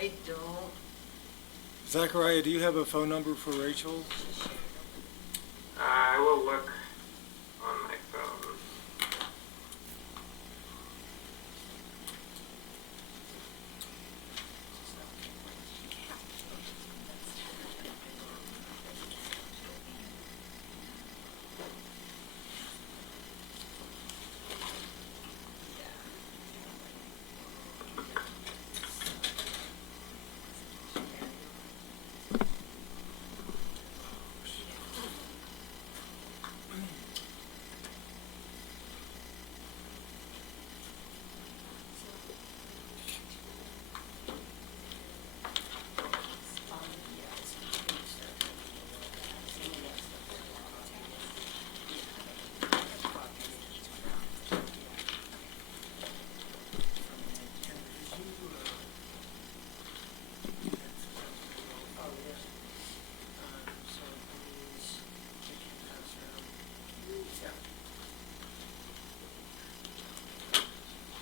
I don't. Zachariah, do you have a phone number for Rachel? I will look on my phone.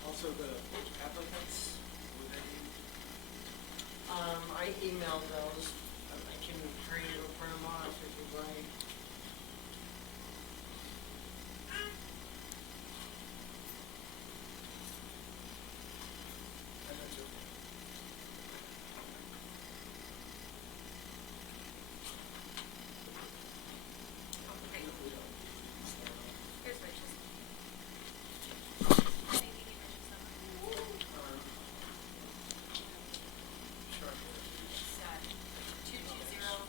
Also the applicants, would they be? I emailed those. I can hurry to print them off if you'd like. Here's Rachel's. Yeah, 2200024.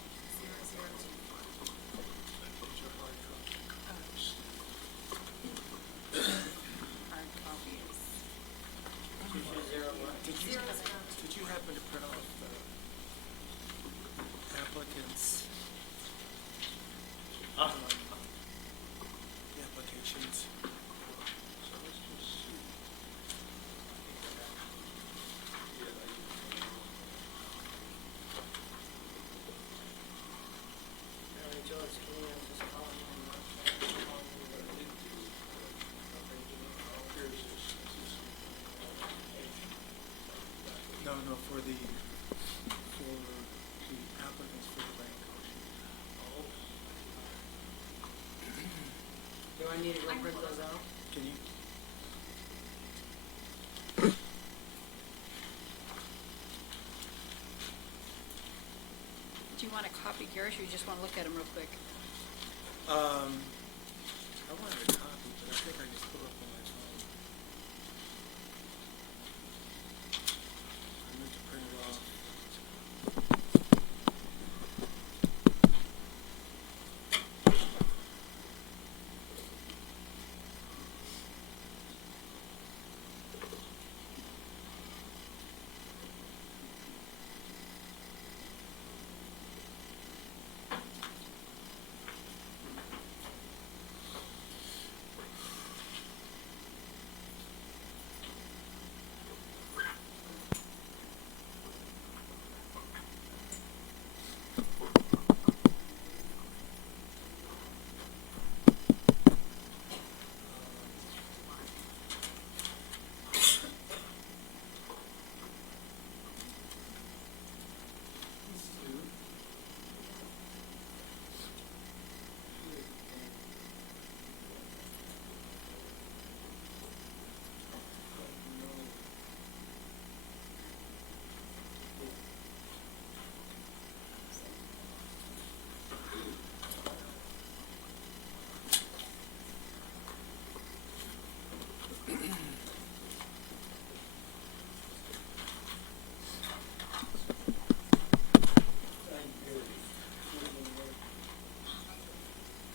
Hard copies. 220 what? Did you happen to print off the applicants? The applications? Rachel, it's me. I was just calling you. No, for the applicants for the bank coaching. Do I need to go print those out? Can you? Do you want a copy, Garish, or you just want to look at them real quick? I wanted a copy, but I think I just put it up on my phone. I meant to print it off.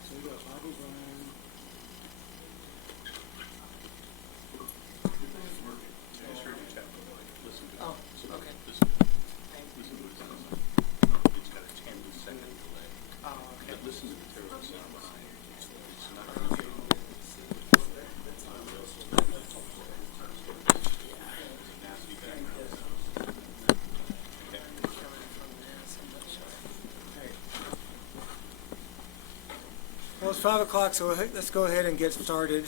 So we got Bobby Brown. Oh, okay. Thank you. It's got a 10-second delay. Oh, okay. But listen to the terrible sound behind it. It's not really. Nasty background. Coming from this, I'm not sure. Well, it's 5 o'clock, so let's go ahead and get started.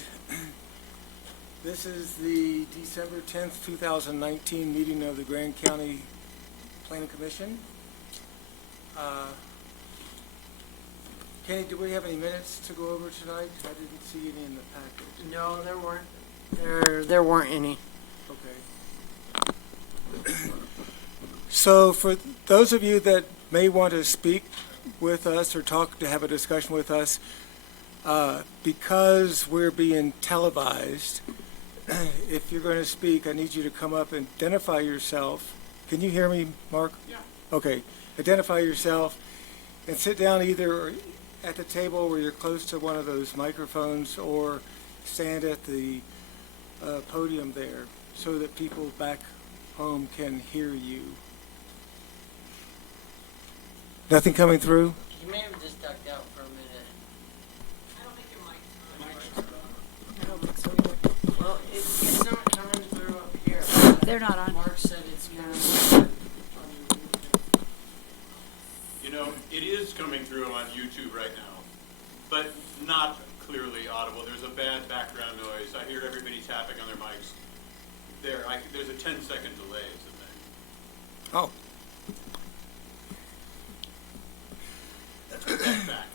This is the December 10th, 2019 meeting of the Grand County Planning Commission. Kenny, do we have any minutes to go over tonight? I didn't see any in the packet. No, there weren't any. Okay. So for those of you that may want to speak with us or have a discussion with us, because we're being televised, if you're going to speak, I need you to come up and identify yourself. Can you hear me, Mark? Yeah. Okay. Identify yourself and sit down either at the table where you're close to one of those microphones or stand at the podium there so that people back home can hear you. Nothing coming through? You may have just ducked out for a minute. I don't think your mic's I don't think so either. Well, it's not coming through up here. They're not on. Mark said it's kind of. You know, it is coming through on YouTube right now, but not clearly audible. There's a bad background noise. I hear everybody tapping on their mics. There's a 10-second delay, is the thing. Oh. That's back.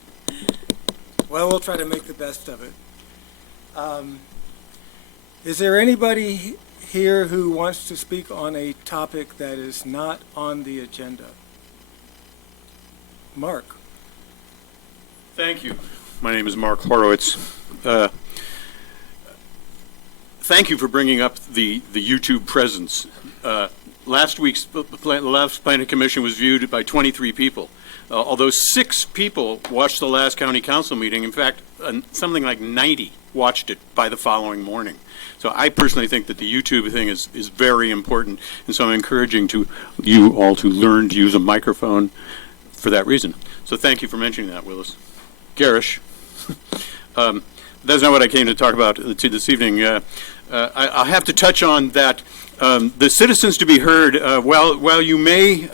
Well, we'll try to make the best of it. Is there anybody here who wants to speak on a topic that is not on the agenda? Mark. Thank you. My name is Mark Horowitz. Thank you for bringing up the YouTube presence. Last week's the last planning commission was viewed by 23 people. Although 6 people watched the last county council meeting, in fact, something like 90 watched it by the following morning. So I personally think that the YouTube thing is very important, and so I'm encouraging you all to learn to use a microphone for that reason. So thank you for mentioning that, Willis. Garish. That's not what I came to talk about this evening. I'll have to touch on that. The citizens to be heard, while you may,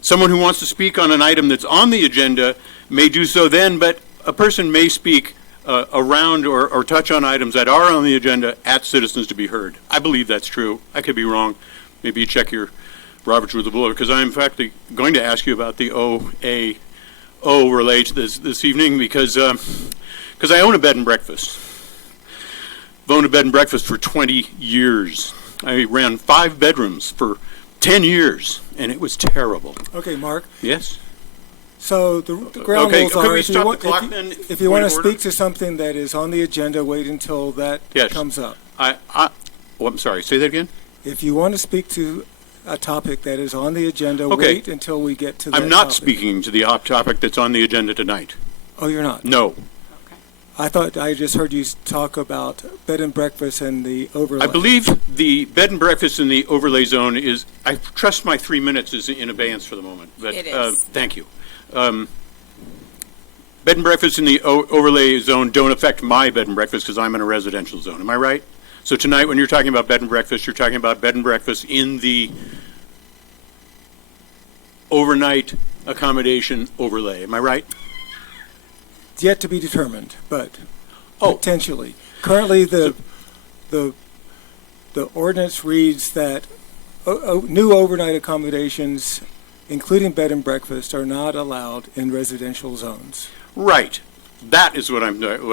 someone who wants to speak on an item that's on the agenda may do so then, but a person may speak around or touch on items that are on the agenda at citizens to be heard. I believe that's true. I could be wrong. Maybe you check your Robert's Rules of Order, because I'm in fact going to ask you about the OAO related this evening, because I own a bed and breakfast. I've owned a bed and breakfast for 20 years. I ran 5 bedrooms for 10 years, and it was terrible. Okay, Mark. Yes? So the ground Okay, rules could are, we if you stop want, the clock then? if you want to Point of order? speak to something that is on the agenda, wait until that Yes. comes up. I'm sorry, say that again? If you want to speak to a topic that is on the agenda, Okay. wait until we get to that I'm not topic. speaking to the topic that's on the agenda tonight. Oh, you're not? No. I thought I just heard you talk about bed and breakfast and the overlay. I believe the bed and breakfast in the overlay zone is, I trust my 3 minutes is in abeyance for the moment. But, It is. Thank you. Bed and breakfast in the overlay zone don't affect my bed and breakfast because I'm in a residential zone. Am I right? So tonight when you're talking about bed and breakfast, you're talking about bed and breakfast in the overnight accommodation overlay. Am I right? It's yet to be determined, but Oh. potentially. Currently, the ordinance reads that new overnight accommodations, including bed and breakfast, are not allowed in residential zones. Right. That is what I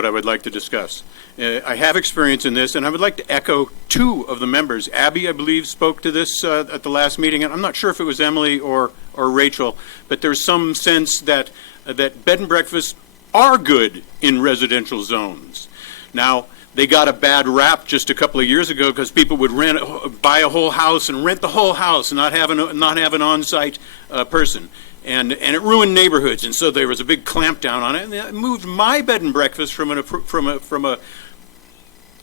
would like to discuss. I have experience in this, and I would like to echo 2 of the members. Abby, I believe, spoke to this at the last meeting, and I'm not sure if it was Emily or Rachel, but there's some sense that bed and breakfasts are good in residential zones. Now, they got a bad rap just a couple of years ago because people would buy a whole house and rent the whole house and not have an on-site person. And it ruined neighborhoods, and so there was a big clampdown on it, and it moved my bed and breakfast from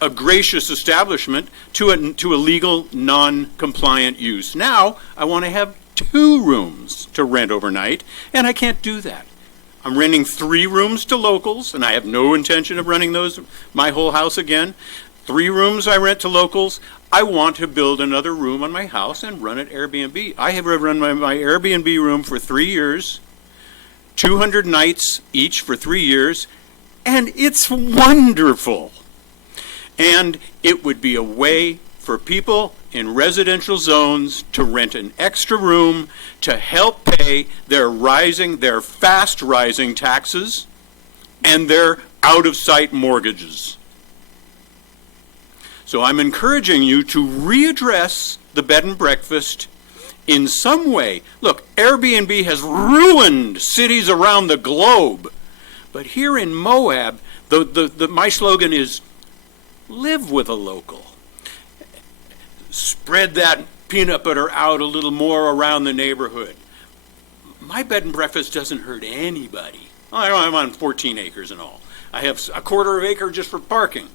a gracious establishment to a legal, non-compliant use. Now I want to have 2 rooms to rent overnight, and I can't do that. I'm renting 3 rooms to locals, and I have no intention of renting my whole house again. 3 rooms I rent to locals. I want to build another room on my house and run it Airbnb. I have run my Airbnb room for 3 years, 200 nights each for 3 years, and it's wonderful. And it would be a way for people in residential zones to rent an extra room to help pay their fast rising taxes and their out-of-sight mortgages. So I'm encouraging you to readdress the bed and breakfast in some way. Look, Airbnb has ruined cities around the globe. But here in Moab, my slogan is, live with a local. Spread that peanut butter out a little more around the neighborhood. My bed and breakfast doesn't hurt anybody. I'm on 14 acres and all. I have a quarter of an acre just for parking.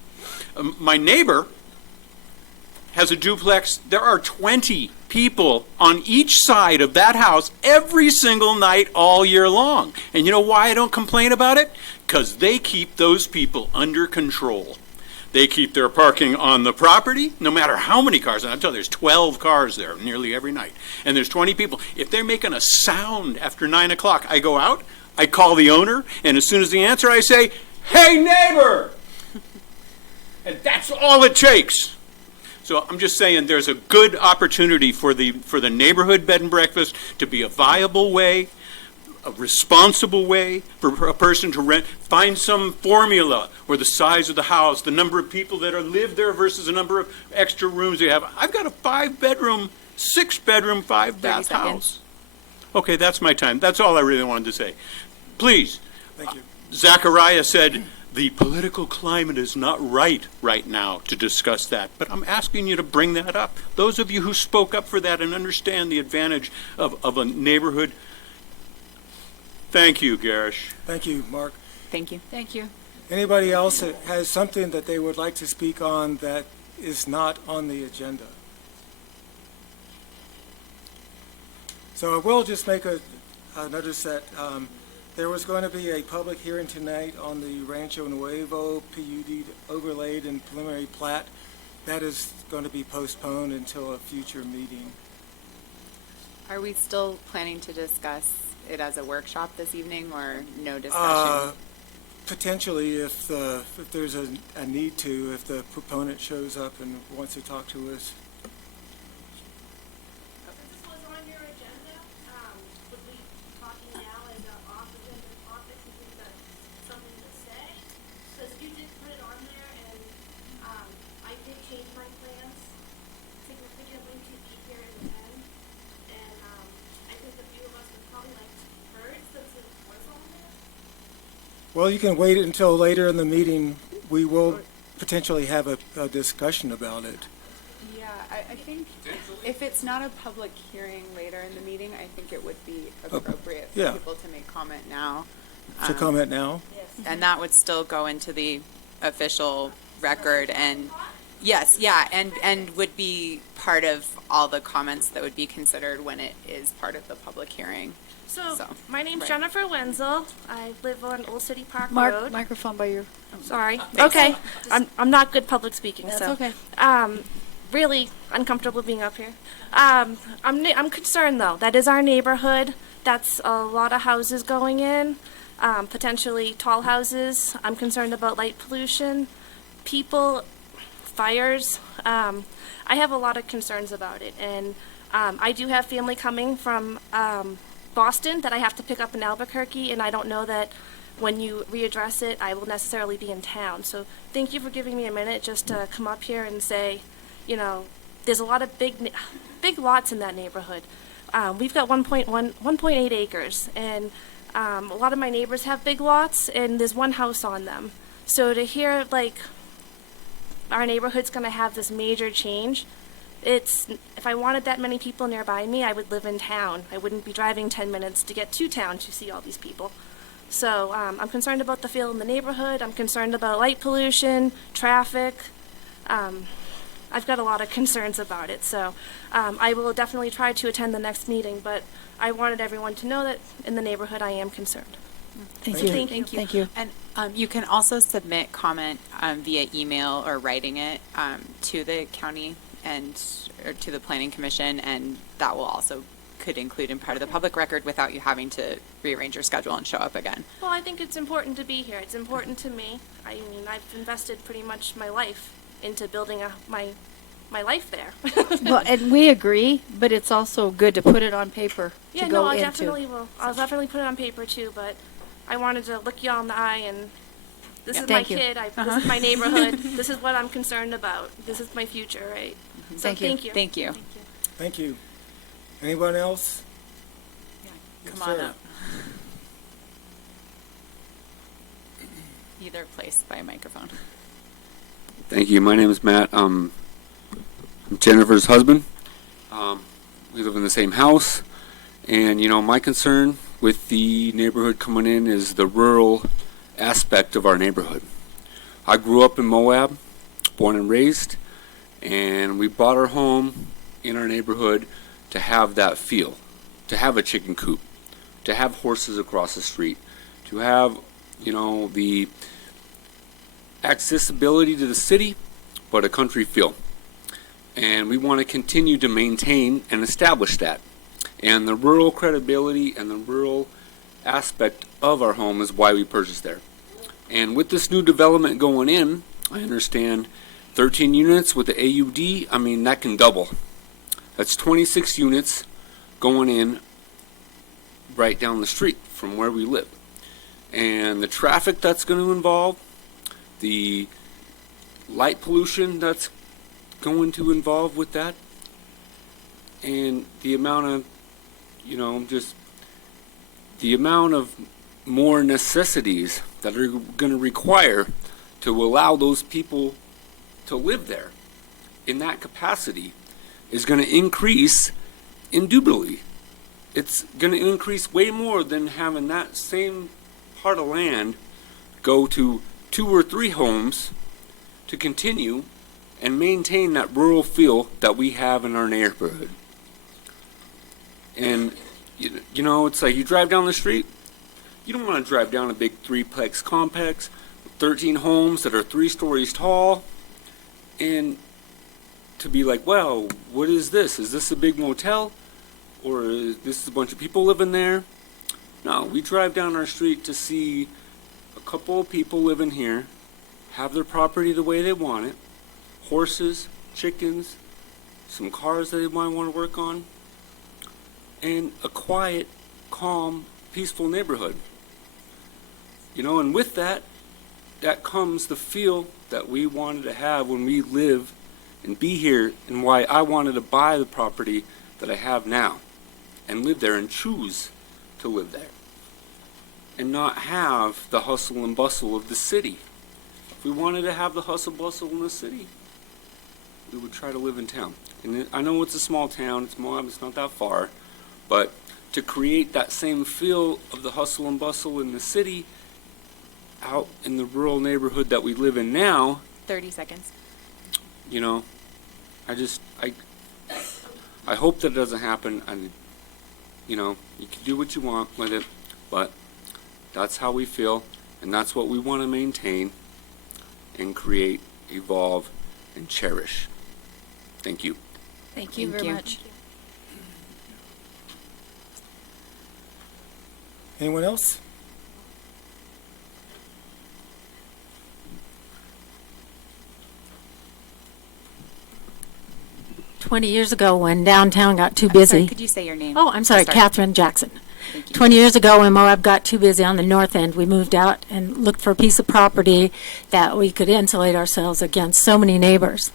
My neighbor has a duplex. There are 20 people on each side of that house every single night all year long. And you know why I don't complain about it? Because they keep those people under control. They keep their parking on the property, no matter how many cars. And I'm telling you, there's 12 cars there nearly every night. And there's 20 people. If they're making a sound after 9 o'clock, I go out, I call the owner, and as soon as they answer, I say, "Hey, neighbor!" And that's all it takes. So I'm just saying there's a good opportunity for the neighborhood bed and breakfast to be a viable way, a responsible way for a person to rent. Find some formula where the size of the house, the number of people that live there versus the number of extra rooms you have. I've got a 5-bedroom, 6-bedroom, 5-bath 30 house. seconds. Okay, that's my time. That's all I really wanted to say. Please. Thank you. Zachariah said, the political climate is not right now to discuss that, but I'm asking you to bring that up. Those of you who spoke up for that and understand the advantage of a neighborhood. Thank you, Garish. Thank you, Mark. Thank you. Thank you. Anybody else that has something that they would like to speak on that is not on the agenda? So I will just make a notice that there was going to be a public hearing tonight on the Rancho Nuevo PUD overlaid and preliminary plat. That is going to be postponed until a future meeting. Are we still planning to discuss it as a workshop this evening or no discussion? Potentially, if there's a need to, if the proponent shows up and wants to talk to us. This was on your agenda, would we talking now as an off-agenda topic, and you've got something to say? Because you did put it on there, and I did change my plans significantly to be here at the end. And I think a few of us would probably like to be heard since it was on there. Well, you can wait until later in the meeting. We will potentially have a discussion about it. Yeah, I think if it's not a public hearing later in the meeting, I think it would be appropriate for yeah. people to make comment now. To comment now? And that would still go into the official record and, yes, yeah, and would be part of all the comments that would be considered when it is part of the public hearing. So, my name's right. Jennifer Wenzel. I live on Old City Park Road. Microphone by your. Sorry. Okay. I'm not good public speaking, That's so. okay. Really uncomfortable being up here. I'm concerned though. That is our neighborhood. That's a lot of houses going in, potentially tall houses. I'm concerned about light pollution, people, fires. I have a lot of concerns about it, and I do have family coming from Boston that I have to pick up in Albuquerque, and I don't know that when you readdress it, I will necessarily be in town. So thank you for giving me a minute just to come up here and say, you know, there's a lot of big lots in that neighborhood. We've got 1.8 acres, and a lot of my neighbors have big lots, and there's one house on them. So to hear, like, our neighborhood's going to have this major change, if I wanted that many people nearby me, I would live in town. I wouldn't be driving 10 minutes to get to town to see all these people. So I'm concerned about the feel in the neighborhood. I'm concerned about light pollution, traffic. I've got a lot of concerns about it. So I will definitely try to attend the next meeting, but I wanted everyone to know that in the neighborhood I am concerned. Thank you. Thank you. Thank you. And you can also submit comment via email or writing it to the county or to the Planning Commission, and that will also could include in part of the public record without you having to rearrange your schedule and show up again. Well, I think it's important to be here. It's important to me. I mean, I've invested pretty much my life into building my my life there. Well, and we agree, but it's also good to put it on paper Yeah, to no, go I into. definitely will. I'll definitely put it on paper too, but I wanted to look you all in the eye and this Yeah, is my thank you. kid, this is my neighborhood, this is what I'm concerned about, this is my future, right? So Thank you. thank you. Thank you. Thank you. Anyone else? Yes, Come on sir. up. Either place by microphone. Thank you. My name is Matt. I'm Jennifer's husband. We live in the same house. And, you know, my concern with the neighborhood coming in is the rural aspect of our neighborhood. I grew up in Moab, born and raised, and we bought our home in our neighborhood to have that feel, to have a chicken coop, to have horses across the street, to have, you know, the accessibility to the city, but a country feel. And we want to continue to maintain and establish that. And the rural credibility and the rural aspect of our home is why we purchased there. And with this new development going in, I understand 13 units with the AUD, I mean, that can double. That's 26 units going in right down the street from where we live. And the traffic that's going to involve, the light pollution that's going to involve with that, and the amount of, you know, just the amount of more necessities that are going to require to allow those people to live there in that capacity is going to increase indubitably. It's going to increase way more than having that same part of land go to 2 or 3 homes to continue and maintain that rural feel that we have in our neighborhood. And, you know, it's like you drive down the street, you don't want to drive down a big 3-plex complex with 13 homes that are 3 stories tall, and to be like, well, what is this? Is this a big motel? Or is this a bunch of people living there? No, we drive down our street to see a couple of people living here, have their property the way they want it, horses, chickens, some cars that they might want to work on, and a quiet, calm, peaceful neighborhood. You know, and with that, that comes the feel that we wanted to have when we live and be here, and why I wanted to buy the property that I have now and live there and choose to live there and not have the hustle and bustle of the city. If we wanted to have the hustle bustle in the city, we would try to live in town. And I know it's a small town, it's Moab, it's not that far, but to create that same feel of the hustle and bustle in the city out in the rural neighborhood that we live in now, 30 seconds. you know, I hope that doesn't happen. And, you know, you can do what you want with it, but that's how we feel, and that's what we want to maintain and create, evolve, and cherish. Thank you. Thank you Thank very you. much. Anyone else? Years ago when downtown got too I'm sorry, busy. could you say your name? Oh, I'm sorry, Start. Catherine Jackson. Thank you. 20 years ago when Moab got too busy on the north end, we moved out and looked for a piece of property that we could insulate ourselves against so many neighbors.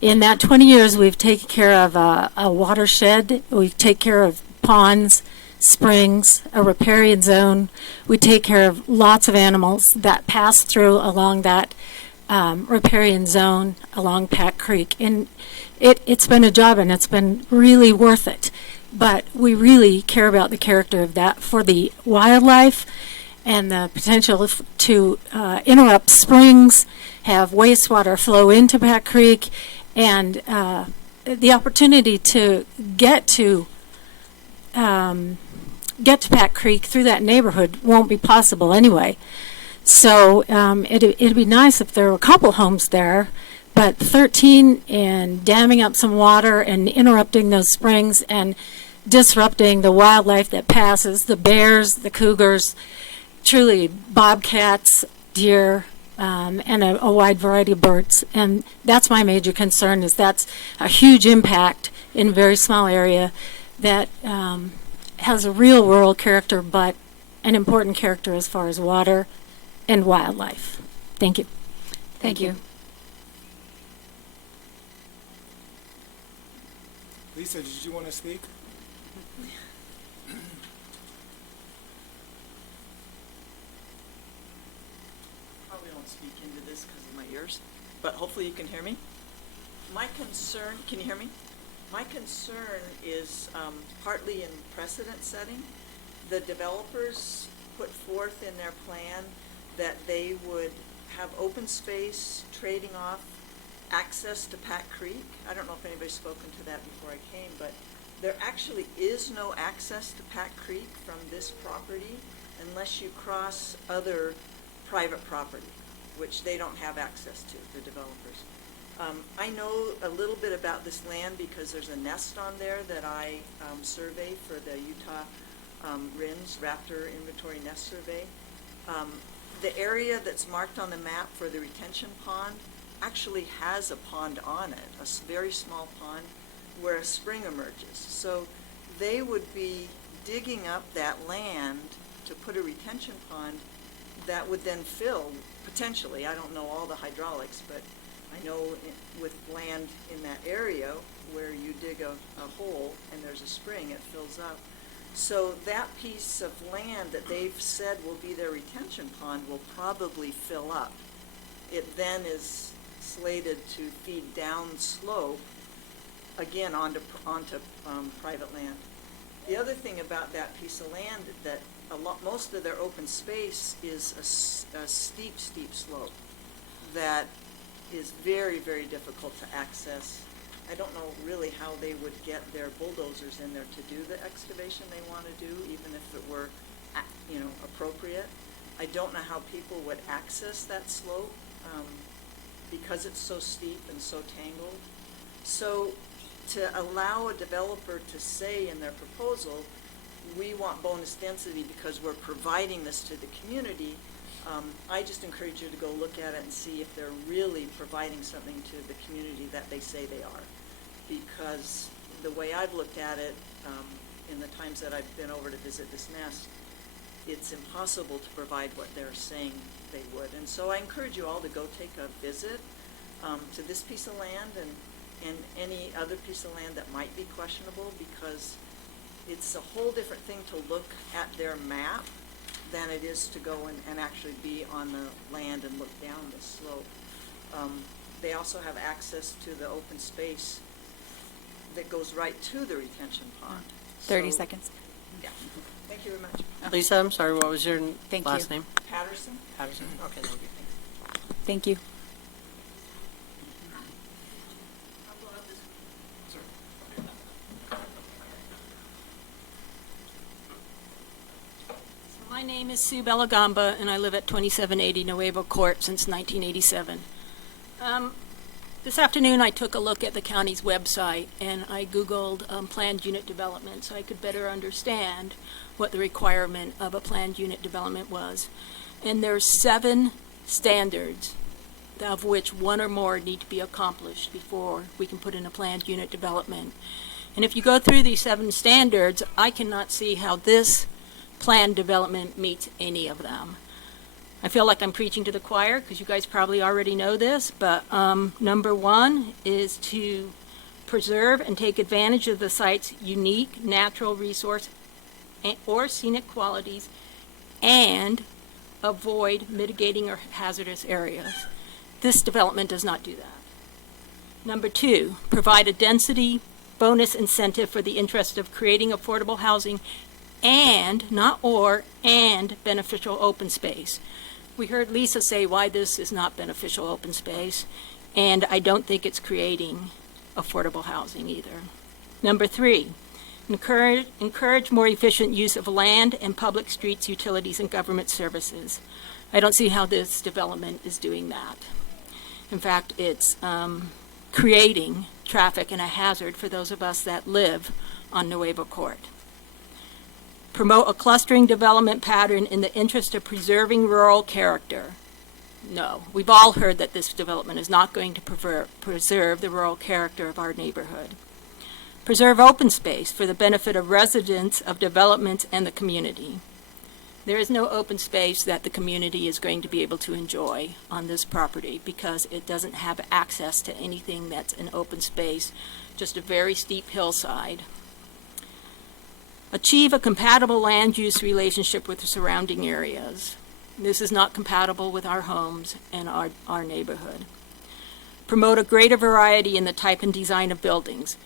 In that 20 years, we've taken care of a watershed, we take care of ponds, springs, a riparian zone. We take care of lots of animals that pass through along that riparian zone along Pack Creek. And it's been a job, and it's been really worth it. But we really care about the character of that for the wildlife and the potential to interrupt springs, have wastewater flow into Pack Creek, and the opportunity to get to Pack Creek through that neighborhood won't be possible anyway. So it'd be nice if there were a couple homes there, but 13 and damming up some water and interrupting those springs and disrupting the wildlife that passes, the bears, the cougars, truly bobcats, deer, and a wide variety of birds. And that's my major concern, is that's a huge impact in a very small area that has a real rural character, but an important character as far as water and wildlife. Thank you. Thank you. Lisa, did you want to speak? Probably won't speak into this because of my ears, but hopefully you can hear me. My concern, can you hear me? My concern is partly in precedent setting. The developers put forth in their plan that they would have open space trading off access to Pack Creek. I don't know if anybody's spoken to that before I came, but there actually is no access to Pack Creek from this property unless you cross other private property, which they don't have access to, the developers. I know a little bit about this land because there's a nest on there that I surveyed for the Utah RINS, Raptor Inventory Nest Survey. The area that's marked on the map for the retention pond actually has a pond on it, a very small pond where a spring emerges. So they would be digging up that land to put a retention pond that would then fill, potentially, I don't know all the hydraulics, but I know with land in that area where you dig a hole and there's a spring, it fills up. So that piece of land that they've said will be their retention pond will probably fill up. It then is slated to feed down slope, again, onto private land. The other thing about that piece of land that most of their open space is a steep slope that is very, very difficult to access. I don't know really how they would get their bulldozers in there to do the excavation they want to do, even if it were, appropriate. I don't know how people would access that slope because it's so steep and so tangled. So to allow a developer to say in their proposal, we want bonus density because we're providing this to the community, I just encourage you to go look at it and see if they're really providing something to the community that they say they are. Because the way I've looked at it, in the times that I've been over to visit this nest, it's impossible to provide what they're saying they would. And so I encourage you all to go take a visit to this piece of land and any other piece of land that might be questionable, because it's a whole different thing to look at their map than it is to go and actually be on the land and look down the slope. They also have access to the open space that goes right to the retention pond. 30 So- seconds. Yeah. Thank you very much. Lisa, I'm sorry, what was your Thank last you. name? Patterson? Patterson. Okay, thank you. Thank you. My name is Sue Belagamba, and I live at 2780 Nuevo Court since 1987. This afternoon, I took a look at the county's website, and I Googled planned unit development so I could better understand what the requirement of a planned unit development was. And there's 7 standards, of which 1 or more need to be accomplished before we can put in a planned unit development. And if you go through these 7 standards, I cannot see how this planned development meets any of them. I feel like I'm preaching to the choir because you guys probably already know this, but number 1 is to preserve and take advantage of the site's unique natural resource or scenic qualities and avoid mitigating or hazardous areas. This development does not do that. Number 2, provide a density bonus incentive for the interest of creating affordable housing and, not or, and beneficial open space. We heard Lisa say why this is not beneficial open space, and I don't think it's creating affordable housing either. Number 3, encourage more efficient use of land and public streets, utilities, and government services. I don't see how this development is doing that. In fact, it's creating traffic and a hazard for those of us that live on Nuevo Court. Promote a clustering development pattern in the interest of preserving rural character. No. We've all heard that this development is not going to preserve the rural character of our neighborhood. Preserve open space for the benefit of residents of development and the community. There is no open space that the community is going to be able to enjoy on this property because it doesn't have access to anything that's an open space, just a very steep hillside. Achieve a compatible land use relationship with the surrounding areas. This is not compatible with our homes and our neighborhood. Promote a greater variety in the type and design of buildings.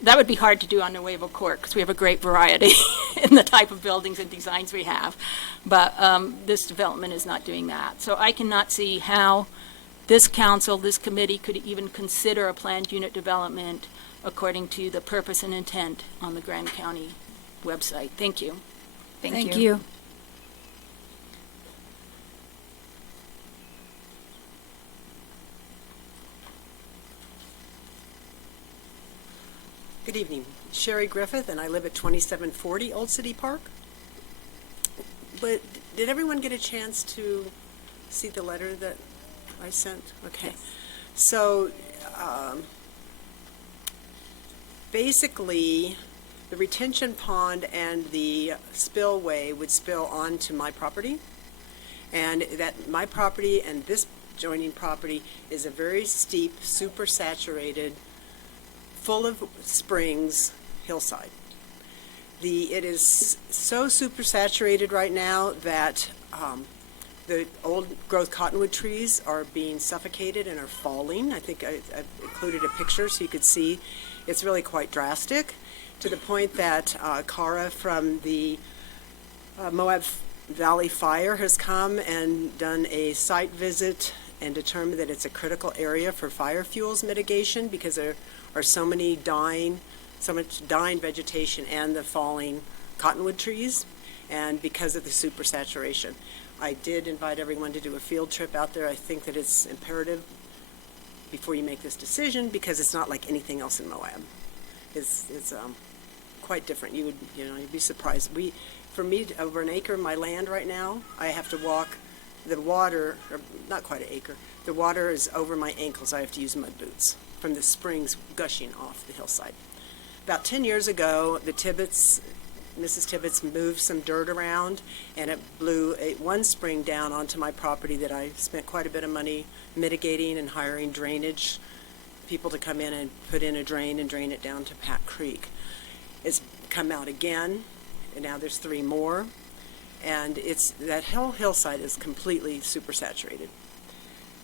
That would be hard to do on Nuevo Court because we have a great variety in the type of buildings and designs we have. But this development is not doing that. So I cannot see how this council, this committee could even consider a planned unit development according to the purpose and intent on the Grand County website. Thank you. Thank you. Good evening. Sherry Griffith, and I live at 2740 Old City Park. But did everyone get a chance to see the letter that I sent? Okay. So basically, the retention pond and the spillway would spill onto my property. And that my property and this joining property is a very steep, super saturated, full of springs hillside. It is so super saturated right now that the old growth cottonwood trees are being suffocated and are falling. I think I've included a picture so you could see it's really quite drastic, to the point that Cara from the Moab Valley Fire has come and done a site visit and determined that it's a critical area for fire fuels mitigation because there are so much dying vegetation and the falling cottonwood trees, and because of the supersaturation. I did invite everyone to do a field trip out there. I think that it's imperative before you make this decision because it's not like anything else in Moab. It's quite different. You'd be surprised. For me, over an acre of my land right now, I have to walk the water, or not quite an acre. The water is over my ankles. I have to use mud boots from the springs gushing off the hillside. About 10 years ago, Mrs. Tibbetts moved some dirt around, and it blew one spring down onto my property that I spent quite a bit of money mitigating and hiring drainage people to come in and put in a drain and drain it down to Pat Creek. It's come out again, and now there's 3 more, and that whole hillside is completely supersaturated.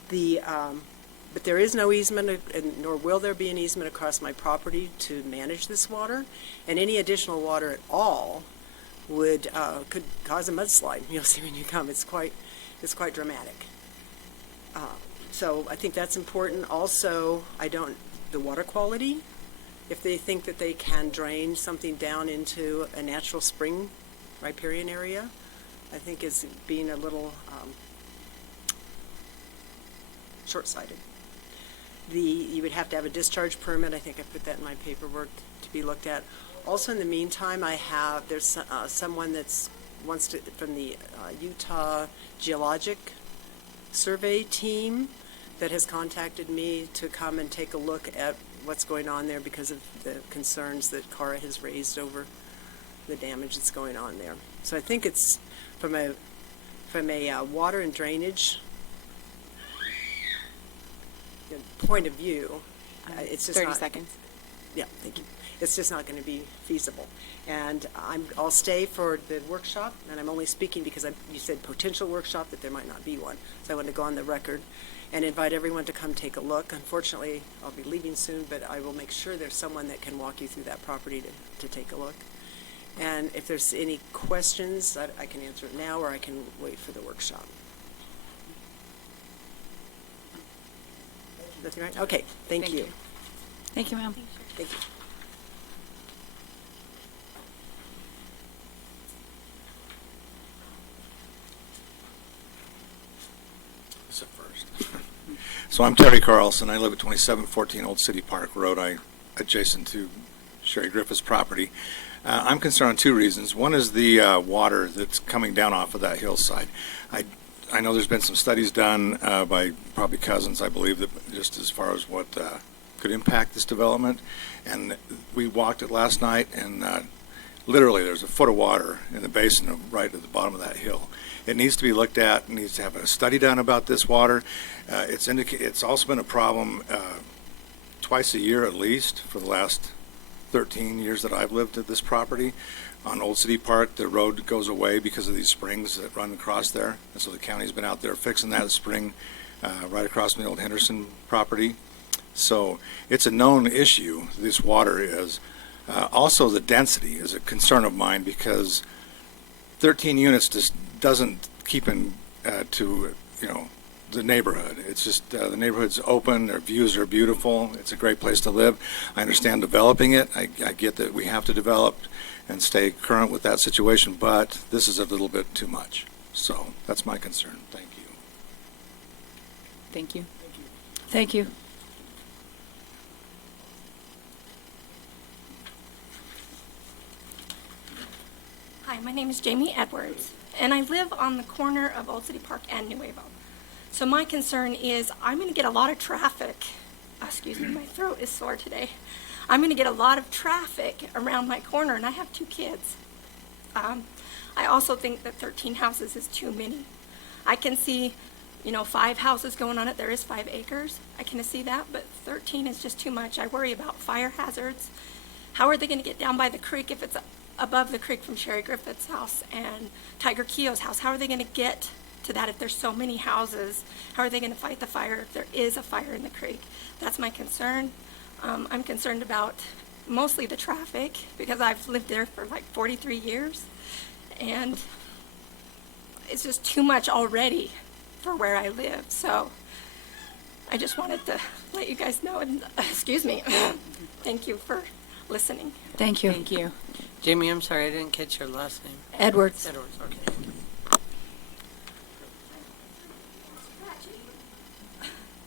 But there is no easement, nor will there be an easement across my property to manage this water, and any additional water at all could cause a mudslide. You'll see when you come. It's quite dramatic. So I think that's important. Also, the water quality. If they think that they can drain something down into a natural spring riparian area, I think is being a little short-sighted. You would have to have a discharge permit. I think I put that in my paperwork to be looked at. Also, in the meantime, there's someone from the Utah Geologic Survey team that has contacted me to come and take a look at what's going on there because of the concerns that Cara has raised over the damage that's going on there. So I think it's from a water and drainage point of view, it's just 30 seconds. Yeah, thank you. It's just not going to be feasible. And I'll stay for the workshop, and I'm only speaking because you said potential workshop, that there might not be one. So I want to go on the record and invite everyone to come take a look. Unfortunately, I'll be leaving soon, but I will make sure there's someone that can walk you through that property to take a look. And if there's any questions, I can answer it now, or I can wait for the workshop. Nothing, right? Okay, thank you. Thank you, ma'am. Thank you. So I'm Terry Carlson. I live at 2714 Old City Park Road, adjacent to Sherry Griffith's property. I'm concerned on 2 reasons. One is the water that's coming down off of that hillside. I know there's been some studies done by probably Cousins, I believe, that just as far as what could impact this development. And we walked it last night, and literally there's a foot of water in the basin right at the bottom of that hill. It needs to be looked at. It needs to have a study done about this water. It's also been a problem twice a year at least for the last 13 years that I've lived at this property. On Old City Park, the road goes away because of these springs that run across there. And so the county's been out there fixing that spring right across from the old Henderson property. So it's a known issue, this water is. Also, the density is a concern of mine because 13 units just doesn't keep in to, the neighborhood. It's just the neighborhood's open, their views are beautiful, it's a great place to live. I understand developing it. I get that we have to develop and stay current with that situation, but this is a little bit too much. So that's my concern. Thank you. Thank you. Thank you. Hi, my name is Jamie Edwards, and I live on the corner of Old City Park and Nuevo. So my concern is I'm going to get a lot of traffic. Excuse me, my throat is sore today. I'm going to get a lot of traffic around my corner, and I have 2 kids. I also think that 13 houses is too many. I can see, 5 houses going on it. There is 5 acres. I can see that, but 13 is just too much. I worry about fire hazards. How are they going to get down by the creek if it's above the creek from Sherry Griffith's house and Tiger Keogh's house? How are they going to get to that if there's so many houses? How are they going to fight the fire if there is a fire in the creek? That's my concern. I'm concerned about mostly the traffic because I've lived there for like 43 years and it's just too much already for where I live. So I just wanted to let you guys know, and excuse me, thank you for listening. Thank you. Thank you. Jamie, I'm sorry, I didn't catch your last name. Edwards. Edwards, okay.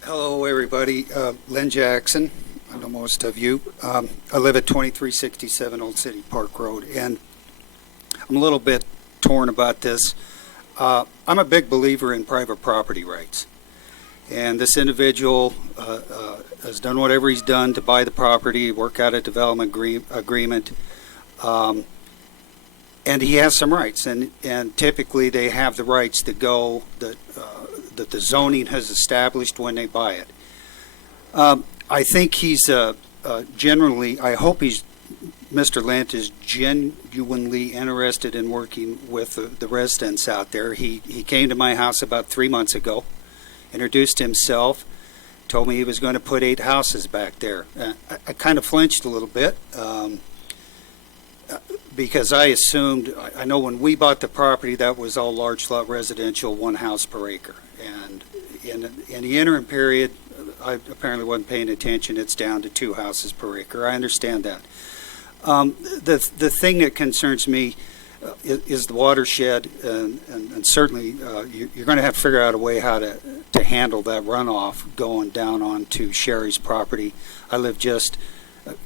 Hello, everybody. Len Jackson. I know most of you. I live at 2367 Old City Park Road, and I'm a little bit torn about this. I'm a big believer in private property rights, and this individual has done whatever he's done to buy the property, work out a development agreement, and he has some rights, and typically they have the rights that go that the zoning has established when they buy it. I think he's generally, I hope Mr. Lent is genuinely interested in working with the residents out there. He came to my house about 3 months ago, introduced himself, told me he was going to put 8 houses back there. I kind of flinched a little bit because I assumed, I know when we bought the property that was all large lot residential, 1 house per acre. And in the interim period, I apparently wasn't paying attention. It's down to 2 houses per acre. I understand that. The thing that concerns me is the watershed, and certainly you're going to have to figure out a way how to handle that runoff going down onto Sherry's property. I live just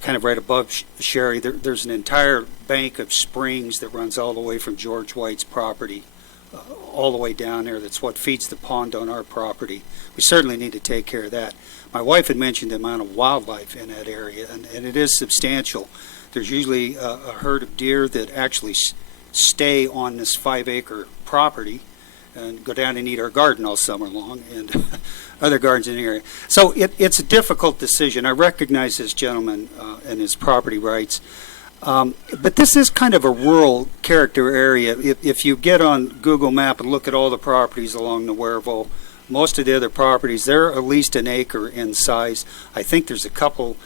kind of right above Sherry. There's an entire bank of springs that runs all the way from George White's property all the way down there. That's what feeds the pond on our property. We certainly need to take care of that. My wife had mentioned the amount of wildlife in that area, and it is substantial. There's usually a herd of deer that actually stay on this 5-acre property and go down and eat our garden all summer long and other gardens in the area. So it's a difficult decision. I recognize this gentleman and his property rights. But this is kind of a rural character area. If you get on Google Map and look at all the properties along the Wareville, most of the other properties, they're at least an acre in size. I think there's a couple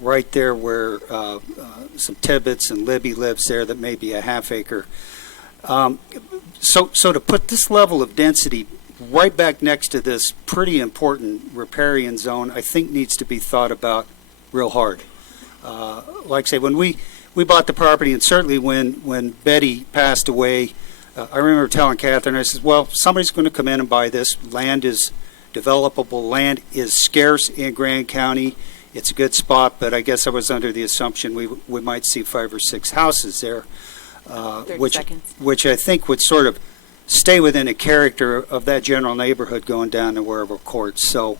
right there where some Tibbetts and Libby lives there that may be a half acre. So to put this level of density right back next to this pretty important riparian zone, I think needs to be thought about real hard. Like I say, when we bought the property, and certainly when Betty passed away, I remember telling Catherine, I said, well, somebody's going to come in and buy this. Land is developable. Land is scarce in Grand County. It's a good spot, but I guess I was under the assumption we might see 5 or 6 houses there, 30 which seconds. which I think would sort of stay within the character of that general neighborhood going down to Weyerville Courts. So,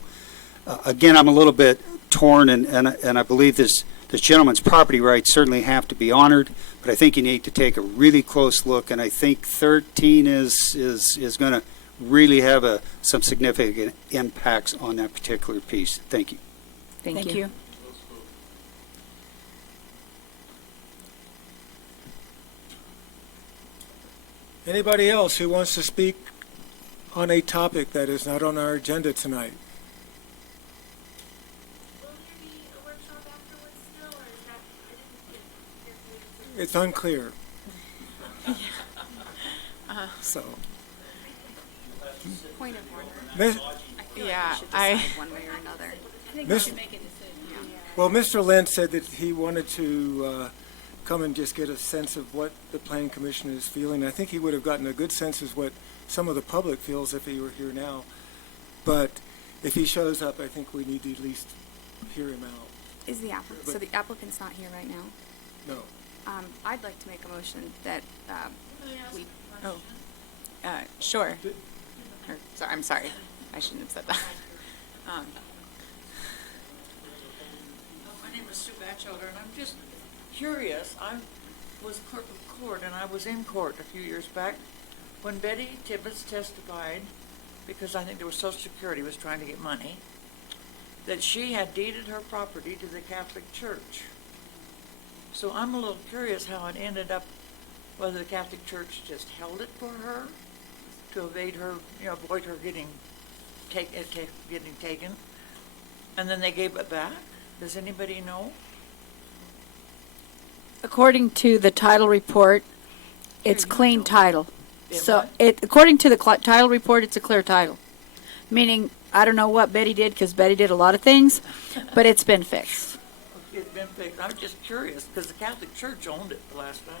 again, I'm a little bit torn, and I believe this gentleman's property rights certainly have to be honored, but I think you need to take a really close look, and I think 13 is going to really have some significant impacts on that particular piece. Thank you. Thank you. Anybody else who wants to speak on a topic that is not on our agenda tonight? It's unclear. So. Point of order. Miss- Yeah, One way or another. I think Miss- we should make a decision. Well, Mr. Lynn said that he wanted to come and just get a sense of what the planning commission is feeling. I think he would have gotten a good sense of what some of the public feels if he were here now. But if he shows up, I think we need to at least hear him out. Is the applicant, so the applicant's not here right now? No. I'd like to make a motion that, we, sure. I'm sorry. I shouldn't have said that. My name is Sue Batchelder, and I'm just curious. I was clerk of court, and I was in court a few years back when Betty Tibbetts testified, because I think there was Social Security was trying to get money, that she had deeded her property to the Catholic Church. So I'm a little curious how it ended up, whether the Catholic Church just held it for her to evade her, avoid her getting taken, and then they gave it back. Does anybody know? According to the title report, it's clean title. It So what? according to the title report, it's a clear title. Meaning, I don't know what Betty did, because Betty did a lot of things, but it's been fixed. It's been fixed. I'm just curious, because the Catholic Church owned it the last time.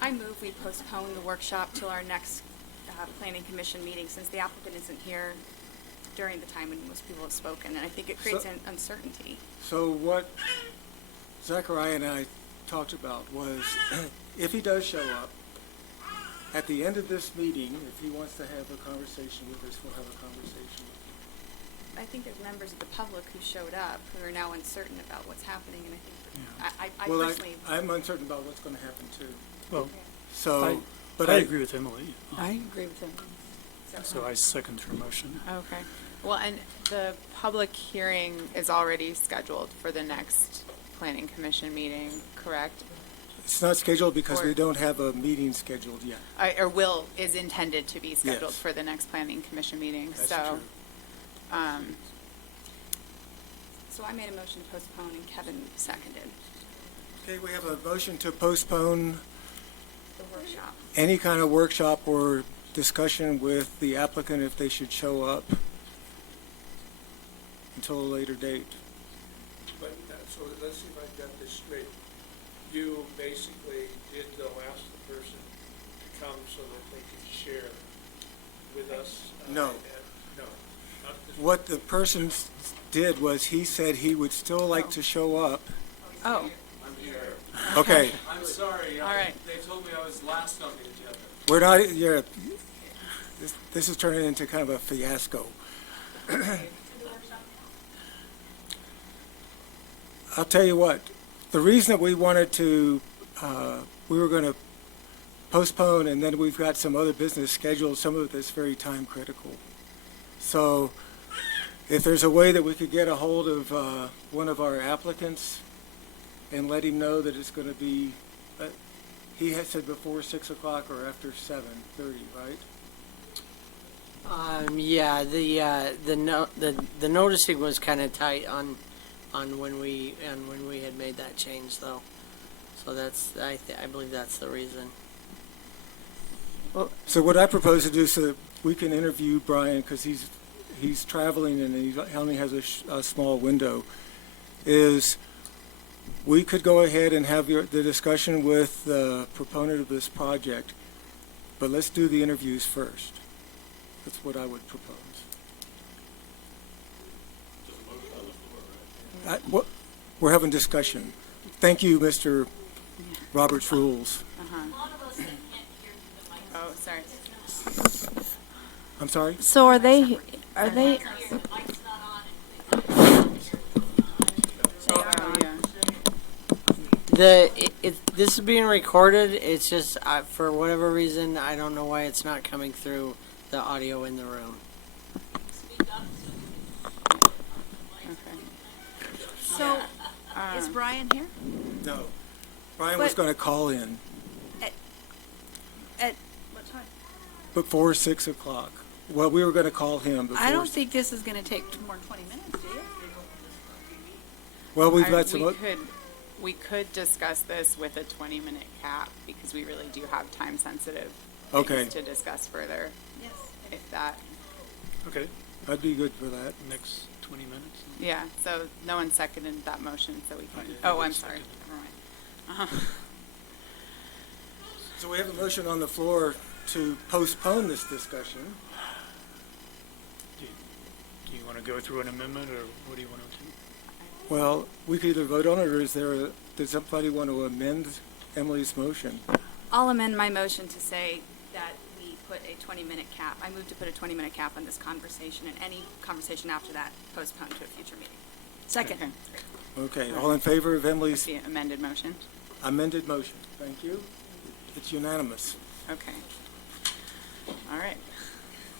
I move we postpone the workshop till our next planning commission meeting, since the applicant isn't here during the time when most people have spoken, and I think it creates an uncertainty. So what Zachariah and I talked about was, if he does show up, at the end of this meeting, if he wants to have a conversation with us, we'll have a conversation with him. I think there's members of the public who showed up who are now uncertain about what's happening, and I think, I Well, personally. I'm uncertain about what's going to happen too. Well, So, but I agree with Emily. I agree with him. So I second her motion. Okay. Well, and the public hearing is already scheduled for the next planning commission meeting, correct? It's not scheduled because Or- we don't have a meeting scheduled yet. Is intended to be scheduled Yes. for the next planning commission meeting, That's so. true. So I made a motion to postpone, and Kevin seconded Okay, we have a motion to postpone the workshop. any kind of workshop or discussion with the applicant if they should show up until a later date. But, so let's see if I've got this straight. You basically did though ask the person to come so that they could share with us? No. No. Not this- What the person did was he said he would still like to show up. Oh. I'm here. Okay. I'm sorry. All right. They told me I was last on the agenda. We're not, this is turning into kind of a fiasco. I'll tell you what, the reason that we wanted to, we were going to postpone, and then we've got some other business scheduled, some of it that's very time critical. So if there's a way that we could get a hold of one of our applicants and let him know that it's going to be, he had said before 6 o'clock or after 7:30, right? Yeah, the noticing was kind of tight on when we had made that change though. So that's, I believe that's the reason. So what I propose to do so that we can interview Brian, because he's traveling and he only has a small window, is we could go ahead and have the discussion with the proponent of this project, but let's do the interviews first. That's what I would propose. We're having discussion. Thank you, Mr. Robert's Rules. Uh-huh. A lot of us that can't hear I'm sorry? So are they, This is being recorded. It's just for whatever reason I don't know why it's not coming through the audio in the room. So, is Brian here? No. Brian was But- going to call in at what time? before 6 o'clock. Well, we were going to call him before. I don't think this is going to take more than 20 minutes, do you? Well, we've I- got some. we could discuss this with a 20-minute cap because we really do have time-sensitive Okay. things to discuss further. Yes. If that, Okay, I'd be good for that. next 20 minutes. yeah, so no one seconded that motion, so we can, did. oh, I I'm did sorry. second Never mind. So we have a motion on the floor to postpone this discussion. Do you want to go through an amendment, or what do you want to do? Well, we could either vote on it, or does somebody want to amend Emily's motion? I'll amend my motion to say that we put a 20-minute cap. I move to put a 20-minute cap on this conversation, and any conversation after that postponed to a future meeting. Second. Okay, all in favor of With Emily's the amended motion? amended motion? Thank you. It's unanimous. Okay. All right.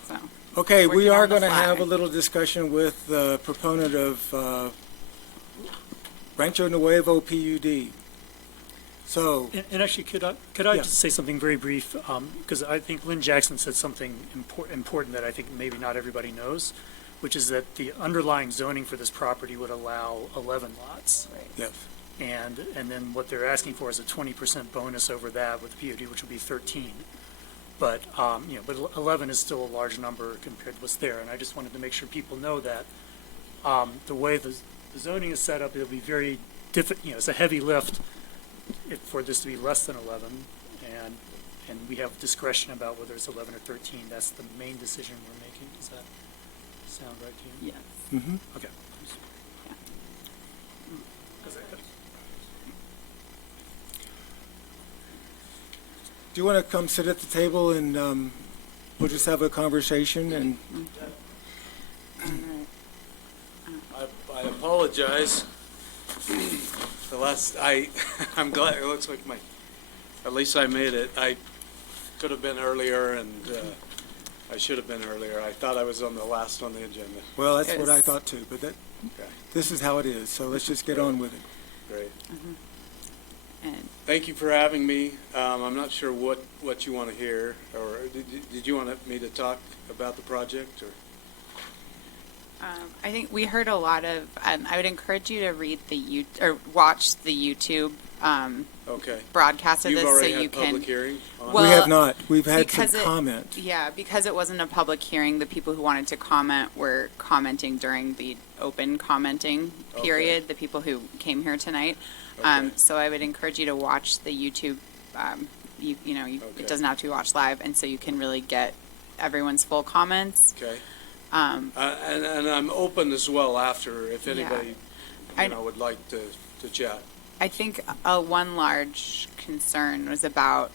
So, Okay, we Working are on the going to have fly. a little discussion with the proponent of Rancho Nuevo PUD. So, And actually, could I Yeah. just say something very brief? Because I think Lynn Jackson said something important that I think maybe not everybody knows, which is that the underlying zoning for this property would allow 11 lots. yes. And then what they're asking for is a 20% bonus over that with the PUD, which would be 13. But, but 11 is still a large number compared to what's there. And I just wanted to make sure people know that the way the zoning is set up, it'll be very difficult, it's a heavy lift for this to be less than 11. And we have discretion about whether it's 11 or 13. That's the main decision we're making. Does that sound right to you? yes. Mm-hmm. Okay. Yeah. 'Cause Do you want to come sit at the table and we'll just have a conversation and All right. I apologize. I'm glad, it looks like at least I made it. I could have been earlier, and I should have been earlier. I thought I was on the last on the agenda. well, that's what I Yes. thought too, but Okay, this is how it is, so let's just get on with it. great. And Thank you for having me. I'm not sure what you want to hear, or did you want me to talk about the project, or? I think we heard a lot of, I would encourage you to read or watch the YouTube Okay. broadcast of You've this so already you had can. public hearing on it? Well, We have not. We've had some because comment. Yeah, because it wasn't a public hearing, the people who wanted to comment were commenting during the open commenting period, the people who came here tonight. Okay. So I would encourage you to watch the YouTube, Okay. it doesn't have to be watched live, and so you can really get everyone's full comments. Okay. Um, And I'm open as well after, if Yeah. anybody, I- would like to chat. I think one large concern was about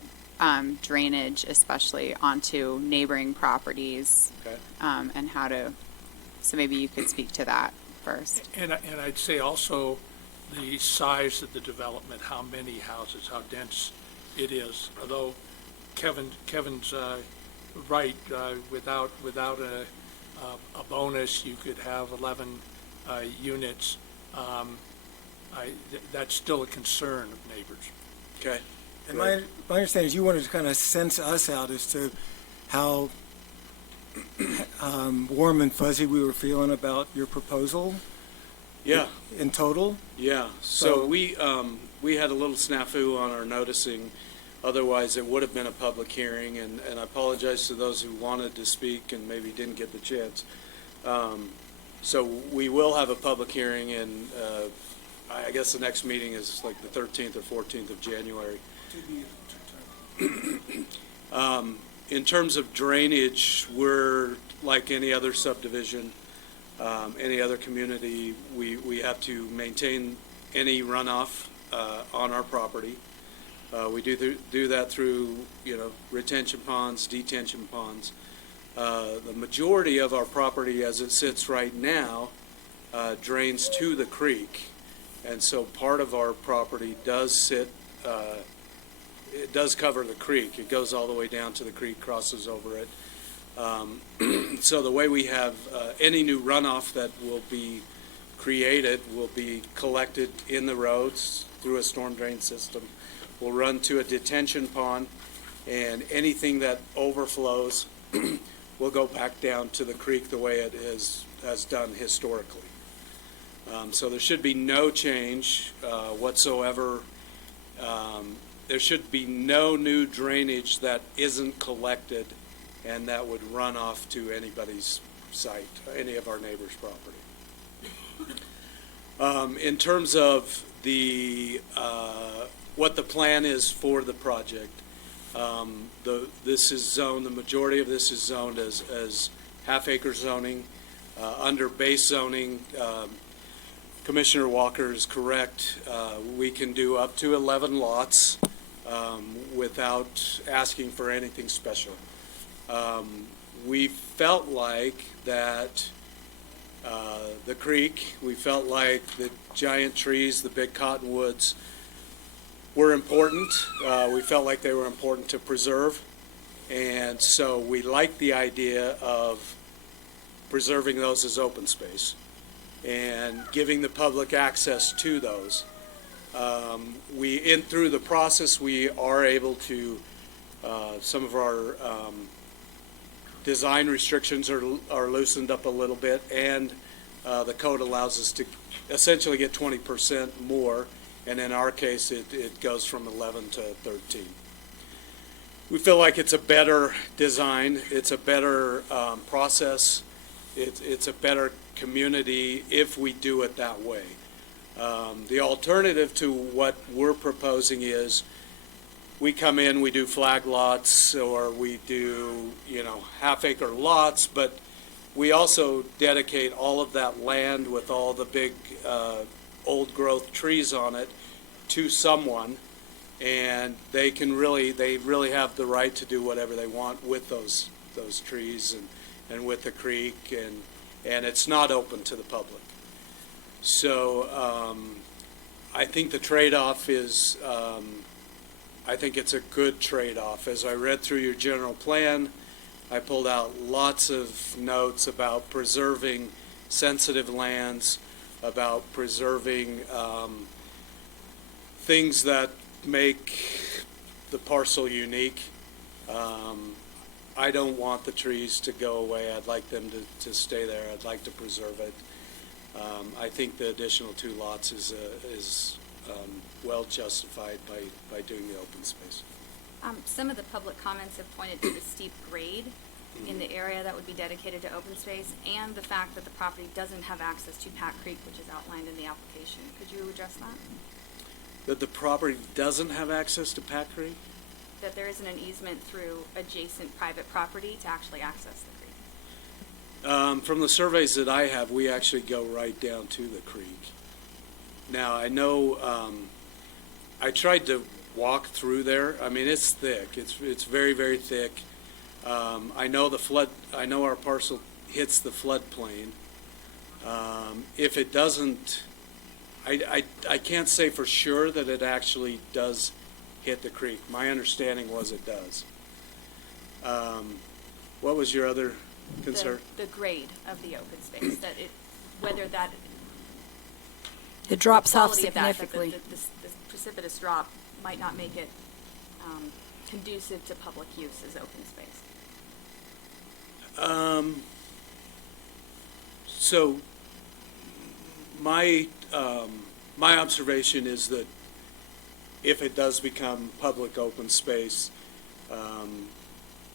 drainage, especially onto neighboring properties, Okay. and how to, so maybe you could speak to that first. And I'd say also the size of the development, how many houses, how dense it is. Although Kevin's right, without a bonus, you could have 11 units. That's still a concern of neighbors. Okay. And my understanding is you wanted to kind of sense us out as to how warm and fuzzy we were feeling about your proposal Yeah. in total. Yeah, So- so we had a little snafu on our noticing. Otherwise, it would have been a public hearing, and I apologize to those who wanted to speak and maybe didn't get the chance. So we will have a public hearing, and I guess the next meeting is like the 13th or 14th of January. In terms of drainage, we're like any other subdivision, any other community. We have to maintain any runoff on our property. We do that through, retention ponds, detention ponds. The majority of our property as it sits right now drains to the creek. And so part of our property does sit, it does cover the creek. It goes all the way down to the creek, crosses over it. So the way we have any new runoff that will be created will be collected in the roads through a storm drain system. Will run to a detention pond, and anything that overflows will go back down to the creek the way it has done historically. So there should be no change whatsoever. There should be no new drainage that isn't collected and that would run off to anybody's site, any of our neighbors' property. In terms of the what the plan is for the project, this is zoned. The majority of this is zoned as half-acre zoning. Under base zoning, Commissioner Walker is correct. We can do up to 11 lots without asking for anything special. We felt like that the creek, we felt like the giant trees, the big cottonwoods were important. We felt like they were important to preserve. And so we liked the idea of preserving those as open space and giving the public access to those. Through the process, we are able to, some of our design restrictions are loosened up a little bit, and the code allows us to essentially get 20% more, and in our case, it goes from 11 to 13. We feel like it's a better design, it's a better process, it's a better community if we do it that way. The alternative to what we're proposing is we come in, we do flag lots, or we do, half-acre lots, but we also dedicate all of that land with all the big old-growth trees on it to someone, and they really have the right to do whatever they want with those trees and with the creek, and it's not open to the public. So I think the trade-off is, I think it's a good trade-off. As I read through your general plan, I pulled out lots of notes about preserving sensitive lands, about preserving things that make the parcel unique. I don't want the trees to go away. I'd like them to stay there. I'd like to preserve it. I think the additional 2 lots is well justified by doing the open space. Some of the public comments have pointed to the steep grade in the area that would be dedicated to open space, and the fact that the property doesn't have access to Pat Creek, which is outlined in the application. Could you address that? That the property doesn't have access to Pat Creek? That there isn't an easement through adjacent private property to actually access the creek? From the surveys that I have, we actually go right down to the creek. Now, I know, I tried to walk through there. I mean, it's thick. It's very, very thick. I know our parcel hits the floodplain. If it doesn't, I can't say for sure that it actually does hit the creek. My understanding was it does. What was your other concern? The grade of the open space, whether that It drops off quality of that, significantly. this precipitous drop might not make it conducive to public use as open space. So my observation is that if it does become public open space,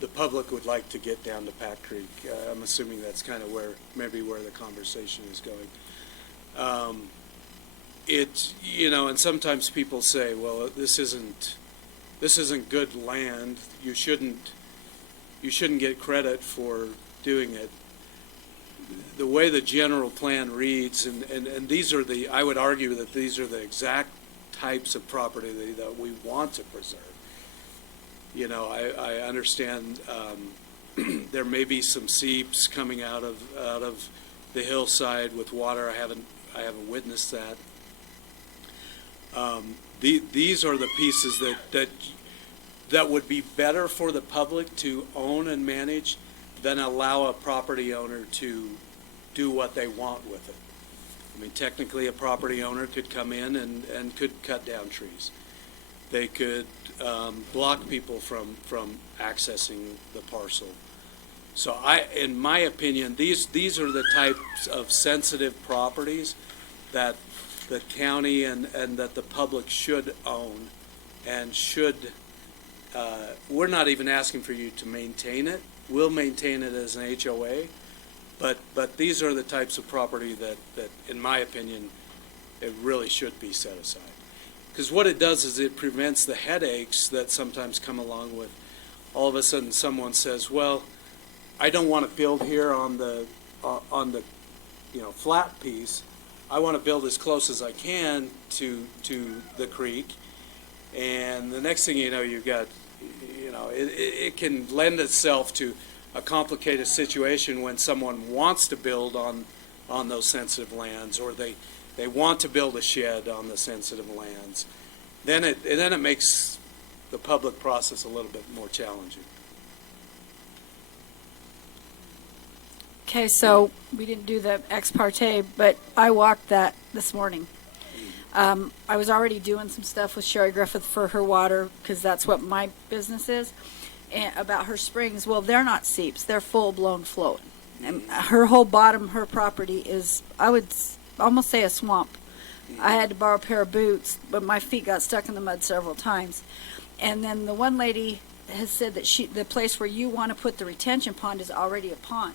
the public would like to get down to Pat Creek. I'm assuming that's kind of maybe where the conversation is going. And sometimes people say, well, this isn't good land. You shouldn't get credit for doing it. The way the general plan reads, and these are I would argue that these are the exact types of property that we want to preserve. I understand There may be some seeps coming out of the hillside with water. I haven't witnessed that. These are the pieces that would be better for the public to own and manage than allow a property owner to do what they want with it. I mean, technically, a property owner could come in and could cut down trees. They could block people from accessing the parcel. So in my opinion, these are the types of sensitive properties that the county and that the public should own and should, we're not even asking for you to maintain it. We'll maintain it as an HOA, but these are the types of property that in my opinion, it really should be set aside. Because what it does is it prevents the headaches that sometimes come along with all of a sudden someone says, well, I don't want to build here on the flat piece. I want to build as close as I can to the creek. And the next thing you know, you've got, it can lend itself to a complicated situation when someone wants to build on those sensitive lands, or they want to build a shed on the sensitive lands. Then it makes the public process a little bit more challenging. Okay, so we didn't do the ex parte, but I walked that this morning. I was already doing some stuff with Sherry Griffith for her water, because that's what my business is, and about her springs. Well, they're not seeps, they're full-blown float. And her whole bottom, her property is, I would almost say, a swamp. I had to borrow a pair of boots, but my feet got stuck in the mud several times. And then the one lady has said that the place where you want to put the retention pond is already a pond.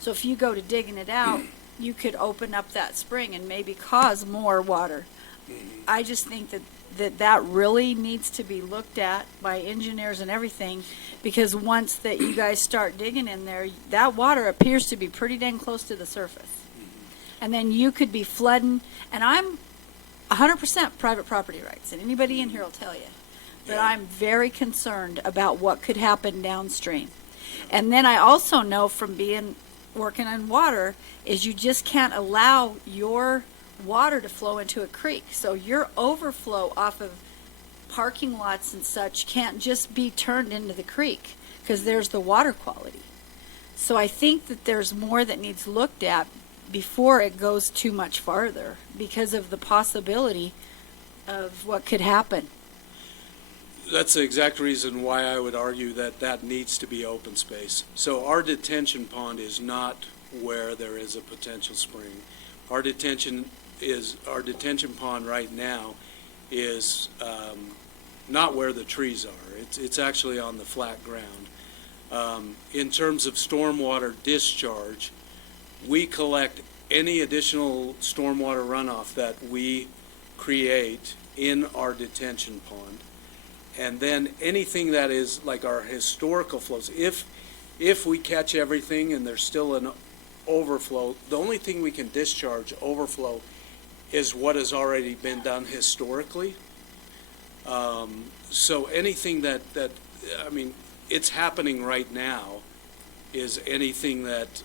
So if you go to digging it out, you could open up that spring and maybe cause more water. I just think that really needs to be looked at by engineers and everything, because once that you guys start digging in there, that water appears to be pretty dang close to the surface. And then you could be flooding, and I'm 100% private property rights, and anybody in here will tell you. But I'm very concerned about what could happen downstream. And then I also know from working on water, is you just can't allow your water to flow into a creek. So your overflow off of parking lots and such can't just be turned into the creek, because there's the water quality. So I think that there's more that needs looked at before it goes too much farther, because of the possibility of what could happen. That's the exact reason why I would argue that needs to be open space. So our detention pond is not where there is a potential spring. Our detention pond right now is not where the trees are. It's actually on the flat ground. In terms of stormwater discharge, we collect any additional stormwater runoff that we create in our detention pond. And then anything that is like our historical flows, if we catch everything and there's still an overflow, the only thing we can discharge overflow is what has already been done historically. So anything that I mean, it's happening right now is anything that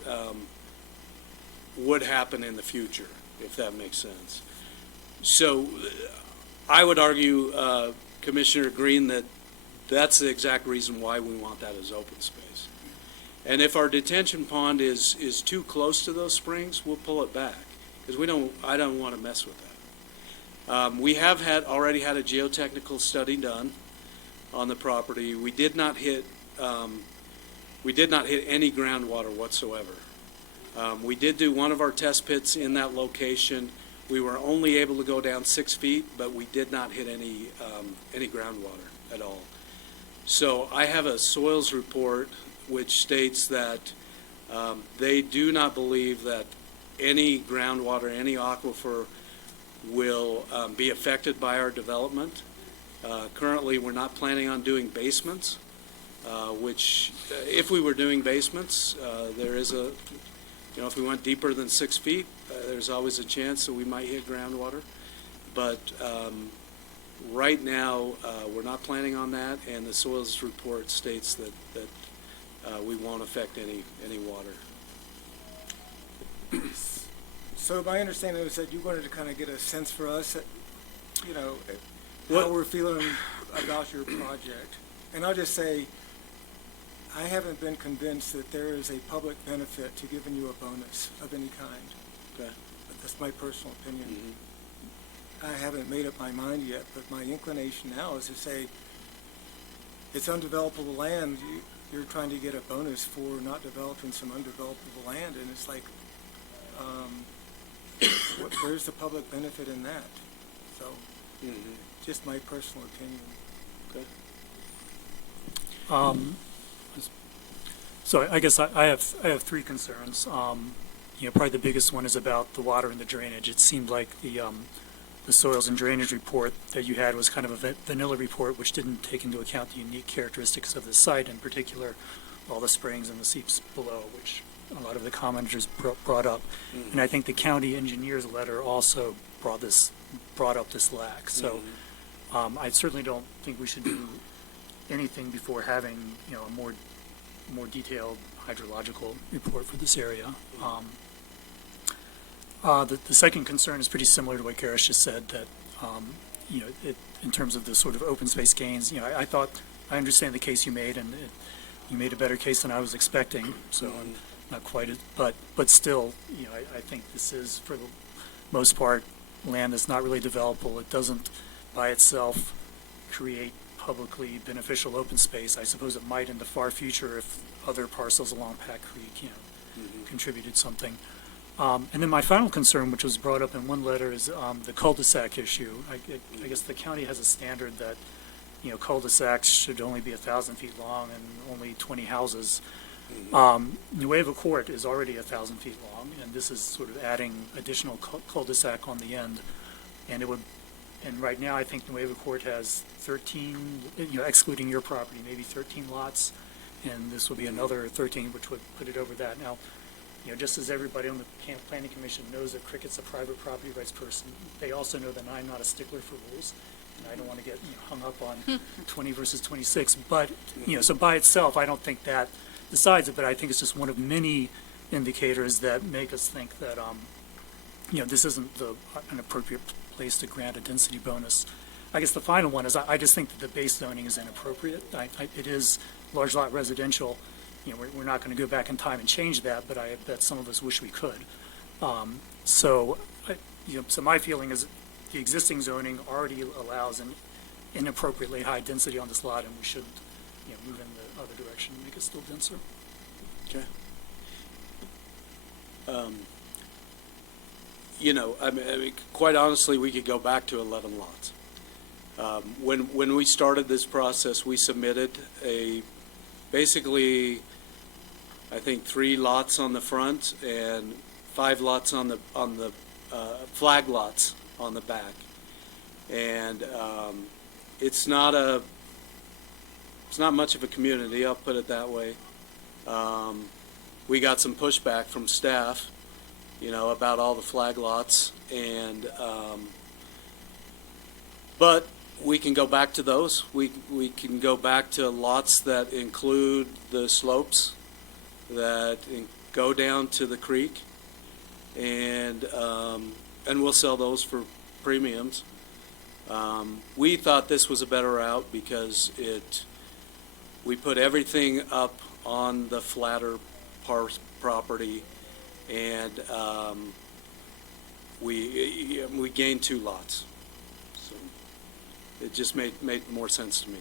would happen in the future, if that makes sense. So I would argue, Commissioner Green, that's the exact reason why we want that as open space. And if our detention pond is too close to those springs, we'll pull it back, because I don't want to mess with that. We have already had a geotechnical study done on the property. We did not hit any groundwater whatsoever. We did do one of our test pits in that location. We were only able to go down 6 feet, but we did not hit any groundwater at all. So I have a soils report which states that they do not believe that any groundwater, any aquifer will be affected by our development. Currently, we're not planning on doing basements, which if we were doing basements, there is if we went deeper than 6 feet, there's always a chance that we might hit groundwater. But right now, we're not planning on that, and the soils report states that we won't affect any water. So my understanding was that you wanted to kind of get a sense for us, you know, What- how we're feeling about your project. And I'll just say, I haven't been convinced that there is a public benefit to giving you a bonus of any kind. Okay. But that's my personal opinion. I haven't made up my mind yet, but my inclination now is to say, it's undevelopable land. You're trying to get a bonus for not developing some undevelopable land, and it's like, where's the public benefit in that? So, just my personal opinion. Okay. So I guess I have three concerns. Probably the biggest one is about the water and the drainage. It seemed like the soils and drainage report that you had was kind of a vanilla report, which didn't take into account the unique characteristics of the site, in particular, all the springs and the seeps below, which a lot of the commenters brought up. And I think the county engineer's letter also brought up this lack. So I certainly don't think we should do anything before having, a more detailed hydrological report for this area. The second concern is pretty similar to what Garish just said, that, in terms of the sort of open space gains, I understand the case you made, and you made a better case than I was expecting, so I'm not quite as, but still, I think this is, for the most part, land that's not really developable. It doesn't, by itself, create publicly beneficial open space. I suppose it might in the far future if other parcels along Pack Creek, contributed something. And then my final concern, which was brought up in one letter, is the cul-de-sac issue. I guess the county has a standard that, cul-de-sacs should only be 1,000 feet long and only 20 houses. Nueva Court is already 1,000 feet long, and this is sort of adding additional cul-de-sac on the end. And and right now I think Nueva Court has 13, excluding your property, maybe 13 lots, and this will be another 13, which would put it over that. Now, just as everybody on the Planning Commission knows that Cricket's a private property rights person, they also know that I'm not a stickler for rules, and I don't want to get hung up on 20 versus 26. But, so by itself, I don't think that decides it, but I think it's just one of many indicators that make us think that, this isn't an appropriate place to grant a density bonus. I guess the final one is I just think that the base zoning is inappropriate. It is large lot residential. We're not going to go back in time and change that, but I bet some of us wish we could. So my feeling is the existing zoning already allows an inappropriately high density on this lot, and we shouldn't, move in the other direction and make it still denser. Okay. I mean, quite honestly, we could go back to 11 lots. When we started this process, we submitted basically, I think 3 lots on the front and 5 lots on the flag lots on the back, and it's not much of a community. I'll put it that way. We got some pushback from staff, about all the flag lots, and but we can go back to those. We can go back to lots that include the slopes that go down to the creek, and we'll sell those for premiums. We thought this was a better route because we put everything up on the flatter property, and we gained 2 lots. So it just made more sense to me.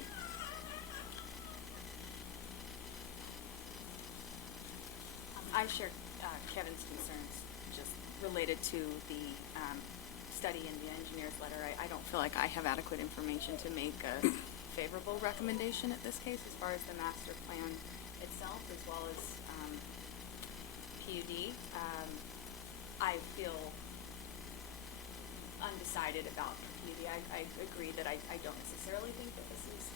I share Kevin's concerns just related to the study in the engineer's letter. I don't feel like I have adequate information to make a favorable recommendation at this case as far as the master plan itself, as well as PUD. I feel undecided about the PUD. I agree that I don't necessarily think that this is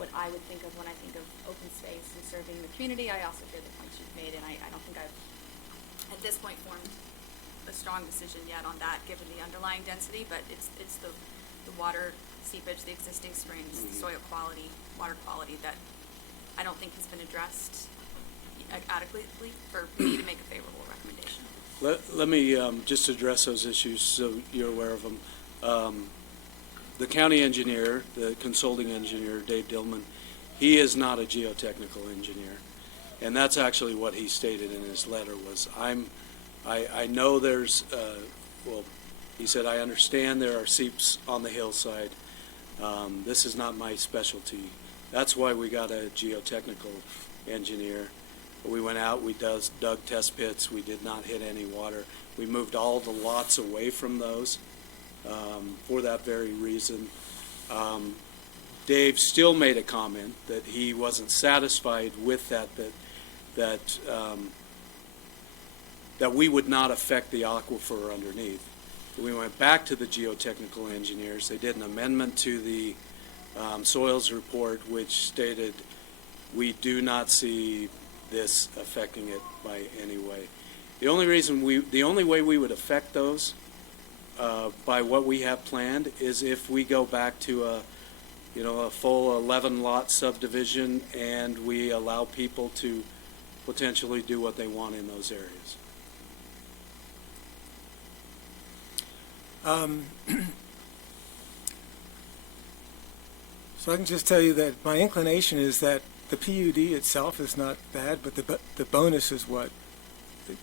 what I would think of when I think of open space and serving the community. I also hear the points you've made, and I don't think I've, at this point, formed a strong decision yet on that, given the underlying density, but it's the water seepage, the existing springs, the soil quality, water quality that I don't think has been addressed adequately for me to make a favorable recommendation. Let me just address those issues so you're aware of them. The county engineer, the consulting engineer, Dave Dillman, he is not a geotechnical engineer. And that's actually what he stated in his letter was, I know there's, well, he said, I understand there are seeps on the hillside. This is not my specialty. That's why we got a geotechnical engineer. We went out, we dug test pits, we did not hit any water. We moved all the lots away from those for that very reason. Dave still made a comment that he wasn't satisfied with that we would not affect the aquifer underneath. We went back to the geotechnical engineers. They did an amendment to the soils report, which stated we do not see this affecting it by any way. The only way we would affect those by what we have planned is if we go back to a full 11 lot subdivision and we allow people to potentially do what they want in those areas. So I can just tell you that my inclination is that the PUD itself is not bad, but the bonus is what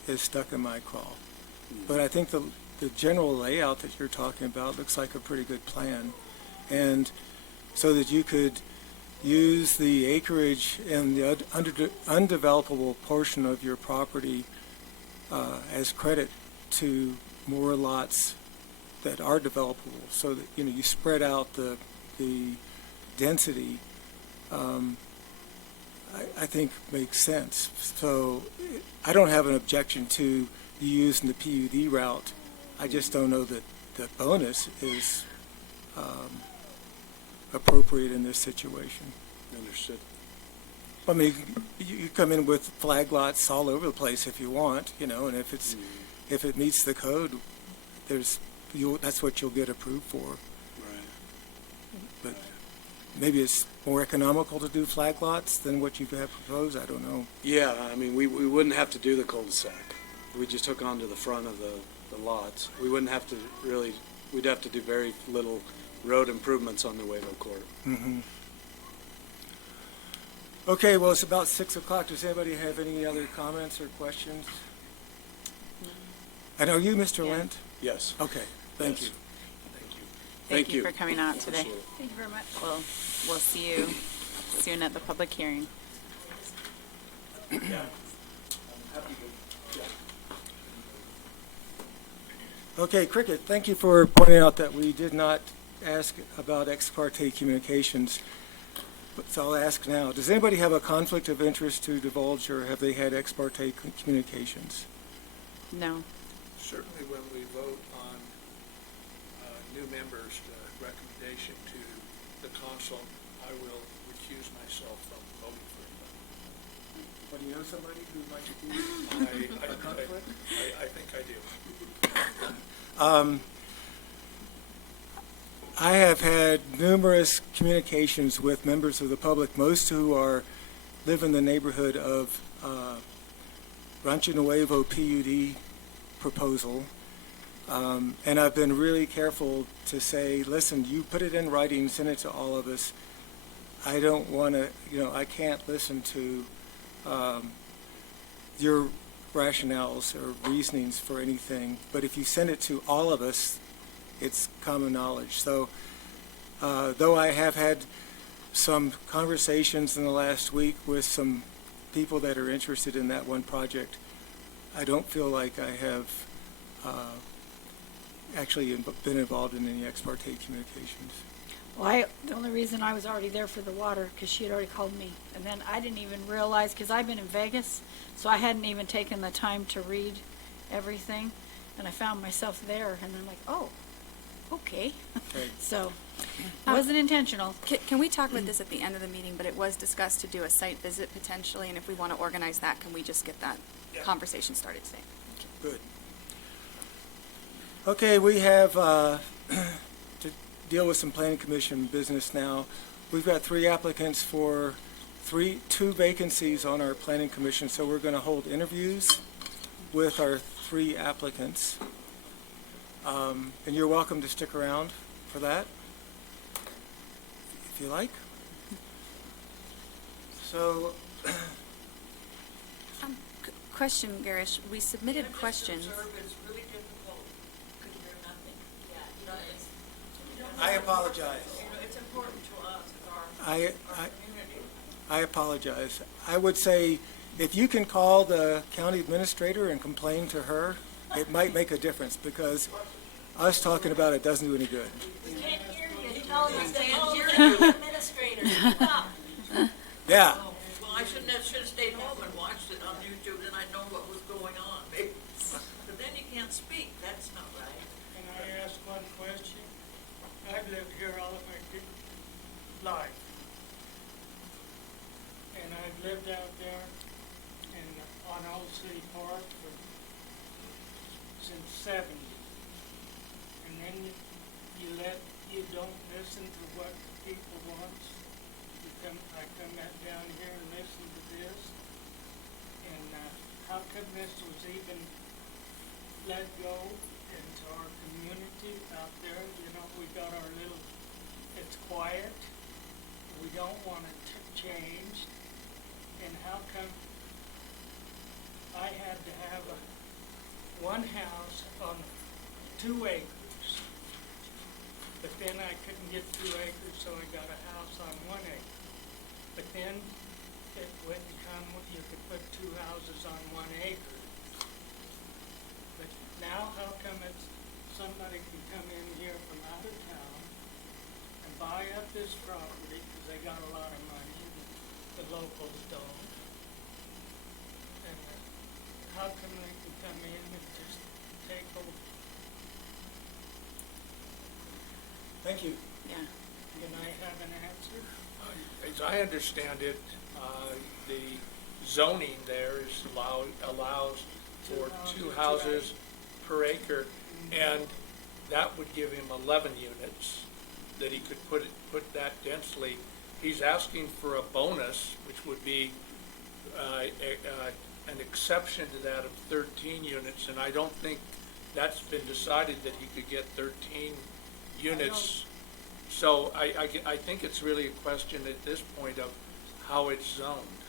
is stuck in my craw. But I think the general layout that you're talking about looks like a pretty good plan. And so that you could use the acreage and the undevelopable portion of your property as credit to more lots that are developable, so that you spread out the density. I think makes sense. So I don't have an objection to you using the PUD route. I just don't know that the bonus is appropriate in this situation. Understood. I mean, you come in with flag lots all over the place if you want, and if it meets the code, that's what you'll get approved for. Right. But maybe it's more economical to do flag lots than what you have proposed. I don't know. Yeah, I mean, we wouldn't have to do the cul-de-sac. We just hook onto the front of the lots. We wouldn't have to really, we'd have to do very little road improvements on Nuevo Court. Mm-hmm. Okay, well, it's about 6 o'clock. Does anybody have any other comments or questions? And are you Mr. Lent? Yes. Okay, thank you. Thank you for coming out today. Appreciate it. Thank you very much. We'll see you soon at the public hearing. Okay, Cricket, thank you for pointing out that we did not ask about ex parte communications. So I'll ask now, does anybody have a conflict of interest to divulge, or have they had ex parte communications? No. Certainly when we vote on new members' recommendation to the council, I will recuse myself from voting for them. But do you know somebody who might be a conflict? I think I do. I have had numerous communications with members of the public, most who live in the neighborhood of Rancho Nuevo PUD proposal. And I've been really careful to say, listen, you put it in writing, send it to all of us. I don't want to, I can't listen to your rationales or reasonings for anything. But if you send it to all of us, it's common knowledge. So though I have had some conversations in the last week with some people that are interested in that one project, I don't feel like I have actually been involved in any ex parte communications. Well, the only reason I was already there for the water, because she had already called me. And then I didn't even realize, because I've been in Vegas, so I hadn't even taken the time to read everything. And I found myself there, and I'm like, oh, okay. So it wasn't intentional. Can we talk about this at the end of the meeting, but it was discussed to do a site visit potentially, and if we want to organize that, can we just get that conversation started today? Good. Okay, we have to deal with some planning commission business now. We've got 3 applicants for two vacancies on our planning commission, so we're going to hold interviews with our 3 applicants. And you're welcome to stick around for that, if you like. So, Question, Garish, we submitted questions. I apologize. It's important to us as our I apologize. I would say, if you can call the county administrator and complain to her, it might make a difference, because us talking about it doesn't do any good. We can't hear you. Tell us to call the administrator. Yeah. Well, I should have stayed home and watched it on YouTube, then I'd know what was going on. But then you can't speak. That's not right. Can I ask one question? I've lived here all of my life. And I've lived out there on Old City Park since '70. And then you don't listen to what people want. I come down here and listen to this. And how come this was even let go into our community out there? You know, we got our little, it's quiet. We don't want it to change. And how come I had to have one house on 2 acres, but then I couldn't get 2 acres, so I got a house on 1 acre. But then it wouldn't come, you could put 2 houses on 1 acre. But now how come somebody can come in here from out of town and buy up this property because they got a lot of money, the locals don't. And how come they can come in and just take over? Thank you. Yeah. Can I have an answer? As I understand it, the zoning there allows for 2 houses per acre, and that would give him 11 units that he could put that densely. He's asking for a bonus, which would be an exception to that of 13 units, and I don't think that's been decided that he could get 13 units. So I think it's really a question at this point of how it's zoned.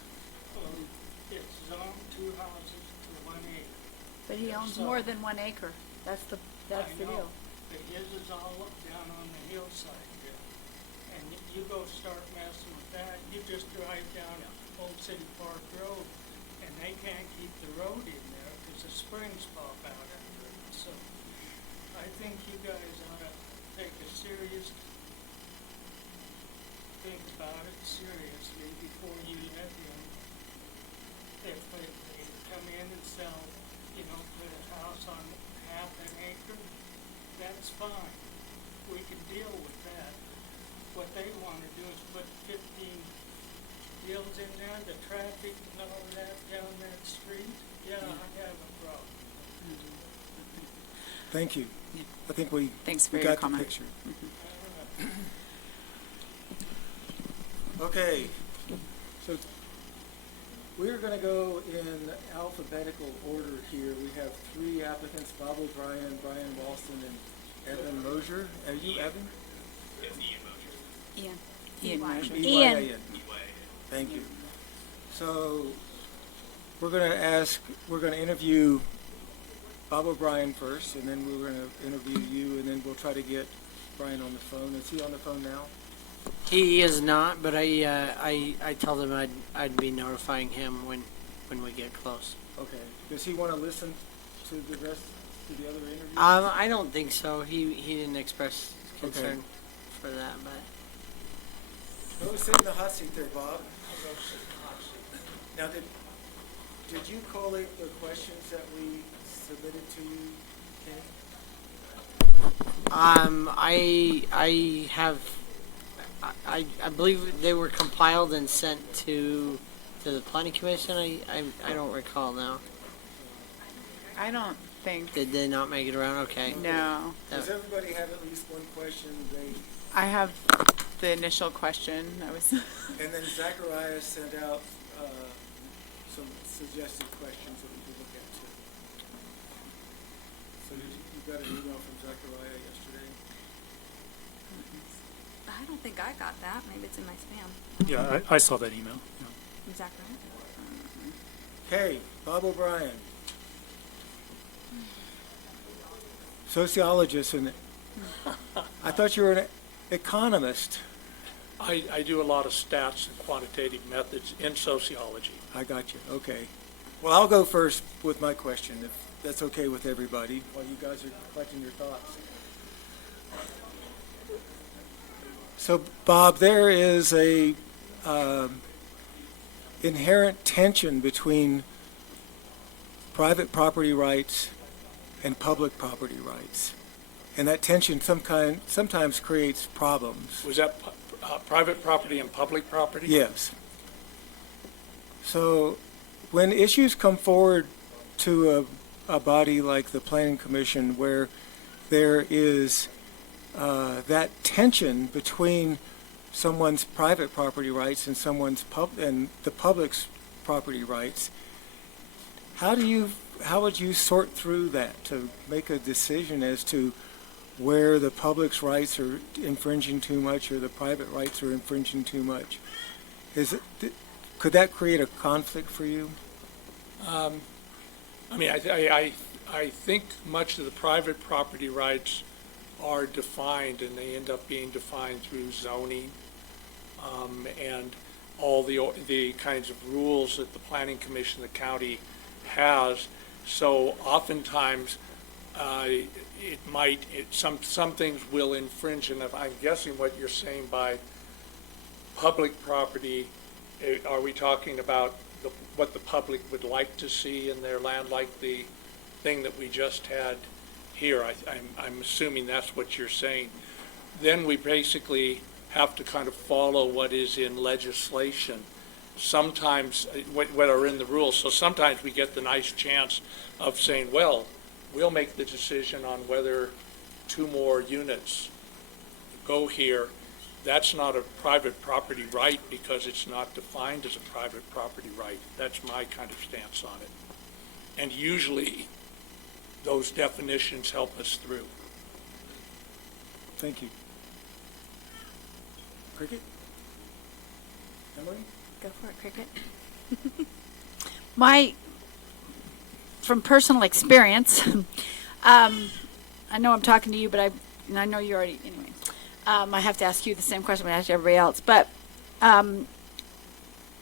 It's zoned 2 houses to 1 acre. But he owns more than 1 acre. That's the I deal. know, but his is all up down on the hillside there. And you go start messing with that, you just drive down Old City Park Road, and they can't keep the road in there because the springs pop out under it. So I think you guys ought to take a serious think about it seriously before you let him, if they come in and sell, put a house on half an acre, that's fine. We can deal with that. What they want to do is put 15 deals in there, the traffic and all that down that street. Yeah, I have a problem. Thank you. I think we Thanks for we your got the comment. picture. Okay, so we're going to go in alphabetical order here. We have 3 applicants: Bob O'Brien, Brian Walston, and Evan Mosier. Are you Evan? Ian. Ian Mosier. Ian. Thank you. So we're going to interview Bob O'Brien first, and then we're going to interview you, and then we'll try to get Brian on the phone. Is he on the phone now? He is not, but I told him I'd be notifying him when we get close. Okay. Does he want to listen to the other interviews? I don't think so. He didn't express concern for that, but. Go sit in the hot seat there, Bob. Now, did you collate the questions that we submitted to you, Ken? I have. I believe they were compiled and sent to the planning commission. I don't recall now. I don't think. Did they not make it around? Okay. No. Does everybody have at least one question? I have the initial question. I was. And then Zachariah sent out some suggested questions that we could look at too. So you got an email from Zachariah yesterday? I don't think I got that. Maybe it's in my spam. Yeah, I saw that email. Yeah. Exactly. Okay, Bob O'Brien. Sociologist, and I thought you were an economist. I do a lot of stats and quantitative methods in sociology. I got you, okay. Well, I'll go first with my question, if that's okay with everybody, while you guys are collecting your thoughts. So, Bob, there is a inherent tension between private property rights and public property rights. And that tension sometimes creates problems. Was that private property and public property? Yes. So when issues come forward to a body like the Planning Commission where there is that tension between someone's private property rights and and the public's property rights, how would you sort through that to make a decision as to where the public's rights are infringing too much or the private rights are infringing too much? Could that create a conflict for you? I mean, I think much of the private property rights are defined, and they end up being defined through zoning, and all the kinds of rules that the Planning Commission, the county has. So oftentimes, some things will infringe, and if I'm guessing what you're saying by public property, are we talking about what the public would like to see in their land, like the thing that we just had here? I'm assuming that's what you're saying. Then we basically have to kind of follow what is in legislation. Sometimes, what are in the rules. So sometimes we get the nice chance of saying, well, we'll make the decision on whether 2 more units go here. That's not a private property right because it's not defined as a private property right. That's my kind of stance on it. And usually, those definitions help us through. Thank you. Cricket? Emily? Go for it, Cricket. From personal experience, I know I'm talking to you, but I know you already, anyway. I have to ask you the same question I asked everybody else, but do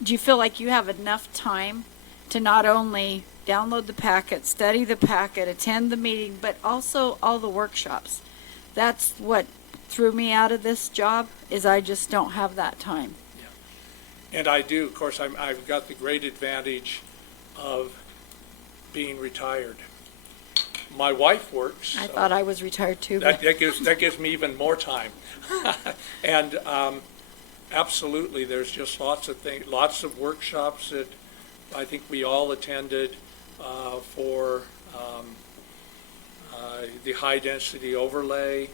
you feel like you have enough time to not only download the packet, study the packet, attend the meeting, but also all the workshops? That's what threw me out of this job, is I just don't have that time. And I do. Of course, I've got the great advantage of being retired. My wife works. I thought I was retired too. That gives me even more time. And absolutely, there's just lots of things, lots of workshops that I think we all attended for the high-density overlay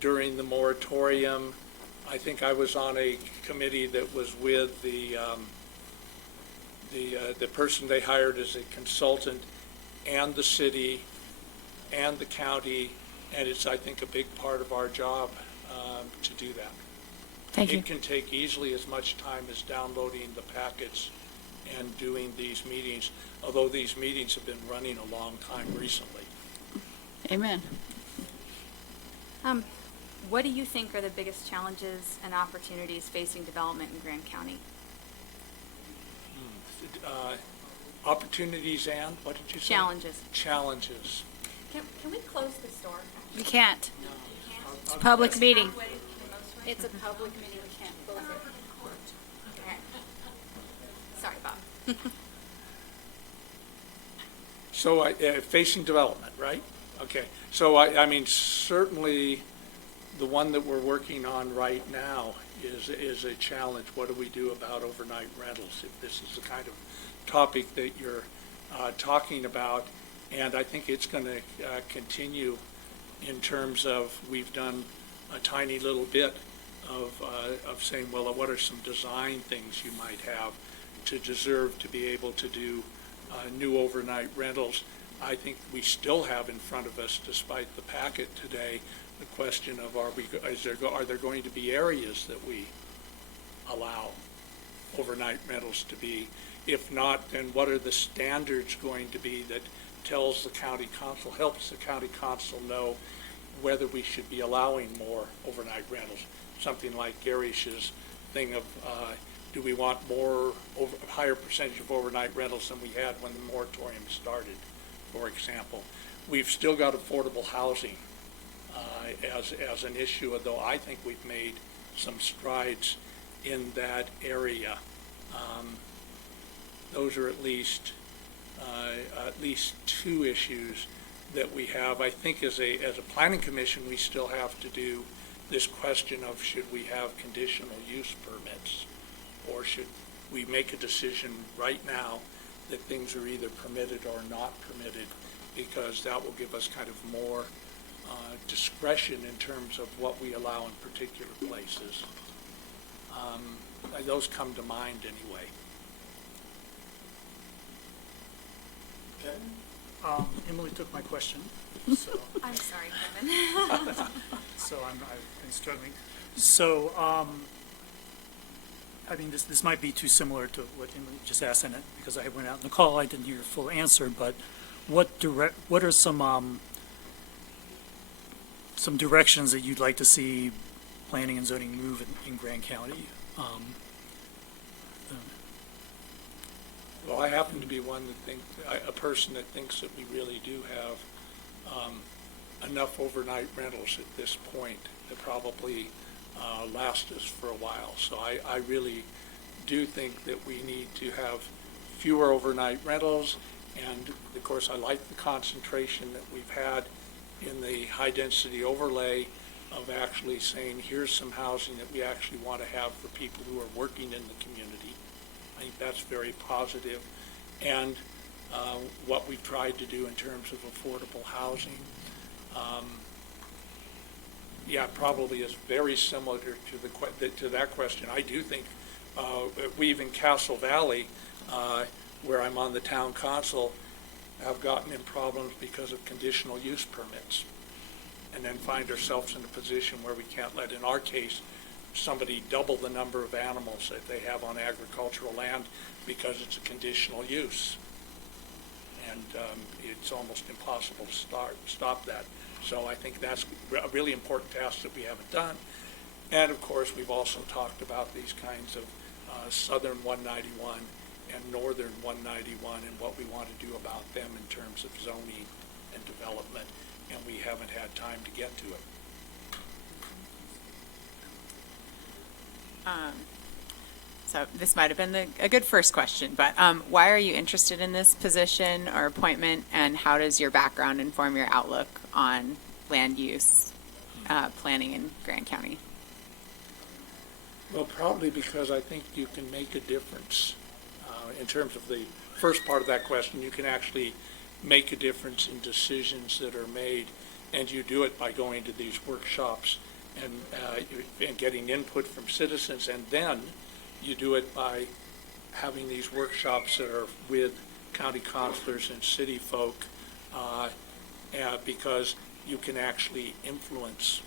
during the moratorium. I think I was on a committee that was with the person they hired as a consultant, and the city, and the county, and it's, I think, a big part of our job to do that. Thank you. It can take easily as much time as downloading the packets and doing these meetings, although these meetings have been running a long time recently. Amen. What do you think are the biggest challenges and opportunities facing development in Grand County? Opportunities and, what did you say? Challenges. Challenges. Can we close this door? You can't. It's a public meeting. It's a public meeting. We can't close it. Okay. Sorry, Bob. So facing development, right? Okay. So I mean, certainly the one that we're working on right now is a challenge. What do we do about overnight rentals? If this is the kind of topic that you're talking about, and I think it's going to continue in terms of, we've done a tiny little bit of saying, well, what are some design things you might have to deserve to be able to do new overnight rentals. I think we still have in front of us, despite the packet today, the question of are there going to be areas that we allow overnight rentals to be? If not, then what are the standards going to be that tells the county council, helps the county council know whether we should be allowing more overnight rentals? Something like Garish's thing of, do we want higher percentage of overnight rentals than we had when the moratorium started, for example? We've still got affordable housing as an issue, although I think we've made some strides in that area. Those are at least two issues that we have. I think as a planning commission, we still have to do this question of should we have conditional use permits, or should we make a decision right now that things are either permitted or not permitted, because that will give us kind of more discretion in terms of what we allow in particular places. Those come to mind anyway. Emily took my question, so. I'm sorry, Kevin. So I've been struggling. So, I mean, this might be too similar to what Emily just asked in it, because I went out in the call, I didn't hear your full answer, but what are some directions that you'd like to see planning and zoning move in Grand County? Well, I happen to be a person that thinks that we really do have enough overnight rentals at this point to probably last us for a while. So I really do think that we need to have fewer overnight rentals, and of course I like the concentration that we've had in the high density overlay of actually saying here's some housing that we actually want to have for people who are working in the community. I think that's very positive. And what we've tried to do in terms of affordable housing, probably is very similar to that question. I do think we've in Castle Valley, where I'm on the town council, have gotten in problems because of conditional use permits, and then find ourselves in a position where we can't let, in our case, somebody double the number of animals that they have on agricultural land because it's a conditional use. And it's almost impossible to stop that. So I think that's a really important task that we haven't done. And of course, we've also talked about these kinds of Southern 191 and Northern 191 and what we want to do about them in terms of zoning and development, and we haven't had time to get to it. So this might have been a good first question, but why are you interested in this position or appointment, and how does your background inform your outlook on land use planning in Grand County? Well, probably because I think you can make a difference. In terms of the first part of that question, you can actually make a difference in decisions that are made, and you do it by going to these workshops and getting input from citizens, and then you do it by having these workshops that are with county councilors and city folk, because you can actually influence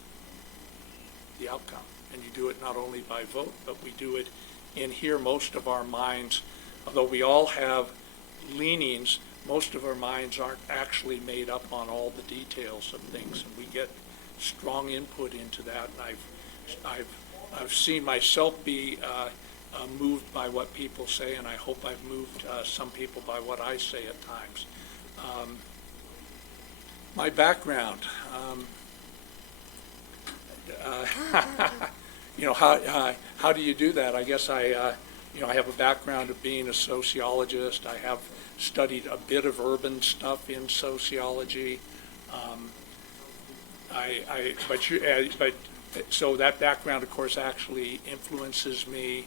the outcome. And you do it not only by vote, but we do it in here. Most of our minds, although we all have leanings, most of our minds aren't actually made up on all the details of things, and we get strong input into that. And I've seen myself be moved by what people say, and I hope I've moved some people by what I say at times. My background, how do you do that? I guess I have a background of being a sociologist. I have studied a bit of urban stuff in sociology. So that background, of course, actually influences me.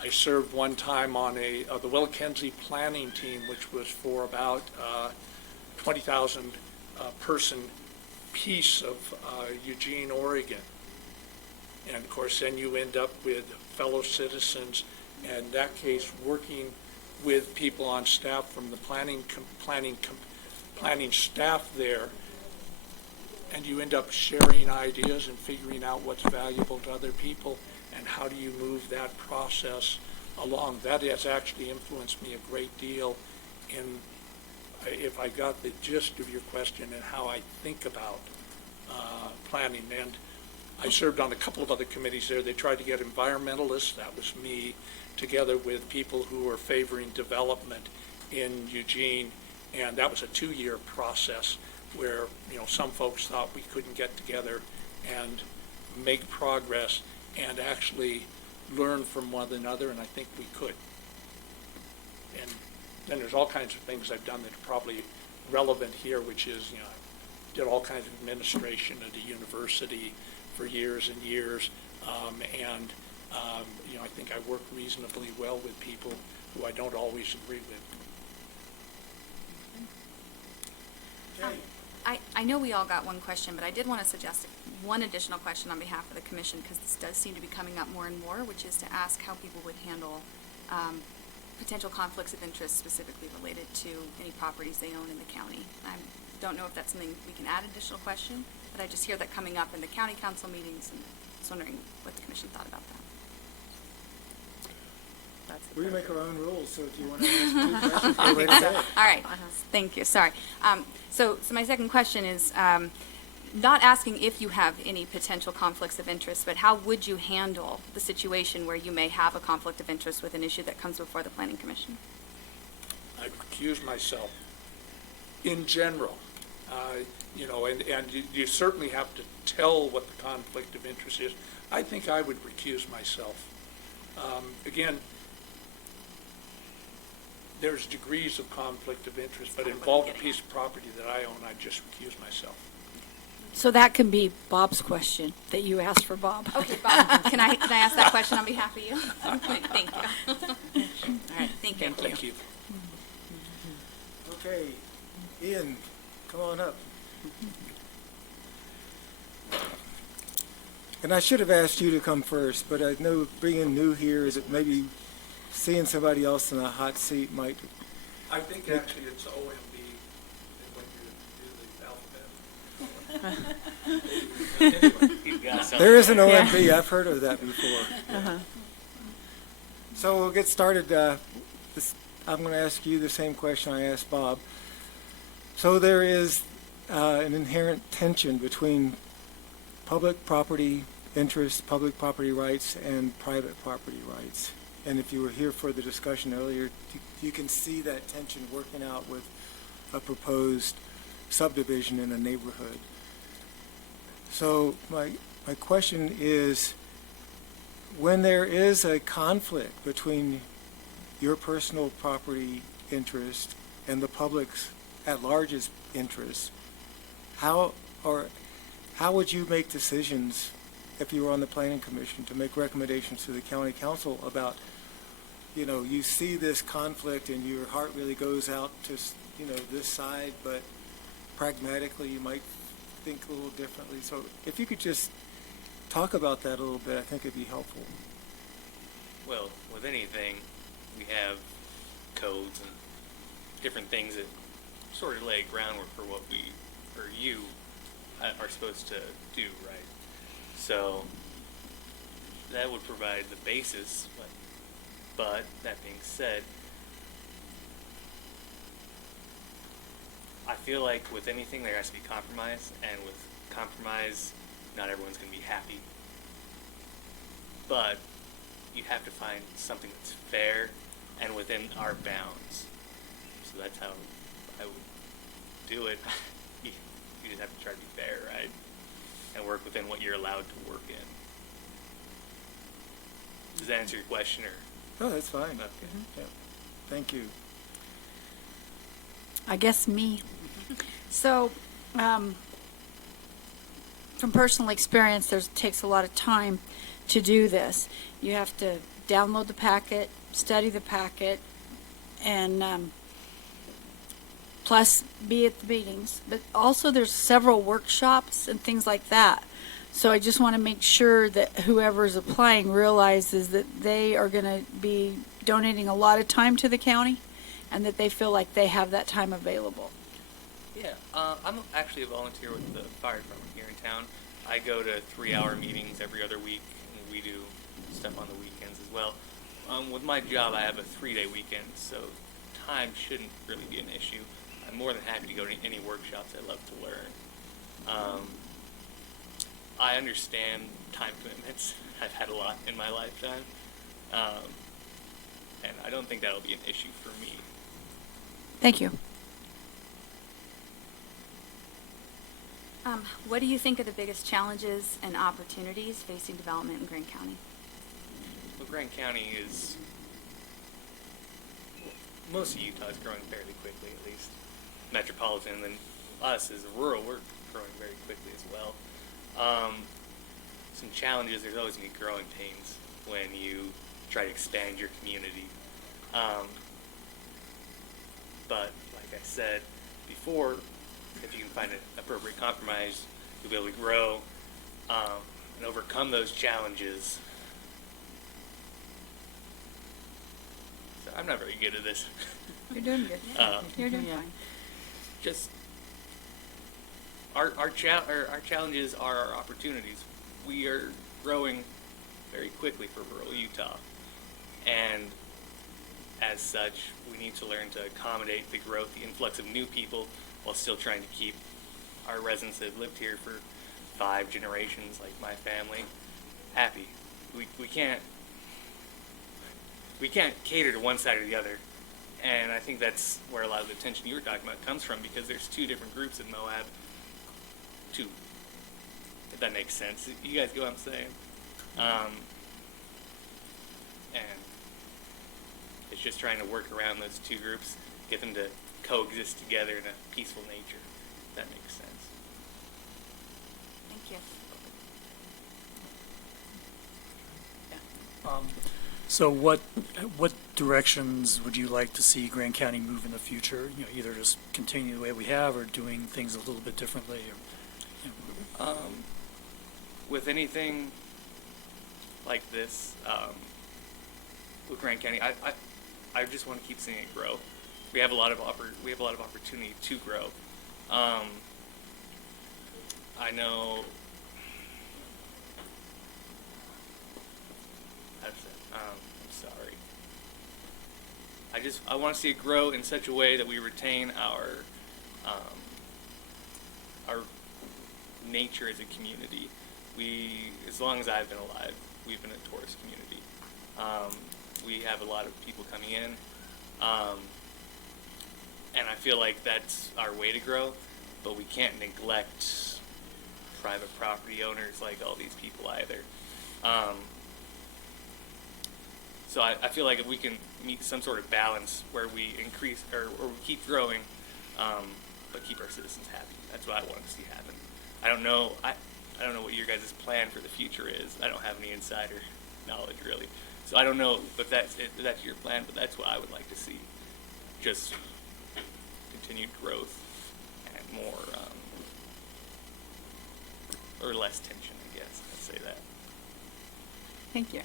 I served one time on the Willackenzie planning team, which was for about 20,000 person piece of Eugene, Oregon. And of course, then you end up with fellow citizens, and in that case, working with people on staff from the planning staff there, and you end up sharing ideas and figuring out what's valuable to other people, and how do you move that process along. That has actually influenced me a great deal in, if I got the gist of your question, and how I think about planning. And I served on a couple of other committees there. They tried to get environmentalists, that was me, together with people who were favoring development in Eugene, and that was a 2-year process where, some folks thought we couldn't get together and make progress and actually learn from one another, and I think we could. And then there's all kinds of things I've done that are probably relevant here, which is, I did all kinds of administration at a university for years and years, and I think I work reasonably well with people who I don't always agree with. I know we all got one question, but I did want to suggest one additional question on behalf of the commission, because this does seem to be coming up more and more, which is to ask how people would handle potential conflicts of interest specifically related to any properties they own in the county. I don't know if that's something we can add additional question, but I just hear that coming up in the county council meetings, and I was wondering what the commission thought about that. We make our own rules, so if you want to ask 2 questions, go right ahead. All right, thank you, sorry. So my second question is, not asking if you have any potential conflicts of interest, but how would you handle the situation where you may have a conflict of interest with an issue that comes before the Planning Commission? I recuse myself in general, and you certainly have to tell what the conflict of interest is. I think I would recuse myself. Again, there's degrees of conflict of interest, but involve a piece of property that I own, I'd just recuse myself. So that can be Bob's question that you asked for Bob. Okay, Bob, can I ask that question on behalf of you? Thank you. All right, thank you. Thank you. Okay, Ian, come on up. And I should have asked you to come first, but I know being new here is that maybe seeing somebody else in a hot seat might. I think actually it's OMB when you do the alphabet. There is an OMB. I've heard of that before. So we'll get started. I'm going to ask you the same question I asked Bob. So there is an inherent tension between public property interests, public property rights, and private property rights. And if you were here for the discussion earlier, you can see that tension working out with a proposed subdivision in a neighborhood. So my question is, when there is a conflict between your personal property interest and the public's at large's interest, how would you make decisions if you were on the Planning Commission to make recommendations to the county council about, you see this conflict and your heart really goes out to, this side, but pragmatically you might think a little differently. So if you could just talk about that a little bit, I think it'd be helpful. Well, with anything, we have codes and different things that sort of lay groundwork for what we, or you, are supposed to do, right? So that would provide the basis, but that being said, I feel like with anything there has to be compromise, and with compromise, not everyone's going to be happy. But you have to find something that's fair and within our bounds. So that's how I would do it. You just have to try to be fair, right? And work within what you're allowed to work in. Does that answer your question, or? Oh, that's fine. Okay. Yeah. Thank you. I guess me. So, from personal experience, takes a lot of time to do this. You have to download the packet, study the packet, and plus be at the meetings. But also there's several workshops and things like that So I just want to make sure that whoever's applying realizes that they are going to be donating a lot of time to the county and that they feel like they have that time available. Yeah, I'm actually a volunteer with the fire department here in town. I go to 3-hour meetings every other week, and we do stuff on the weekends as well. With my job, I have a 3-day weekend, so time shouldn't really be an issue. I'm more than happy to go to any workshops. I love to learn. I understand time commitments. I've had a lot in my lifetime, and I don't think that'll be an issue for me. Thank you. What do you think are the biggest challenges and opportunities facing development in Grand County? Well, Grand County is, most of Utah is growing fairly quickly, at least. Metropolitan, and then us as a rural, we're growing very quickly as well. Some challenges, there's always going to be growing pains when you try to expand your community. But like I said before, if you can find an appropriate compromise, you'll be able to grow and overcome those challenges. So I'm not very good at this. You're doing good. You're doing fine. Just our challenges are our opportunities. We are growing very quickly for rural Utah, and as such, we need to learn to accommodate the growth, the influx of new people, while still trying to keep our residents that have lived here for 5 generations, like my family, happy. We can't cater to one side or the other, and I think that's where a lot of the tension you were talking about comes from, because there's 2 different groups in Moab. 2, if that makes sense. You guys get what I'm saying? And it's just trying to work around those 2 groups, get them to coexist together in a peaceful nature, if that makes sense. Thank you. So what directions would you like to see Grand County move in the future? You know, either just continue the way we have, or doing things a little bit differently, or With anything like this, with Grand County, I just want to keep seeing it grow. We have a lot of opportunity to grow. I know. I'm sorry. I want to see it grow in such a way that we retain our nature as a community. As long as I've been alive, we've been a tourist community. We have a lot of people coming in, and I feel like that's our way to grow, but we can't neglect private property owners like all these people either. So I feel like if we can meet some sort of balance where we increase or we keep growing, but keep our citizens happy. That's what I want to see happen. I don't know what your guys' plan for the future is. I don't have any insider knowledge really, so I don't know if that's your plan. But that's what I would like to see: just continued growth and more or less tension. I guess I'd say that. Thank you.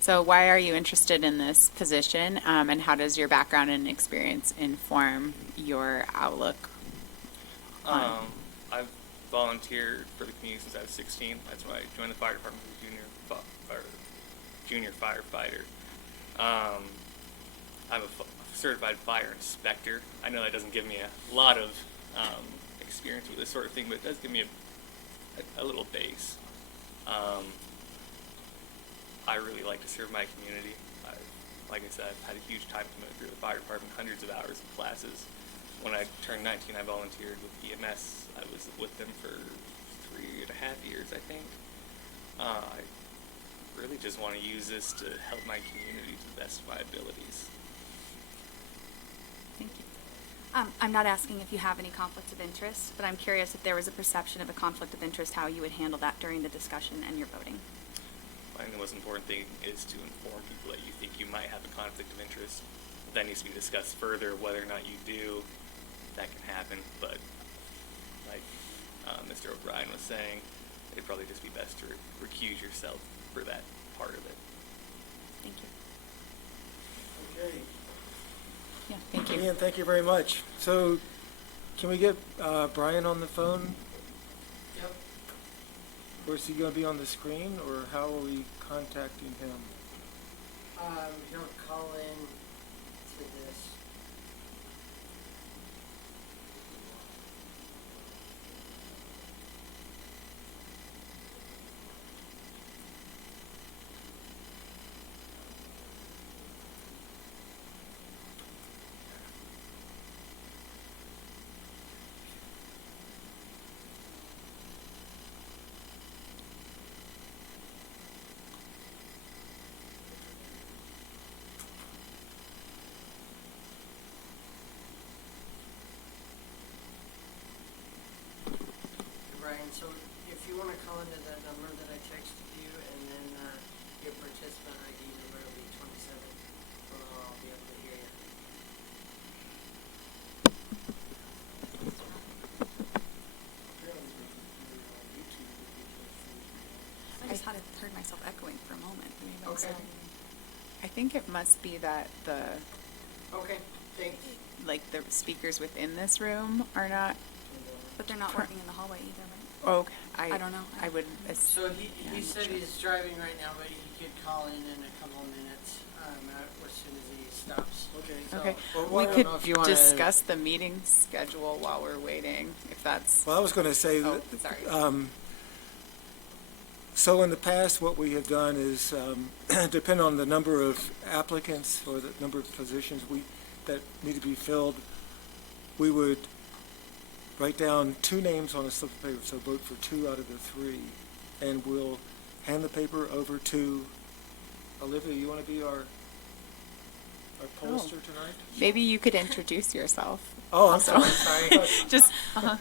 So why are you interested in this position, and how does your background and experience inform your outlook? I've volunteered for the community since I was 16. That's why I joined the fire department as a junior firefighter. I'm a certified fire inspector. I know that doesn't give me a lot of experience with this sort of thing, but it does give me a little base. I really like to serve my community. Like I said, I've had a huge time commitment through the fire department, hundreds of hours of classes. When I turned 19, I volunteered with EMS. I was with them for 3.5 years, I think. I really just want to use this to help my community to the best of my abilities. Thank you. I'm not asking if you have any conflicts of interest, but I'm curious if there was a perception of a conflict of interest, how you would handle that during the discussion and your voting. I think the most important thing is to inform people that you think you might have a conflict of interest. That needs to be discussed further, whether or not you do. That can happen, but like Mr. O'Brien was saying, it'd probably just be best to recuse yourself for that part of it. Thank you. Okay. Yeah, thank you. Ian, thank you very much. So, can we get Brian on the phone? Yep. Or is he going to be on the screen, or how are we contacting him? He'll call in to this. Brian, so if you want to call into that number that I texted you, and then your participant ID number will be 27, so I'll be able to hear you. I just heard myself echoing for a moment. Maybe that's Okay. I think it must be that Okay, thanks. like the speakers within this room are not. But they're not working in the hallway either, right? Oh, I don't know. I would. So he said he's driving right now, but he could call in a couple of minutes as soon as he stops. Okay. So, Okay, well, we I don't could know if you wanna- discuss the meeting schedule while we're waiting, if that's. Well, I was going to say Oh, that. sorry. So in the past, what we have done is, depend on the number of applicants or the number of positions that need to be filled, we would write down 2 names on a slip of paper, so vote for 2 out of the 3, and we'll hand the paper over to Olivia. You want to be our pollster tonight? Maybe you could introduce yourself. Oh, I'm also. sorry. Just. I'm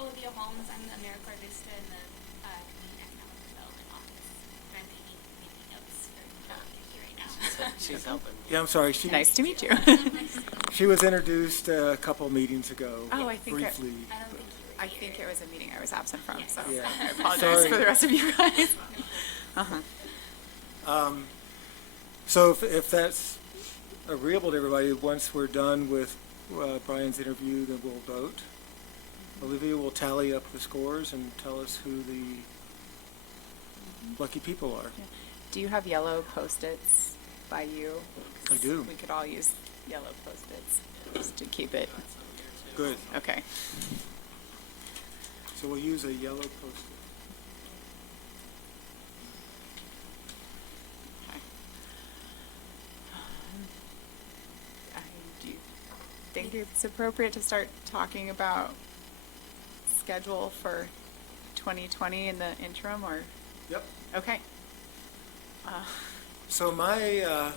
Olivia Holmes. I'm the AmeriCorps Vista in the Community Economic Development Office. I'm taking notes for right now. She's helping. Yeah, I'm sorry. Nice to meet you. She was introduced a couple meetings ago. Oh, I think briefly. I think it was a meeting I was absent from, so Yeah. I apologize Sorry. for the rest of you guys. So if that's agreeable to everybody, once we're done with Brian's interview, then we'll vote. Olivia will tally up the scores and tell us who the lucky people are. Do you have yellow Post-its by you? I do. We could all use yellow Post-its just to keep it. Good. Okay. So we'll use a yellow post-it. Do you think it's appropriate to start talking about schedule for 2020 in the interim, or? Yep. Okay. So my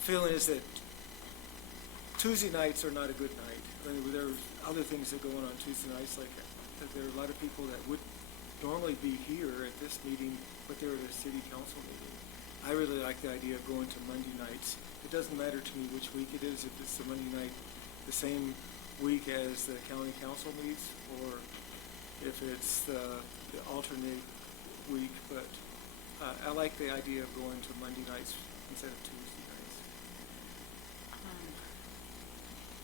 feeling is that Tuesday nights are not a good night. I mean, there are other things that go on Tuesday nights, like that there are a lot of people that would normally be here at this meeting, but they're at a city council meeting. I really like the idea of going to Monday nights. It doesn't matter to me which week it is, if it's the Monday night the same week as the county council meets, or if it's the alternate week, but I like the idea of going to Monday nights instead of Tuesday nights.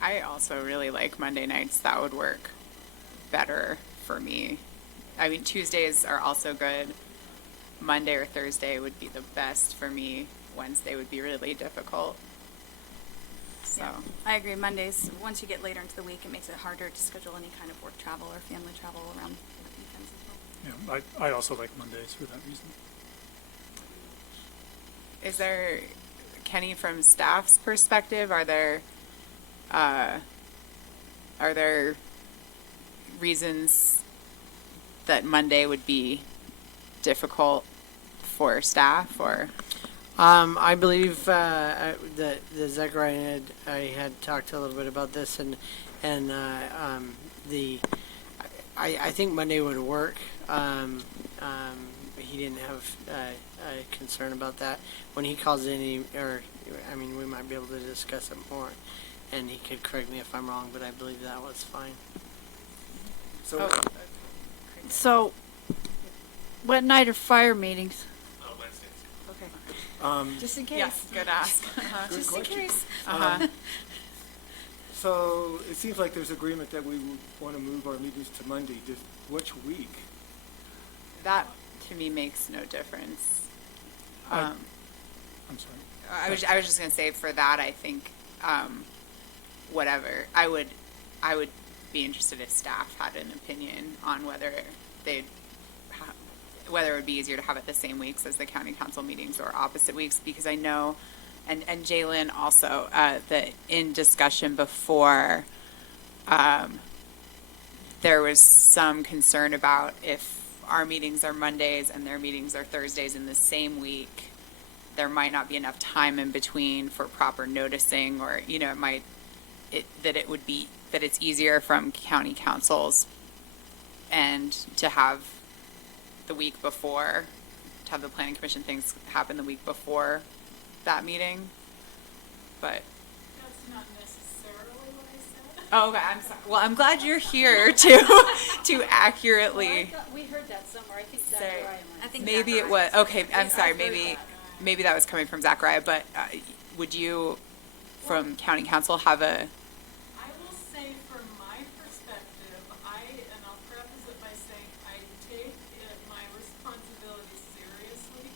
I also really like Monday nights. That would work better for me. I mean, Tuesdays are also good. Monday or Thursday would be the best for me. Wednesday would be really difficult. So. Yeah, I agree. Mondays, once you get later into the week, it makes it harder to schedule any kind of work travel or family travel around weekends as well. Yeah, I also like Mondays for that reason. Is there, Kenny, from staff's perspective, are there reasons that Monday would be difficult for staff, or? I believe that the Zechariah I had talked a little bit about this, and I think Monday would work. He didn't have a concern about that. When he calls in, we might be able to discuss it more, and he could correct me if I'm wrong, but I believe that was fine. So, So, what night are fire meetings? Wednesdays. Okay. Just in case. Yes, good ask. Good Just in question. case. So it seems like there's agreement that we would want to move our meetings to Monday. Just which week? That, to me, makes no difference. I'm sorry. I was just gonna say for that, I think, whatever, I would be interested if staff had an opinion on whether whether it would be easier to have it the same weeks as the county council meetings or opposite weeks, because I know, and Jalen also, that in discussion before, there was some concern about if our meetings are Mondays and their meetings are Thursdays in the same week, there might not be enough time in between for proper noticing, or, you know, that it's easier from county councils and to have the week before, to have the planning commission things happen the week before that meeting, but. That's not necessarily what I said. Oh, okay, I'm sorry. Well, I'm glad you're here to accurately. We heard that somewhere. I think Say, I think maybe it was, okay, I'm sorry, maybe that was coming from Zachariah, but would you, from county council, have a, I will say from my perspective, and I'll preface it by saying I take my responsibility seriously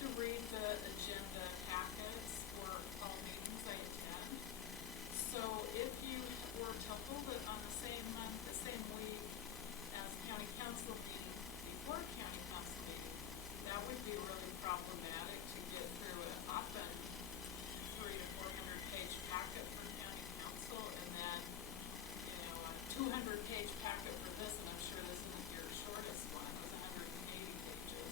to read the agenda packets for all meetings I attend. So if you were to hold it on the same month, the same week as county council meeting, before county council meeting, that would be really problematic to get through an often 300 to 400 page packet for county council, and then, you know, a 200-page packet for this, and I'm sure this isn't your shortest one, it was 180 pages.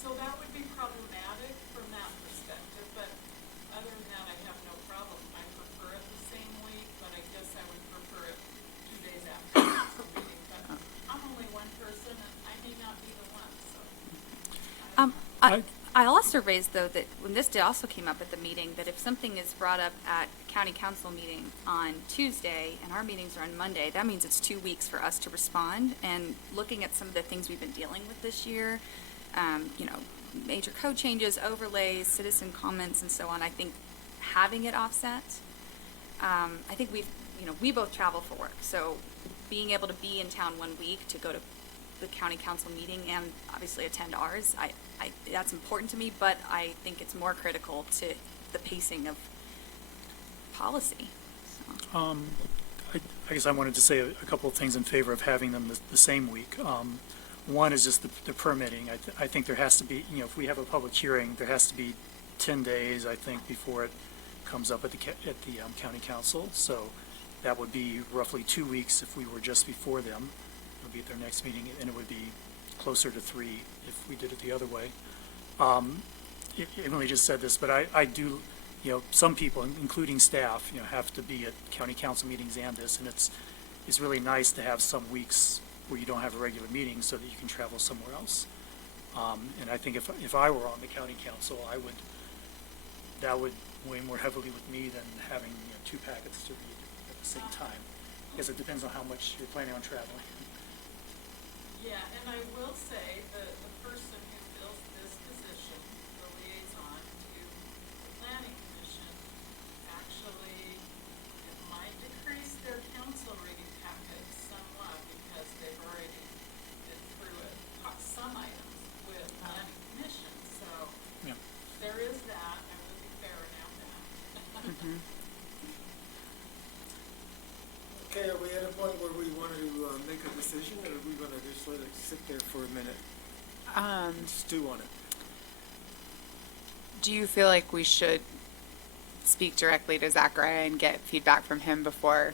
So that would be problematic from that perspective, but other than that, I have no problem. I prefer it the same week, but I guess I would prefer it 2 days after the council meeting, but I'm only one person, and I may not be the one, so. I also raised, though, that when this also came up at the meeting, that if something is brought up at county council meeting on Tuesday and our meetings are on Monday, that means it's 2 weeks for us to respond. And looking at some of the things we've been dealing with this year, you know, major code changes, overlays, citizen comments, and so on, I think having it offset, I think we both travel for work, so being able to be in town 1 week to go to the county council meeting and obviously attend ours, that's important to me, but I think it's more critical to the pacing of policy. So. I guess I wanted to say a couple of things in favor of having them the same week. One is just the permitting. I think there has to be, you know, if we have a public hearing, there has to be 10 days, I think, before it comes up at the county council. So that would be roughly 2 weeks if we were just before them. It would be at their next meeting, and it would be closer to 3 if we did it the other way. Emily just said this, but I do, you know, some people, including staff, you know, have to be at county council meetings and this, and it's really nice to have some weeks where you don't have a regular meeting so that you can travel somewhere else. And I think if I were on the county council, that would weigh more heavily with me than having, you know, 2 packets to read at the same time, because it depends on how much you're planning on traveling. Yeah, and I will say the person who fills this position, the liaison to the planning commission, actually, it might decrease their council reading packets somewhat because they've already been through it, some items with planning commission, so Yeah. there is that. I will be fair and have that. Okay, are we at a point where we want to make a decision, or are we going to just let it sit there for a minute and stew on it? Do you feel like we should speak directly to Zachariah and get feedback from him before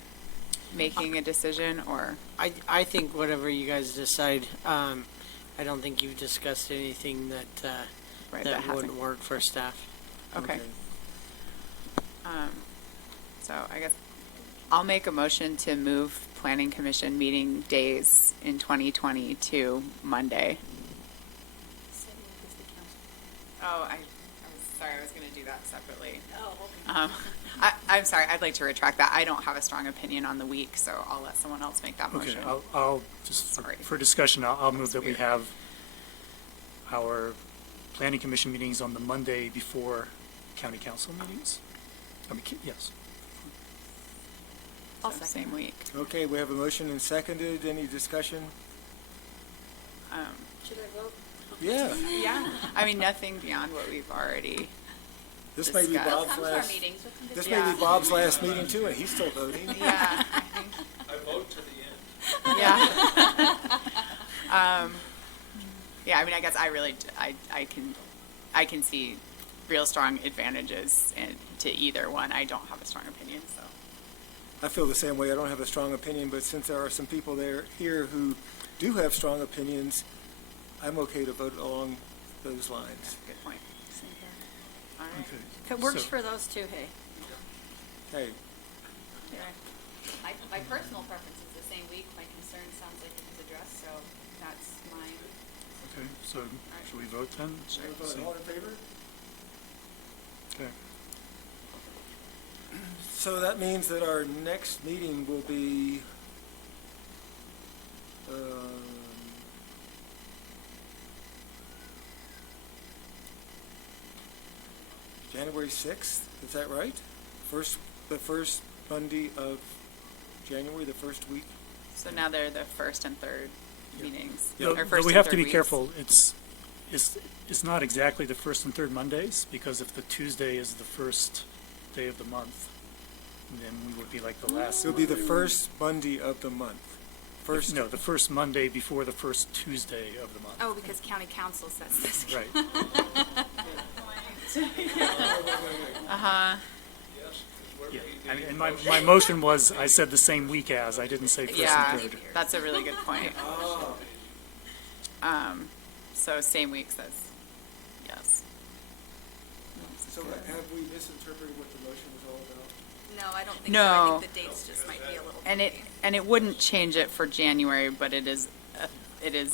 making a decision, or? I think whatever you guys decide. I don't think you've discussed anything that that wouldn't work for staff. Okay. So I guess I'll make a motion to move planning commission meeting days in 2020 to Monday. Oh, I was sorry, I was going to do that separately. Oh, okay. I'm sorry, I'd like to retract that. I don't have a strong opinion on the week, so I'll let someone else make that Okay, motion. I'll just, for discussion, I'll move that we have our planning commission meetings on the Monday before county council meetings. I mean, yes. Also same week. Okay, we have a motion and seconded. Any discussion? Should I vote? Yeah. Yeah, I mean, nothing beyond what we've already This may be discussed. Bob's Come to our last, meetings. We'll come to this the- may be Bob's last meeting too, and he's still voting. Yeah, I think, I vote to the end. yeah. Yeah, I mean, I guess I really, I can see real strong advantages to either one. I don't have a strong opinion, so. I feel the same way. I don't have a strong opinion, but since there are some people here who do have strong opinions, I'm okay to vote along those lines. Good point. All right. Okay. If it works So- for those two, hey. Hey, My personal preference is the same week. My concern sounds like it was addressed, so that's mine. Okay, so should we vote then? So- all in favor? Okay. So that means that our next meeting will be, January 6th, is that right? The first Monday of January, the first week? So now they're the first and third meetings. Though- or though first we and have to third be weeks. careful. It's not exactly the first and third Mondays, because if the Tuesday is the first day of the month, then we would be like the last. It'll be the first Monday of the month. First, No, the first Monday before the first Tuesday of the month. Oh, because county council sets this. Right. Uh-huh. Yeah, and my motion was, I said the same week as, I didn't say first Yeah, and third. that's a really good point. So same weeks as, yes. so have we misinterpreted what the motion was all about? No, I don't think so. No. I think the dates just might be a little. And it wouldn't change it for January, but it is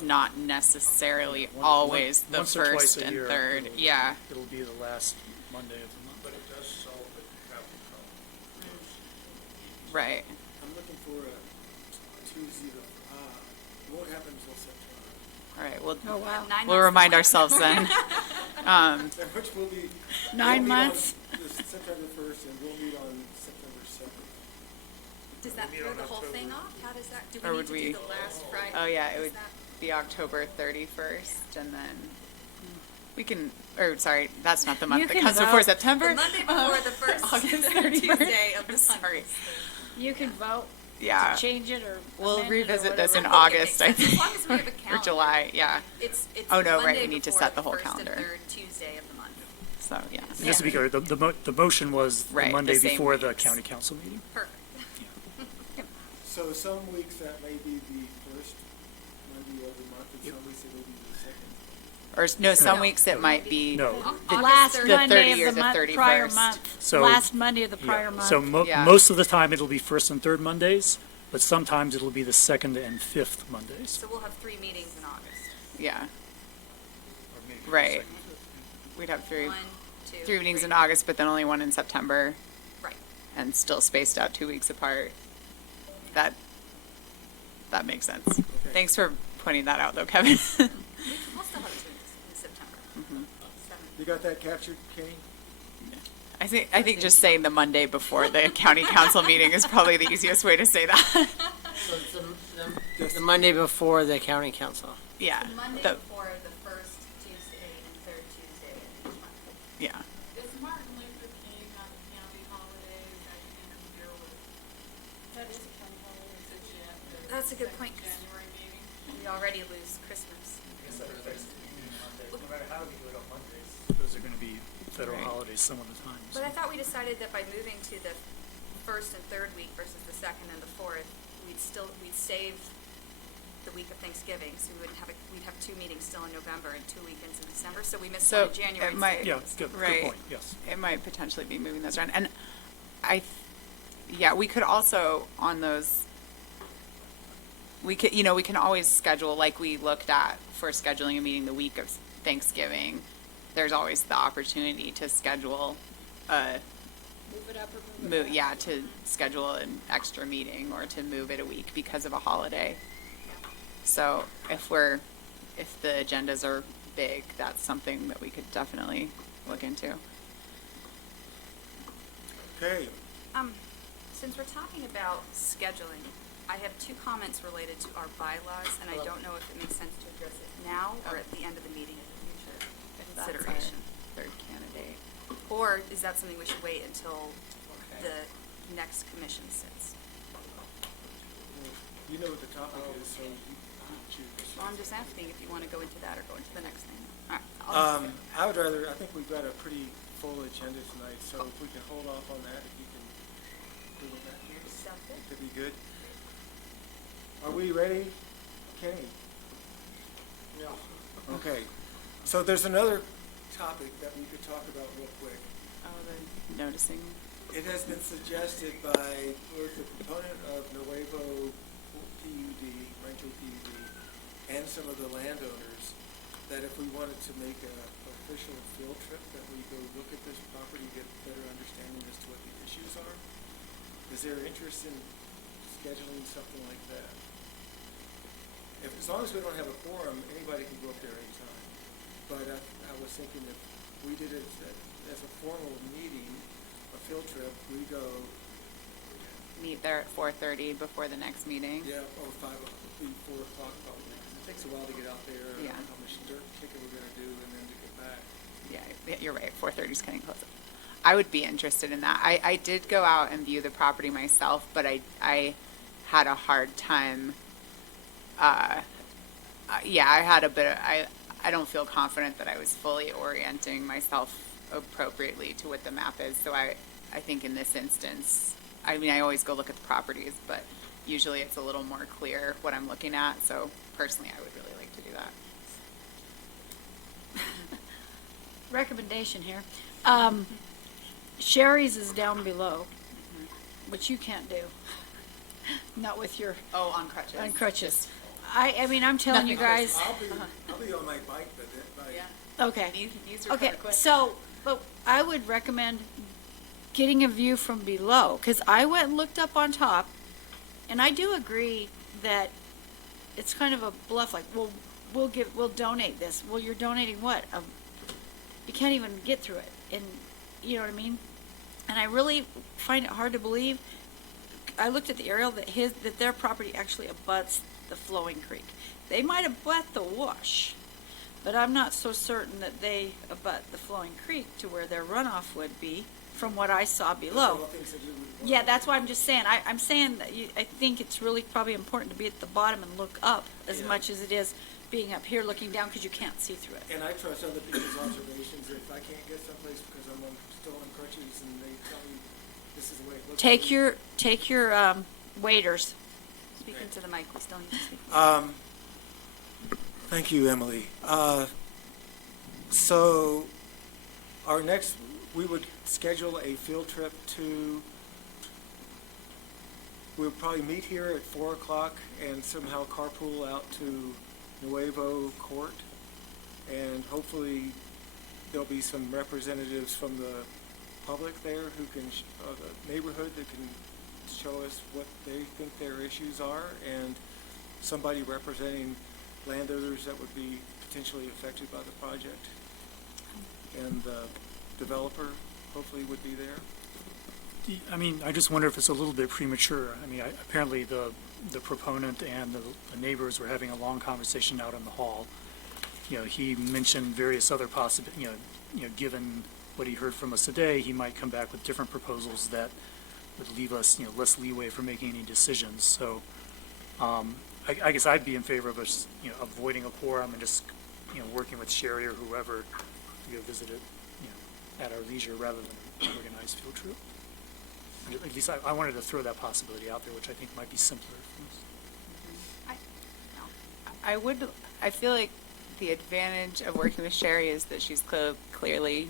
not necessarily always the Once or twice first a and year, third. it'll- Yeah, It'll be the last Monday of the month. But it does solve the traffic problem. right. I'm looking for a Tuesday, it won't happen until September. All right, well, Oh, wow. 9 we'll months remind away. ourselves then. Which will be. 9 we'll meet months. on September 1st, and we'll meet on September 2nd. Does that throw the whole thing off? How does that, do Or we would need to we- do the last Friday? Oh, yeah, it Is would that- be October 31st, and then we can, or sorry, that's not the month You that can comes before vote. September. The Monday before the first August 31st. Tuesday of the month. Sorry. You can vote Yeah. to change it or We'll amend it or revisit this in whatever. August, I As think. long as we have a Or calendar. July, yeah. It's Oh, no, right, Monday we need to before set the whole first and calendar. third Tuesday of the month. So, yeah. And just to be clear, the motion was the Right, the Monday same before the weeks. county council meeting. Perfect. So some weeks that may be the first Monday of the month, and some weeks it may be the second. Or, no, some No. weeks it might be. No. The Last the Monday 30 or of the the month, prior 31st. month. So- Last Monday of the Yeah. prior month. So Yeah. most of the time, it'll be first and third Mondays, but sometimes it'll be the second and fifth Mondays. So we'll have 3 meetings in August. Yeah, Or maybe the right. second. We'd have three 1, 2, meetings 3. in August, but then only one in September, Right. and still spaced out 2 weeks apart. That makes sense. Thanks for pointing that out, though, Kevin. We'll still have 2 in September. Mm-hmm. 7. You got that captured, Kenny? I think just saying the Monday before the county council meeting is probably the easiest way to say that. So it's the Monday before the county council. Yeah. The Monday the- before the first Tuesday and third Tuesday of each month. Yeah. Is Martin Luther King on the county holidays? I can interfere with that is a county holiday. The That's a good point. January meeting. We already lose Christmas. No matter how we do it on Mondays, those are going to be federal Right. holidays some of the time. But I thought we decided that by moving to the first and third week versus the second and the fourth, we'd save the week of Thanksgiving, so we'd have 2 meetings still in November and 2 weekends in December, so we missed So one in January. it might, Yeah, good right. point, yes. It might potentially be moving those around. And we could also on those, we can always schedule, like we looked at for scheduling a meeting the week of Thanksgiving, there's always the opportunity to schedule a Move it up or move it back. to schedule an extra meeting or to move it a week because of a holiday. So if the agendas are big, that's something that we could definitely look into. Okay, Since we're talking about scheduling, I have two comments related to our bylaws, and I don't know if it makes sense to address it now or at the end of the meeting in future That's our consideration. third candidate. Or is that something we should wait until the next commission sits? you know what the topic is, so you choose. Well, I'm just asking if you want to go into that or go into the next thing. All right, I think we've got a pretty full agenda tonight, so if we can hold off on that, if you can do that. Sounds good. That'd be good. Are we ready, Kenny? No. Okay, so there's another topic that we could talk about real quick. Oh, the noticing. It has been suggested by both the proponent of Nuevo PUD, Rancho PUD, and some of the landowners, that if we wanted to make an official field trip, that we go look at this property, get a better understanding as to what the issues are. Is there interest in scheduling something like that? As long as we don't have a quorum, anybody can go up there anytime. But I was thinking if we did it as a formal meeting, a field trip, we go, Meet there at 4:30 before the next meeting. yeah, 4 o'clock probably. 'Cause it takes a while to get out there, Yeah. how much dirt kicking we're gonna do, and then to get back. Yeah, you're right. 4:30 is getting close. I would be interested in that. I did go out and view the property myself, but I had a hard time. Yeah, I had a bit of, I don't feel confident that I was fully orienting myself appropriately to what the map is. So I think in this instance, I mean, I always go look at the properties, but usually it's a little more clear what I'm looking at. So personally, I would really like to do that. Recommendation here. Sherry's is down below, which you can't do. Not with your, Oh, on crutches. on crutches. I mean, I'm telling you guys, I'll be on my bike, but okay. These Okay, so, but I would recommend getting a view from below, because I went and looked up on top, and I do agree that it's kind of a bluff, like, well, we'll donate this. Well, you're donating what? You can't even get through it, and, you know what I mean? And I really find it hard to believe. I looked at the aerial that their property actually abuts the flowing creek. They might abut the wash, but I'm not so certain that they abut the flowing creek to where their runoff would be from what I saw below. Yeah, that's why I'm just saying. I'm saying that I think it's really probably important to be at the bottom and look up as much as it is being up here looking down, because you can't see through it. And I trust other people's observations. If I can't get someplace because I'm still on crutches and they tell me this is the way it looks. Take your waders. Speak into the mic, we still need to speak. Thank you, Emily. So our next, we would schedule a field trip to, we'll probably meet here at 4 o'clock and somehow carpool out to Nuevo Court. And hopefully there'll be some representatives from the public there who can, the neighborhood that can show us what they think their issues are, and somebody representing landowners that would be potentially affected by the project. And the developer hopefully would be there. I mean, I just wonder if it's a little bit premature. I mean, apparently the proponent and the neighbors were having a long conversation out in the hall. You know, he mentioned various other possibilities, you know, given what he heard from us today, he might come back with different proposals that would leave us, less leeway for making any decisions. So, I guess I'd be in favor of us, avoiding a quorum and just, working with Sherry or whoever to go visit it, at our leisure rather than an organized field trip. At least I wanted to throw that possibility out there, which I think might be simpler for us. I feel like the advantage of working with Sherry is that she's clearly,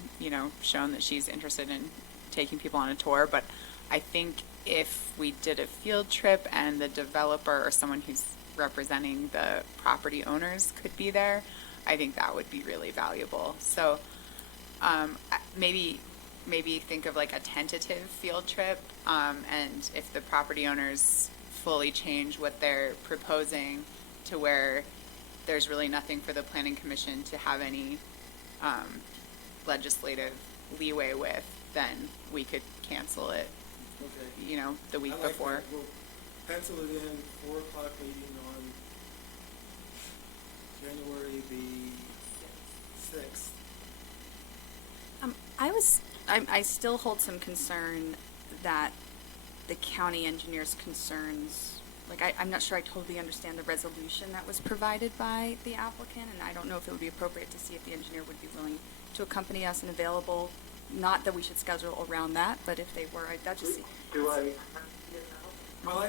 shown that she's interested in taking people on a tour. But I think if we did a field trip and the developer or someone who's representing the property owners could be there, I think that would be really valuable. So Maybe think of like a tentative field trip, and if the property owners fully change what they're proposing to where there's really nothing for the planning commission to have any legislative leeway with, then we could cancel it, Okay. you know, the week I like before. that. We'll pencil it in, 4 o'clock meeting on January the 6th. I still hold some concern that the county engineer's concerns, like, I'm not sure I totally understand the resolution that was provided by the applicant, and I don't know if it would be appropriate to see if the engineer would be willing to accompany us and available, not that we should schedule around that, but if they were, that just seems. Do I? Well,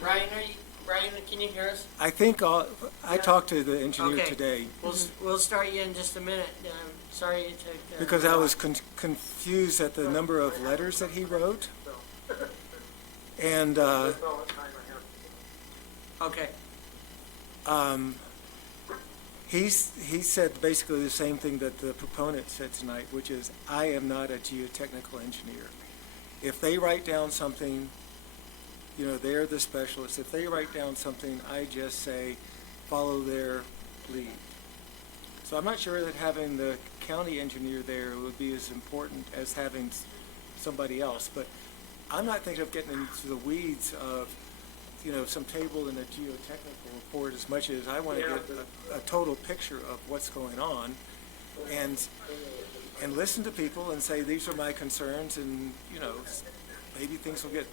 Brian, can you hear us? I think I talked to the engineer Okay. today We'll start you in just a minute. Sorry to take. because I was confused at the number of letters that he wrote. And Okay. he said basically the same thing that the proponent said tonight, which is, I am not a geotechnical engineer. If they write down something, you know, they're the specialists. If they write down something, I just say, follow their lead. So I'm not sure that having the county engineer there would be as important as having somebody else. But I'm not thinking of getting into the weeds of, you know, some table in a geotechnical report as much as I want to get a total picture of what's going on and listen to people and say, these are my concerns, and, you know, maybe things will get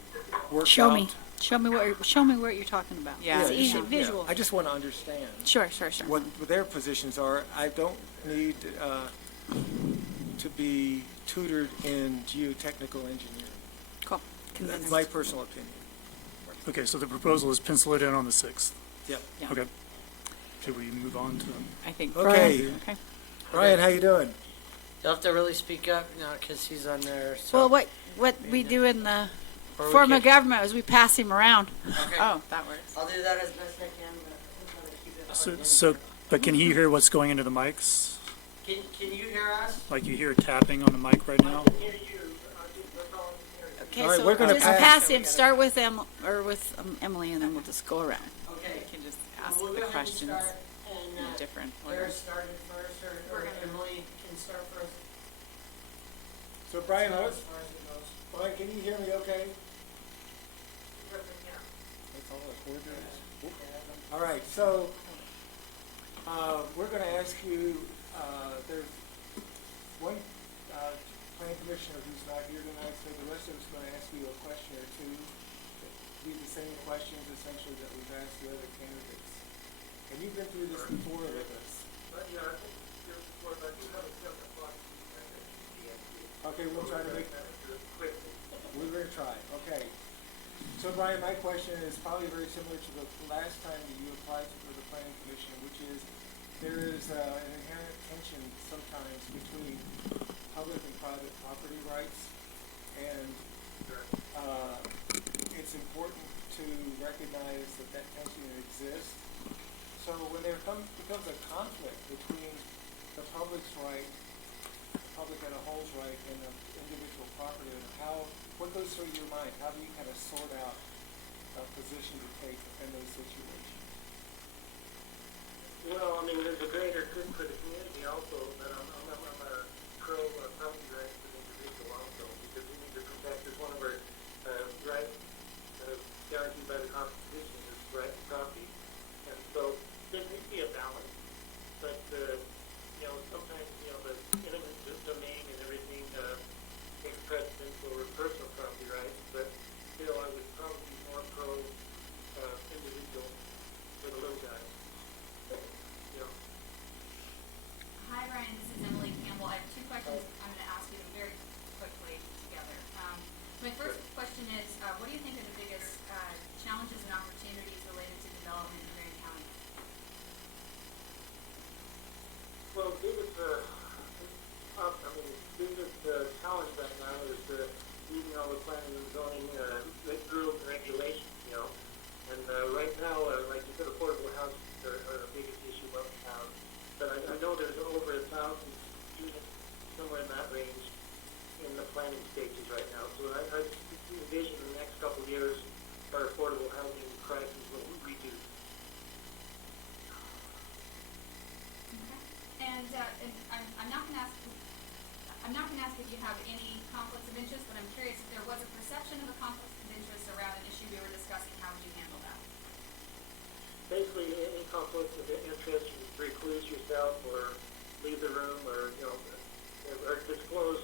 worked Show out. me. Show me what you're talking about. Yeah. It's easy, sure, visual. I just want to understand Sure. what their positions are. I don't need to be tutored in geotechnical engineering. Cool. That's my personal opinion. Okay, so the proposal is pencil it in on the 6th. Yep. Yeah. Okay. Should we move on to? I think. Okay. Okay. Ryan, how you doing? You'll have to really speak up now because he's on there. So. Well, what we do in the Or we form of can- government is we pass him around. Okay. Oh, that works. I'll do that as best I can, but I'm gonna keep it. But can he hear what's going into the mics? Can you hear us? Like you hear tapping on the mic right now? Okay, All right, so we're gonna just pass- pass him. Start with Emily, and then we'll just go around. Okay. We can just ask We'll go the ahead and questions start, and, in a different order. Claire started first, or Emily can start first. So Brian, As far as it goes. Brian, can you hear me okay? That's all the four guys. All right, so we're going to ask you, there's one planning commissioner who's not here tonight, so the rest of us are going to ask you a question or two. Be the same questions essentially that we've asked the other candidates. And you've been through this before with us. Okay, we'll try to make we're going to try, okay. So Brian, my question is probably very similar to the last time that you applied for the planning commission, which is there is an inherent tension sometimes between public and private property rights, and it's important to recognize that that tension exists. So when there becomes a conflict between the public's right, the public as a whole's right, and the individual property owner, what goes through your mind? How do you kind of sort out a position to take in those situations? Well, I mean, there's a greater good for the community also, but I'm a pro property rights for the individual also, because we need to protect, as one of our rights guaranteed by the Constitution is right to property. And so there needs to be a balance, but, you know, sometimes, you know, the intimate domain and everything takes precedence over personal property rights, but still I would probably be more pro individual for the little guy. You know. Hi, Brian. This is Emily Campbell. I have two questions. I'm going to ask you them very quickly together. My first question is, what do you think are the biggest challenges and opportunities related to development in Marion County? Well, the biggest, challenge right now is using all the planning and zoning rules and regulations, you know. And right now, like you said, affordable houses are the biggest issue what we have. But I know there's over 1,000 units somewhere in that and I'm not gonna ask if you have any conflicts of interest, but I'm curious if there was a perception of a conflict of interest around an issue we were discussing, how would you handle that? Basically, any conflict of interest, you recluse yourself or leave the room or, or disclose,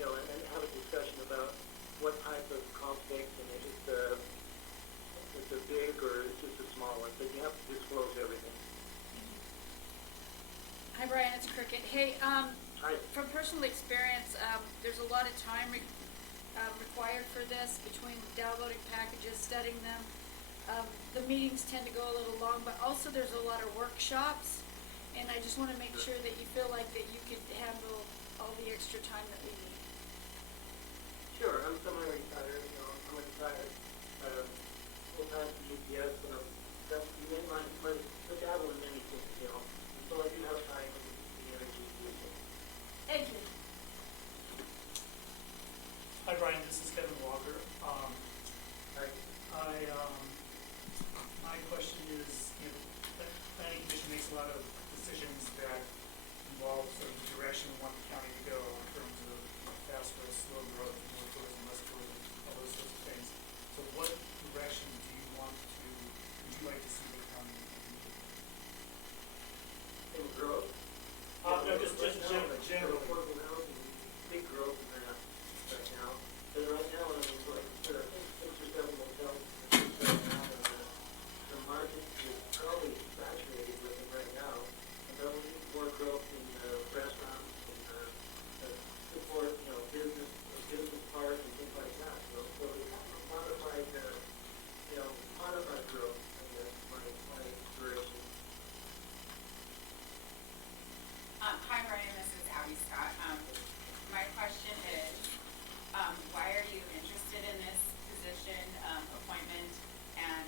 and have a discussion about what type of conflict and if it's a big or it's just a small one, but you have to disclose everything. Hi, Brian, it's Cricket. Hey, Hi. from personal experience, there's a lot of time required for this between downloading packages, studying them. The meetings tend to go a little long, but also there's a lot of workshops, and I just want to make sure that you feel like that you could handle all the extra time that we need. Sure, I'm semi-retired, I'm retired, full-time for UPS, and you may mind, but dabble in many things, so I do have time and the energy to do so. Thank you. Hi, Brian, this is Kevin Walker. My question is, the planning commission makes a lot of decisions that involve sort of the direction we want the county to go in terms of fast growth, slow growth, more tourism, less tourism, all those sorts of things. So what direction would you like to see the county move? In growth? No, just generally. Affordable housing, big growth in that right now. But right now, I mean, like, there are 6 or 7 hotels right now, and the market is probably saturated with them right now. And they'll need more growth in restaurants and support, business parks and things like that. So we have a modified growth, I guess, my inspiration. Hi, Brian, this is Abby Scott. My question is, why are you interested in this position, appointment, and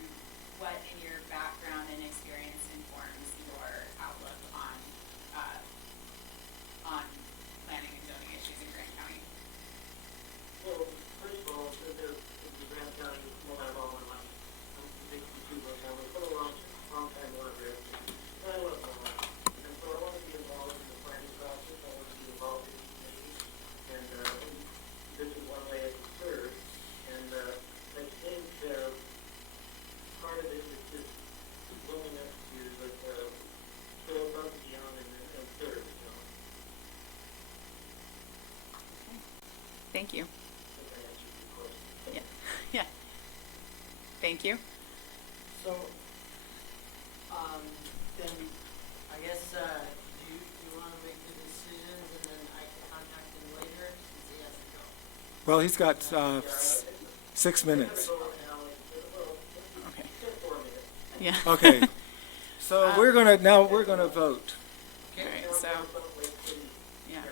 what in your background and experience informs your outlook on planning and zoning issues in Grant County? Well, first of all, the Grant County will have all my life. I'm a big people family for a long time over here. And I love my life. And so I want to be involved in the planning process. I want to be involved in the community. And this is one way I can serve. And I think part of it is just willingness to go above and beyond and serve, Thank you. I think I answered your question. Yeah. Thank you. So, then, I guess, do you want to make the decisions and then I can contact him later since he has to go? Well, he's got 6 minutes. Okay. Yeah. Okay. So we're gonna vote. Okay. Alright, so, yeah.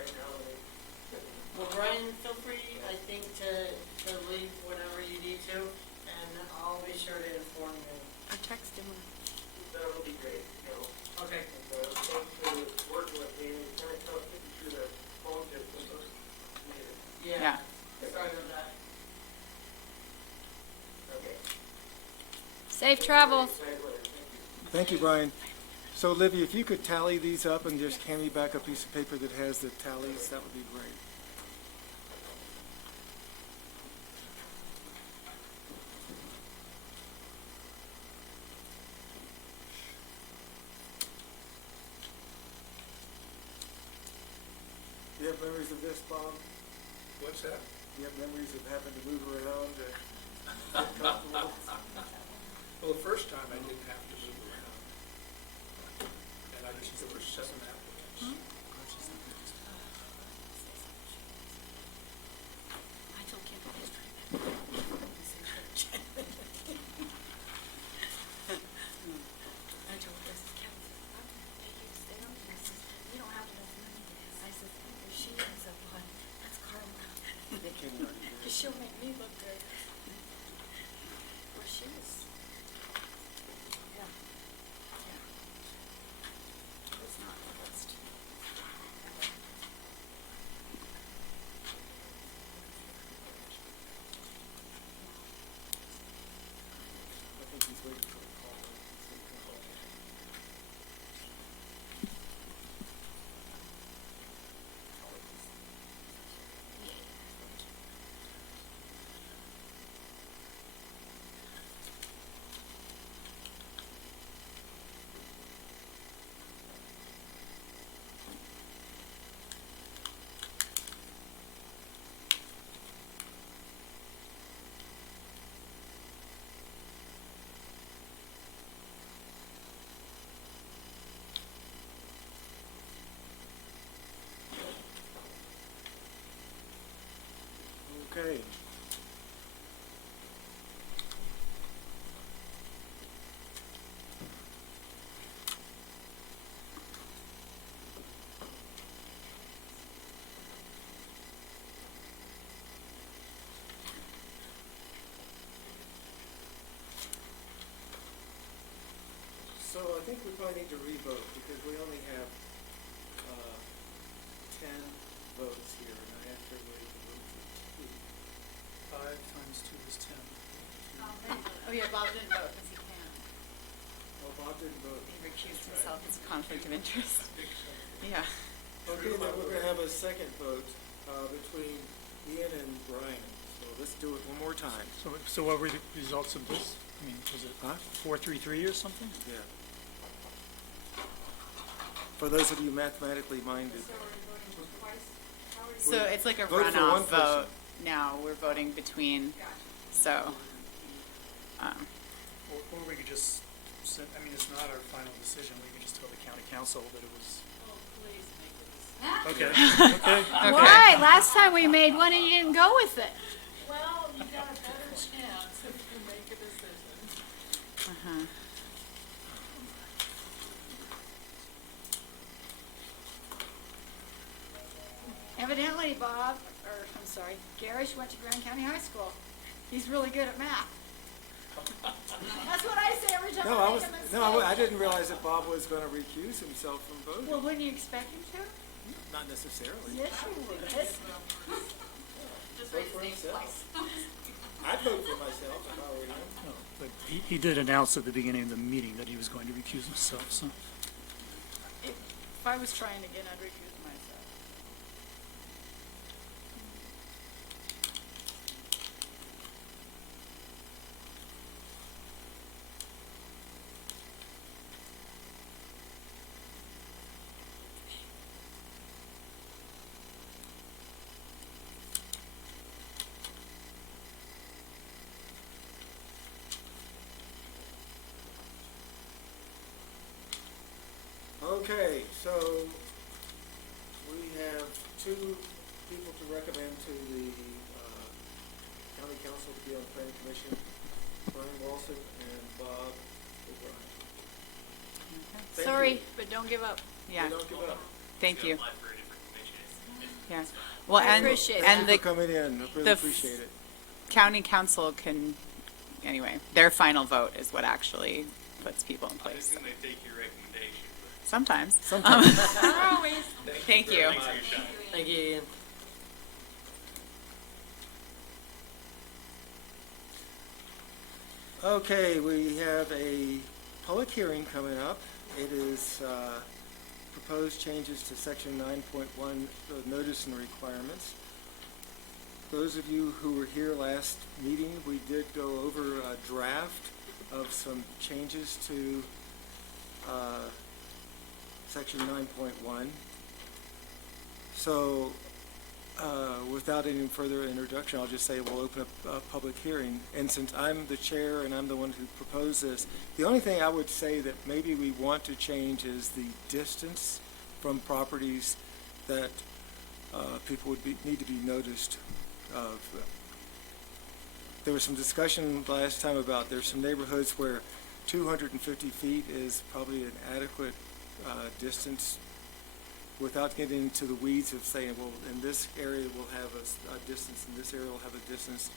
Well, Brian, feel free, I think, to leave whenever you need to, and I'll be sure to inform you. Or text him. That would be great, Okay. And thanks for working with me. It's kind of tough getting through the phone system. Yeah. Sorry about that. Okay. Safe travels. Thank you, Brian. So Olivia, if you could tally these up and just hand me back a piece of paper that has the tallies, that would be great. Do you have memories of this, Bob? What's that? Do you have memories of having to move around to get comfortable? Well, the first time I didn't have to move around. And there were 7 applicants. I told Kim to just try I told her, Kevin said, I'm going to pay you to stay on here. I said, you don't have enough money. I said, there's she ends up on, that's Carla. Because she'll make me look good. Well, she was. Yeah. Yeah. It was not the best. I think he's waiting for the call. So I think we probably need to revote because we only have 10 votes here, and I have to wait to vote for 2. 5 times 2 is 10. Oh, yeah, Bob didn't vote because he can't. Oh, Bob didn't vote. He recused himself. It's a conflict of interest. Yeah. Okay, then we're going to have a second vote between Ian and Brian. So let's do it one more time. So what were the results of this? I mean, was it 4-3-3 or something? Yeah. For those of you mathematically minded. So it's like a Vote for one runoff person. vote now. We're voting between, so. Or we could just, I mean, it's not our final decision. We could just tell the county council that it was. Okay. Okay. Why? Last time we made one and you didn't go with it. Well, you got a better chance if you make a decision. Uh-huh. Evidently, Bob, or I'm sorry, Garish went to Grand County High School. He's really good at math. That's what I say every time No, I I make was, a mistake. no, I didn't realize that Bob was going to recuse himself from voting. Well, wouldn't you expect him to? Not necessarily. Yes, you would. Just vote for himself. I'd vote for myself if I were him. No, but he did announce at the beginning of the meeting that he was going to recuse himself, so. If I was trying again, I'd recuse myself. Okay, so we have 2 people to recommend to the county council to be on the planning commission, Brian Wilson and Bob O'Brien. Thank Sorry, you. but don't give up. Yeah. Don't give up. Thank you. Apply for a different commission. Yeah. Well, I and appreciate it. and Thank you the for coming in. I really the appreciate it. county council can, anyway, their final vote is what actually puts people in I place. assume they take your recommendation. Sometimes. Sometimes. Not always. Thank you. Thanks for your time. Thank you, Ian. Okay, we have a public hearing coming up. It is proposed changes to section 9.1, the notice and requirements. Those of you who were here last meeting, we did go over a draft of some changes to section 9.1. So without any further introduction, I'll just say we'll open up a public hearing. And since I'm the chair and I'm the one who proposed this, the only thing I would say that maybe we want to change is the distance from properties that people would need to be noticed of. There was some discussion last time about there's some neighborhoods where 250 feet is probably an adequate distance without getting into the weeds of saying, well, in this area we'll have a distance, in this area we'll have a distance.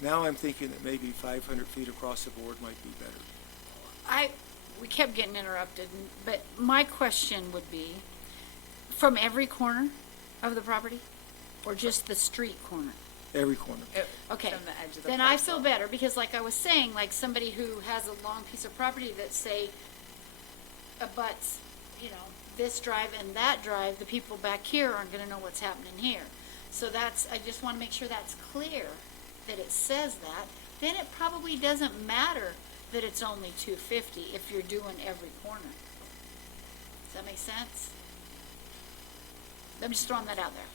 Now I'm thinking that maybe 500 feet across the board might be better. We kept getting interrupted, but my question would be, from every corner of the property, or just the street corner? Every corner. Okay, From the edge of the then I parcel. feel better, because like I was saying, like somebody who has a long piece of property that say abuts, this drive and that drive, the people back here aren't gonna know what's happening here. So I just wanna make sure that's clear, that it says that. Then it probably doesn't matter that it's only 250 if you're doing every corner. Does that make sense? I'm just throwing that out there.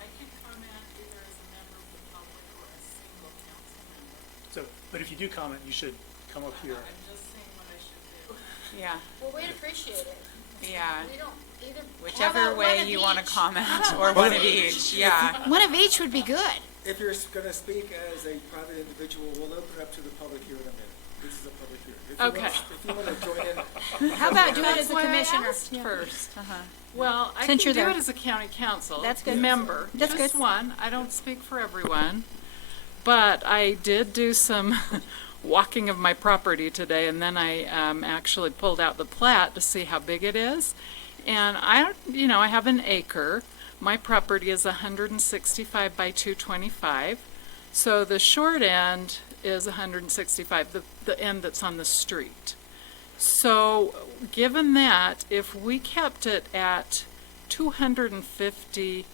I can comment either as a member of the public or a single council member. So, but if you do comment, you should come up here. I'm just saying what I should do. Yeah. Well, we'd appreciate it. Yeah. We don't either. Whichever way you want to comment, or one one of of each. Yeah. One of each would be good. If you're going to speak as a private individual, we'll open it up to the public here in a minute. This is a public hearing. Okay. If you want to join in. How about do it as a why I commissioner? asked first. Uh-huh. Well, I Since can you're do there. it as a county council. That's good. Member. That's Just good. one. I don't speak for everyone. But I did do some walking of my property today, and then I actually pulled out the plat to see how big it is. And I have an acre. My property is 165 by 225. So the short end is 165, the end that's on the street. So given that, if we kept it at 250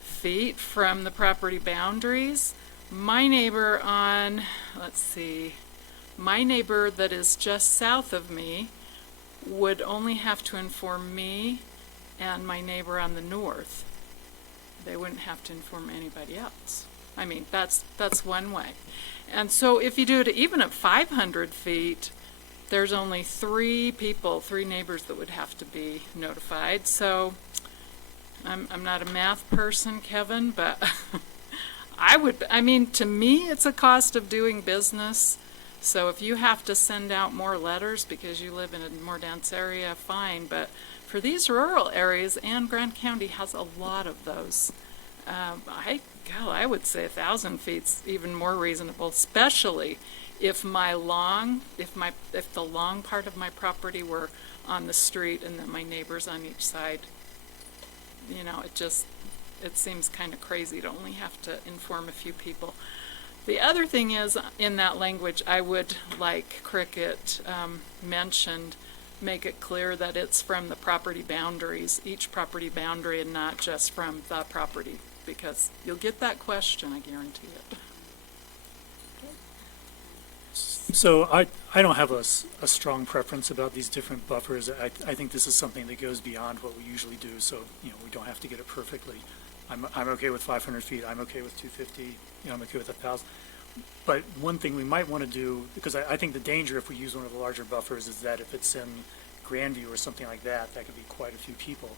feet from the property boundaries, my neighbor on, my neighbor that is just south of me would only have to inform me and my neighbor on the north. They wouldn't have to inform anybody else. I mean, that's one way. And so if you do it even at 500 feet, there's only three neighbors that would have to be notified. So I'm not a math person, Kevin, but to me, it's a cost of doing business. So if you have to send out more letters because you live in a more dense area, fine. But for these rural areas, and Grant County has a lot of those, I would say 1,000 feet's even more reasonable, especially if if the long part of my property were on the street and then my neighbors on each side. It seems kind of crazy to only have to inform a few people. The other thing is, in that language, I would, like Cricket mentioned, make it clear that it's from the property boundaries, each property boundary, and not just from the property, because you'll get that question, I guarantee it. So I don't have a strong preference about these different buffers. I think this is something that goes beyond what we usually do, so we don't have to get it perfectly. I'm okay with 500 feet. I'm okay with 250. I'm okay with 1,000. But one thing we might want to do, because I think the danger if we use one of the larger buffers is that if it's in Grandview or something like that, that could be quite a few people.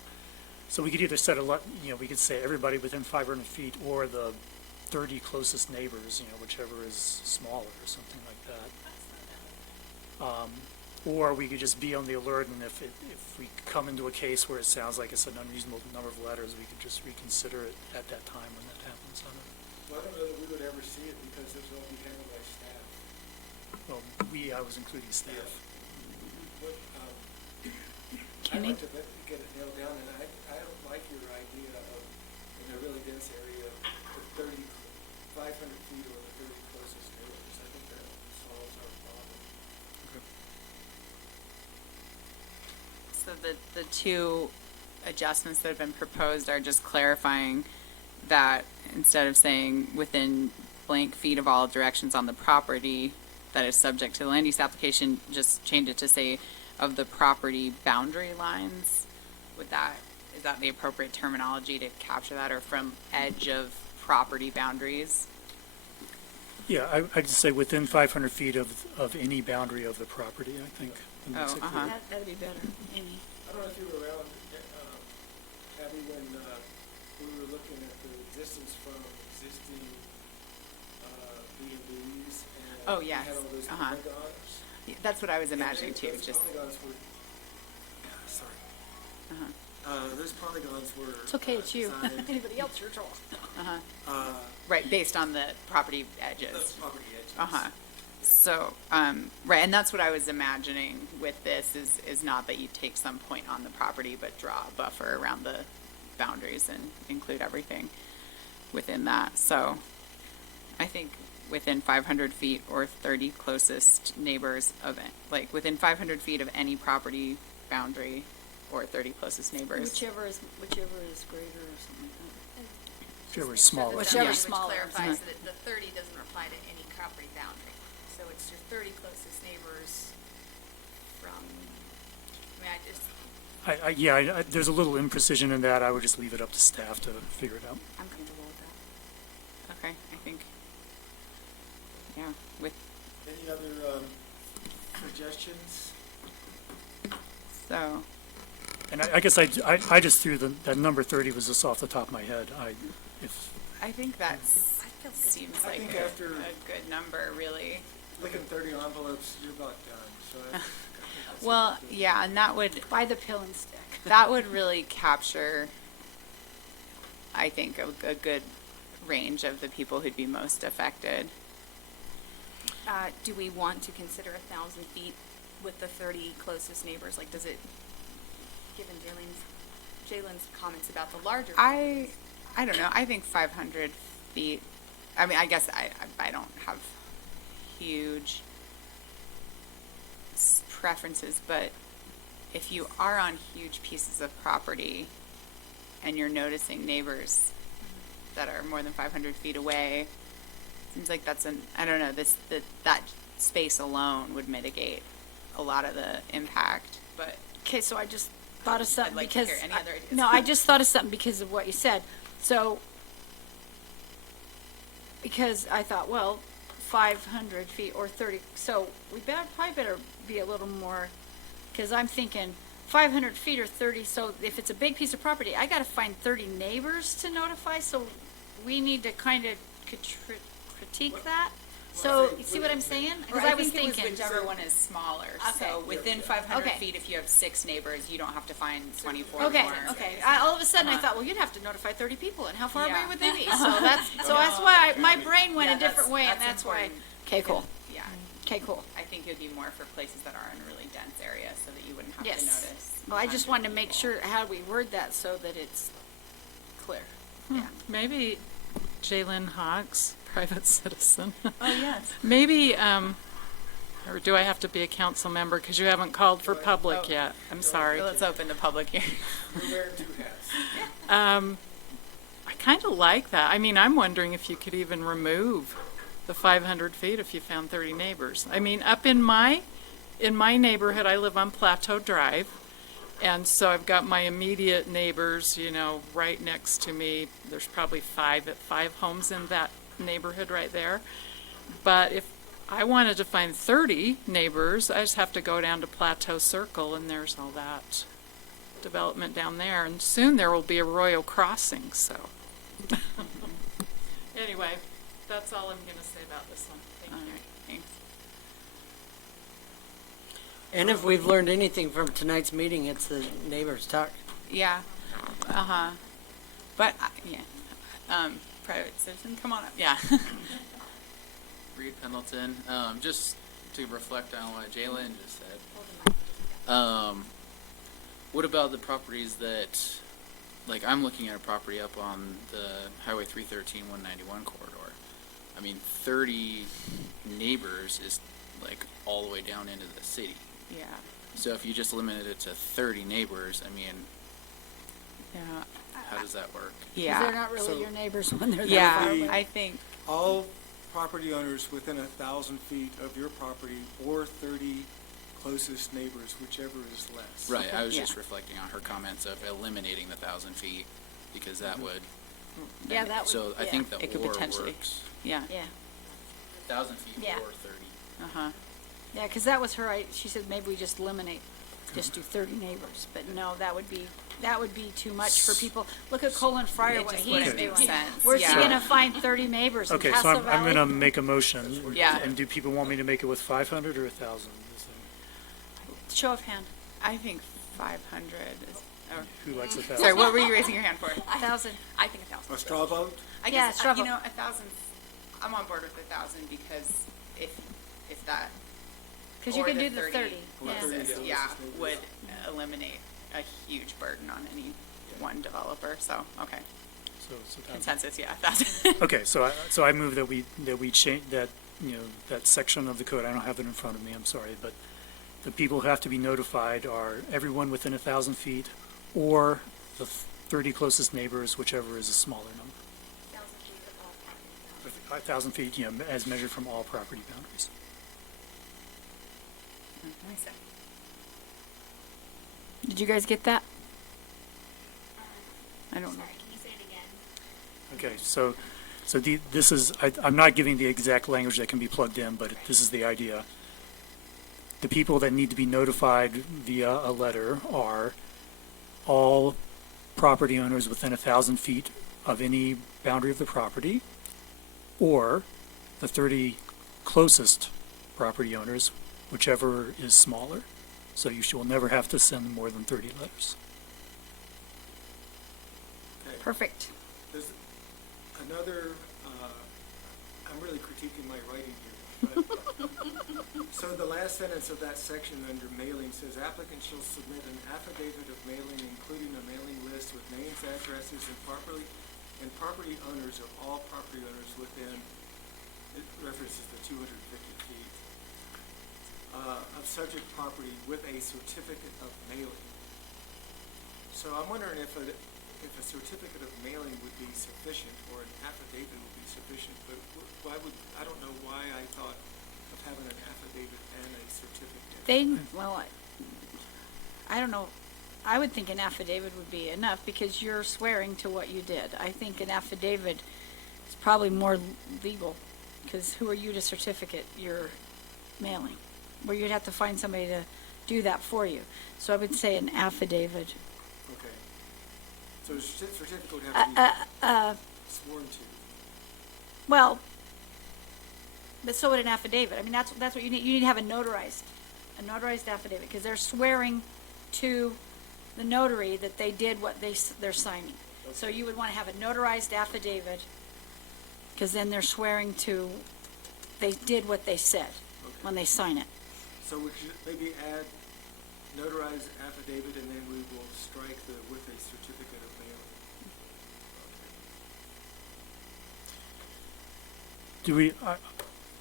So we could either set we could say everybody within 500 feet or the 30 closest neighbors, whichever is smaller or something like that. Or we could just be on the alert, and if we come into a case where it sounds like it's an unreasonable number of letters, we could just reconsider it at that time when that happens. Well, I don't know that we would ever see it because this will be handled by staff. Well, I was including staff. But, Kenny? I'd like to get it nailed down, and I don't like your idea of, in a really dense area, the 500 feet or the 30 closest neighbors. I think that solves our problem. So the two adjustments that have been proposed are just clarifying that instead of saying within blank feet of all directions on the property that is subject to the land use application, just change it to say of the property boundary lines. Is that the appropriate terminology to capture that, or from edge of property boundaries? Yeah, I'd just say within 500 feet of any boundary of the property, I think. That makes it clear. That'd be better, Amy. I don't know if you were around, Abby, when we were looking at the distance from existing B&Bs and Oh, we yes. had all those Uh-huh. polygons. That's what I was imagining too. Those Just polygons were, sorry. Those polygons were. It's okay, it's you. designed, Anybody else, your draw. right, based on the property edges. property edges. So, right, and that's what I was imagining with this is not that you take some point on the property, but draw a buffer around the boundaries and include everything within that. So I think within 500 feet or 30 closest neighbors within 500 feet of any property boundary or 30 closest neighbors. Whichever is greater or something like that. Whichever is smaller. Whichever Yeah. is smaller. Clarifies that the 30 doesn't apply to any property boundary. So it's your 30 closest neighbors from, There's a little imprecision in that. I would just leave it up to staff to figure it out. I'm comfortable with that. Okay, I think, with, Any other suggestions? so, And I guess I just threw that number 30 was just off the top of my head. I think seems I like think a after good number, really. looking 30 envelopes, you're about done. So I think that's Well, yeah, and that would, Buy the pill and stick. that would really capture, I think, a good range of the people who'd be most affected. do we want to consider 1,000 feet with the 30 closest neighbors? Like, does it, given Jalen's comments about the larger. I don't know. I think 500 feet. I mean, I guess I don't have huge preferences, but if you are on huge pieces of property and you're noticing neighbors that are more than 500 feet away, seems like that's I don't know, that space alone would mitigate a lot of the impact, but. Okay, so I just thought of something I'd like to because. hear any other ideas. No, I just thought of something because of what you said. So, because I thought, well, 500 feet or 30, so we probably better be a little more, because I'm thinking 500 feet or 30, so if it's a big piece of property, I gotta find 30 neighbors to notify, so we need to kind of critique that. So, you see what I'm saying? Because I was thinking. Whichever one is smaller. Okay. So within 500 Okay. feet, if you have 6 neighbors, you don't have to find 24 Okay, more. okay. All of a sudden, I thought, well, you'd have to notify 30 people, and how far away Yeah. would they be? So that's why my brain went a different way, and that's why. important. Okay, cool. Yeah. Okay, cool. I think it would be more for places that are in a really dense area, so that you wouldn't have Yes. to notice. Well, I just wanted to make sure how we word that so that it's clear. Yeah. Maybe Jalen Hawks, private citizen. Oh, yes. Maybe, or do I have to be a council member because you haven't called for public yet? I'm sorry. Let's open the public hearing. I kind of like that. I mean, I'm wondering if you could even remove the 500 feet if you found 30 neighbors. I mean, up in my neighborhood, I live on Plateau Drive, and so I've got my immediate neighbors, you know, right next to me. There's probably five homes in that neighborhood right there. But if I wanted to find 30 neighbors, I just have to go down to Plateau Circle, and there's all that development down there, and soon there will be a Arroyo Crossing, so. Anyway, that's all I'm going to say about this one. Thank you. Thanks. And if we've learned anything from tonight's meeting, it's the neighbors talk. Yeah. But, yeah. Private citizen, come on up. Yeah. Reed Pendleton. Just to reflect on what Jalen just said. What about the properties that, like, I'm looking at a property up on the Highway 313 191 corridor. I mean, 30 neighbors is like all the way down into the city. Yeah. So if you just limited it to 30 neighbors, I mean, Yeah. how does that work? Because they're not really your neighbors when they're that Yeah, far away. I think. All property owners within 1,000 feet of your property or 30 closest neighbors, whichever is less. Right, I was Yeah. just reflecting on her comments of eliminating the 1,000 feet, because that would. Yeah, that would. So I yeah. think the It could or potentially- works. Yeah. Yeah. 1,000 feet Yeah. or 30. Uh-huh. Yeah, because that was her, she said maybe we just eliminate, just do 30 neighbors. But no, that would be too much for people. Look at Colin Fryer, It what just he's wouldn't doing. make sense. Where's he Yeah. gonna find 30 neighbors in Okay, so Castle I'm Valley? gonna make a motion. Yeah. And do people want me to make it with 500 or 1,000? Show of hand. I think 500 is. Or, Who likes 1,000? sorry, what were you raising your hand for? 1,000. I think 1,000. A straw vote? I Yeah, guess, straw you vote. know, 1,000, I'm on board with 1,000 because if that. Because you or can do the 30. Or Yeah. 30 closest, closest yeah, neighbors. would eliminate a huge burden on any one developer, so, okay. So it's 1,000. Consensus, yeah, 1,000. Okay, so I move that we change that, that section of the code. I don't have it in front of me, I'm sorry, but the people who have to be notified are everyone within 1,000 feet or the 30 closest neighbors, whichever is a smaller number. 1,000 feet, as measured from all property boundaries. Did you guys get that? I don't know. Sorry, can you say it again? Okay, so this is, I'm not giving the exact language that can be plugged in, but this is the idea. The people that need to be notified via a letter are all property owners within 1,000 feet of any boundary of the property, or the 30 closest property owners, whichever is smaller. So you will never have to send more than 30 letters. Okay. Perfect. There's another, I'm really critiquing my writing here, but So the last sentence of that section under mailing says applicant shall submit an affidavit of mailing, including a mailing list with names, addresses, and property owners of all property owners within, it references the 250 feet, of subject property with a certificate of mailing. So I'm wondering if a certificate of mailing would be sufficient, or an affidavit would be sufficient, but why would, I don't know why I thought of having an affidavit and a certificate. Well, I don't know. I would think an affidavit would be enough because you're swearing to what you did. I think an affidavit is probably more legal because who are you to certificate your mailing? Where you'd have to find somebody to do that for you. So I would say an affidavit. Okay. So a certificate would have to be sworn to. Well, but so would an affidavit. I mean, that's what you need. You need to have a notarized affidavit because they're swearing to the notary that they did what they're signing. Okay. So you would want to have a notarized affidavit because then they're swearing to they did what they said when they sign it. So we should maybe add notarized affidavit, and then we will strike the with a certificate of mailing. Do we,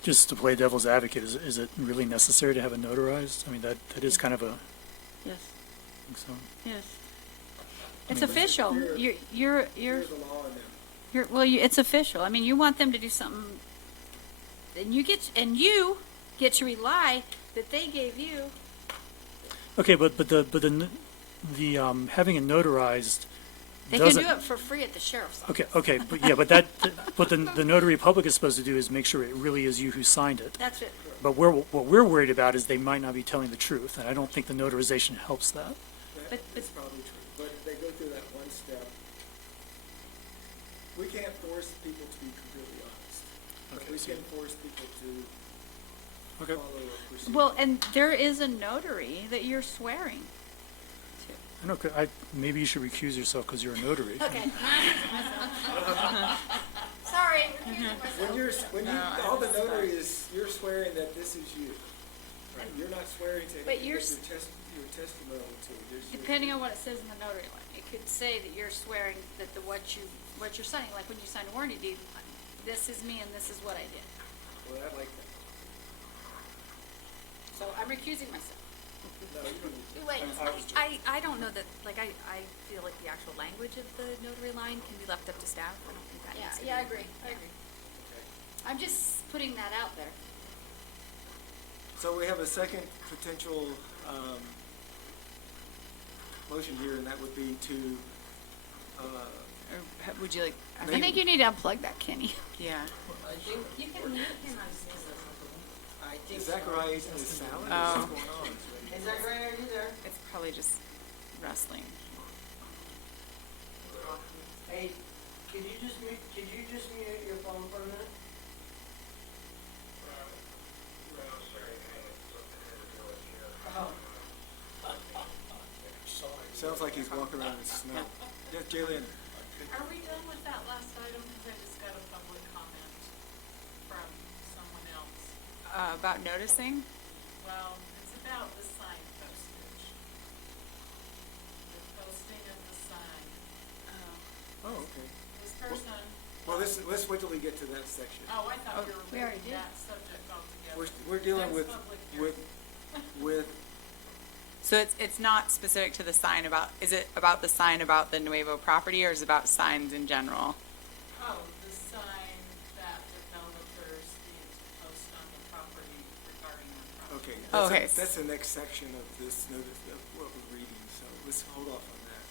just to play devil's advocate, is it really necessary to have a notarized? I mean, that is kind of a, Yes. I think so. Yes. It's mean, official. You're There's the law in them. it's official. I mean, you want them to do something, and you get to rely that they gave you. Okay, but the having it notarized They can doesn't. do it for free at the sheriff's office. Okay, but yeah, but what the notary public is supposed to do is make sure it really is you who signed it. That's it. But what we're worried about is they might not be telling the truth, and I don't think the notarization helps that. That's probably true, but if they go through that one step, we can't force people to be completely honest. But we can force people to follow a procedure. Well, and there is a notary that you're swearing to. I know, maybe you should recuse yourself because you're a notary. Okay. Sorry. When you all the notary is, you're swearing that this is you. Right? You're not swearing to But anything you're that your testimonial to. Depending on what it says in the notary line, it could say that you're swearing that what you're signing, like when you sign a warranty deed, this is me and this is what I did. Well, I like that. So I'm recusing myself. No, you don't need to. Wait, I don't know that, like, I feel like the actual language of the notary line can be left up to staff. I don't think that needs to be. Yeah, I agree. I'm just putting that out there. So we have a second potential motion here, and that would be to. Or would you like? I think you need to unplug that, Kenny. Yeah. You can mute him on Is Zachariah eating his salad? Oh. What's going on? Hey, Zachariah, are you there? It's probably just wrestling. Hey, could you just mute your phone for a minute? Sounds like he's walking around in snow. Yes, Jalen. Are we done with that last item? Because I just got a public comment from someone else. About noticing? Well, it's about the sign postage. The posting of the sign. Oh, okay. This person. Well, let's wait till we get to that section. Oh, I thought we were we already moving did. that subject altogether. We're dealing Next with public hearing. So it's not specific to the sign about, is it about the sign about the Nuevo property or is it about signs in general? Oh, the sign that developers need to post on the property regarding the property. Okay. That's the next section of this notice of what we're reading, so let's hold off on that.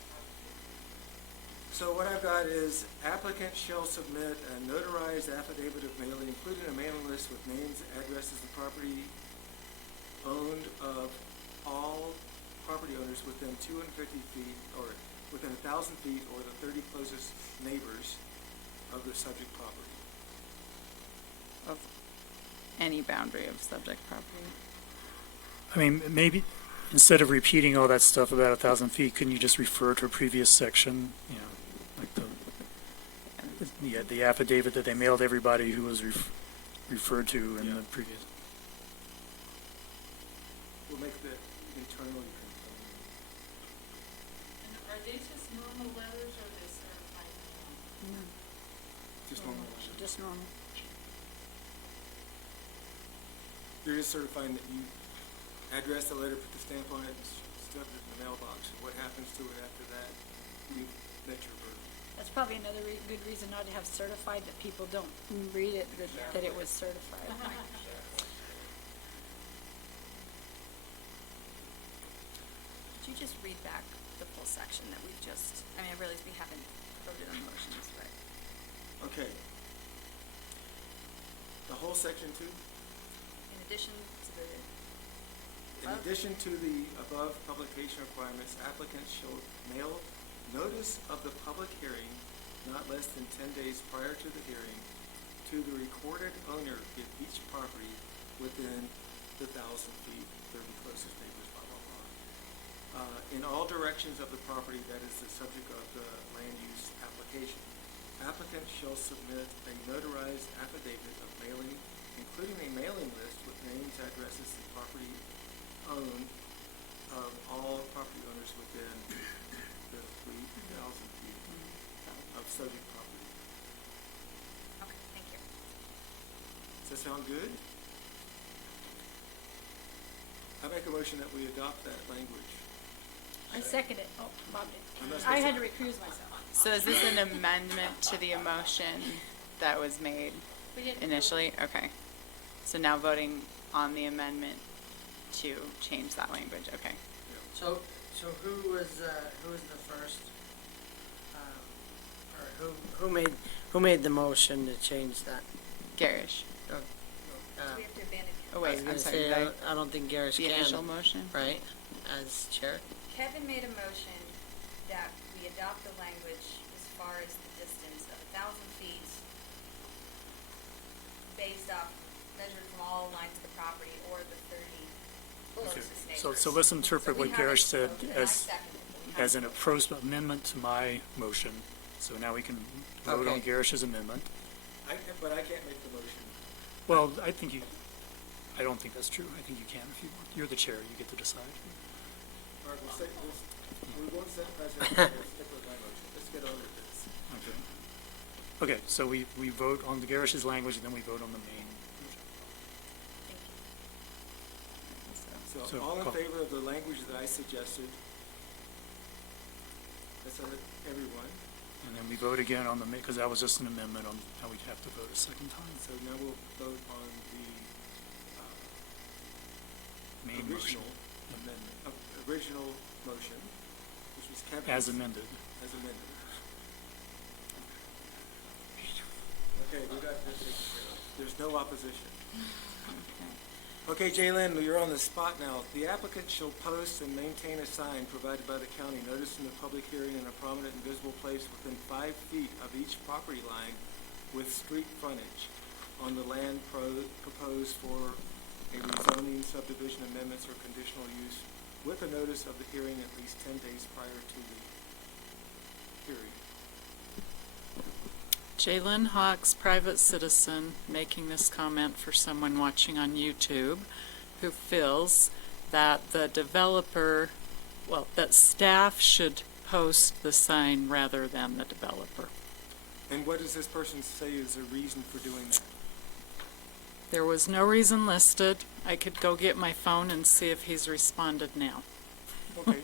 So what I've got is applicant shall submit a notarized affidavit of mailing, including a mailing list with names, addresses, and property owned of all property owners within 250 feet or within 1,000 feet or the 30 closest neighbors of the subject property. Of any boundary of subject property? I mean, maybe instead of repeating all that stuff about 1,000 feet, couldn't you just refer to a previous section? You know, like the affidavit that they mailed everybody who was referred to in the previous. will make the internally conforming. And are they just normal letters or are they certified? Just normal letters. Just normal. You're just certifying that you address the letter, put the stamp on it, and stuff it in the mailbox. And what happens to it after that, that's your burden. That's probably another good reason not to have certified, that people don't read it, that it was certified. Could you just read back the full section that we've just, I mean, I realize we haven't voted on motions, but. Okay. The whole section 2? In addition to the. In addition to the above publication requirements, applicants shall mail notice of the public hearing not less than 10 days prior to the hearing to the recorded owner of each property within the 1,000 feet, 30 closest neighbors, blah, blah, blah. In all directions of the property that is the subject of the land use application. Applicant shall submit a notarized affidavit of mailing, including a mailing list with names, addresses, and property owned of all property owners within the 3,000 feet of subject property. Okay, thank you. Does that sound good? I make a motion that we adopt that language. I second it. Oh, Bob did. Unless I there's had a- to recuse myself. So is this an amendment to the motion that was made We didn't. initially? Okay. So now voting on the amendment to change that language, okay. So who was the first, or who made the motion to change that? Garish. Uh, We have to abandon. Oh, I wait, was I'm gonna sorry. say, did I don't think Garish The can. initial motion? Right, as chair? Kevin made a motion that we adopt the language as far as the distance of 1,000 feet based off, measured from all lines of the property or the 30 closest neighbors. So let's interpret So we what have Garish it, said and I as, second it, but we as an haven't approach amendment to my motion. So now we can vote on Okay. Garish's amendment. But I can't make the motion. Well, I don't think that's true. I think you can if you want. You're the chair, you get to decide. All right, we won't set precedent, we'll stick with my motion. Let's get on with this. Okay. Okay, so we vote on the Garish's language, and then we vote on the main. So So, all in call. favor of the language that I suggested? That's everyone. And then we vote again on the, because that was just an amendment on how we'd have to vote a second time. So now we'll vote on the Main motion. original amendment, original motion, which was Kevin's. As amended. As amended. Okay, we got this taken care of. There's no opposition. Okay, Jaylen, you're on the spot now. The applicant shall post and maintain a sign provided by the county noticing the public hearing in a prominent and visible place within 5 feet of each property line with street frontage on the land proposed for a rezoning, subdivision amendments, or conditional use with a notice of the hearing at least 10 days prior to the hearing. Jalen Hawks, private citizen, making this comment for someone watching on YouTube who feels that the developer, well, that staff should post the sign rather than the developer. And what does this person say is the reason for doing that? There was no reason listed. I could go get my phone and see if he's responded now. Okay.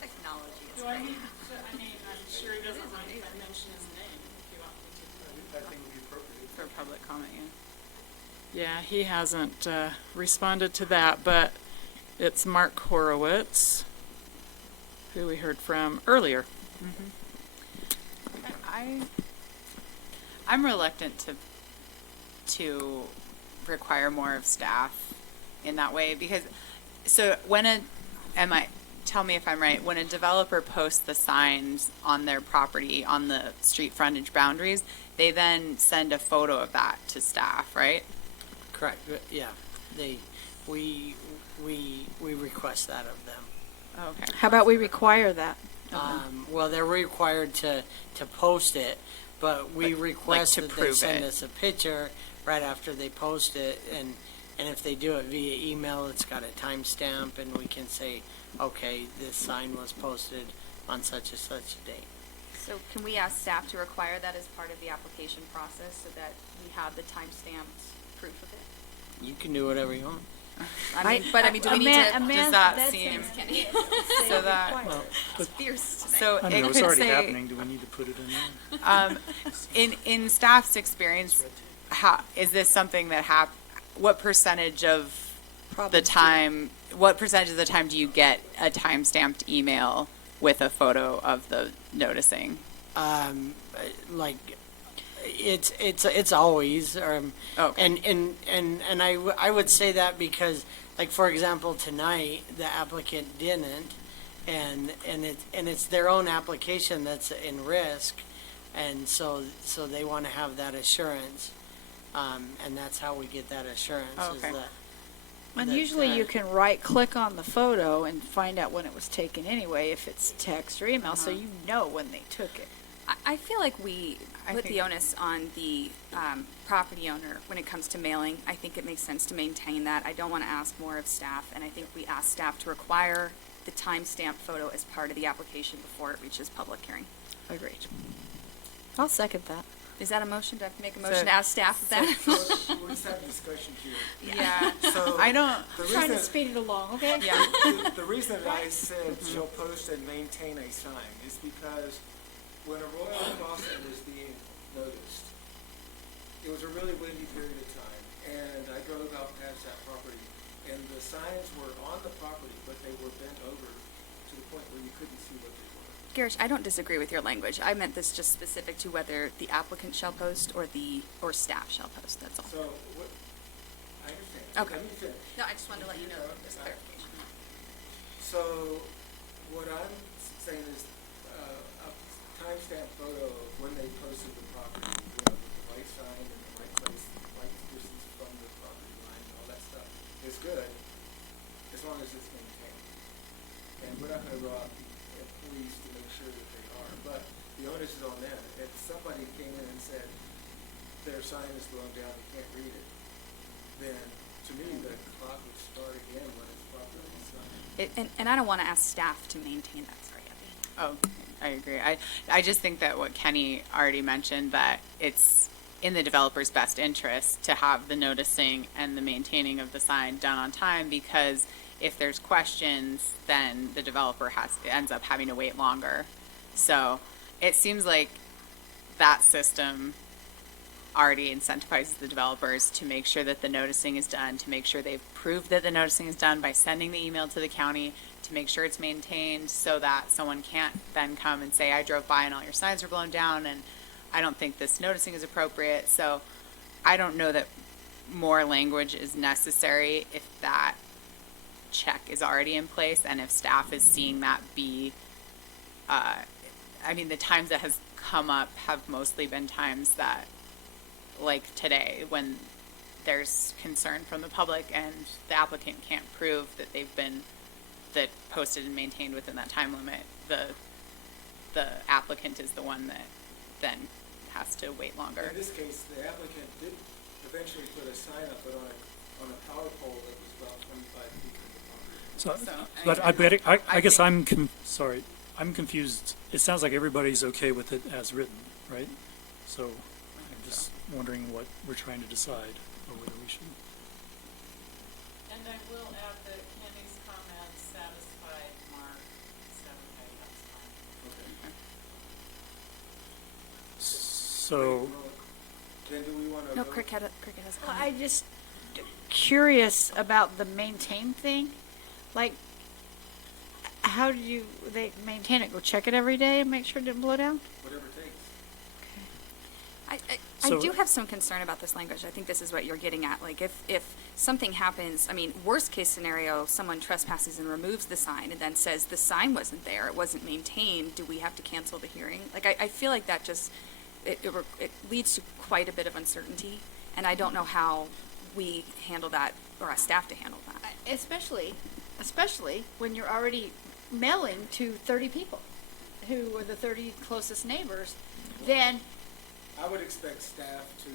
Technology is Do I great. need to, I mean, I'm sure he doesn't mind if I mention his name if you want me to. I think it would be appropriate. For public comment, yeah. Yeah, he hasn't responded to that, but it's Mark Horowitz, who we heard from earlier. I'm reluctant to require more of staff in that way because, so tell me if I'm right, when a developer posts the signs on their property, on the street frontage boundaries, they then send a photo of that to staff, right? Correct, yeah. We request that of them. Okay. How about we require that? Well, they're required to post it, but we Like request to that they prove send it. us a picture right after they post it, and if they do it via email, it's got a timestamp, and we can say, okay, this sign was posted on such and such a date. So can we ask staff to require that as part of the application process so that we have the timestamped proof of it? You can do whatever you want. I mean, do we need to? Does that seem Kenny. so that Well, but- Fierce tonight. so I it mean, it's could already say happening. Do we need to put it in there? in staff's experience, how is this something that what percentage of the time? What percentage of the time do you get a time-stamped email with a photo of the noticing? Like, it's always, Okay. and I would say that because, like, for example, tonight, the applicant didn't, and it's their own application that's in risk, and so they want to have that assurance, and that's how we get that assurance, is Okay. that. And that, usually you can right-click on the photo and find out when it was taken anyway, if it's text or email, so you know when they took it. I feel like we put the think- onus on the property owner when it comes to mailing. I think it makes sense to maintain that. I don't want to ask more of staff, and I think we ask staff to require the timestamp photo as part of the application before it reaches public hearing. Agreed. I'll second that. Is that a motion? Do I have to make a motion So- to ask staff that? We'll just have a discussion here. Yeah. So I don't. the Trying to reason, speed it along, okay? Yeah. the reason that I said shall post and maintain a sign is because when Arroyo Crossing was being noticed, it was a really windy period of time, and I drove out past that property, and the signs were on the property, but they were bent over to the point where you couldn't see what they were. Garish, I don't disagree with your language. I meant this just specific to whether the applicant shall post or staff shall post, that's all. So, what, I understand. Okay. Let me finish. No, I just wanted to let you know this clarification. So, what I'm saying is, a timestamp photo of when they posted the property, with the right sign in the right place, right distance from the property line, and all that stuff, is good, as long as it's maintained. And we're not gonna go out and police to make sure that they are, but the onus is on them. If somebody came in and said, their sign is blown down, you can't read it, then, to me, the clock would start again when it's properly signed. And I don't want to ask staff to maintain that, sorry, Abby. Oh, I agree. I just think that what Kenny already mentioned, that it's in the developer's best interest to have the noticing and the maintaining of the sign done on time, because if there's questions, then the developer ends up having to wait longer. So it seems like that system already incentivizes the developers to make sure that the noticing is done, to make sure they've proved that the noticing is done by sending the email to the county, to make sure it's maintained so that someone can't then come and say, I drove by and all your signs were blown down and I don't think this noticing is appropriate. So I don't know that more language is necessary if that check is already in place and if staff is seeing that be, I mean, the times that has come up have mostly been times that, like today, when there's concern from the public and the applicant can't prove that they've been posted and maintained within that time limit, the applicant is the one that then has to wait longer. In this case, the applicant did eventually put a sign up, but on a power pole that was about 25 feet from the property. So, I guess sorry, I'm confused. It sounds like everybody's okay with it as written, right? So I'm just wondering what we're trying to decide, or whether we should. And I will add that Kenny's comments satisfied Mark, so that's fine. So, Then do we want to? No, Cricket has a Well, comment. I just curious about the maintain thing. Like, how do they maintain it? Go check it every day and make sure it didn't blow down? Whatever it takes. I So- do have some concern about this language. I think this is what you're getting at. Like, if something happens, I mean, worst case scenario, someone trespasses and removes the sign and then says the sign wasn't there, it wasn't maintained, do we have to cancel the hearing? Like, I feel like that just, it leads to quite a bit of uncertainty, and I don't know how we handle that, or ask staff to handle that. Especially when you're already mailing to 30 people who are the 30 closest neighbors, then I would expect staff to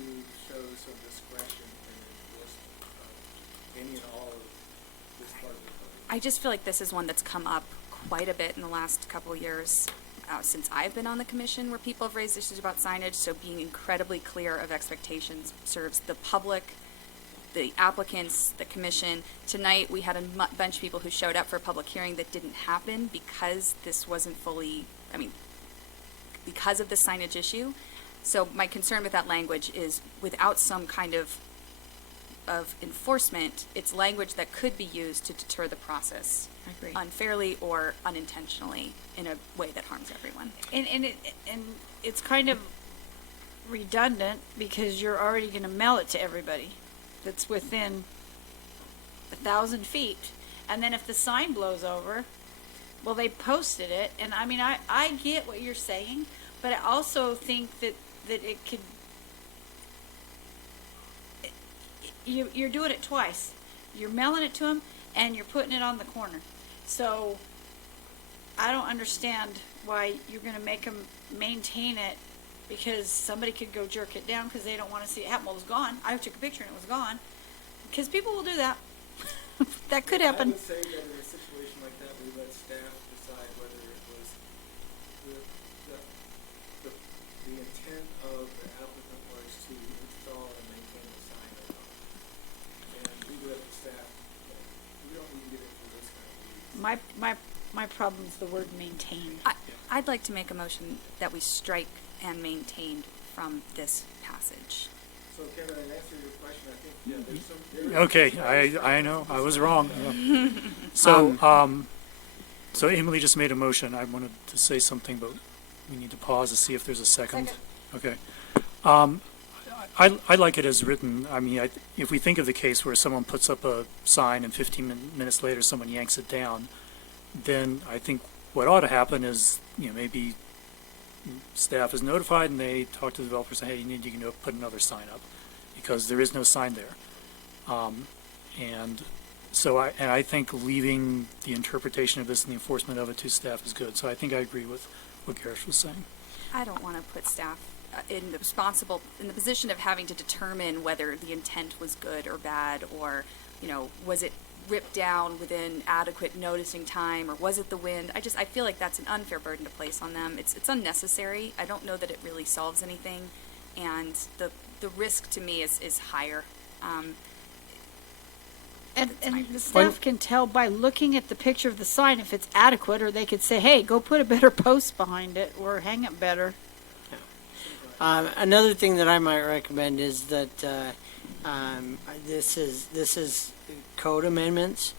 show some discretion in enforcement of any and all of this part of the code. I just feel like this is one that's come up quite a bit in the last couple of years since I've been on the commission, where people have raised issues about signage. So being incredibly clear of expectations serves the public, the applicants, the commission. Tonight, we had a bunch of people who showed up for a public hearing that didn't happen because this wasn't fully, because of the signage issue. So my concern with that language is without some kind of enforcement, it's language that could be used to deter the process unfairly or unintentionally in a way that harms everyone. And it's kind of redundant because you're already gonna mail it to everybody that's within 1,000 feet. And then if the sign blows over, well, they posted it, and I get what you're saying, but I also think that it could, you're doing it twice. You're mailing it to them, and you're putting it on the corner. So, I don't understand why you're gonna make them maintain it, because somebody could go jerk it down because they don't wanna see it happen. Well, it was gone. I took a picture and it was gone. Because people will do that. That could happen. I would say that in a situation like that, we let staff decide whether it was the intent of the applicant was to install and maintain the sign or not. And we let the staff, we don't need to get into this kind of weeds. My problem is the word maintain. I'd like to make a motion that we strike and maintained from this passage. So Kevin, in answer to your question, I think, yeah, there's some. Okay, I know, I was wrong. Yeah. So, so Emily just made a motion. I wanted to say something, but we need to pause to see if there's a second. Okay. I like it as written. If we think of the case where someone puts up a sign and 15 minutes later someone yanks it down, then I think what ought to happen is, maybe staff is notified and they talk to the developer and say, hey, you need to put another sign up because there is no sign there. And so I think leaving the interpretation of this and the enforcement of it to staff is good. So I think I agree with what Garish was saying. I don't want to put staff in the position of having to determine whether the intent was good or bad, or, was it ripped down within adequate noticing time, or was it the wind? I feel like that's an unfair burden to place on them. It's unnecessary. I don't know that it really solves anything, and the risk to me is higher. And the staff can tell by looking at the picture of the sign if it's adequate, or they could say, hey, go put a better post behind it, or hang it better. Another thing that I might recommend is that this is code amendments,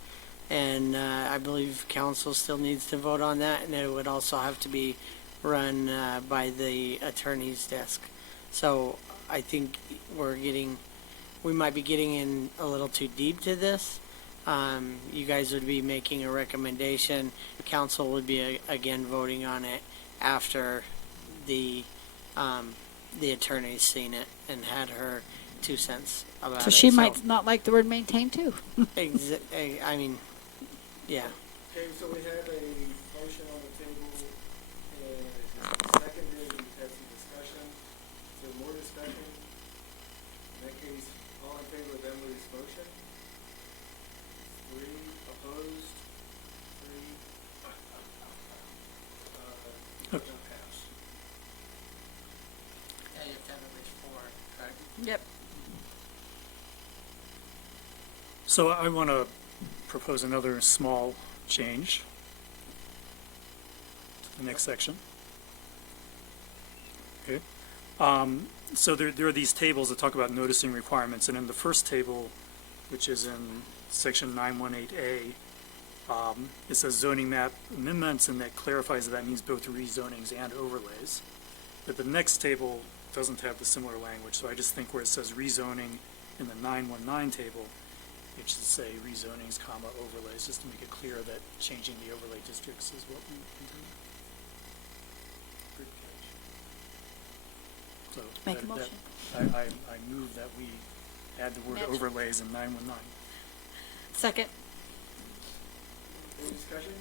and I believe council still needs to vote on that, and it would also have to be run by the attorney's desk. So I think we might be getting in a little too deep to this. You guys would be making a recommendation. Council would be again voting on it after the attorney's seen it and had her 2 cents about it. So she might not like the word maintain too. I mean, yeah. Okay, so we have a motion on the table, and it's seconded, we've had some discussion. Is there more discussion? In that case, all in favor of Emily's motion? 3 opposed, 3. Not pass. Yeah, you have to have at least 4, correct? Yep. So I want to propose another small change to the next section. Okay. So there are these tables that talk about noticing requirements, and in the first table, which is in section 918A, it says zoning map amendments, and that clarifies that means both rezonings and overlays. But the next table doesn't have the similar language, so I just think where it says rezoning in the 919 table, it should say rezonings, comma, overlays, just to make it clear that changing the overlay districts is what we do. Good catch. So Make a motion. I move that we add the word Match. overlays in 919. Second. Any discussion?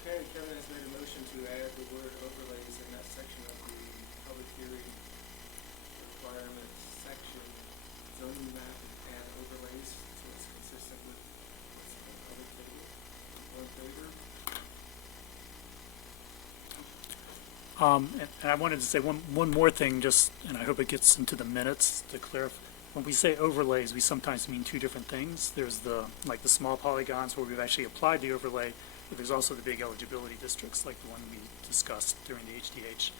Okay, Kevin has made a motion to add the word overlays in that section of the public hearing requirements section, zoning map and add overlays, so it's consistent with what's in the other table. All in favor? And I wanted to say one more thing, just, and I hope it gets into the minutes to clarify. When we say overlays, we sometimes mean two different things. There's the small polygons where we've actually applied the overlay, but there's also the big eligibility districts, like the one we discussed during the HDH.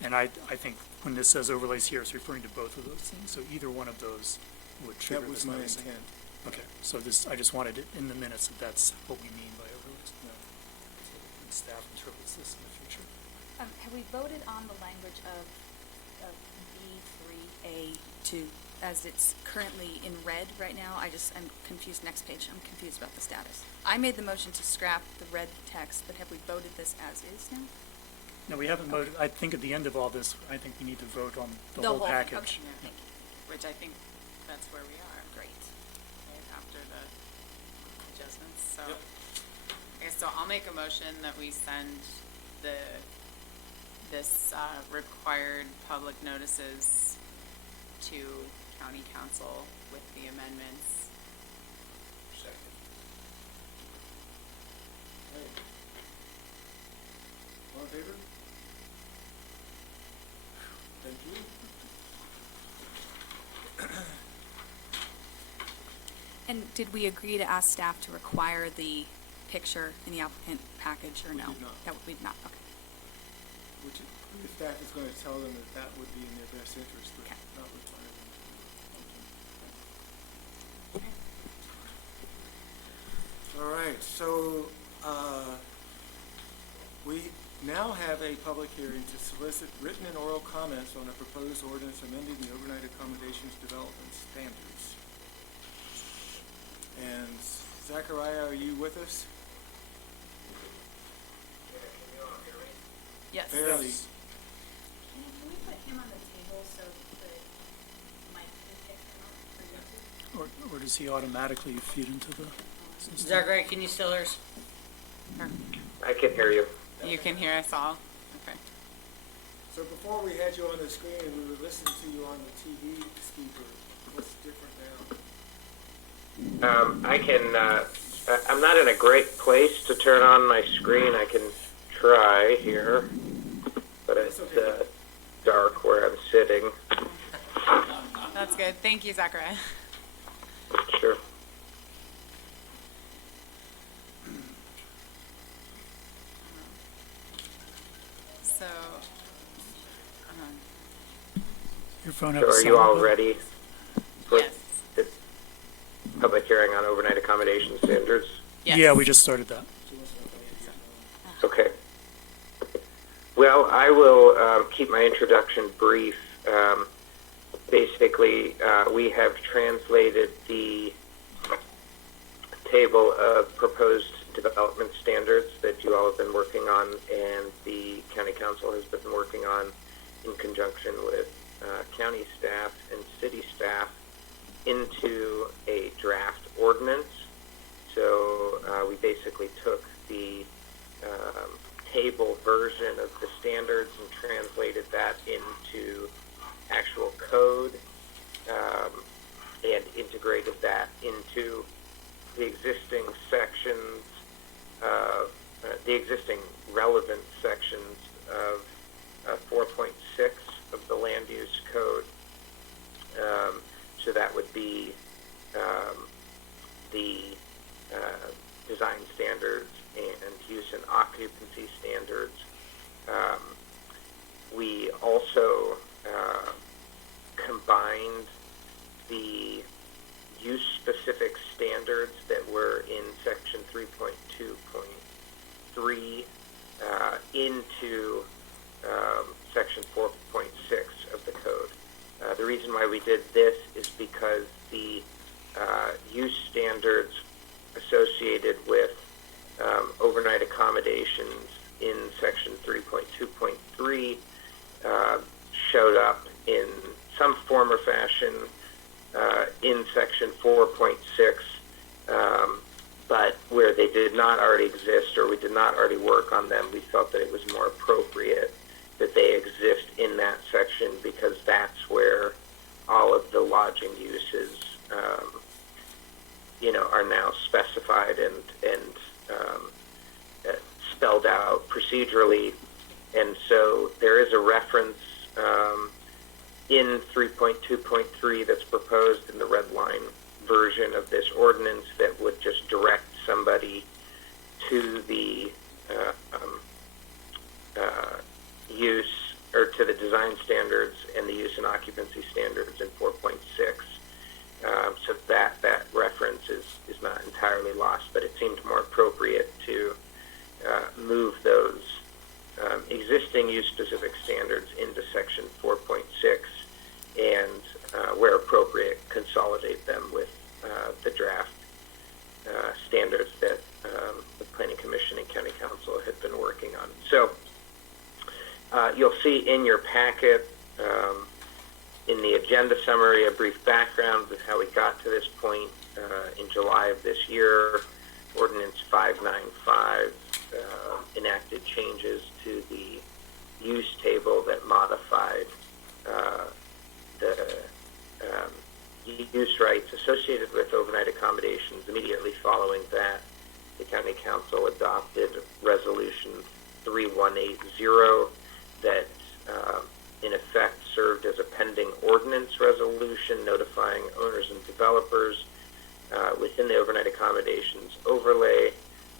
And I think when this says overlays here, it's referring to both of those things. So either one of those would trigger That was this my noticing. intent. Okay, so I just wanted it in the minutes that that's what we mean by overlays. So when staff interprets this in the future. Have we voted on the language of B3A2 as it's currently in red right now? I'm confused. Next page. I'm confused about the status. I made the motion to scrap the red text, but have we voted this as is now? No, we haven't voted. I think at the end of all this, I think we need to vote on the whole thing. package. Okay, thank you. Which I think that's where we are. Great. Right after the adjustments, so. Okay, so I'll make a motion that we send this required public notices to county council with the amendments. Second. All in favor? Thank you. And did we agree to ask staff to require the picture in the applicant package or no? did not. That would not, okay. Which, the staff is going to tell them that would be in their best interest, but not require them to. All right, so, we now have a public hearing to solicit written and oral comments on a proposed ordinance amending the overnight accommodations development standards. And Zachariah, are you with us? Yes. Barely. Can we put him on the table so the mic can pick him up? Or does he automatically feed into the system? Zachary, can you still hear us? I can hear you. You can hear us all? Okay. So before we had you on the screen and we were listening to you on the TV speaker, what's different now? I can, I'm not in a great place to turn on my screen. I can try here, but it's dark where I'm sitting. That's good. Thank you, Zachariah. Sure. So, Your phone So have a are you all sound? ready for the public hearing on overnight accommodation standards? Yeah, we just started that. Okay. Well, I will keep my introduction brief. Basically, we have translated the table of proposed development standards that you all have been working on and the county council has been working on in conjunction with county staff and city staff into a draft ordinance. So we basically took the table version of the standards and translated that into actual code and integrated that into the existing sections of the existing relevant sections of 4.6 of the land use code. So that would be the design standards and use and occupancy standards. We also combined the use-specific standards that were in section 3.2.3 into section 4.6 of the code. The reason why we did this is because the use standards associated with overnight accommodations in section 3.2.3 showed up in some form or fashion in section 4.6, but where they did not already exist or we did not already work on them, we felt that it was more appropriate that they exist in that section because that's where all of the lodging uses, are now specified and spelled out procedurally. And so there is a reference in 3.2.3 that's proposed in the red line version of this ordinance that would just direct somebody to the use or to the design standards and the use and occupancy standards in 4.6. So that reference is not entirely lost, but it seemed more appropriate to move those existing use-specific standards into section 4.6 and, where appropriate, consolidate them with the draft standards that the Planning Commission and County Council had been working on. So you'll see in your packet, in the agenda summary, a brief background of how we got to this point. In July of this year, Ordinance 595 enacted changes to the use table that modified the use rights associated with overnight accommodations. Immediately following that, the County Council adopted Resolution 3180 that in effect served as a pending ordinance resolution notifying owners and developers within the overnight accommodations overlay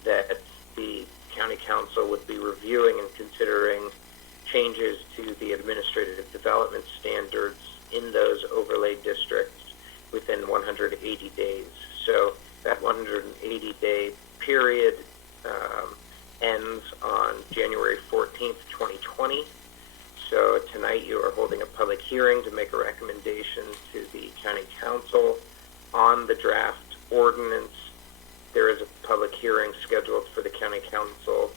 that the County Council would be reviewing and considering changes to the administrative development standards in those overlay districts within 180 days. So that 180-day period ends on January 14th, 2020. So tonight you are holding a public hearing to make a recommendation to the County Council on the draft ordinance. There is a public hearing scheduled for the County Council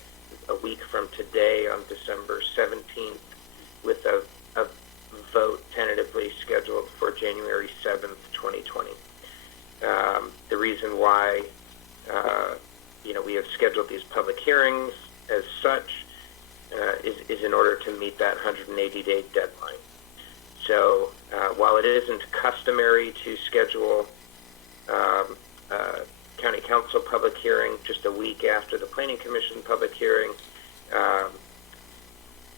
a week from today on December 17th with a vote tentatively scheduled for January 7th, 2020. The reason why we have scheduled these public hearings as such is in order to meet that 180-day deadline. So while it isn't customary to schedule County Council public hearing just a week after the Planning Commission public hearing,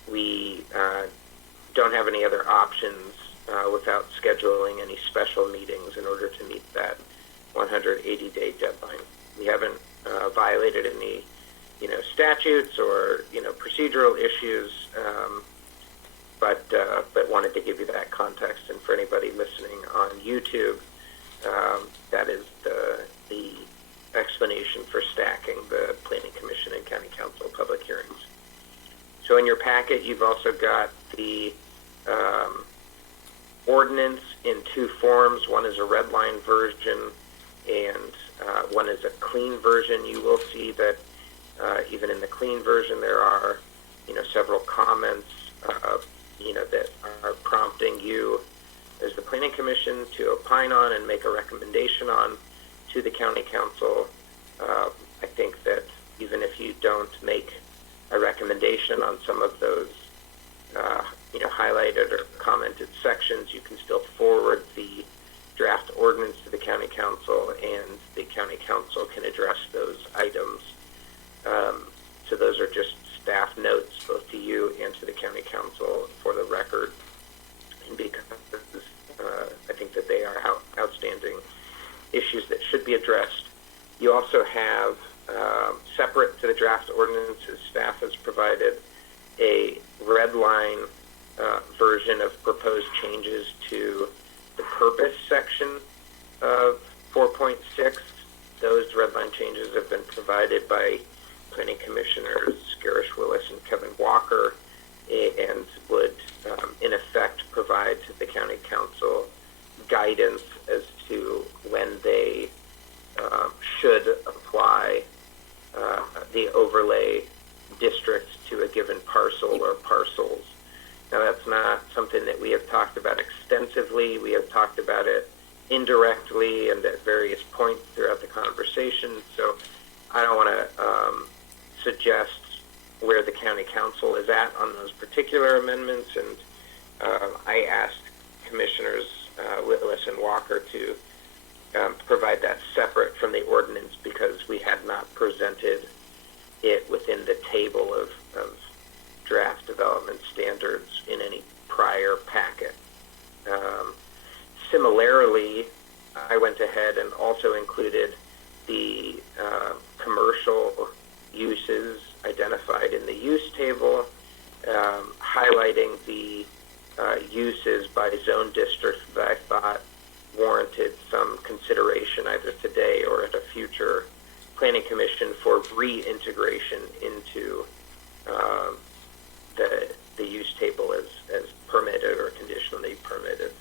we don't have any other options without scheduling any special meetings in order to meet that 180-day deadline. We haven't violated any, statutes or, procedural issues, but wanted to give you that context. And for anybody listening on YouTube, that is the explanation for stacking the Planning Commission and County Council public hearings. So in your packet, you've also got the ordinance in two forms. One is a red line version and one is a clean version. You will see that even in the clean version there are, several comments, that are prompting you as the Planning Commission to opine on and make a recommendation on to the County Council. I think that even if you don't make a recommendation on some of those, highlighted or commented sections, you can still forward the draft ordinance to the County Council, and the County Council can address those items. So those are just staff notes, both to you and to the County Council for the record, and because I think that they are outstanding issues that should be addressed. You also have, separate to the draft ordinances, staff has provided a red line version of proposed changes to the purpose section of 4.6. Those red line changes have been provided by Planning Commissioners Garish Willis and Kevin Walker, and would in effect provide to the County Council guidance as to when they should apply the overlay districts to a given parcel or parcels. Now, that's not something that we have talked about extensively. We have talked about it indirectly and at various points throughout the conversation, so I don't want to suggest where the County Council is at on those particular amendments, and I asked Commissioners Willis and Walker to provide that separate from the ordinance because we had not presented it within the table of draft development standards in any prior packet. Similarly, I went ahead and also included the commercial uses identified in the use table, highlighting the uses by zone districts that I thought warranted some consideration either today or at a future Planning Commission for reintegration into the use table as permitted or conditionally permitted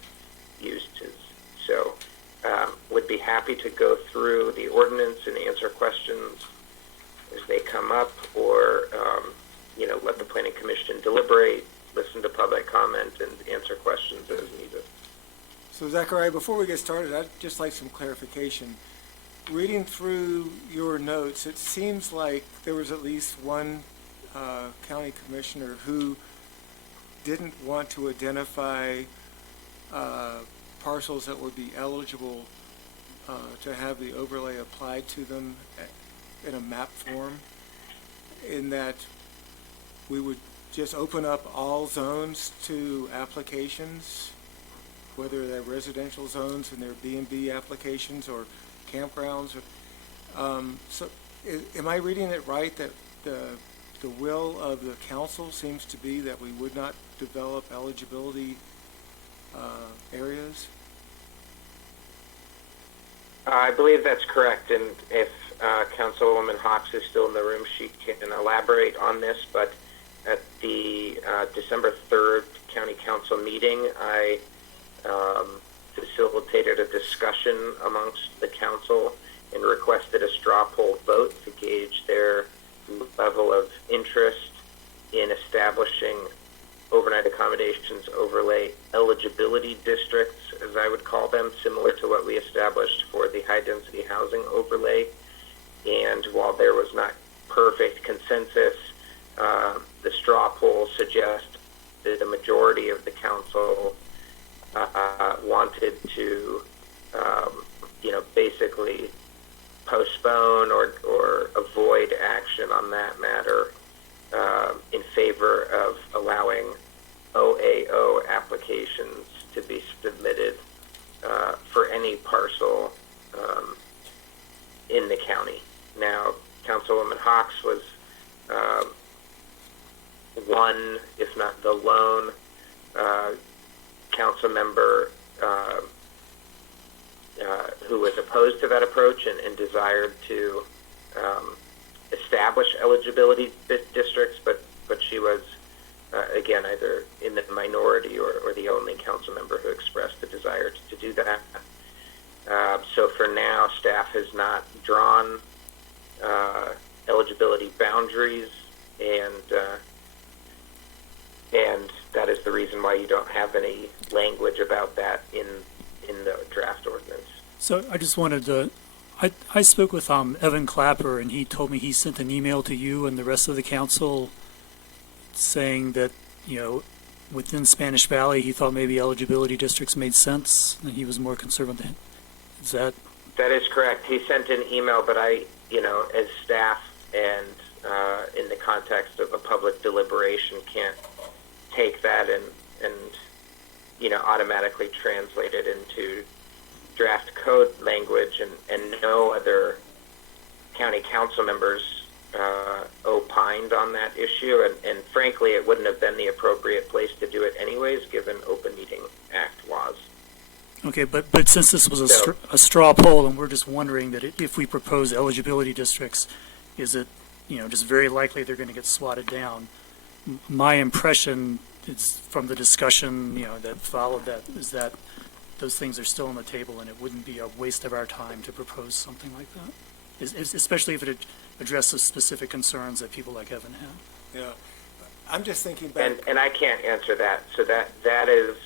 uses. So would be happy to go through the ordinance and answer questions as they come up, or let the Planning Commission deliberate, listen to public comment, and answer questions as needed. So Zachariah, before we get started, I'd just like some clarification. Reading through your notes, it seems like there was at least one county commissioner who didn't want to identify parcels that would be eligible to have the overlay applied to them in a map form, in that we would just open up all zones to applications, whether they're residential zones and they're B&B applications or campgrounds. So am I reading it right that the will of the council seems to be that we would not develop eligibility areas? I believe that's correct, and if Councilwoman Hawks is still in the room, she can elaborate on this, but at the December 3rd County Council meeting, I facilitated a discussion amongst the council and requested a straw poll vote to gauge their level of interest in establishing overnight accommodations overlay eligibility districts, as I would call them, similar to what we established for the high-density housing overlay. And while there was not perfect consensus, the straw poll suggests that the majority of the council wanted to, basically postpone or avoid action on that matter in favor of allowing OAO applications to be submitted for any parcel in the county. Now, Councilwoman Hawks was one, if not the lone, council member who was opposed to that approach and desired to establish eligibility districts, but she was, again, either in the minority or the only council member who expressed the desire to do that. So for now, staff has not drawn eligibility boundaries, and that is the reason why you don't have any language about that in the draft ordinance. So I just wanted to, I spoke with Evan Clapper, and he told me he sent an email to you and the rest of the council saying that, within Spanish Valley, he thought maybe eligibility districts made sense, and he was more concerned with it. Is that? That is correct. He sent an email, but I, as staff and in the context of a public deliberation, can't take that and automatically translate it into draft code language, and no other county council members opined on that issue, and frankly, it wouldn't have been the appropriate place to do it anyways, given Open Meeting Act laws. Okay, but since this was a straw poll, and we're just wondering that if we propose eligibility districts, is it, just very likely they're going to get swatted down? My impression is from the discussion, that followed that, is that those things are still on the table, and it wouldn't be a waste of our time to propose something like that, especially if it addresses specific concerns that people like Evan have. Yeah, I'm just thinking back. And I can't answer that. So that is,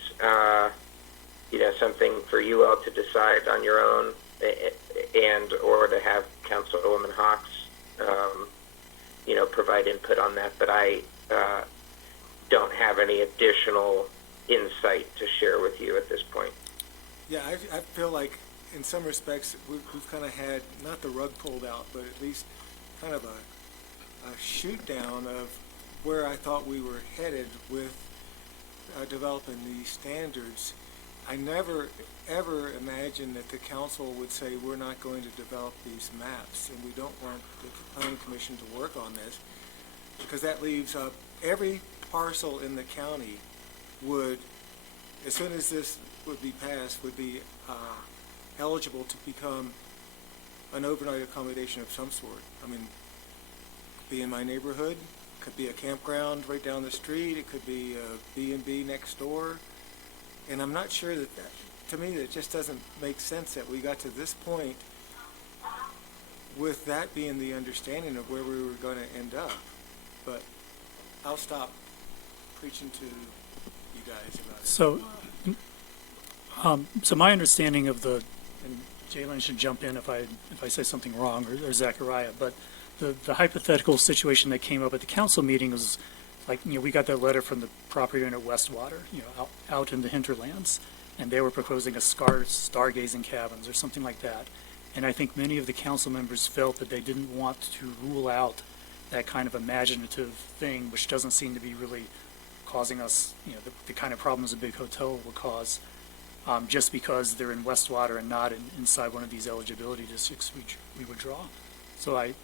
something for you all to decide on your own, or to have Councilwoman Hawks, provide input on that. But I don't have any additional insight to share with you at this point. Yeah, I feel like in some respects we've kind of had, not the rug pulled out, but at least kind of a shoot down of where I thought we were headed with developing these standards. I never ever imagined that the council would say we're not going to develop these maps and we don't want the planning commission to work on this, because that leaves up every parcel in the county would, as soon as this would be passed, would be eligible to become an overnight accommodation of some sort. I mean, be in my neighborhood, could be a campground right down the street, it could be a B&B next door. And I'm not sure that, to me, that just doesn't make sense that we got to this point with that being the understanding of where we were going to end up. But I'll stop preaching to you guys about it. So my understanding of the, and Jalen should jump in if I say something wrong, or Zachariah, but the hypothetical situation that came up at the council meeting was like, we got that letter from the property owner at Westwater, out in the hinterlands, and they were proposing a stargazing cabins or something like that. And I think many of the council members felt that they didn't want to rule out that kind of imaginative thing, which doesn't seem to be really causing us, the kind of problems a big hotel will cause, just because they're in Westwater and not inside one of these eligibility districts we would draw. So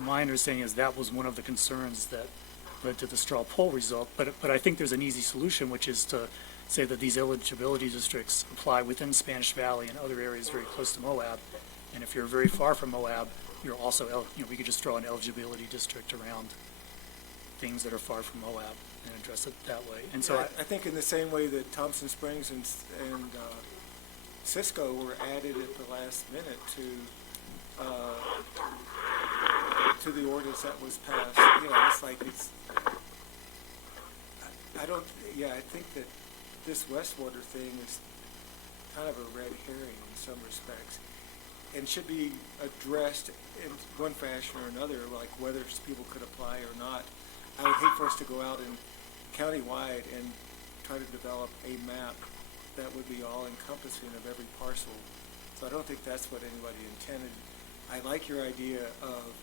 my understanding is that was one of the concerns that led to the straw poll result. But I think there's an easy solution, which is to say that these eligibility districts apply within Spanish Valley and other areas very close to Moab. And if you're very far from Moab, you're also, we could just draw an eligibility district around things that are far from Moab and address it that way. And so I think in the same way that Thompson Springs and Cisco were added at the last minute to the ordinance that was passed, it's like I think that this Westwater thing is kind of a red herring in some respects, and should be addressed in one fashion or another, like whether people could apply or not. I would hate for us to go out and countywide and try to develop a map that would be all encompassing of every parcel. So I don't think that's what anybody intended. I like your idea of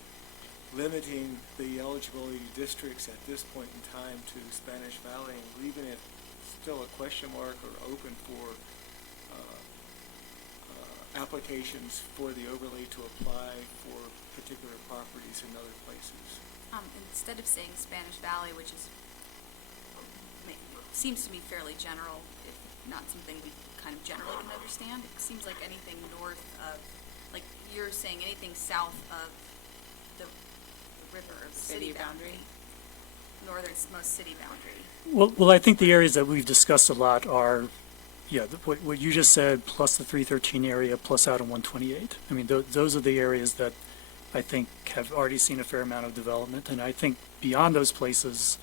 limiting the eligibility districts at this point in time to Spanish Valley and leaving it still a question mark or open for applications for the overlay to apply for particular properties in other places. Instead of saying Spanish Valley, which seems to me fairly general, if not something we kind of generally can understand, it seems like anything north of, like you're saying, anything south of the river, city boundary, northernmost city boundary. Well, I think the areas that we've discussed a lot are, what you just said, plus the 313 area, plus out on 128. I mean, those are the areas that I think have already seen a fair amount of development, and I think beyond those places,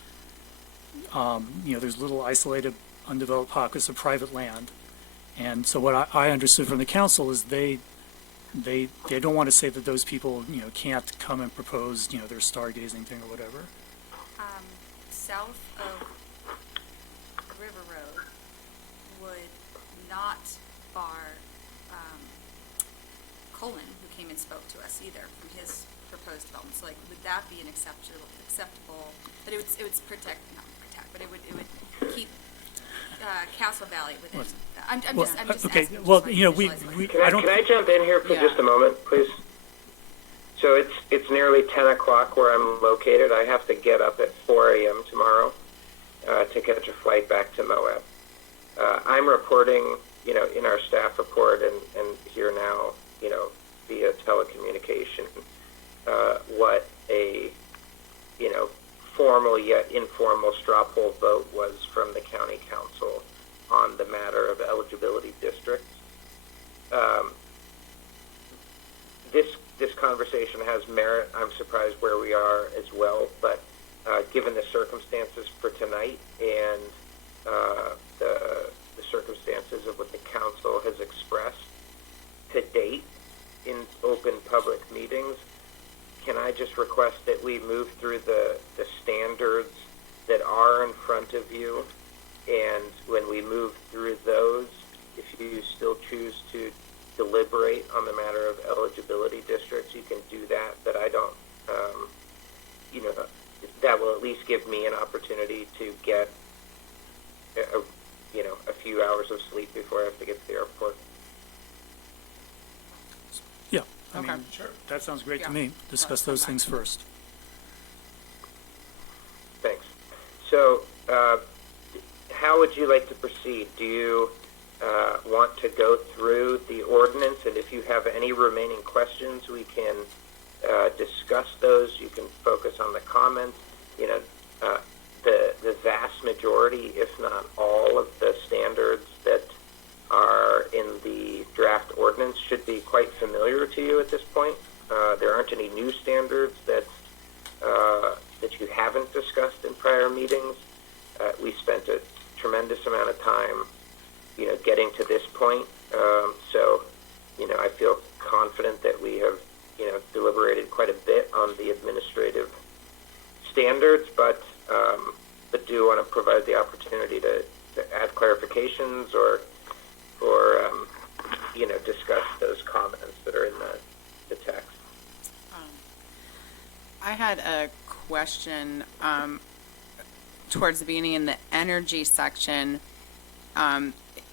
there's little isolated, undeveloped pockets of private land. And so what I understood from the council is they don't want to say that those people, can't come and propose, their stargazing thing or whatever. South of River Road would not bar Colin, who came and spoke to us either, from his proposed development. So, would that be an acceptable? But it would not protect, but it would keep Castle Valley within. I'm just okay. asking. Well, Can I jump in here for just a moment, please? So it's nearly 10 o'clock where I'm located. I have to get up at 4 a.m. tomorrow to catch a flight back to Moab. I'm reporting, in our staff report and here now, via telecommunication, what a, formal yet informal straw poll vote was from the county council on the matter of eligibility districts. This conversation has merit. I'm surprised where we are as well, but given the circumstances for tonight and the circumstances of what the council has expressed to date in open public meetings, can I just request that we move through the standards that are in front of you And when we move through those, if you still choose to deliberate on the matter of eligibility districts, you can do that, but I don't, that will at least give me an opportunity to get a few hours of sleep before I have to get to the airport. Yeah, I Okay. mean, that sounds great Yeah. to me. Discuss those things first. Thanks. So, how would you like to proceed? Do you want to go through the ordinance, and if you have any remaining questions, we can discuss those. You can focus on the comments. The vast majority, if not all, of the standards that are in the draft ordinance should be quite familiar to you at this point. There aren't any new standards that you haven't discussed in prior meetings. We spent a tremendous amount of time, getting to this point. So, I feel confident that we have, deliberated quite a bit on the administrative standards, but do want to provide the opportunity to add clarifications or discuss those comments that are in the text. I had a question towards the beginning in the energy section.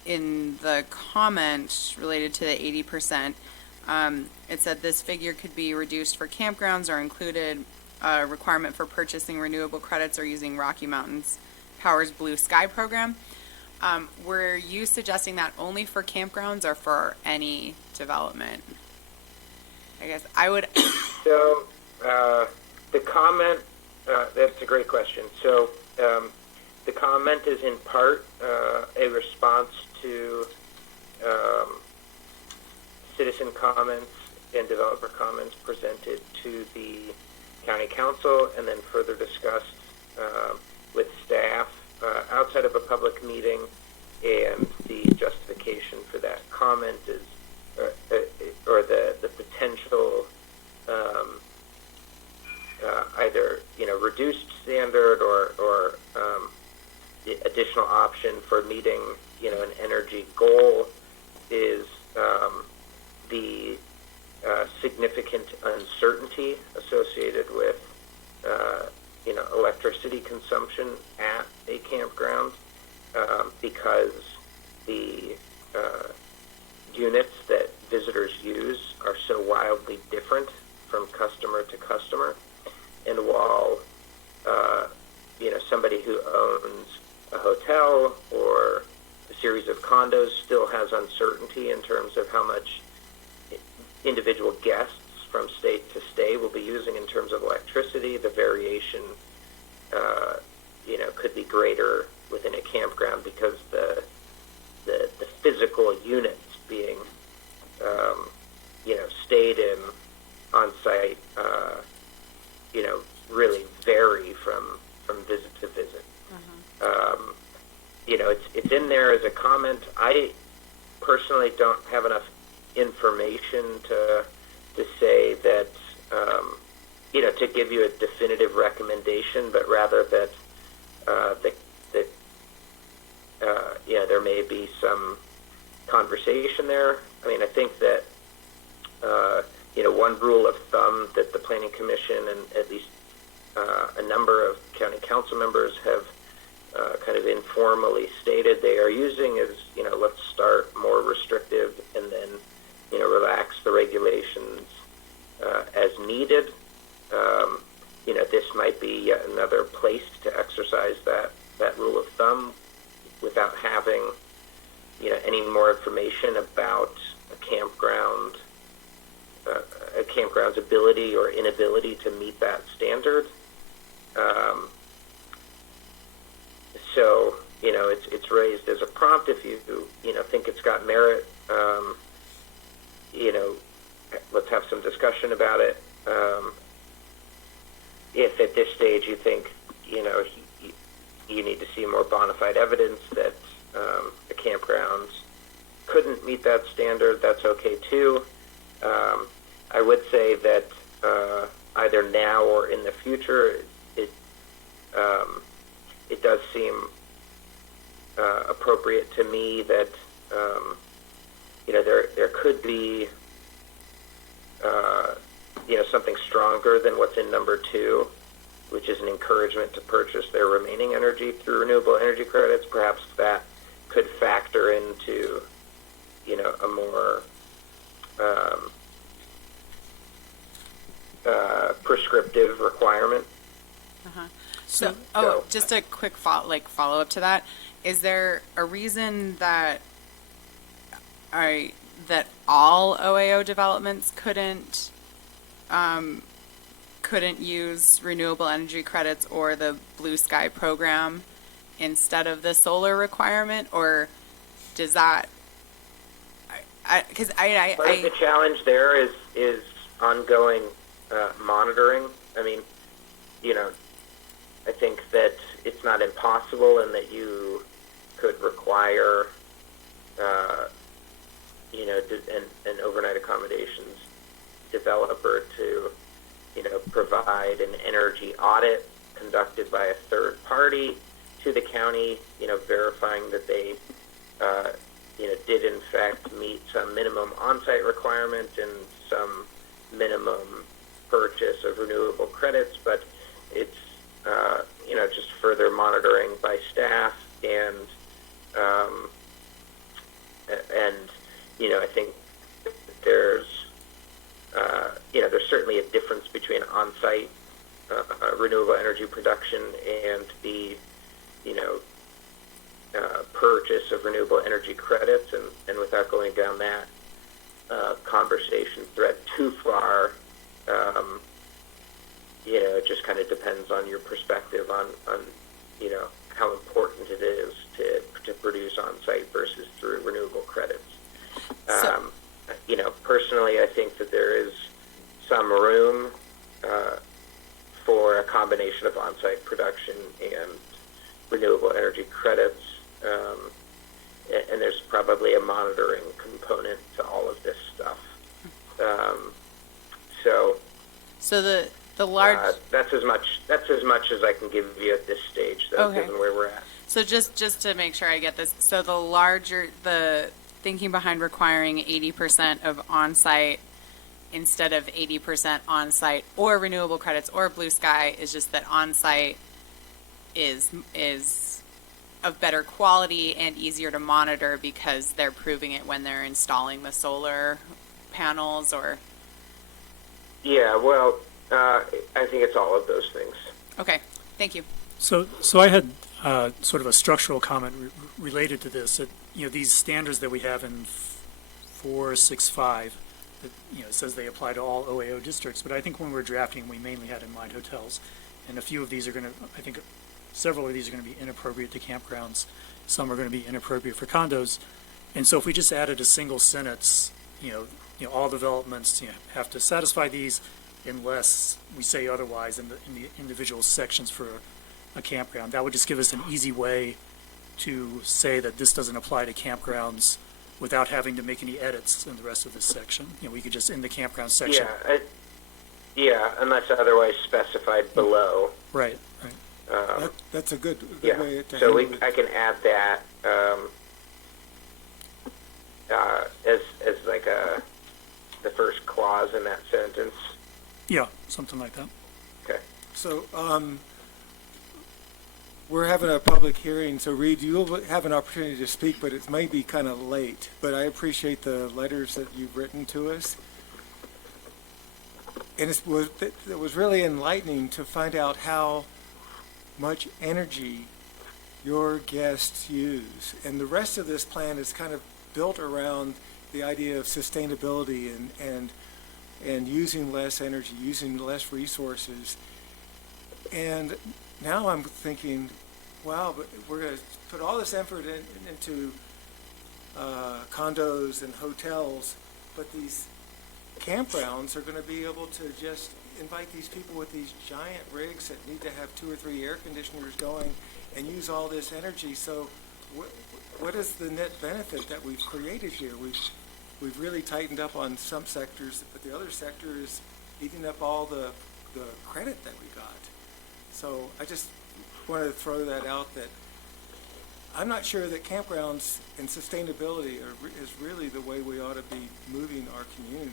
In the comment related to the 80%, it said this figure could be reduced for campgrounds or included a requirement for purchasing renewable credits or using Rocky Mountains Power's Blue Sky program. Were you suggesting that only for campgrounds or for any development? I guess I would. So, the comment, that's a great question. So, the comment is in part a response to citizen comments and developer comments presented to the county council and then further discussed with staff outside of a public meeting, and the justification for that comment is or the potential either reduced standard or the additional option for meeting an energy goal is the significant uncertainty associated with electricity consumption at a campground because the units that visitors use are so wildly different from customer to customer. And while somebody who owns a hotel or a series of condos still has uncertainty in terms of how much individual guests from state to state will be using in terms of electricity, the variation could be greater within a campground because the physical units being stayed in on site really vary from visit to visit. It's in there as a comment. I personally don't have enough information to say that to give you a definitive recommendation, but rather that there may be some conversation there. I mean, I think that one rule of thumb that the Planning Commission and at least a number of county council members have kind of informally stated they are using is, let's start more restrictive and then, relax the regulations as needed. This might be yet another place to exercise that rule of thumb without having, any more information about a campground's ability or inability to meet that standard. So, it's raised as a prompt. If you think it's got merit, let's have some discussion about it. If at this stage you think, you need to see more bona fide evidence that the campgrounds couldn't meet that standard, that's okay too. I would say that either now or in the future, it does seem appropriate to me that, there could be, something stronger than what's in number 2, which is an encouragement to purchase their remaining energy through renewable energy credits. Perhaps that could factor into, a more prescriptive requirement. So, just a quick follow up to that. Is there a reason that all OAO developments couldn't use renewable energy credits or the Blue Sky program instead of the solar requirement, or does that? Because Part of the challenge there is ongoing monitoring. I mean, I think that it's not impossible, and that you could require, an overnight accommodations developer to, provide an energy audit conducted by a third party to the county, verifying that they, did in fact meet some minimum on-site requirement and some minimum purchase of renewable credits, but it's, just further monitoring by staff and, I think there's, there's certainly a difference between on-site renewable energy production and the, purchase of renewable energy credits, and without going down that conversation thread too far, it just kind of depends on your perspective on how important it is to produce on-site versus through renewable credits. Personally, I think that there is some room for a combination of on-site production and renewable energy credits, and there's probably a monitoring component to all of this stuff. So the large that's as much as I can give you at this stage, though, Okay. given where we're at. So just to make sure I get this, so the thinking behind requiring 80% of on-site instead of 80% on-site or renewable credits or Blue Sky is just that on-site is of better quality and easier to monitor because they're proving it when they're installing the solar panels, or? Yeah, well, I think it's all of those things. Okay, thank you. So I had sort of a structural comment related to this. That, these standards that we have in 465, that it says they apply to all OAO districts. But I think when we're drafting, we mainly had in mind hotels, and a few of these are going to. I think several of these are going to be inappropriate to campgrounds. Some are going to be inappropriate for condos. And so if we just added a single sentence, all developments have to satisfy these unless we say otherwise in the individual sections for a campground. That would just give us an easy way to say that this doesn't apply to campgrounds without having to make any edits in the rest of this section. We could just, in the campground section. Unless otherwise specified below. Right. That's a good Yeah, way to so handle it. I can add that as like the first clause in that sentence. Yeah, something like that. Okay. So, we're having a public hearing, so Reed, you'll have an opportunity to speak, but it may be kind of late. But I appreciate the letters that you've written to us. And it was really enlightening to find out how much energy your guests use. And the rest of this plan is kind of built around the idea of sustainability and using less energy, using less resources. And now I'm thinking, wow, but we're going to put all this effort into condos and hotels, but these campgrounds are going to be able to just invite these people with these giant rigs that need to have 2 or 3 air conditioners going and use all this energy. So what is the net benefit that we've created here? We've really tightened up on some sectors, but the other sector is eating up all the credit that we got. So I just wanted to throw that out, that I'm not sure that campgrounds and sustainability is really the way we ought to be moving our community.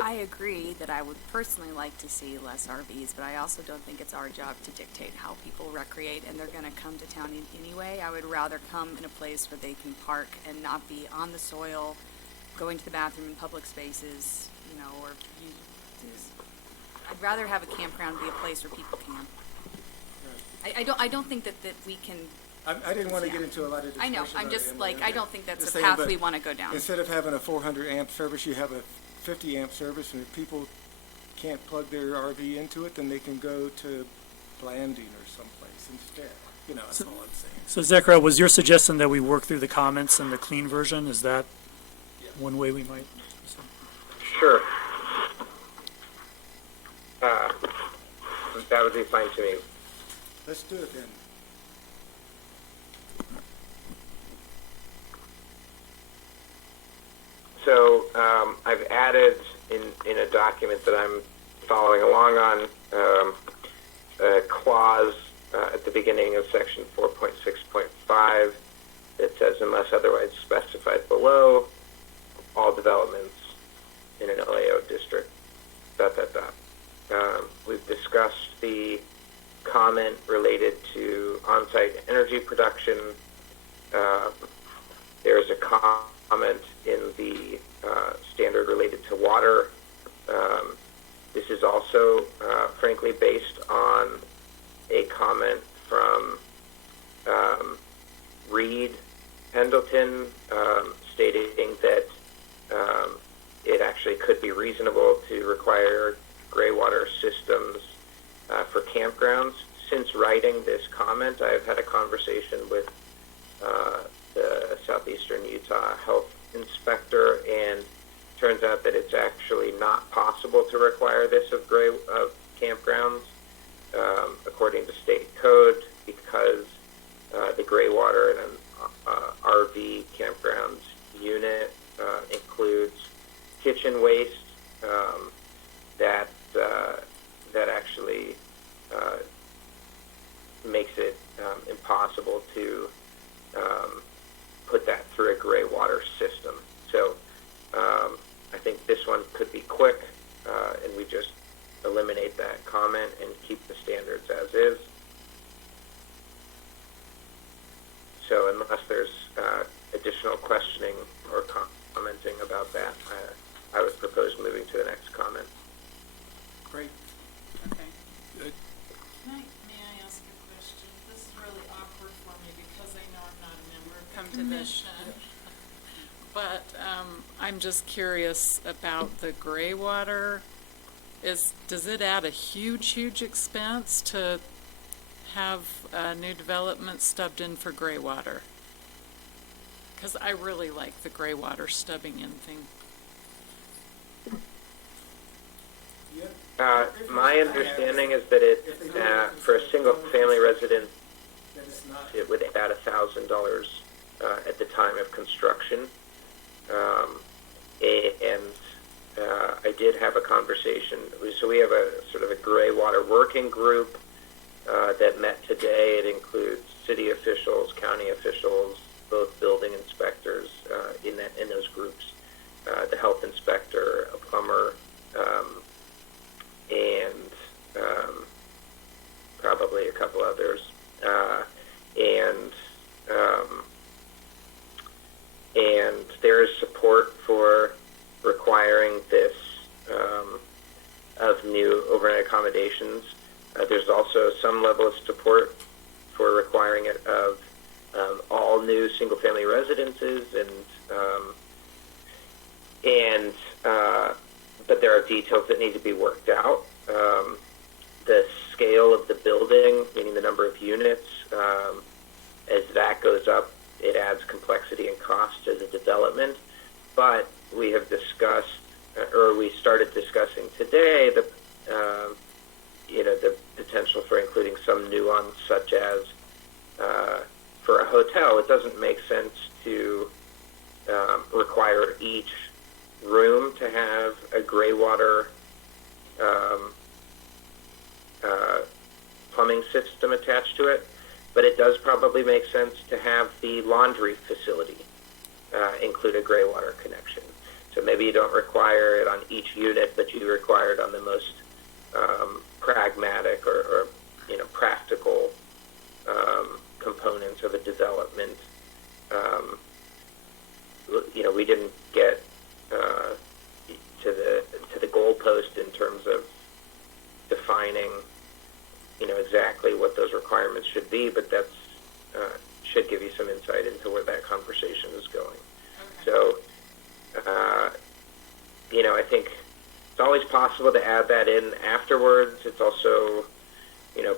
I agree that I would personally like to see less RVs, but I also don't think it's our job to dictate how people recreate, and they're going to come to town anyway. I would rather come in a place where they can park and not be on the soil, going to the bathroom in public spaces, you know, or I'd rather have a campground be a place where people can. I don't think that we can. I didn't want to get into a lot of discussion. I know. I'm just like, I don't think that's Just a saying, path but we want to go down. Instead of having a 400 amp service, you have a 50 amp service, and if people can't plug their RV into it, then they can go to Blanding or someplace instead. You know, that's all I'm saying. So Zechariah, was your suggestion that we work through the comments and the clean version? Is that one way we might? Sure. That would be fine to me. Let's do it then. So I've added in a document that I'm following along on a clause at the beginning of section 4.6.5 that says, unless otherwise specified below, all developments in an LAO district, ... We've discussed the comment related to on-site energy production. There's a comment in the standard related to water. This is also, frankly, based on a comment from Reed Pendleton stating that it actually could be reasonable to require gray water systems for campgrounds. Since writing this comment, I've had a conversation with the Southeastern Utah Health Inspector, and turns out that it's actually not possible to require this of campgrounds, according to state code, because the gray water in an RV campgrounds unit includes kitchen waste that actually makes it impossible to put that through a gray water system. So I think this one could be quick, and we just eliminate that comment and keep the standards as is. So unless there's additional questioning or commenting about that, I would propose moving to the next comment. Great. Okay. Good. May I ask a question? This is really awkward for me because I know I'm not a member of the Come to this. commission. But I'm just curious about the gray water. Does it add a huge expense to have new development stubbed in for gray water? Because I really like the gray water stubbing in thing. My understanding is that it, for a single-family residence, it would add $1,000 at the time of construction. I did have a conversation. So we have a sort of a gray water working group that met today. It includes city officials, county officials, both building inspectors in those groups, the health inspector, a plumber, and probably a couple others. And there is support for requiring this of new overnight accommodations. There's also some level of support for requiring it of all new single-family residences, but there are details that need to be worked out. The scale of the building, meaning the number of units, as that goes up, it adds complexity and cost to the development. But we have discussed, or we started discussing today, the potential for including some nuance, such as for a hotel, it doesn't make sense to require each room to have a gray water plumbing system attached to it, but it does probably make sense to have the laundry facility include a gray water connection. So maybe you don't require it on each unit, but you require it on the most pragmatic or practical components of a development. We didn't get to the goalpost in terms of defining exactly what those requirements should be, but that's should give you some insight into where that conversation is going. So I think it's always possible to add that in afterwards. It's also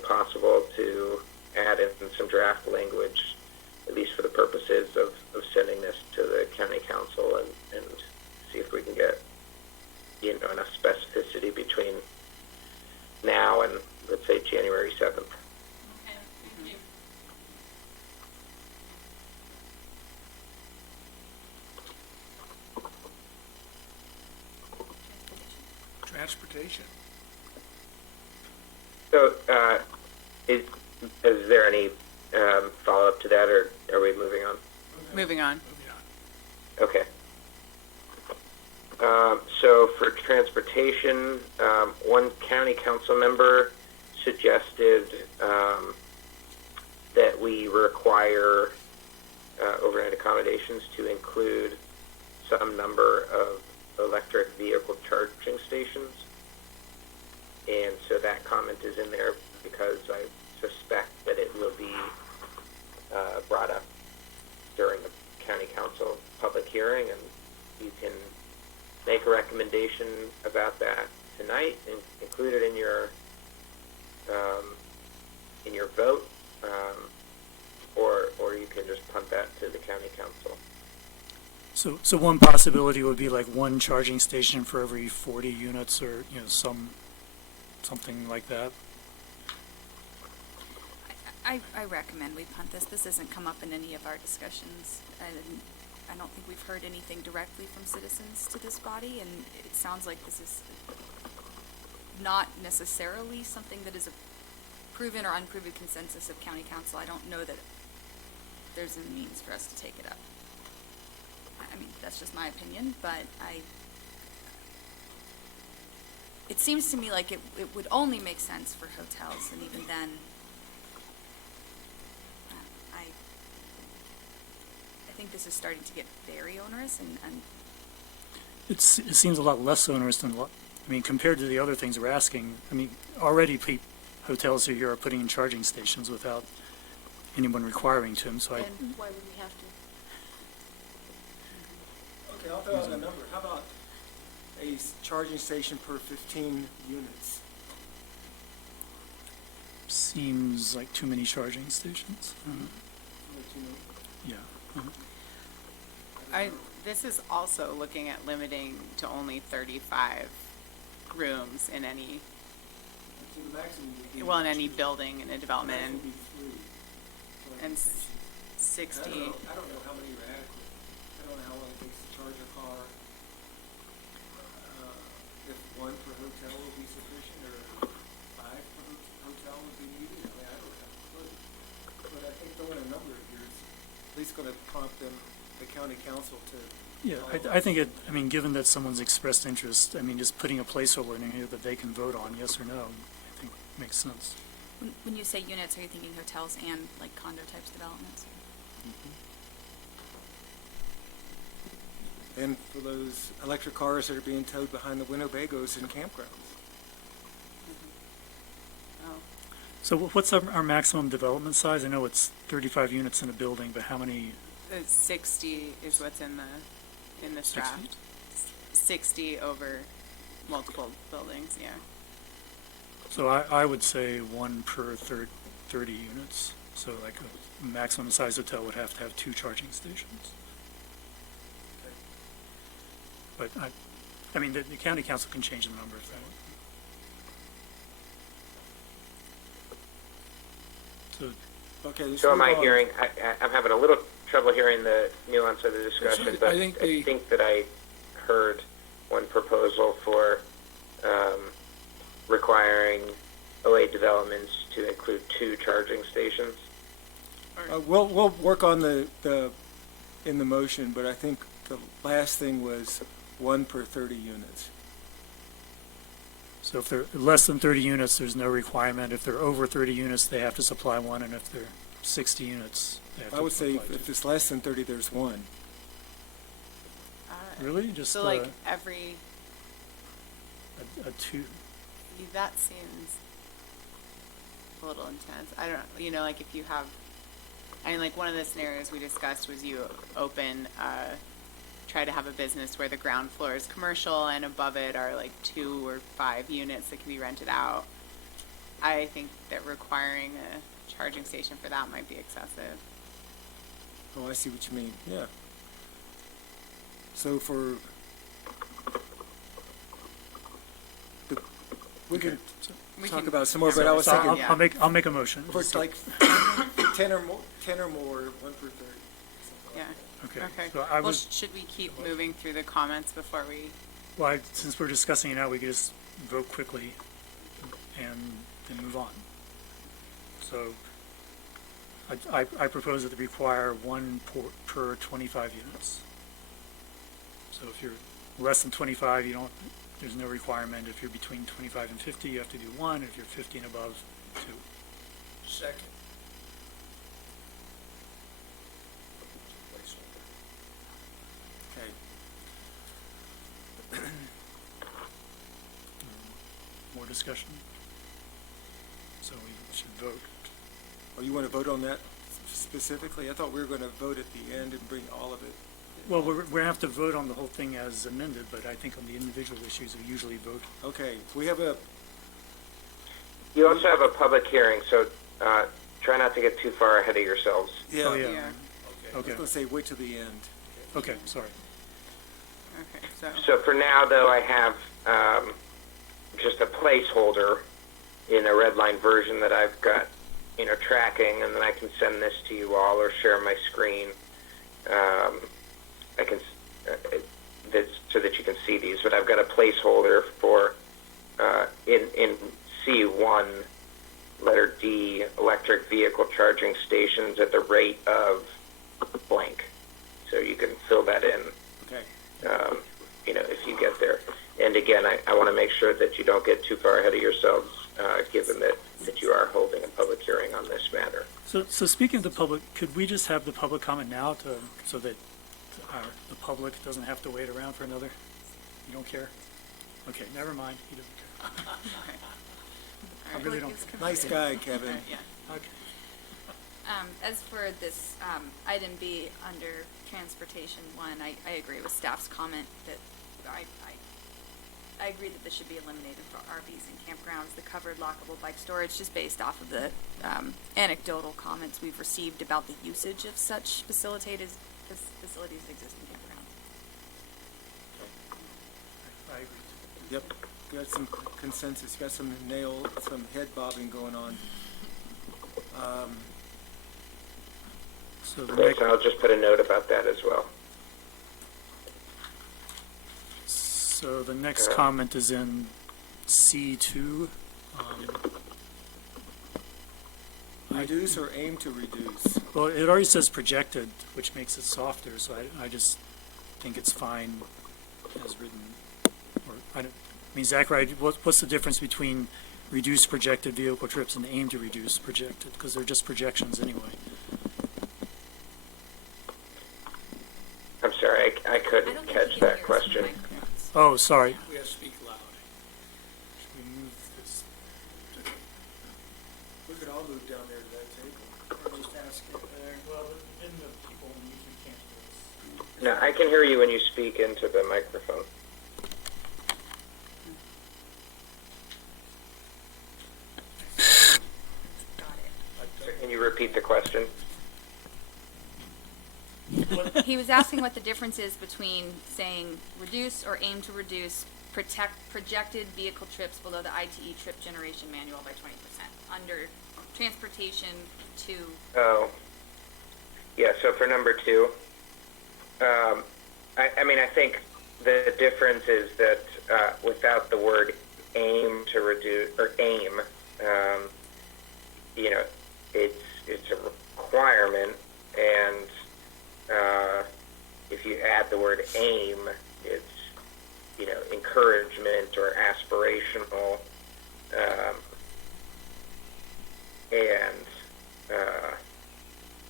possible to add in some draft language, at least for the purposes of sending this to the county council and see if we can get enough specificity between now and, let's say, January 7th. Okay, thank you. Transportation. So, is there any follow-up to that, or are we moving on? Moving on. Okay. So for transportation, one county council member suggested that we require overnight accommodations to include some number of electric vehicle charging stations. And so that comment is in there because I suspect that it will be brought up during the county council public hearing, and you can make a recommendation about that tonight and include it in your vote, or you can just punt that to the county council. So one possibility would be like one charging station for every 40 units, or something like that. I recommend we punt this. This hasn't come up in any of our discussions. I don't think we've heard anything directly from citizens to this body, and it sounds like this is not necessarily something that is a proven or unproven consensus of county council. I don't know that there's a means for us to take it up. I mean, that's just my opinion, but it seems to me like it would only make sense for hotels, and even then, I think this is starting to get very onerous, and It seems a lot less onerous than, compared to the other things we're asking. Already hotels here are putting in charging stations without anyone requiring them, so And why would we have to? Okay, I'll throw out a number. How about a charging station per 15 units? seems like too many charging stations. Yeah. This is also looking at limiting to only 35 rooms in any, in any building in a development, and 60. I don't know how many are adequate. I don't know how long it takes to charge a car. If one per hotel would be sufficient, or 5 per hotel would be needed. I don't have a clue. But I think throwing a number here is at least going to prompt them, the county council, to. Yeah, I think given that someone's expressed interest, just putting a placeholder in here that they can vote on, yes or no, I think makes sense. when you say units, are you thinking hotels and like condo types developments? And for those electric cars that are being towed behind the Winnebagos in campgrounds. So what's our maximum development size? I know it's 35 units in a building, but how many? 60 is what's in the 60? draft. 60 over multiple buildings, yeah. So I would say 1 per 30 units. So like a maximum size hotel would have to have 2 charging stations. But the county council can change the number if they want. So am I hearing, I'm having a little trouble hearing the nuance of the discussion, but I think that I heard one proposal for requiring OA developments to include 2 charging stations. We'll work on in the motion, but I think the last thing was 1 per 30 units. So if they're less than 30 units, there's no requirement. If they're over 30 units, they have to supply one, and if they're 60 units, they have to I would say supply if it's less than 30, there's 1. Really? Just So like every, a two? that seems a little intense. I don't, like if you have, I mean, like one of the scenarios we discussed was you open, try to have a business where the ground floor is commercial and above it are like 2 or 5 units that can be rented out. I think that requiring a charging station for that might be excessive. Oh, I see what you mean, yeah. So we can talk about it some more, but I was thinking. I'll make a motion. For like 10 or more, 1 per 30. Yeah. Okay. Okay. So Well, should we keep moving through the comments before we? Well, since we're discussing it now, we could just vote quickly and then move on. So I propose that they require 1 per 25 units. So if you're less than 25, there's no requirement. If you're between 25 and 50, you have to do 1. If you're 50 and above, 2. Second. Okay. More discussion? So we should vote. Oh, you want to vote on that specifically? I thought we were going to vote at the end and bring all of it. Well, we're going to have to vote on the whole thing as amended, but I think on the individual issues, we usually vote. Okay, we have a... You also have a public hearing, so try not to get too far ahead of yourselves. Yeah. Oh, yeah. Okay. I was Okay. going to say wait till the end. Okay, sorry. Okay. So for now, though, I have just a placeholder in a red line version that I've got, tracking, and then I can send this to you all or share my screen. I can so that you can see these, but I've got a placeholder for in C1, letter D, electric vehicle charging stations at the rate of blank. So you can fill that in. Okay. If you get there. And again, I want to make sure that you don't get too far ahead of yourselves, given that you are holding a public hearing on this matter. So speaking of the public, could we just have the public comment now so that the public doesn't have to wait around for another? You don't care? Okay, never mind. He doesn't care. I really don't care. Nice guy, Kevin. Yeah. Okay. As for this item B under transportation 1, I agree with staff's comment that I agree that this should be eliminated for RVs and campgrounds, the covered lockable bike storage, just based off of the anecdotal comments we've received about the usage of such facilities that exist in campgrounds. I agree. Yep. Got some consensus. Got some head bobbing going on. So the Okay, next, so I'll just put a note about that as well. so the next comment is in C2. Reduce or aim to reduce? Well, it already says projected, which makes it softer, so I just think it's fine as written. Or I mean, Zachary, what's the difference between reduce projected vehicle trips and aim to reduce projected? Because they're just projections anyway. I'm sorry, I couldn't catch that question. Oh, sorry. We have to speak loud. Should we move this? We could all move down there to that table. Or just ask it there. Well, then the people usually can't do this. No, I can hear you when you speak into the microphone. Can you repeat the question? He was asking what the difference is between saying reduce or aim to reduce projected vehicle trips below the ITE trip generation manual by 20% under transportation 2. Oh, yeah, so for number 2, I think the difference is that without the word aim to reduce, or aim, you know, it's a requirement, and if you add the word aim, it's, you know, encouragement or aspirational,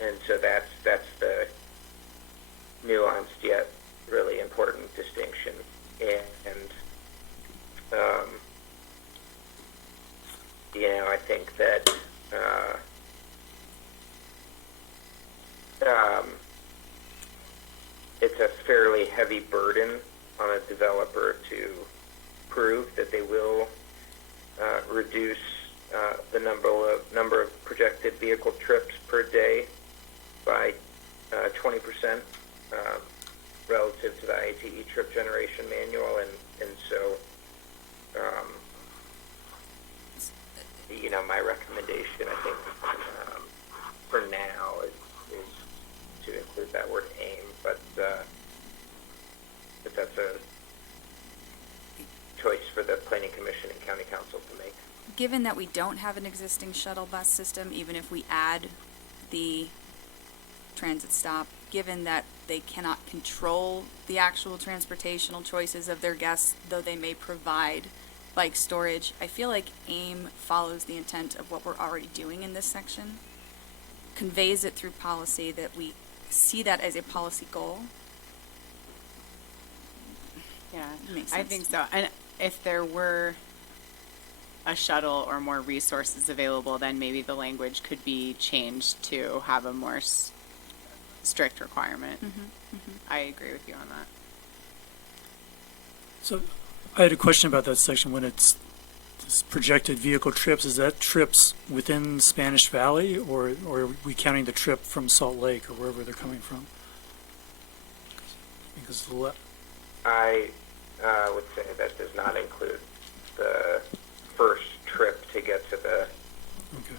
and so that's the nuanced yet really important distinction. And you know, I think that it's a fairly heavy burden on a developer to prove that they will reduce the number of projected vehicle trips per day by 20% relative to the ITE trip generation manual, and so you know, my recommendation, I think, for now is to include that word aim, but that's a choice for the Planning Commission and County Council to make. Given that we don't have an existing shuttle bus system, even if we add the transit stop, given that they cannot control the actual transportational choices of their guests, though they may provide bike storage, I feel like AIM follows the intent of what we're already doing in this section, conveys it through policy, that we see that as a policy goal. Yeah, Makes I sense. think so. And if there were a shuttle or more resources available, then maybe the language could be changed to have a more strict requirement. I agree with you on that. So I had a question about that section when it's projected vehicle trips. Is that trips within Spanish Valley, or are we counting the trip from Salt Lake or wherever they're coming from? Because I would say that does not include the first trip to get to the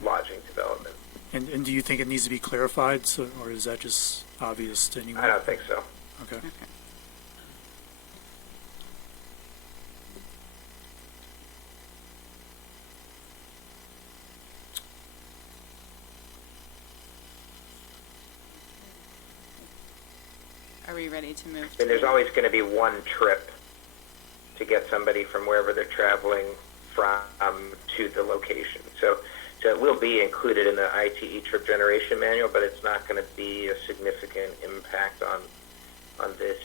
lodging development. and do you think it needs to be clarified, so, or is that just obvious to anyone? I don't think so. Okay. Are we ready to move? And there's always going to be one trip to get somebody from wherever they're traveling from to the location. So it will be included in the ITE trip generation manual, but it's not going to be a significant impact on this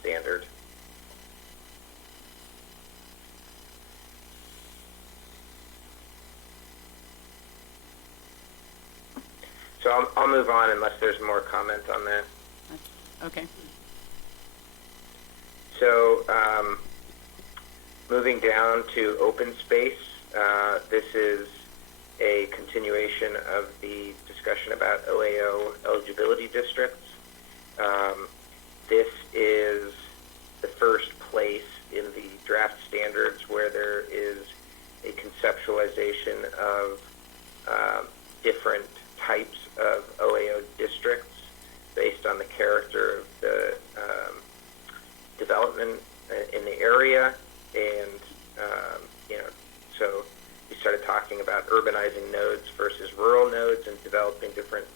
standard. So I'll move on unless there's more comment on that. Okay. So moving down to open space, this is a continuation of the discussion about OAO eligibility districts. This is the first place in the draft standards where there is a conceptualization of different types of OAO districts based on the character of the development in the area, and so we started talking about urbanizing nodes versus rural nodes and developing different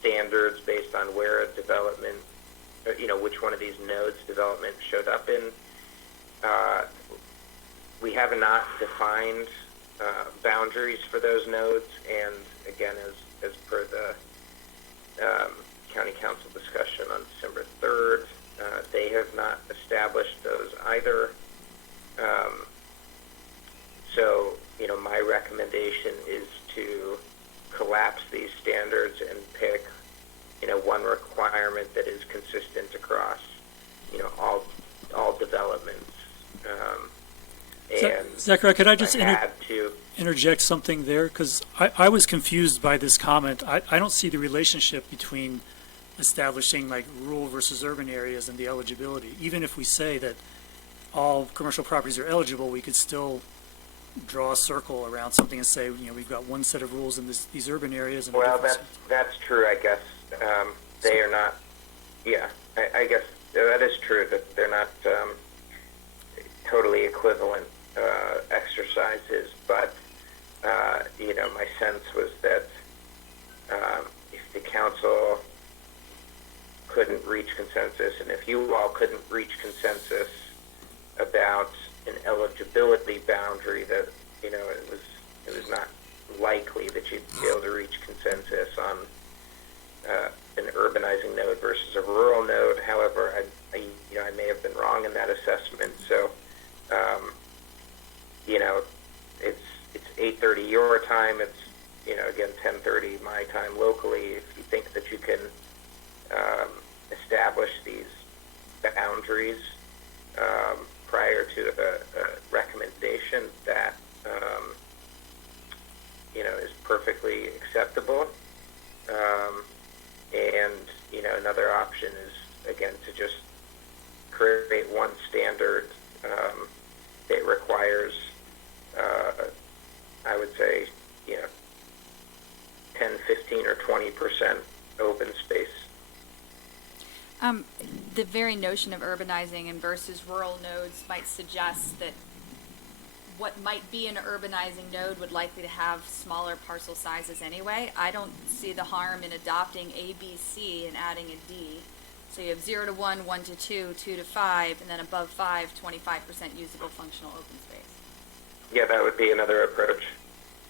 standards based on where a development, which one of these nodes development showed up in. We have not defined boundaries for those nodes, and again, as per the County Council discussion on December 3rd, they have not established those either. So, my recommendation is to collapse these standards and pick, one requirement that is consistent across, all developments. And Zachary, could I just add to interject something there? Because I was confused by this comment. I don't see the relationship between establishing like rural versus urban areas and the eligibility. Even if we say that all commercial properties are eligible, we could still draw a circle around something and say, we've got one set of rules in these urban areas. And well, that's true, I guess. They are not, I guess that is true, that they're not totally equivalent. exercises, but my sense was that if the council couldn't reach consensus, and if you all couldn't reach consensus about an eligibility boundary, that it was not likely that you'd be able to reach consensus on an urbanizing node versus a rural node. However, I may have been wrong in that assessment. So, it's 8:30 your time. It's again 10:30 my time locally. If you think that you can establish these boundaries prior to the recommendation, that is perfectly acceptable. And another option is again to just create one standard that requires, I would say, 10, 15, or 20% open space. The very notion of urbanizing and versus rural nodes might suggest that what might be an urbanizing node would likely to have smaller parcel sizes anyway. I don't see the harm in adopting A, B, C and adding a D. So you have 0 to 1, 1 to 2, 2 to 5, and then above 5, 25% usable functional open space. Yeah, that would be another approach.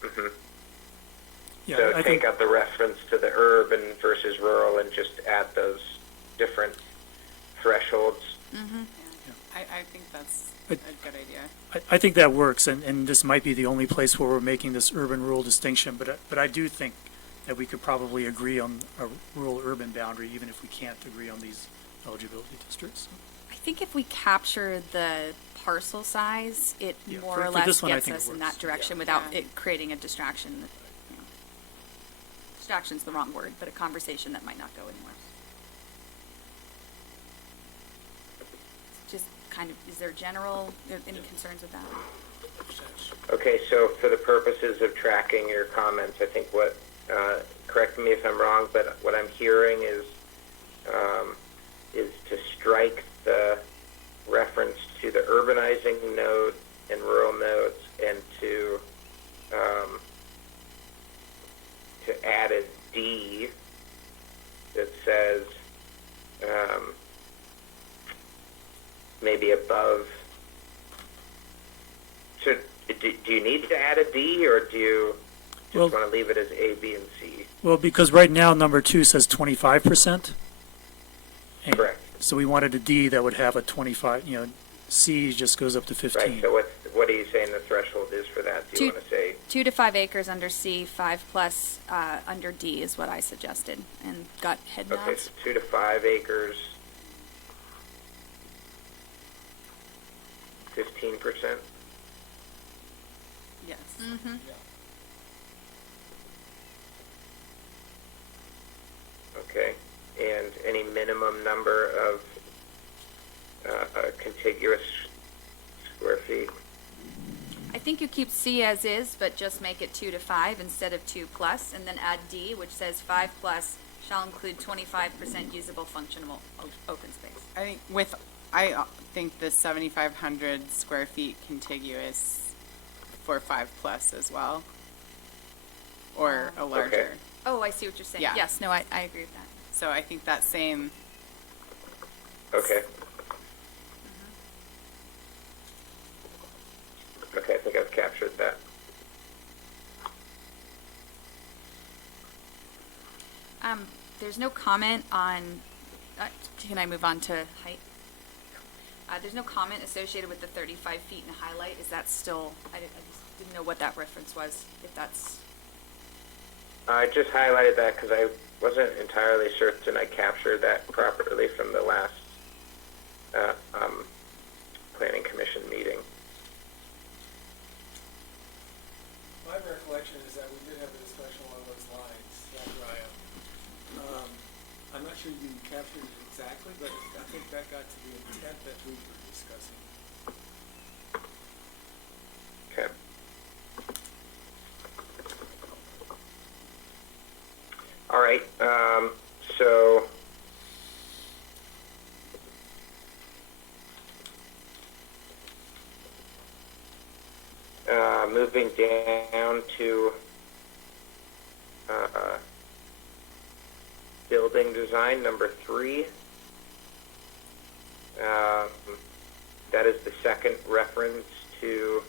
Mm-hmm. Yeah, So I take think, out the reference to the urban versus rural and just add those different thresholds. Mm-hmm. I think that's But- a good idea. I think that works, and this might be the only place where we're making this urban-rural distinction, but I do think that we could probably agree on a rural-urban boundary, even if we can't agree on these eligibility districts. I think if we capture the parcel size, it Yeah, more for or less this one, I gets think it us in works. that direction without it creating a distraction. Distraction's the wrong word, but a conversation that might not go anywhere. Just kind of, is there any concerns with that? Okay, so for the purposes of tracking your comments, I think correct me if I'm wrong, but what I'm hearing is to strike the reference to the urbanizing node and rural nodes, and to add a D that says maybe above. Do you need to add a D, or do you just want to leave it as A, B, and C? Well, because right now, number 2 says 25%. Correct. So we wanted a D that would have a 25, C just goes up to 15. Right, so what are you saying the threshold is for that? Do you want to say? 2 to 5 acres under C, 5 plus under D is what I suggested, and got head nods. Okay, so 2 to 5 acres, 15%? Yes. Mm-hmm. Okay, and any minimum number of contiguous square feet? I think you keep C as is, but just make it 2 to 5 instead of 2 plus, and then add D, which says 5 plus shall include 25% usable functional open space. I think the 7,500 square feet contiguous for 5 plus as well, or a larger. Okay. Oh, I see what you're saying. Yeah. Yes, no, I agree with that. So I think that same. Okay. Okay, I think I've captured that. There's no comment on, can I move on to height? There's no comment associated with the 35 feet in highlight. Is that still, I just didn't know what that reference was, if that's. I just highlighted that because I wasn't entirely certain I captured that properly from the last Planning Commission meeting. My recollection is that we did have a discussion along those lines, Zachariah. I'm not sure you captured it exactly, but I think that got to the intent that we were discussing. Okay. All right, so Moving down to building design, number 3. That is the second reference to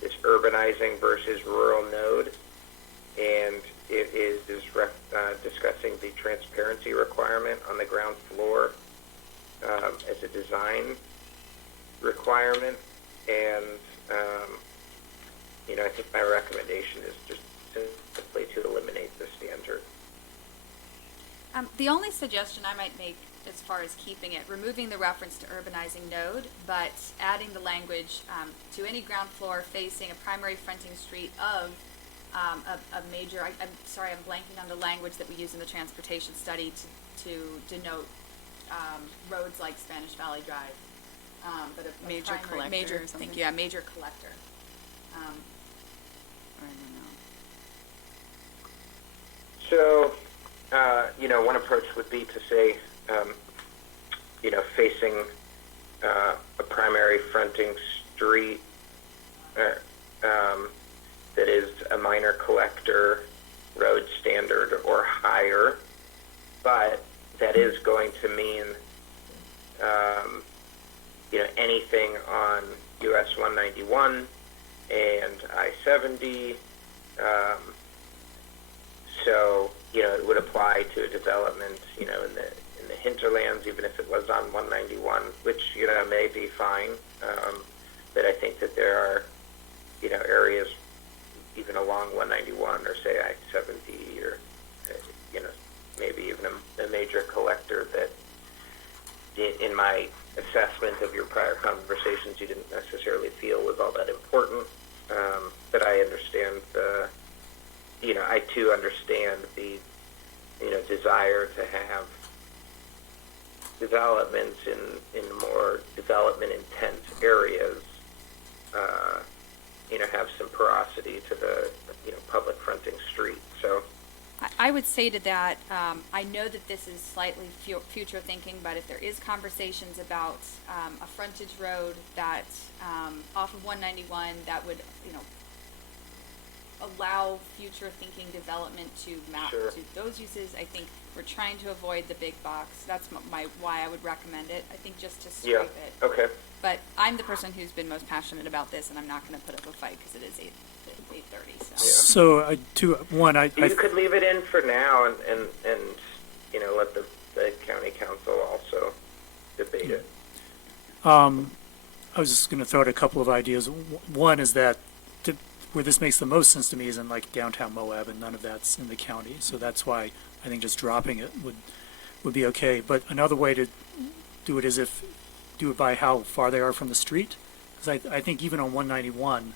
this urbanizing versus rural node, and it is discussing the transparency requirement on the ground floor as a design requirement. And I think my recommendation is just simply to eliminate the standard. The only suggestion I might make as far as keeping it, removing the reference to urbanizing node, but adding the language to any ground floor facing a primary fronting street of a major, I'm sorry, I'm blanking on the language that we use in the transportation study to denote roads like Spanish Valley Drive. But a Major primary, collector major, or something? thank you, yeah, major collector. So, one approach would be to say, facing a primary fronting street that is a minor collector road standard or higher, but that is going to mean, anything on US 191 and I-70. So, it would apply to a development, in the hinterlands, even if it was on 191, which, may be fine. But I think that there are, areas even along 191 or say I-70 or, maybe even a major collector that in my assessment of your prior conversations you didn't necessarily feel was all that important. But I understand I too understand the, desire to have developments in more development intense areas, have some porosity to the, public fronting street. So I would say to that, I know that this is slightly future thinking, but if there is conversations about a frontage road that off of 191 that would, allow future thinking development to map Sure. to those uses, I think we're trying to avoid the big box. That's why I would recommend it. I think just to scrape it. Okay. But I'm the person who's been most passionate about this, and I'm not going to put up a fight because it is 8:30. So. So you could leave it in for now and let the county council also debate it. I was just going to throw out a couple of ideas. One is that where this makes the most sense to me is in like downtown Moab, and none of that's in the county. So that's why I think just dropping it would be okay. But another way to do it is do it by how far they are from the street. Because I think even on 191,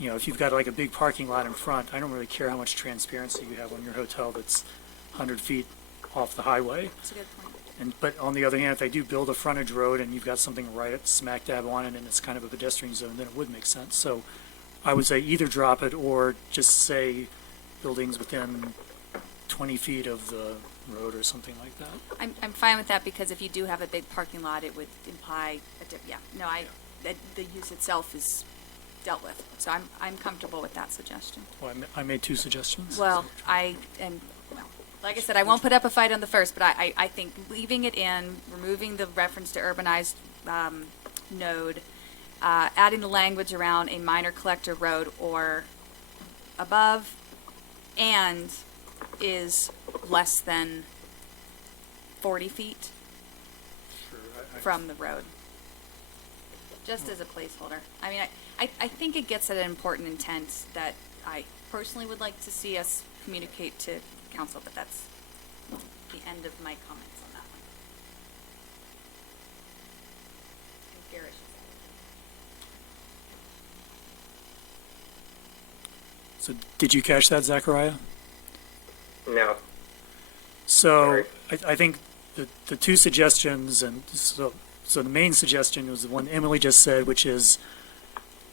if you've got like a big parking lot in front, I don't really care how much transparency you have on your hotel that's 100 feet off the highway. That's a good point. But on the other hand, if they do build a frontage road and you've got something right at smack dab on it and it's kind of a pedestrian zone, then it would make sense. So I would say either drop it or just say buildings within 20 feet of the road or something like that. I'm fine with that because if you do have a big parking lot, it would imply the use itself is dealt with. So I'm comfortable with that suggestion. Well, I made 2 suggestions. Well, like I said, I won't put up a fight on the first, but I think leaving it in, removing the reference to urbanized node, adding the language around a minor collector road or above, and is less than 40 feet from the road. Just as a placeholder. I mean, I think it gets at an important intent that I personally would like to see us communicate to council, but that's the end of my comments on that one. And Garish is So did you catch that, Zachariah? No. So I think the 2 suggestions, and so the main suggestion was the one Emily just said, which is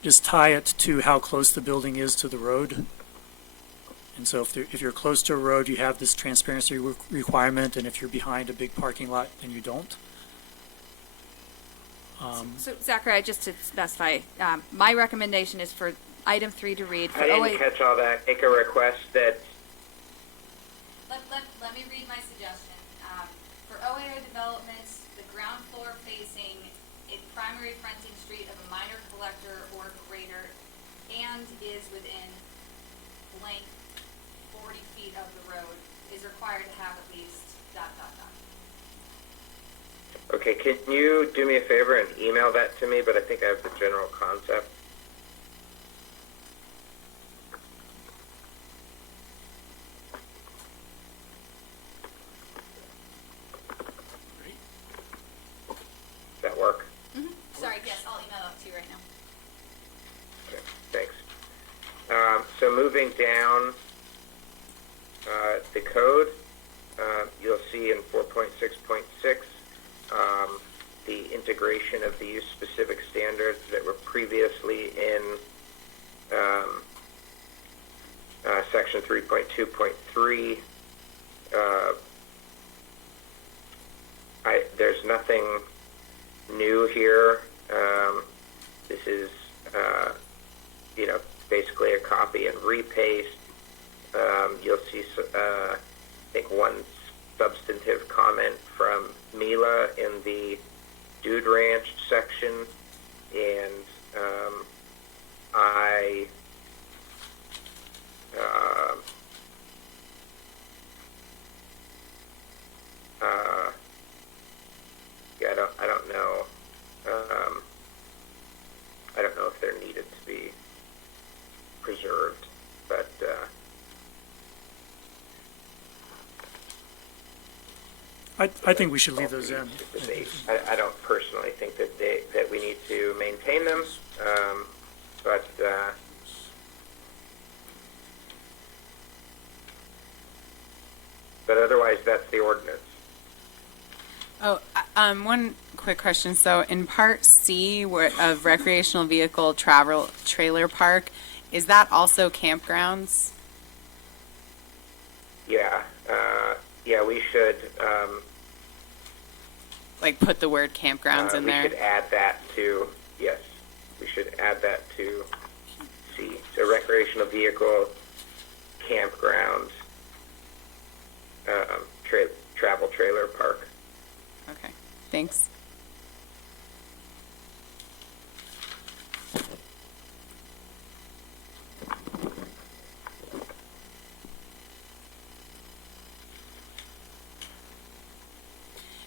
just tie it to how close the building is to the road. And so if you're close to a road, you have this transparency requirement, and if you're behind a big parking lot, then you don't. So Zachary, just to specify, my recommendation is for item 3 to read. For I didn't catch all that. Make a request that Let me read my suggestion. For OAO developments, the ground floor facing a primary fronting street of a minor collector or greater and is within blank 40 feet of the road is required to have at least ... Okay, can you do me a favor and email that to me? But I think I have the general concept. Does that work? Sorry, yes, I'll email that to you right now. Okay, thanks. So moving down the code, you'll see in 4.6.6 the integration of the use-specific standards that were previously in section 3.2.3. There's nothing new here. This is, basically a copy and repaste. You'll see, I think, one substantive comment from Mila in the Dude Ranch section, and I don't know if they're needed to be preserved, but I think we should leave those in. I don't personally think that we need to maintain them, but otherwise that's the ordinance. Oh, one quick question. So in Part C of recreational vehicle travel trailer park, is that also campgrounds? Yeah, we should. Like put the word campgrounds in there? We should add that to, yes, we should add that to C. So recreational vehicle, campgrounds, travel trailer park. Okay, thanks.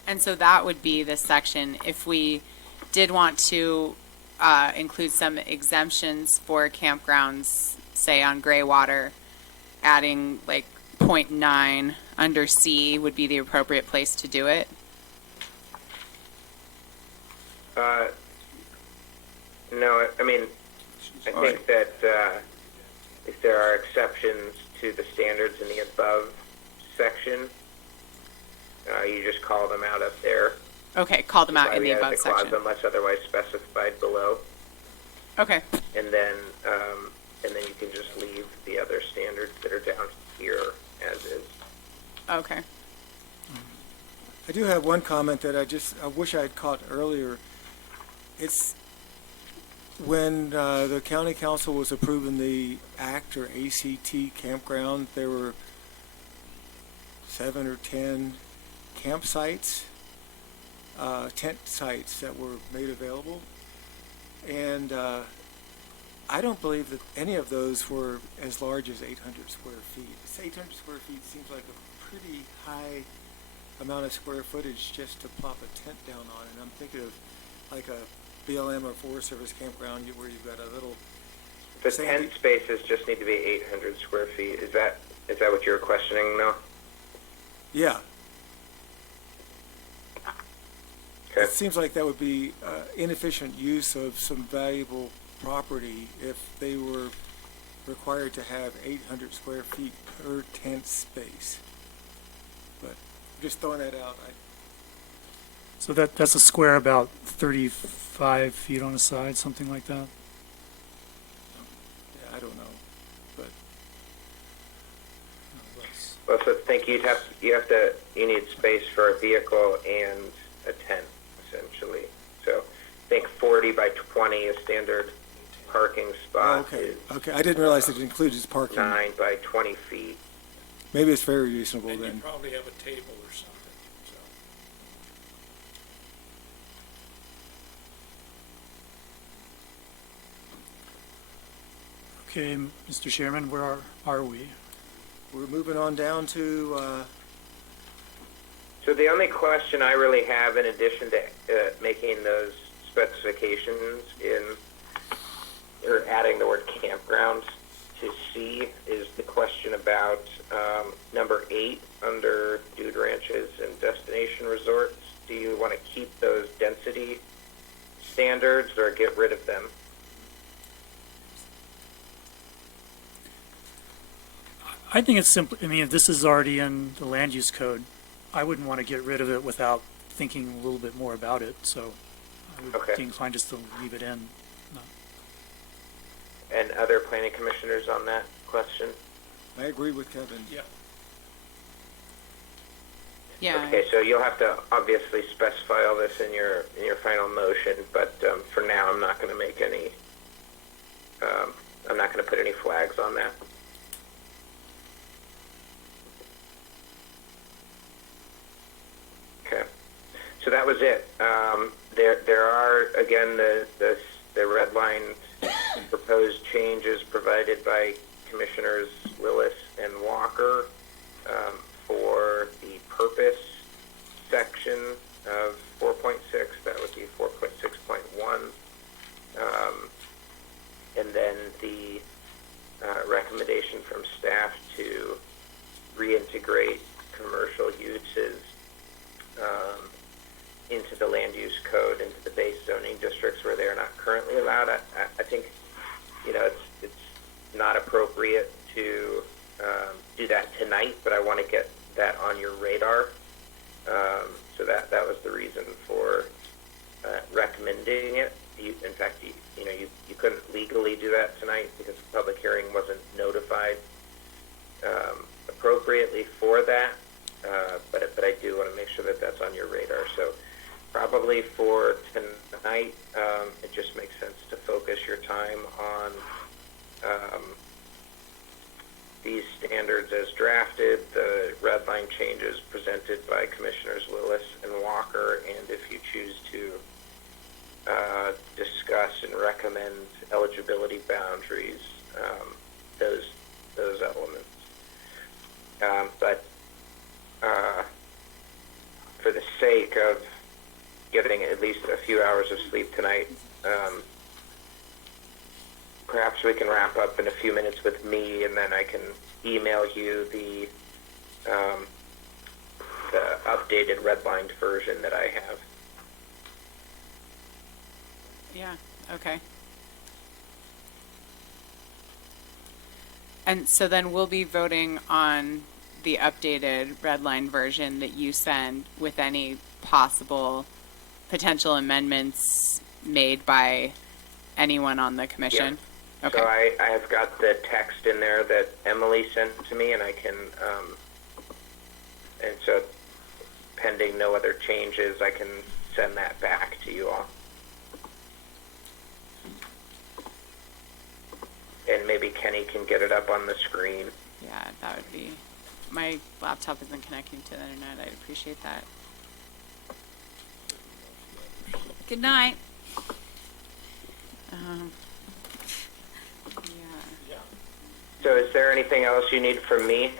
And so that would be the section, if we did want to include some exemptions for campgrounds, say on Graywater, adding like 0.9 under C would be the appropriate place to do it? No, I mean, I think that if there are exceptions to the standards in the above section, you just call them out up there. Okay, call them out in the above section. Unless otherwise specified below. Okay. And then you can just leave the other standards that are down here as is. Okay. I do have one comment that I wish I had caught earlier. It's when the county council was approving the ACT or ACT campground, there were 7 or 10 campsites, tent sites that were made available, and I don't believe that any of those were as large as 800 square feet. 800 square feet seems like a pretty high amount of square footage just to plop a tent down on, and I'm thinking of like a BLM or Forest Service campground where you've got a little The tent spaces just need to be 800 square feet. Is that what you're questioning now? Yeah. It seems like that would be inefficient use of some valuable property if they were required to have 800 square feet per tent space. But just throwing that out. So that's a square about 35 feet on a side, something like that? Yeah, I don't know, but. Well, so I think you need space for a vehicle and a tent, essentially. So I 40 by 20, a standard parking spot Okay, is okay, I didn't realize it included parking. 9 by 20 feet. Maybe it's very reasonable And you then. probably have a table or something, so. Okay, Mr. Chairman, where are we? We're moving on down to, So the only question I really have, in addition to making those specifications in, or adding the word campgrounds to C, is the question about number 8 under dude ranches and destination resorts. Do you want to keep those density standards or get rid of them? I think it's simple, I mean, if this is already in the land use code, I wouldn't want to get rid of it without thinking a little bit more about it, so I would Okay. be inclined just to leave it in. And other planning commissioners on that question? I agree with Kevin. Yeah. Yeah. Okay, so you'll have to obviously specify all this in your final motion, but for now, I'm not going to make any. I'm not going to put any flags on that. Okay, so that was it. There are again the red line proposed changes provided by Commissioners Willis and Walker for the purpose section of 4.6. That would be 4.6.1. And then the recommendation from staff to reintegrate commercial uses into the land use code, into the base zoning districts where they are not currently allowed. I think, it's not appropriate to do that tonight, but I want to get that on your radar. So that was the reason for recommending it. In fact, you couldn't legally do that tonight because the public hearing wasn't notified appropriately for that. But I do want to make sure that that's on your radar. So probably for tonight, it just makes sense to focus your time on these standards as drafted, the red line changes presented by Commissioners Willis and Walker, and if you choose to discuss and recommend eligibility boundaries, those elements. But for the sake of getting at least a few hours of sleep tonight, perhaps we can wrap up in a few minutes with me, and then I can email you the updated redlined version that I have. Yeah, okay. And so then we'll be voting on the updated red line version that you send with any possible potential amendments made by anyone on the commission? Yeah. Okay. So I have got the text in there that Emily sent to me, and I can, and so pending no other changes, I can send that back to you all. And maybe Kenny can get it up on the screen. Yeah, that would be, my laptop isn't connecting to the internet. I'd appreciate that. Good night. Yeah. So is there anything else you need from me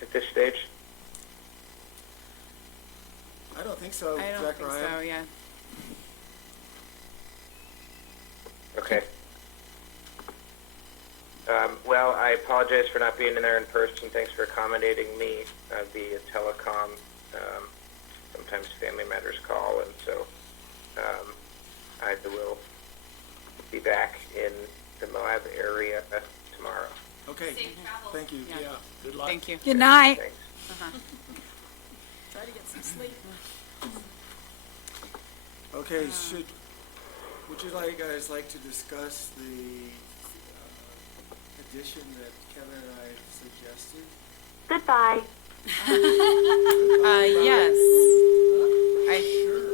at this stage? I don't think so, I don't think so, yeah. Okay. Well, I apologize for not being in there in person. Thanks for accommodating me via telecom. Sometimes family matters call, and so I will be back in the Moab area tomorrow. Okay, thank you. Yeah, good luck. Thank you. Good night. Thanks. Try to get some sleep. Okay, would you guys like to discuss the addition that Kevin and I suggested? Goodbye. Yes.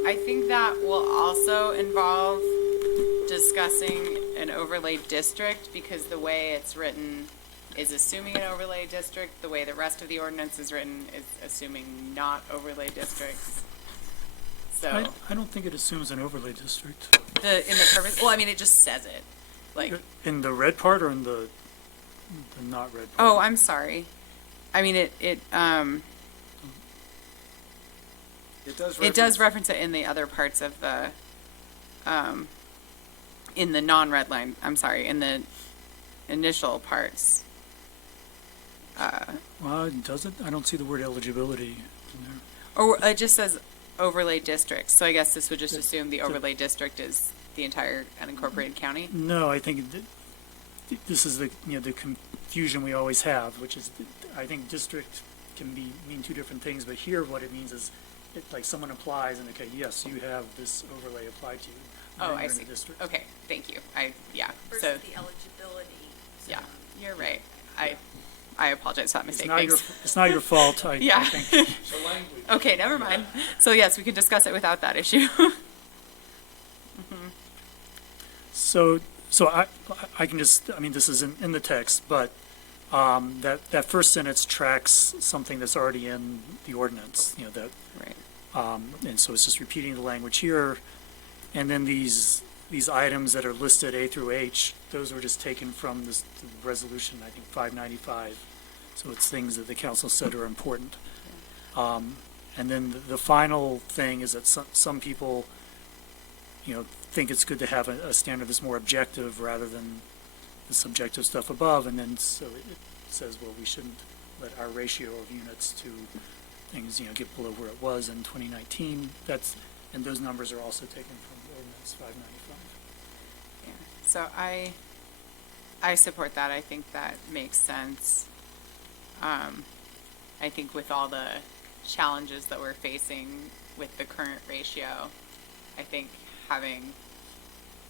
I think that will also involve discussing an overlay district because the way it's written is assuming an overlay district. The way the rest of the ordinance is written is assuming not overlay districts. So I don't think it assumes an overlay district. in the purpose, well, I mean, it just says it. Like, In the red part or in the not red part? oh, I'm sorry. I mean, it does reference it in the other parts of the, in the non-red line, I'm sorry, in the initial parts. Well, does it? I don't see the word eligibility in there. Or it just says overlay districts, so I guess this would just assume the overlay district is the entire unincorporated county? No, I think this is the, the confusion we always have, which is, I think district can mean two different things, but here what it means is, like someone applies and, okay, yes, you have this overlay applied to you. Oh, then I you're in see. the district. Okay, thank you. So, Versus the eligibility. yeah, you're right. I apologize for that mistake. It's not your fault, I Yeah. think. Okay, never mind. So yes, we can discuss it without that issue. So I can just, I mean, this is in the text, but that first sentence tracks something that's already in the ordinance, that. Right. And so it's just repeating the language here. And then these items that are listed A through H, those were just taken from the resolution, I think 595. So it's things that the council said are important. And then the final thing is that some people, think it's good to have a standard that's more objective rather than the subjective stuff above. And then so it says, well, we shouldn't let our ratio of units to things, get below where it was in 2019. And those numbers are also taken from ordinance 595. Yeah. So I support that. I think that makes sense. I think with all the challenges that we're facing with the current ratio, I think having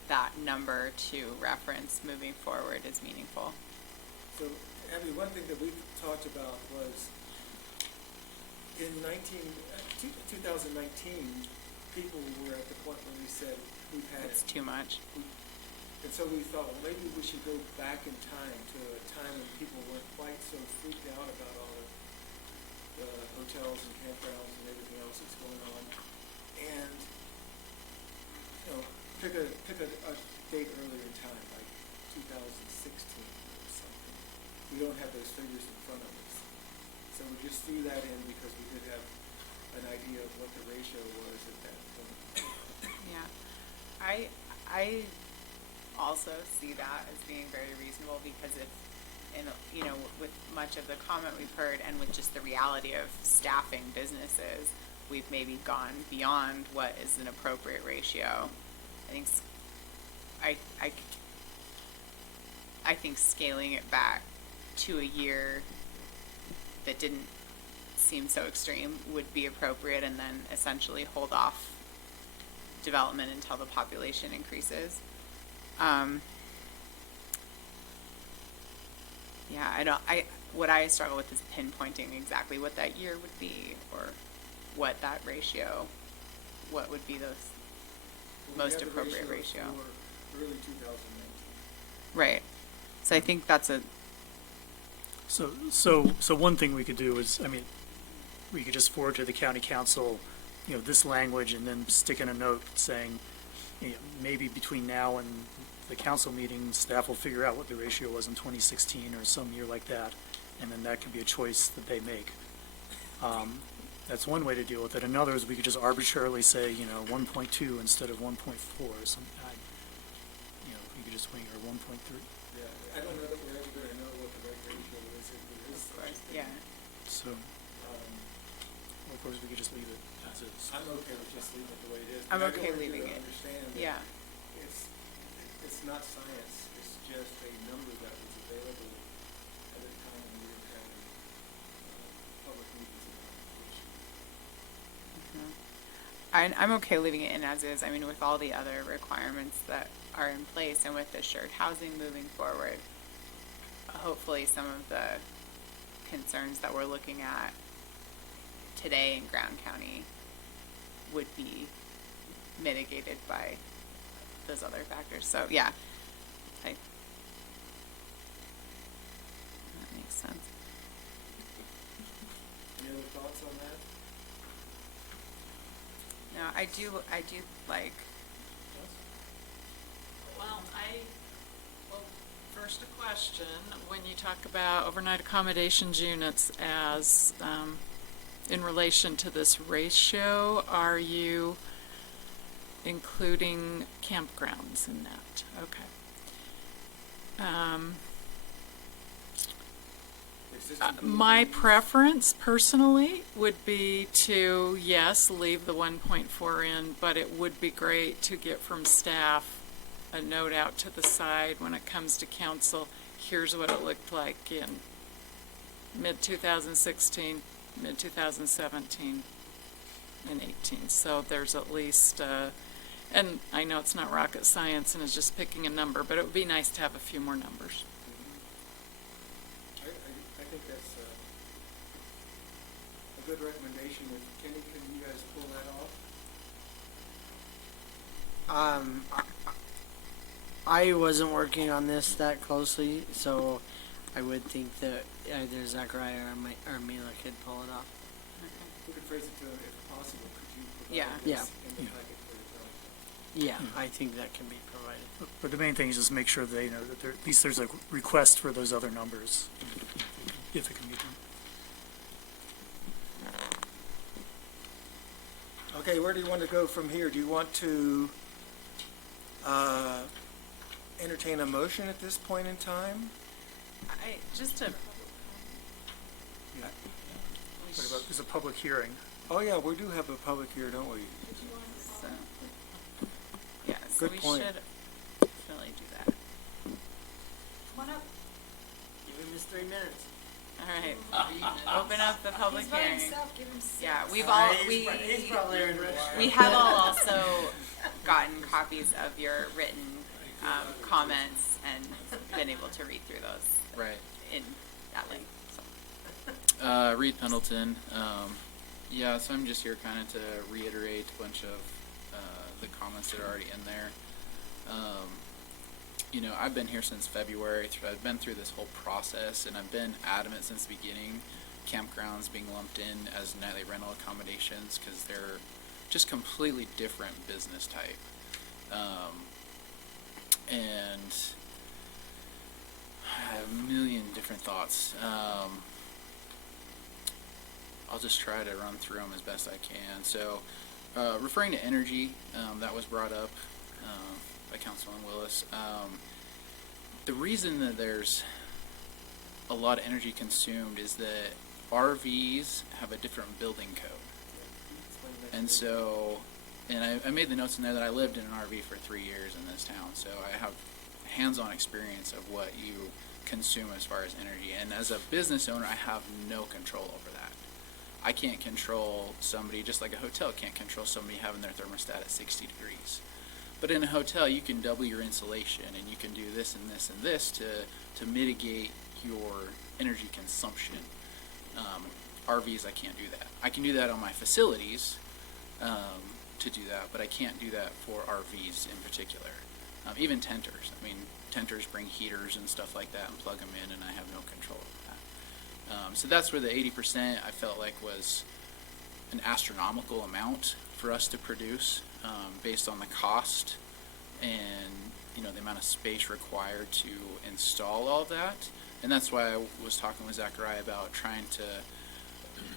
that number to reference moving forward is meaningful. So, Abby, one thing that we talked about was in 2019, people were at the point where we said, we've had It's too much. And so we thought, well, maybe we should go back in time to a time when people weren't quite so freaked out about all of the hotels and campgrounds and everything else that's going on. And, pick a date earlier in time, like 2016 or something. We don't have those figures in front of us. So we just threw that in because we did have an idea of what the ratio was at that point. Yeah. I also see that as being very reasonable because with much of the comment we've heard and with just the reality of staffing businesses, we've maybe gone beyond what is an appropriate ratio. I think scaling it back to a year that didn't seem so extreme would be appropriate, and then essentially hold off development until the population increases. What I struggle with is pinpointing exactly what that year would be, or what that ratio, what would be the most appropriate ratio. For early 2019. Right. So I think that's So one thing we could do is, we could just forward to the county council, this language, and then stick in a note saying, maybe between now and the council meeting, staff will figure out what the ratio was in 2016 or some year like that, and then that could be a choice that they make. That's one way to deal with it. Another is we could just arbitrarily say, 1.2 instead of 1.4 or something. We could just wing it, or 1.3. Yeah, I don't know that we're ever going to know what the right ratio is if it is. Of course, yeah. So, of course, we could just leave it as is. I'm okay with just leaving it the way it is. I'm But I okay do want you leaving to it. Understand that Yeah. it's not science. It's just a number that was available at a time when we were having public meetings about the issue. I'm okay leaving it in as is. With all the other requirements that are in place and with the shared housing moving forward, hopefully some of the concerns that we're looking at today in Grand County would be mitigated by those other factors. So, yeah. That makes sense. Any other thoughts on that? No, I do like, Well, first a question, when you talk about overnight accommodations units as, in relation to this ratio, are you including campgrounds in that? Okay. My preference personally would be to, yes, leave the 1.4 in, but it would be great to get from staff a note out to the side when it comes to council. Here's what it looked like in mid-2016, mid-2017, and 18. So there's at least, and I know it's not rocket science and it's just picking a number, but it would be nice to have a few more numbers. I think that's a good recommendation. Kenny, can you guys pull that off? I wasn't working on this that closely, so I would think that either Zachariah or Mila could pull it off. We could phrase it to, if possible, could you provide Yeah. this Yeah. in the packet for the town? Yeah, I think that can be provided. But the main thing is just make sure they know that at least there's a request for those other numbers, if it can be done. Okay, where do you want to go from here? Do you want to entertain a motion at this point in time? Just to, What about, there's a public hearing. Oh, yeah, we do have a public here, don't we? so, yeah, so Good we point. should definitely do that. Come on up. Give him his 3 minutes. All right, open up the public He's by hearing. himself, give him 6. Yeah, we've All all, right, he's probably in rush. we have all also gotten copies of your written comments and been able to read through those Right. in that link. So. Reed Pendleton. Yeah, so I'm just here kind of to reiterate a bunch of the comments that are already in there. You know, I've been here since February. I've been through this whole process, and I've been adamant since the beginning, campgrounds being lumped in as nightly rental accommodations because they're just completely different business type. And I have a million different thoughts. I'll just try to run through them as best I can. So, referring to energy, that was brought up by Councilman Willis. The reason that there's a lot of energy consumed is that RVs have a different building code. And so, and I made the notes in there that I lived in an RV for 3 years in this town, so I have hands-on experience of what you consume as far as energy. And as a business owner, I have no control over that. I can't control somebody, just like a hotel can't control somebody having their thermostat at 60 degrees. But in a hotel, you can double your insulation, and you can do this and this and this to mitigate your energy consumption. RVs, I can't do that. I can do that on my facilities to do that, but I can't do that for RVs in particular. Even tenters. I mean, tenters bring heaters and stuff like that and plug them in, and I have no control over that. So that's where the 80% I felt like was an astronomical amount for us to produce based on the cost and, you know, the amount of space required to install all that. And that's why I was talking with Zachariah about trying to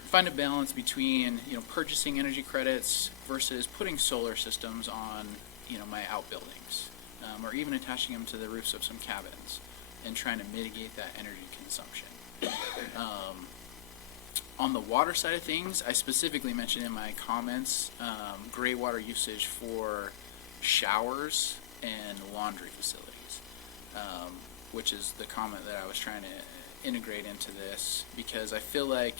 find a balance between, you know, purchasing energy credits versus putting solar systems on, you know, my outbuildings, or even attaching them to the roofs of some cabins and trying to mitigate that energy consumption. On the water side of things, I specifically mentioned in my comments gray water usage for showers and laundry facilities, which is the comment that I was trying to integrate into this, because I feel like,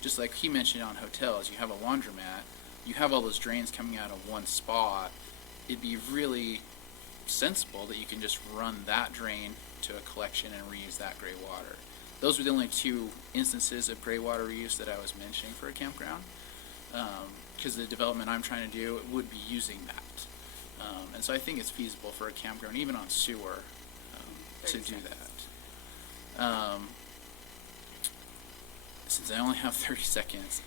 just like he mentioned on hotels, you have a laundromat, you have all those drains coming out of one spot, it'd be really sensible that you can just run that drain to a collection and reuse that gray water. Those were the only 2 instances of gray water reuse that I was mentioning for a campground, because the development I'm trying to do would be using that. And so I think it's feasible for a campground, even on sewer, to do that. Since I only have 30 seconds,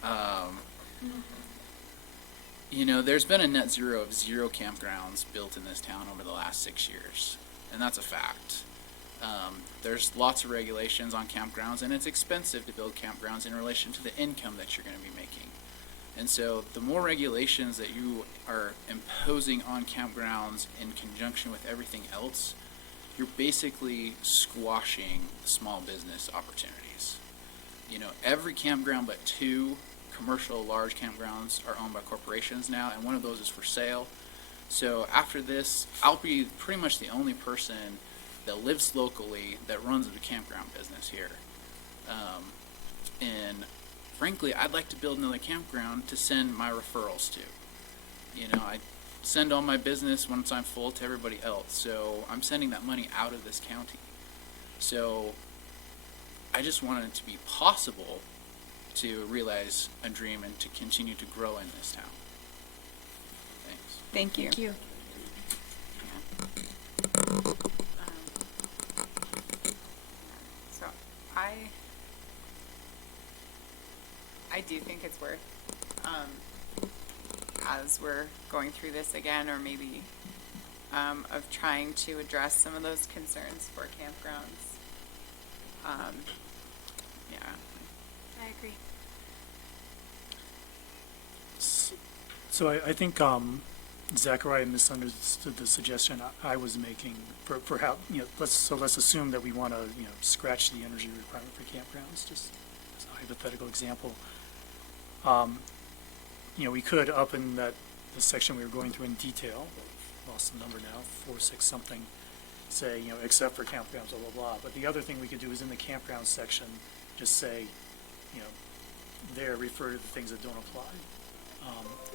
you know, there's been a net zero of 0 campgrounds built in this town over the last 6 years, and that's a fact. There's lots of regulations on campgrounds, and it's expensive to build campgrounds in relation to the income that you're going to be making. And so the more regulations that you are imposing on campgrounds in conjunction with everything else, you're basically squashing small business opportunities. You know, every campground but 2 commercial large campgrounds are owned by corporations now, and one of those is for sale. So after this, I'll be pretty much the only person that lives locally that runs the campground business here. And frankly, I'd like to build another campground to send my referrals to. You know, I send all my business once I'm full to everybody else, so I'm sending that money out of this county. So I just want it to be possible to realize a dream and to continue to grow in this town. Thanks. Thank you. Thank you. So I do think it's worth, as we're going through this again, or maybe of trying to address some of those concerns for campgrounds. Yeah. I agree. So I think Zachariah misunderstood the suggestion I was making for how, you know, let's assume that we want to, you know, scratch the energy requirement for campgrounds, just as a hypothetical example. You know, we could, up in the section we were going through in detail, lost the number now, 4, 6 something, say, you know, except for campgrounds, blah, blah, blah. But the other thing we could do is in the campground section, just say, you know, there, refer to the things that don't apply.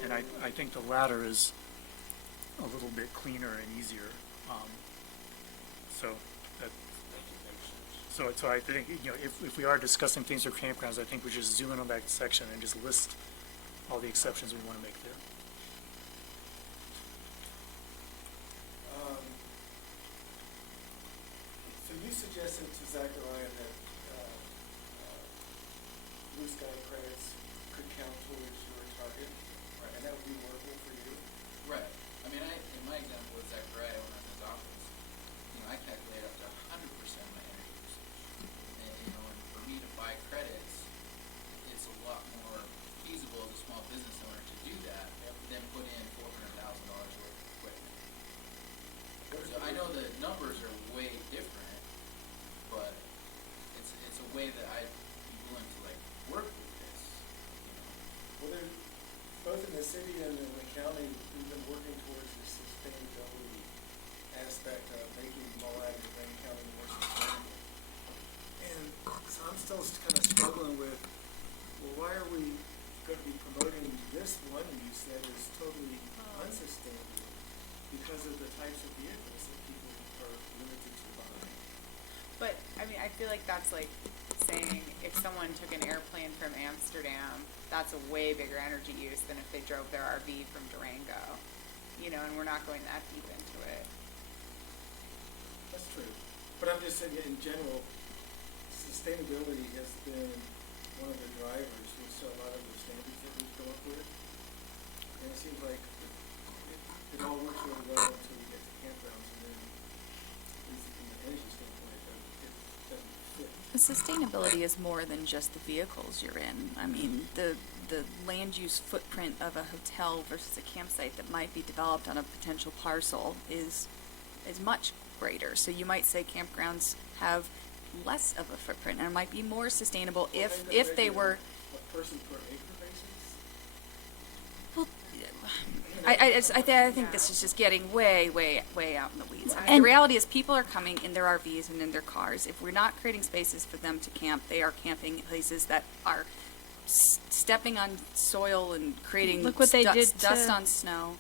And I think the latter is a little bit cleaner and easier. So I think, you know, if we are discussing things for campgrounds, I think we just zoom in on that section and just list all the exceptions we want to make there. So you suggested to Zachariah that blue sky credits could count towards your target, right? And that would be workable for you? Right. I mean, in my example with Zachariah, when I was in his office, you know, I calculate up to 100% of my energy usage. And, you know, and for me to buy credits, it's a lot more feasible as a small business owner to do that than put in $400,000 worth of equipment. So I know the numbers are way different, but it's a way that I'd be willing to, like, work with this. You know? Well, there, both in the city and in the county, we've been working towards the sustainability aspect of making Moab and Wayne County more sustainable. And so I'm still kind of struggling with, well, why are we going to be promoting this one use that is totally unsustainable because of the types of vehicles that people are limited to buying? But, I mean, I feel like that's like saying if someone took an airplane from Amsterdam, that's a way bigger energy use than if they drove their RV from Durango. You know, and we're not going that deep into it. That's true. But I'm just saying, in general, sustainability has been one of the drivers with a lot of the standards that we've come up with. And it seems like it all works really well until we get to campgrounds, and then, at least from an energy standpoint, it doesn't fit. Sustainability is more than just the vehicles you're in. I mean, the land use footprint of a hotel versus a campsite that might be developed on a potential parcel is much greater. So you might say campgrounds have less of a footprint and might be more sustainable if they were. A person per acre basis? Well, I think this is just getting way out in the weeds. I mean, the And- reality is people are coming in their RVs and in their cars. If we're not creating spaces for them to camp, they are camping in places that are stepping on soil and creating Look what they did dust to- on snow.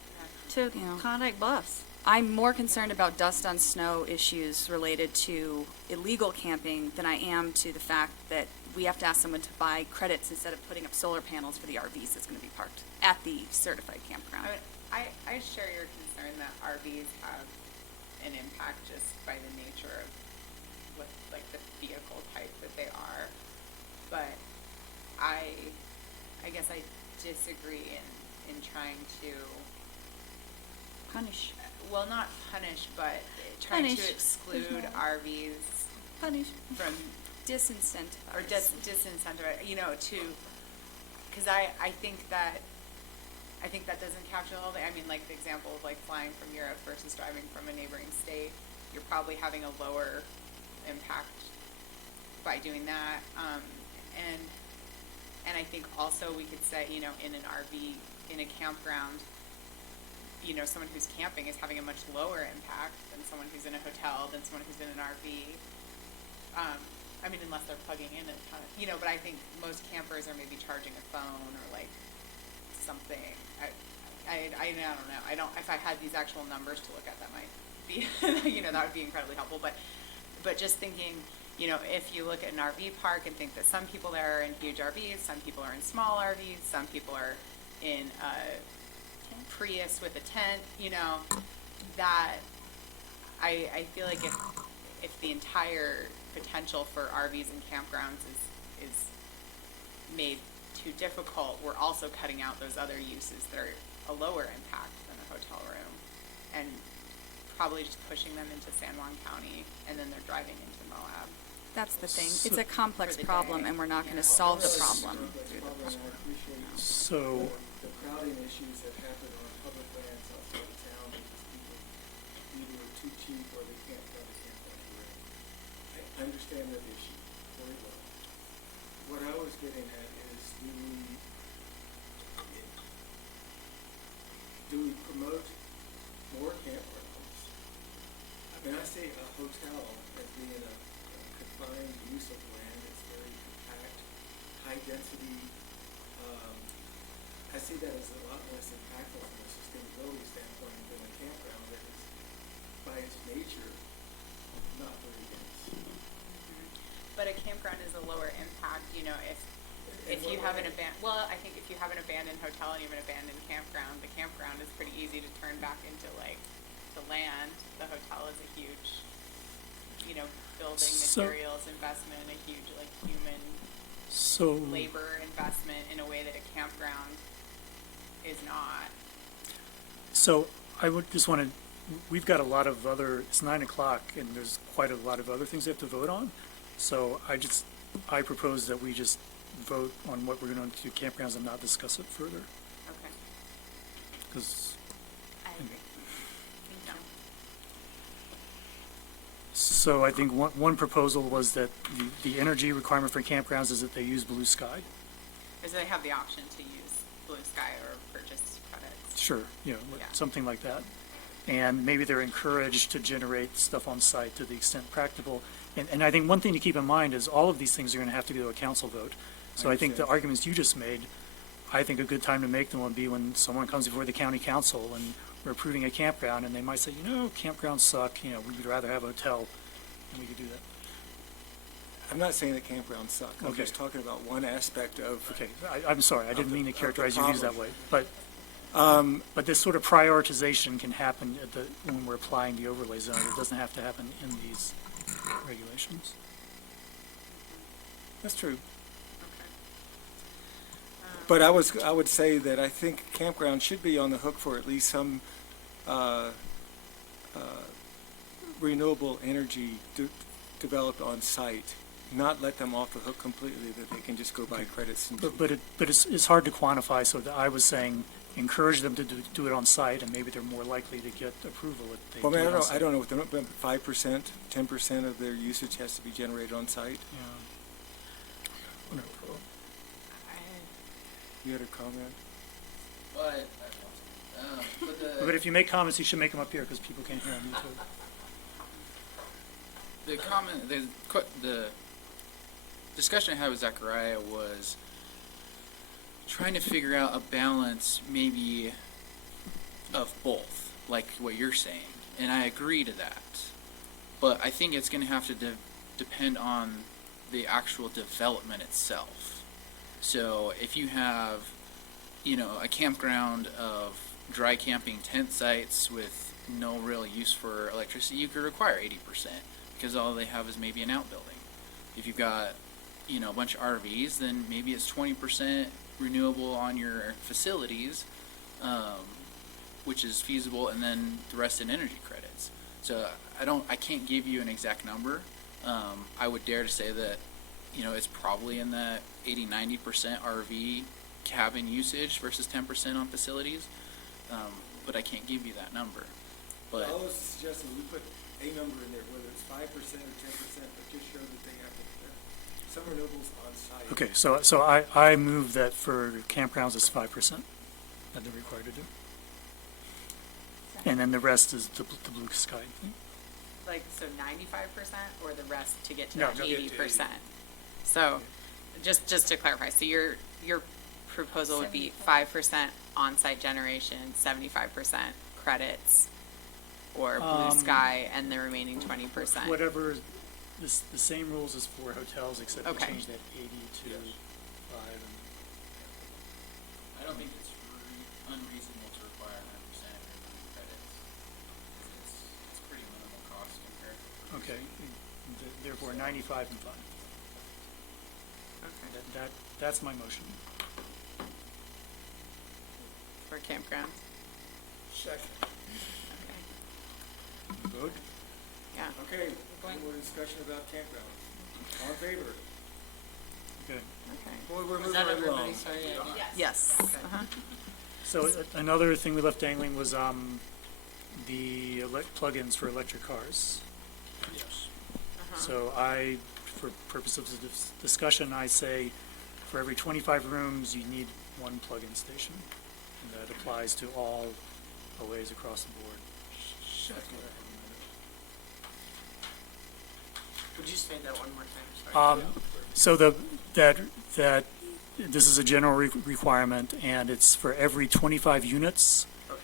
To You know. Klondike Bluffs. I'm more concerned about dust on snow issues related to illegal camping than I am to the fact that we have to ask someone to buy credits instead of putting up solar panels for the RVs that's going to be parked at the certified campground. I share your concern that RVs have an impact just by the nature of what, like, the vehicle type that they are. But I guess I disagree in trying to punish. Well, not punish, but trying Punish. to exclude There's no- RVs Punish. from Disincentivize. or disincentivize, you know, because I think that doesn't capture all the, I mean, like the example of like flying from Europe versus driving from a neighboring state, you're probably having a lower impact by doing that. And I think also we could say, you know, in an RV, in a campground, you know, someone who's camping is having a much lower impact than someone who's in a hotel, than someone who's in an RV. I mean, unless they're plugging in and kind of, you know, but I think most campers are maybe charging a phone or like something. I don't know. I don't, if I had these actual numbers to look at, that might be, you know, that would be incredibly helpful. But just thinking, you know, if you look at an RV park and think that some people there are in huge RVs, some people are in small RVs, some people are in a Prius with a tent, you know, that I feel like if the entire potential for RVs and campgrounds is made too difficult, we're also cutting out those other uses that are a lower impact than a hotel room, and probably just pushing them into San Juan County, and then they're driving into Moab. That's the thing. It's a complex problem, and we're not going to solve the problem through the problem. So, The crowding issues that happen on public lands outside of town because people either are too cheap or they can't find a campground to rent. I understand that issue very well. What I was getting at is do we promote more campgrounds? I mean, I see a hotel as being a confined use of land. It's very compact, high density. I see that as a lot less impactful from a sustainability standpoint than a campground that is, by its nature, not very dense. But a campground is a lower impact, you know, if you have an I think if you have an abandoned hotel and you have an abandoned campground, the campground is pretty easy to turn back into like the land. The hotel is a huge, you know, building materials investment, a huge like human labor investment in a way that a campground is not. So I would just want to, we've got a lot of other, it's 9 o'clock and there's quite a lot of other things we have to vote on. So I propose that we just vote on what we're going to do campgrounds and not discuss it further. Okay. Because. I agree. So I think one proposal was that the energy requirement for campgrounds is that they use Blue Sky. Or do they have the option to use Blue Sky or purchase credits? Sure, you know, Yeah. something like that. And maybe they're encouraged to generate stuff on site to the extent practical. And I think one thing to keep in mind is all of these things are going to have to go to a council vote. So I think the arguments you just made, I think a good time to make them would be when someone comes before the county council and we're approving a campground and they might say, you know, campgrounds suck, you know, we'd rather have a hotel, and we could do that. I'm not saying that campgrounds suck. I'm Okay. just talking about one aspect of. Okay, I'm sorry, I didn't mean to characterize your views that way, but Um, but this sort of prioritization can happen when we're applying the overlay zone. It doesn't have to happen in these regulations. That's true. But I would say that I think campgrounds should be on the hook for at least some renewable energy developed on site. Not let them off the hook completely, that they can just go buy credits. And But it's hard to quantify, so that I was saying encourage them to do it on site, and maybe they're more likely to get approval if they well, do I mean, it on site. I don't know, 5%, 10% of their usage has to be generated on site. Yeah. You had a comment? But if you make comments, you should make them up here, because people can't hear on YouTube. The discussion I had with Zachariah was trying to figure out a balance maybe of both. like what you're saying, and I agree to that. But I think it's going to have to depend on the actual development itself. So if you have, a campground of dry camping tent sites with no real use for electricity, you could require 80% because all they have is maybe an outbuilding. If you've got, a bunch of RVs, then maybe it's 20% renewable on your facilities, which is feasible, and then the rest in energy credits. So I can't give you an exact number. I would dare to say that, it's probably in the 80-90% RV cabin usage versus 10% on facilities. But I can't give you that number. But I was suggesting we put a number in there, whether it's 5% or 10%, but just show that they have some renewables on site. Okay, so I move that for campgrounds it's 5% that they're required to do. And then the rest is the blue sky thing. Like, so 95% or the rest to get to No, that to get to 80%? So, just to clarify, so your proposal would be 5% on-site generation, 75% credits, or blue sky, and the remaining 20%? Whatever, the same rules as for hotels, except we Okay. change that 80 to 5. I don't think it's unreasonable to require 100% of your credits. It's pretty minimal cost compared to. Okay, therefore 95 and 5. Okay. That's my motion. For campground? Second. Okay. Vote? Yeah. Okay, any more discussion about campground? All in favor? Okay. Okay. Boy, we're Was moving that right everybody? along. Sorry. Yes. Uh-huh. So another thing we left dangling was the plugins for electric cars. Yes. So for purposes of this discussion, I say for every 25 rooms, you need one plug-in station. And that applies to all OAs across the board. Would you say that one more time? Sorry. So that this is a general requirement, and it's for every 25 units, Okay.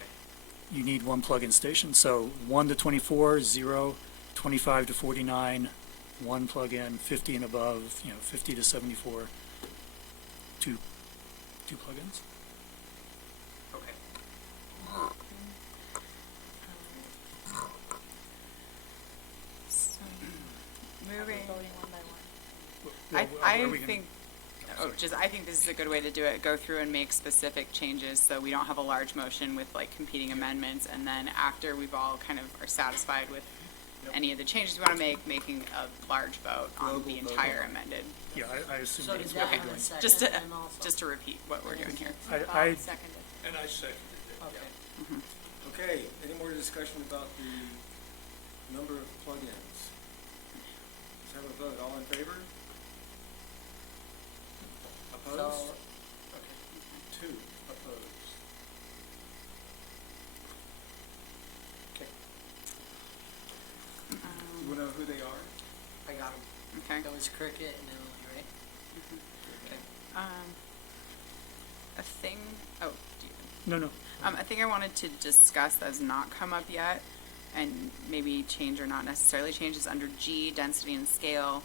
you need one plug-in station. So 1 to 24, 0, 25 to 49, one plug-in, 50 and above, 50 to 74, two plug-ins. Okay. So, moving. Voting one by one. I think this is a good way to do it. Go through and make specific changes so we don't have a large motion with like competing amendments, and then after we've all kind of are satisfied with any of the changes we want to make, making a large vote on the entire amended. Yeah, I assume So that's did what that we're have a doing. second? Just to repeat what we're doing here. I Seconded. And I seconded it. Okay. Okay, any more discussion about the number of plug-ins? Let's have a vote. All in favor? Opposed? So, Two opposed. okay, You wanna know who they are? I got them. Okay. That was Cricket and Emily, right? Okay. A thing, do you? No. A thing I wanted to discuss that has not come up yet, and maybe change or not necessarily change, is under G, density and scale.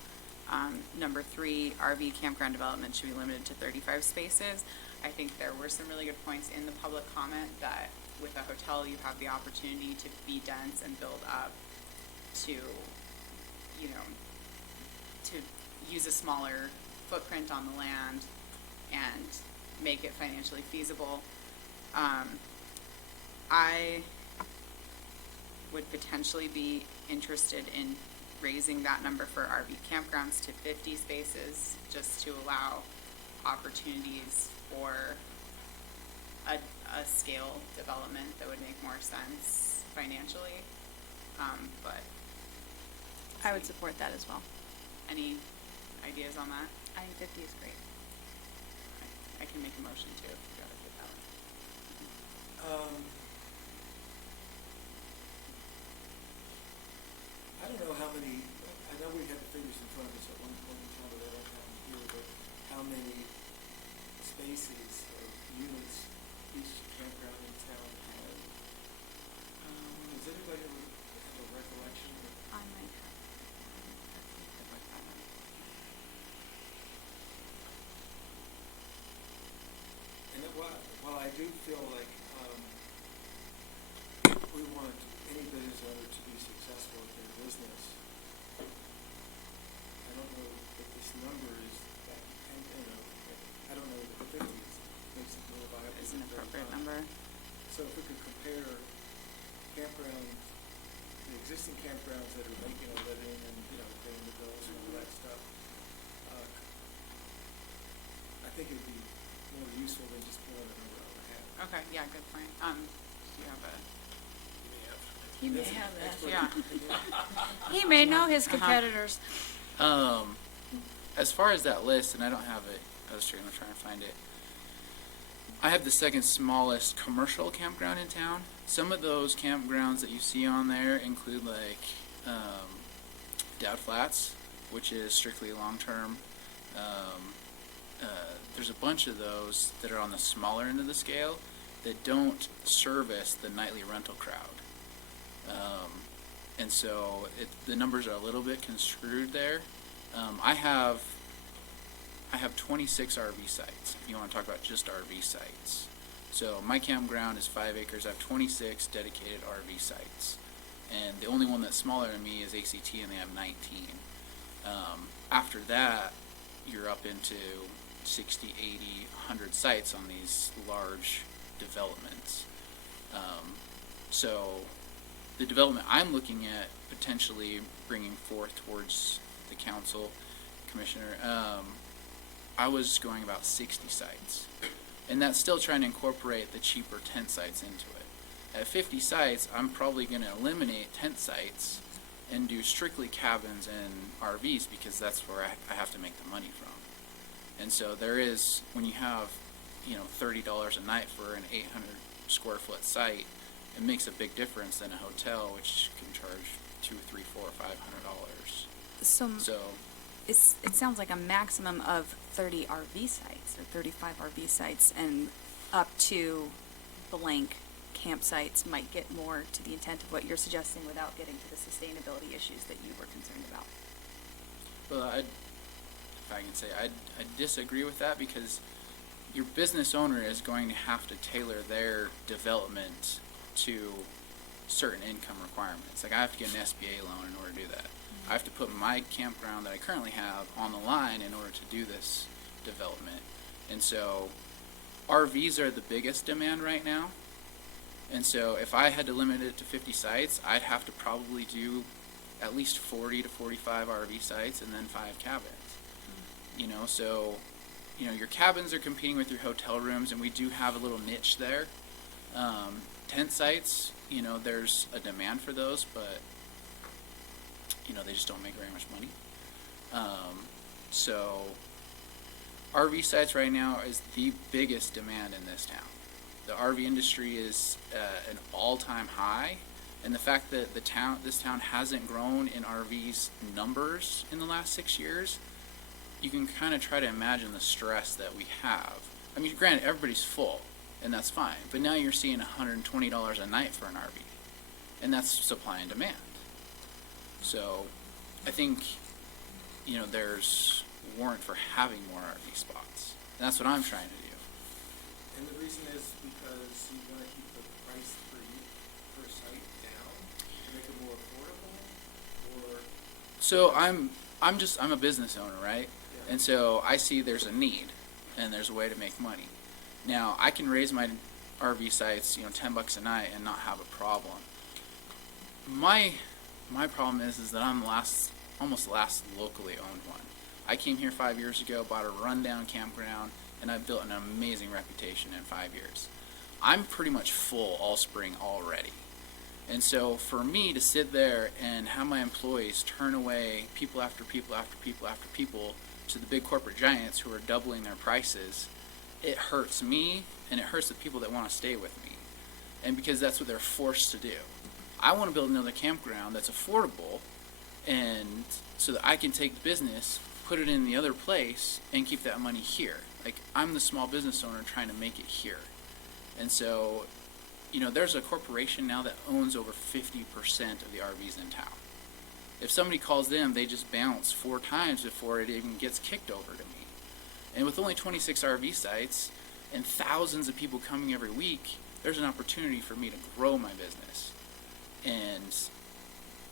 Number 3, RV campground development should be limited to 35 spaces. I think there were some really good points in the public comment that with a hotel, you have the opportunity to be dense and build up to, to use a smaller footprint on the land and make it financially feasible. I would potentially be interested in raising that number for RV campgrounds to 50 spaces, just to allow opportunities for a scale development that would make more sense financially. But I would support that as well. any ideas on that? I think 50 is great. I can make a motion too, if you gotta put that one. I don't know how many, I know we had the figures in front of us at one point in time, but I don't have them here, but how many spaces or units each campground in town has? Does anybody have a recollection of I might have. And while I do feel like we want any business owner to be successful with their business, I don't know if this number is that, I don't know if 50 makes it more viable. Is an than appropriate 35. number. So if we could compare the existing campgrounds that are making a living and, paying the bills and all that stuff, I think it'd be more useful than just pulling a number out of a hat. Okay, yeah, good point. Do you have a? He may have that. Yeah. He may know his competitors. As far as that list, and I don't have it illustrated, I'm trying to find it. I have the second smallest commercial campground in town. Some of those campgrounds that you see on there include like Dowd Flats, which is strictly long-term. There's a bunch of those that are on the smaller end of the scale that don't service the nightly rental crowd. And so the numbers are a little bit construed there. I have 26 RV sites, if you want to talk about just RV sites. So my campground is 5 acres. I have 26 dedicated RV sites. And the only one that's smaller than me is ACT, and they have 19. After that, you're up into 60, 80, 100 sites on these large developments. So the development I'm looking at potentially bringing forth towards the council, commissioner, I was going about 60 sites. And that's still trying to incorporate the cheaper tent sites into it. At 50 sites, I'm probably going to eliminate tent sites and do strictly cabins and RVs because that's where I have to make the money from. And so there is, when you have, $30 a night for an 800 square foot site, it makes a big difference than a hotel, which can charge $200, $300, $400, $500. So it sounds like a maximum of 30 RV sites or 35 RV sites, and up to blank campsites might get more to the intent of what you're suggesting without getting to the sustainability issues that you were concerned about. Well, if I can say, I disagree with that because your business owner is going to have to tailor their development to certain income requirements. Like I have to get an SBA loan in order to do that. I have to put my campground that I currently have on the line in order to do this development. And so RVs are the biggest demand right now. And so if I had to limit it to 50 sites, I'd have to probably do at least 40 to 45 RV sites and then 5 cabins. So your cabins are competing with your hotel rooms, and we do have a little niche there. Tent sites, there's a demand for those, but they just don't make very much money. So RV sites right now is the biggest demand in this town. The RV industry is an all-time high, and the fact that this town hasn't grown in RVs numbers in the last 6 years, you can kind of try to imagine the stress that we have. I mean, granted, everybody's full, and that's fine, but now you're seeing $120 a night for an RV, and that's supply and demand. So I think, there's warrant for having more RV spots, and that's what I'm trying to do. And the reason is because you want to keep the price per site down to make it more affordable, or? So I'm a business owner, right? Yeah. And so I see there's a need, and there's a way to make money. Now I can raise my RV sites, $10 a night and not have a problem. My problem is that I'm almost the last locally owned one. I came here 5 years ago, bought a rundown campground, and I've built an amazing reputation in 5 years. I'm pretty much full all spring already. And so for me to sit there and have my employees turn away people after people after people after people to the big corporate giants who are doubling their prices, it hurts me and it hurts the people that want to stay with me. And because that's what they're forced to do. I want to build another campground that's affordable, and so that I can take the business, put it in the other place, and keep that money here. Like, I'm the small business owner trying to make it here. And so you know, there's a corporation now that owns over 50% of the RVs in town. If somebody calls them, they just bounce 4 times before it even gets kicked over to me. And with only 26 RV sites and thousands of people coming every week, there's an opportunity for me to grow my business. And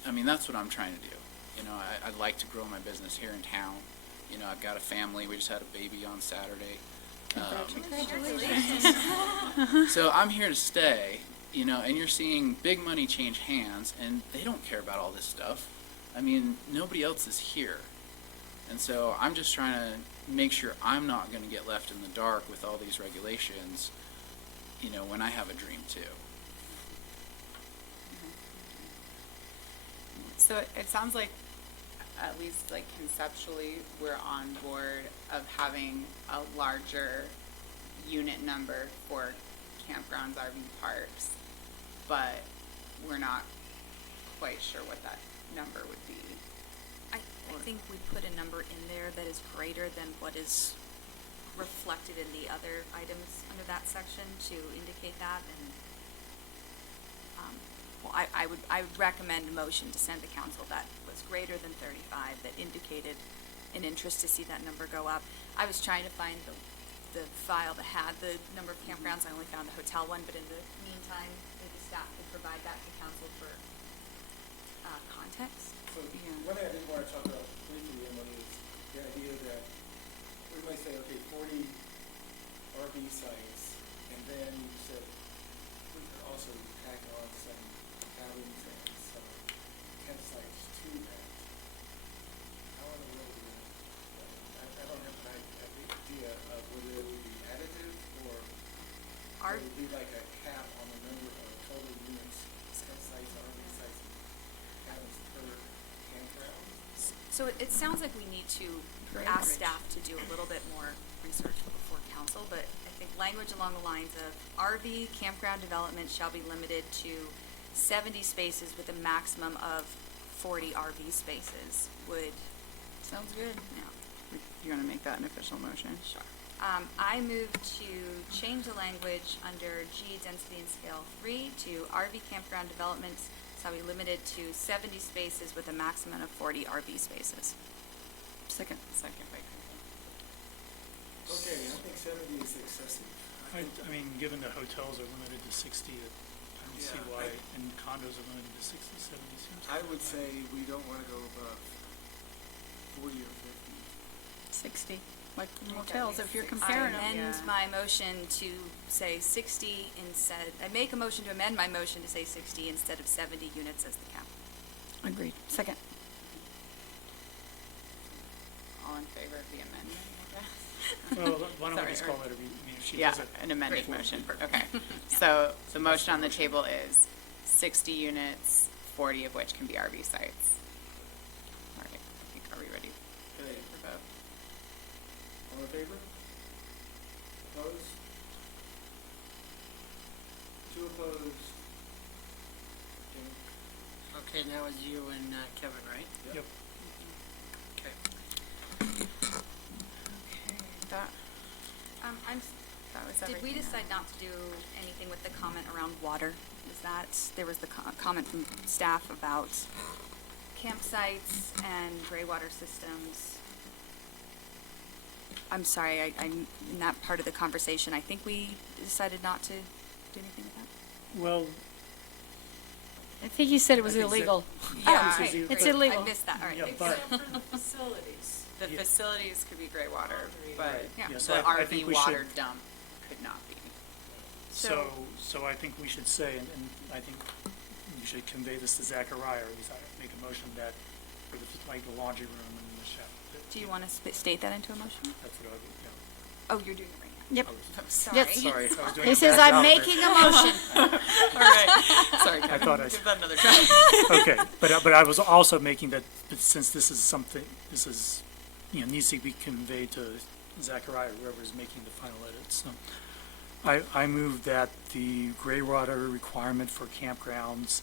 I mean, that's what I'm trying to do. You know, I'd like to grow my business here in town. You know, I've got a family. We just had a baby on Saturday. So I'm here to stay, you know, and you're seeing big money change hands, and they don't care about all this stuff. I mean, nobody else is here. And so I'm just trying to make sure I'm not going to get left in the dark with all these regulations, you know, when I have a dream too. So it sounds like, at least like conceptually, we're on board of having a larger unit number for campgrounds, RV parks, but we're not quite sure what that number would be. I think we put a number in there that is greater than what is reflected in the other items under that section to indicate that, and well, I would recommend a motion to send to council that was greater than 35, that indicated an interest to see that number go up. I was trying to find the file that had the number of campgrounds. I only found the hotel one, but in the meantime, the staff could provide that to council for context. So one thing I did want to talk about briefly, Emily, is the idea that we might say, okay, 40 RV sites, and then you said we could also tack on some cabins and some tent sites to that. How in the world do we, I don't have an idea of whether it would be additive or it would be like a cap on the number of total units, tent sites, RV sites, and cabins per campground. So it sounds like we need to ask staff to do a little bit more research before council, but I think language along the lines of RV campground development shall be limited to 70 spaces with a maximum of 40 RV spaces would. Sounds good. Yeah. You want to make that an official motion? Sure. I move to change the language under G, density and scale 3, to RV campground developments shall be limited to 70 spaces with a maximum of 40 RV spaces. Second by Okay, I think 70 is excessive. I mean, given the hotels are limited to 60, I don't see Yeah, why, and condos are limited to 60, 70 seems. I would say we don't want to go above 40 or 50. 60, like motels, if you're comparing them. I amend my motion to say 60 instead, I make a motion to amend my motion to say 60 instead of 70 units as the cap. Agreed. Second. All in favor of the amendment, I guess? Well, why don't we Sorry, just or- call it, if she Yeah, does it. an amended Great. motion. Okay. So the motion on the table is 60 units, 40 of which can be RV sites. All right, I think, are we ready Okay, for vote? all in favor? Opposed? 2 opposed. Okay, now it's you and Kevin, right? Yep. Okay. That that was Did we everything. decide not to do anything with the comment around water? Is that, there was the comment from staff about campsites and gray water systems. I'm sorry, I'm in that part of the conversation. I think we decided not to do anything with that. Well, I think you said it was I think that- illegal. Yeah, This is I- you- It's but- illegal. I missed that, all right. Yeah, thanks. but- Except for the facilities. The Yeah. facilities could be gray water, but Yeah. Yeah, so the I RV think we water should- dump could not be. So I think we should say, and I think you should convey this to Zachariah, or at least I make a motion that for the, like the laundry room and the shower. Do you want to state that into a motion? That's what I would, yeah. Oh, you're doing it right now. Yep. Sorry. Yep. Sorry, I was doing He a says, bad I'm job there. making a motion. All right. Sorry, Kevin. thought I- Give that another try. Okay, but I was also making that since this is something, this is, you know, needs to be conveyed to Zachariah, whoever is making the final edits. So I move that the gray water requirement for campgrounds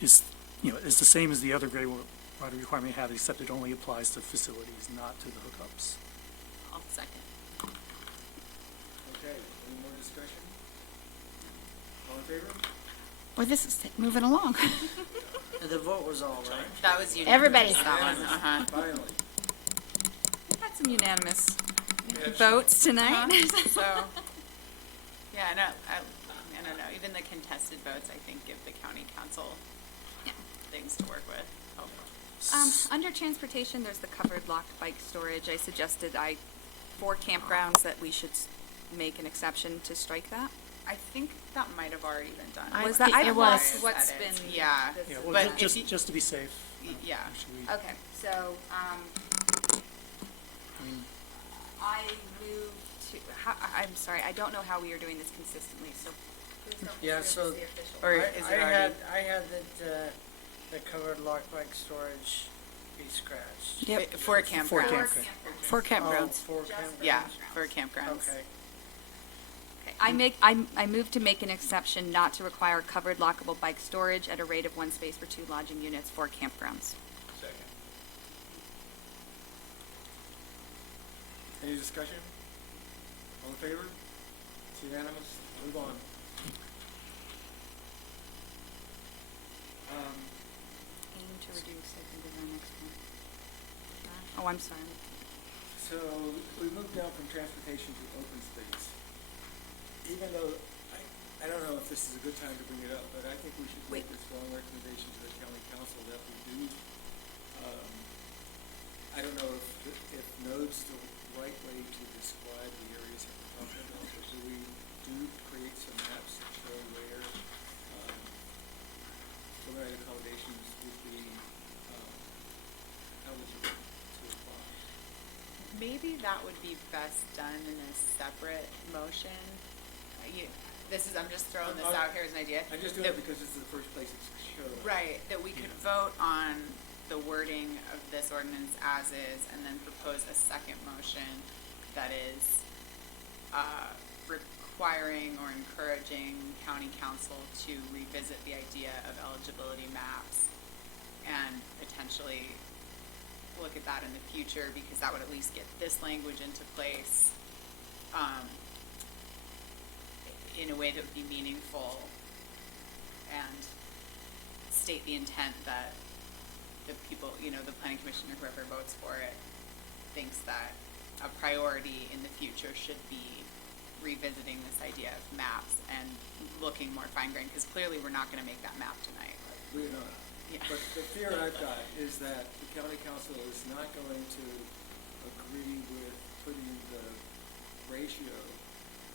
is, you know, is the same as the other gray water requirement we have, except it only applies to facilities, not to the hookups. I'll second. Okay, any more discussion? All in favor? Boy, this is moving along. The vote was all right. That was unanimous. Everybody. That one, uh-huh. Finally. We had some unanimous Yes. votes tonight, so. Yeah, I don't know, even the contested votes, I think, give the county council things to work with. Under transportation, there's the covered locked bike storage. I suggested for campgrounds that we should make an exception to strike that. I think that might have already been done. Was that, I've It lost was. what's Edits. been. Yeah, Yeah, well, but just, if you- just to be safe. yeah. should we- Okay, so, I mean, I moved to, I'm sorry, I don't know how we are doing this consistently, so please don't Yeah, consider so this the official. Or is it already? I had that, the covered lock bike storage be scratched. Yep. For a campground. For campgrounds. Oh, for campgrounds? Yeah, for campgrounds. Okay. Okay, I move to make an exception not to require covered lockable bike storage at a rate of 1 space for 2 lodging units for campgrounds. Second. Any discussion? All in favor? It's unanimous. Move on. Aim to reduce, I think is our next one. Oh, I'm sorry. So we moved down from transportation to open space. Even though, I don't know if this is a good time to bring it up, but I think we should make a strong recommendation to the county council that we do, I don't know if node's the right way to describe the areas that we're talking about, but we do create some maps that show where, overnight accommodations would be, eligible to apply. Maybe that would be best done in a separate motion. I'm just throwing this out here as an idea. I just do it because it's the first place it's shown. Right, that we could vote on the wording of this ordinance as is, and then propose a second motion that is requiring or encouraging county council to revisit the idea of eligibility maps and potentially look at that in the future, because that would at least get this language into place in a way that would be meaningful and state the intent that the people, the planning commission or whoever votes for it thinks that a priority in the future should be revisiting this idea of maps and looking more fine-grained, because clearly we're not going to make that map tonight. We're not. Yeah. But the fear I've got is that the county council is not going to agree with putting the ratio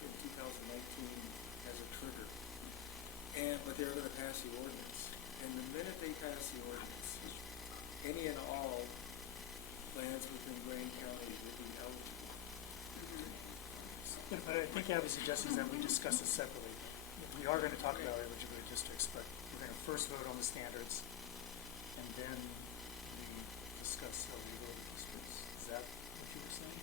in 2019 as a trigger. But they're going to pass the ordinance. And the minute they pass the ordinance, any and all lands within Wayne County will be eligible. but I think I have a suggestion that we discuss it separately. We are going to talk about eligibility districts, but we're going to first vote on the standards, and then we discuss eligibility districts. Is that what you were saying?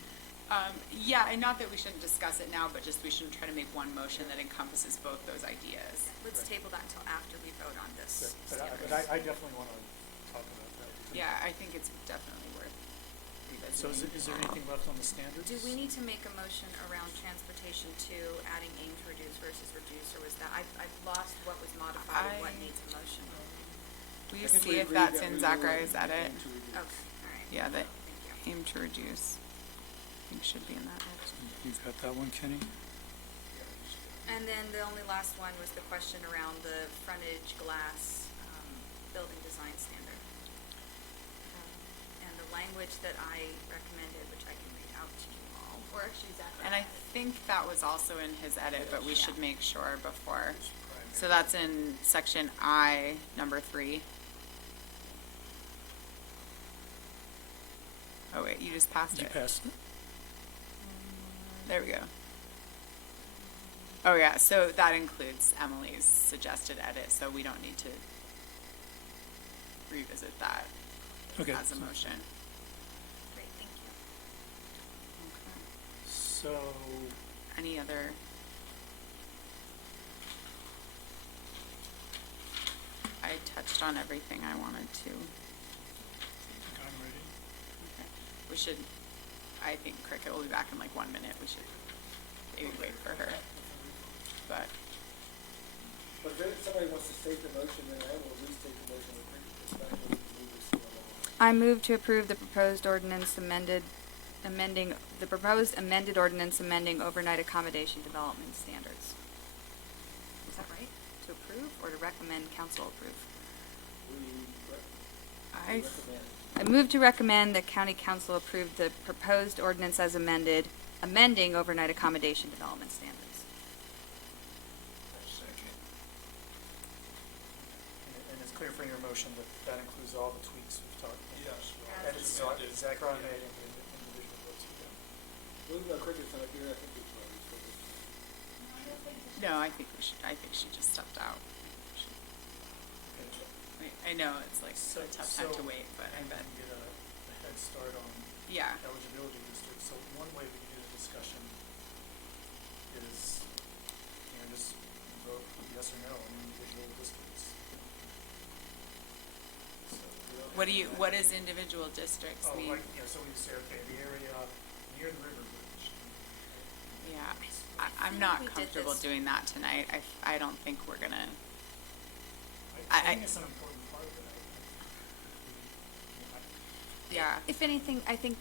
Yeah, and not that we shouldn't discuss it now, but just we shouldn't try to make one motion that encompasses both those ideas. Let's table that until after we vote on this. But I definitely want to talk about that. Yeah, I think it's definitely worth So revisiting. is there anything left on the standards? Do we need to make a motion around transportation to adding aim to reduce versus reduce, or was that, I've lost what was modified and what needs a motion? Will I you think see we if agreed that's that in we Zachariah's were edit? aim to reduce. Okay, all right. Yeah, that Thank you. aim to reduce. I think should be in that edit. You've got that one, Kenny? And then the only last one was the question around the frontage glass building design standard. And the language that I recommended, which I can read out to you all, or actually Zach. And I think that was also in his edit, but we should make sure before. So that's in section I, number 3. Oh wait, you just passed You it. passed it? There we go. Oh yeah, so that includes Emily's suggested edit, so we don't need to revisit that Okay. as a motion. Great, thank you. So, Any other? I touched on everything I wanted to. I'm ready. Okay. We should, I think Cricket will be back in like 1 minute. We should maybe wait for her. But But if somebody wants to state the motion, then I will restate the motion with respect to move this along. I move to approve the proposed ordinance amending overnight accommodation development standards. Is that right? To approve or to recommend council approve? I move to recommend that county council approve the proposed ordinance as amending overnight accommodation development standards. And it's clear from your motion that that includes all the tweaks we've talked about. Yes. And it's Zachariah made and the individual votes you got. Move by Cricket's not here, I think it's ready for this. No, I think she just stepped out. I know it's like a tough time to wait, but I bet. Get a head start on Yeah. eligibility districts. So one way we can do the discussion is, just vote yes or no on individual districts. So, What does individual districts Oh, mean? like, so we say, okay, the area near the river bridge. Yeah, I'm not we did comfortable this- doing that tonight. I don't think we're gonna. I think it's an important part of it. Yeah. If anything, I think,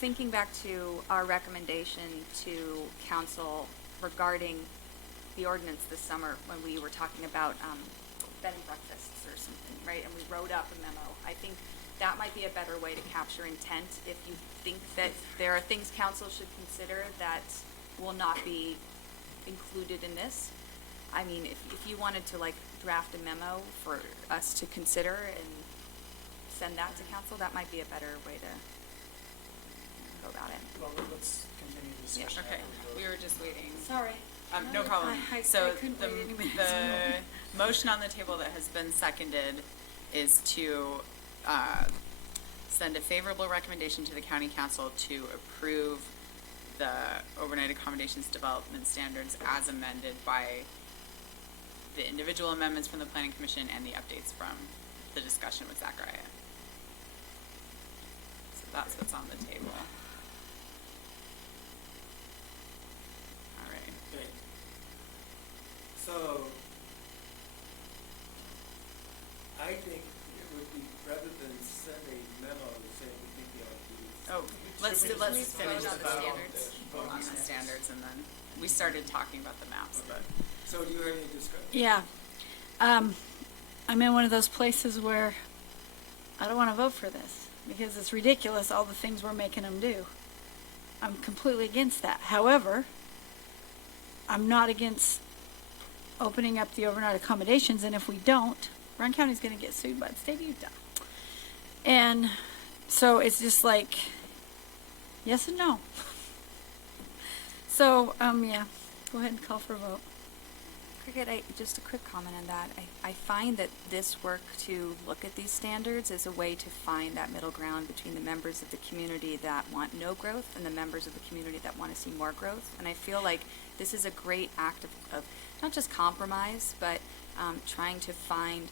thinking back to our recommendation to council regarding the ordinance this summer when we were talking about bed and breakfasts or something, right? And we wrote up a memo. I think that might be a better way to capture intent if you think that there are things council should consider that will not be included in this. I mean, if you wanted to draft a memo for us to consider and send that to council, that might be a better way to go about it. Well, let's continue the discussion. Okay, after we we vote. were just waiting. Sorry. No problem. I So couldn't the, wait any minutes the motion on the table that has been seconded is to send a favorable recommendation to the county council to approve the overnight accommodations development standards as amended by the individual amendments from the planning commission and the updates from the discussion with Zachariah. So that's what's on the table. All right. Okay. So, I think it would be, rather than send a memo saying we think the Oh, let's Should we finish just the vote on the standards. Vote on the standards, and then we started talking about the maps, but. So do you have any discussion? Yeah. I'm in one of those places where I don't want to vote for this because it's ridiculous, all the things we're making them do. I'm completely against that. However, I'm not against opening up the overnight accommodations, and if we don't, Rowan County's going to get sued by the state of Utah. And so it's just like, yes and no. So, yeah, go ahead and call for a vote. Cricket, just a quick comment on that. I find that this work to look at these standards is a way to find that middle ground between the members of the community that want no growth and the members of the community that want to see more growth. And I feel like this is a great act of not just compromise, but trying to find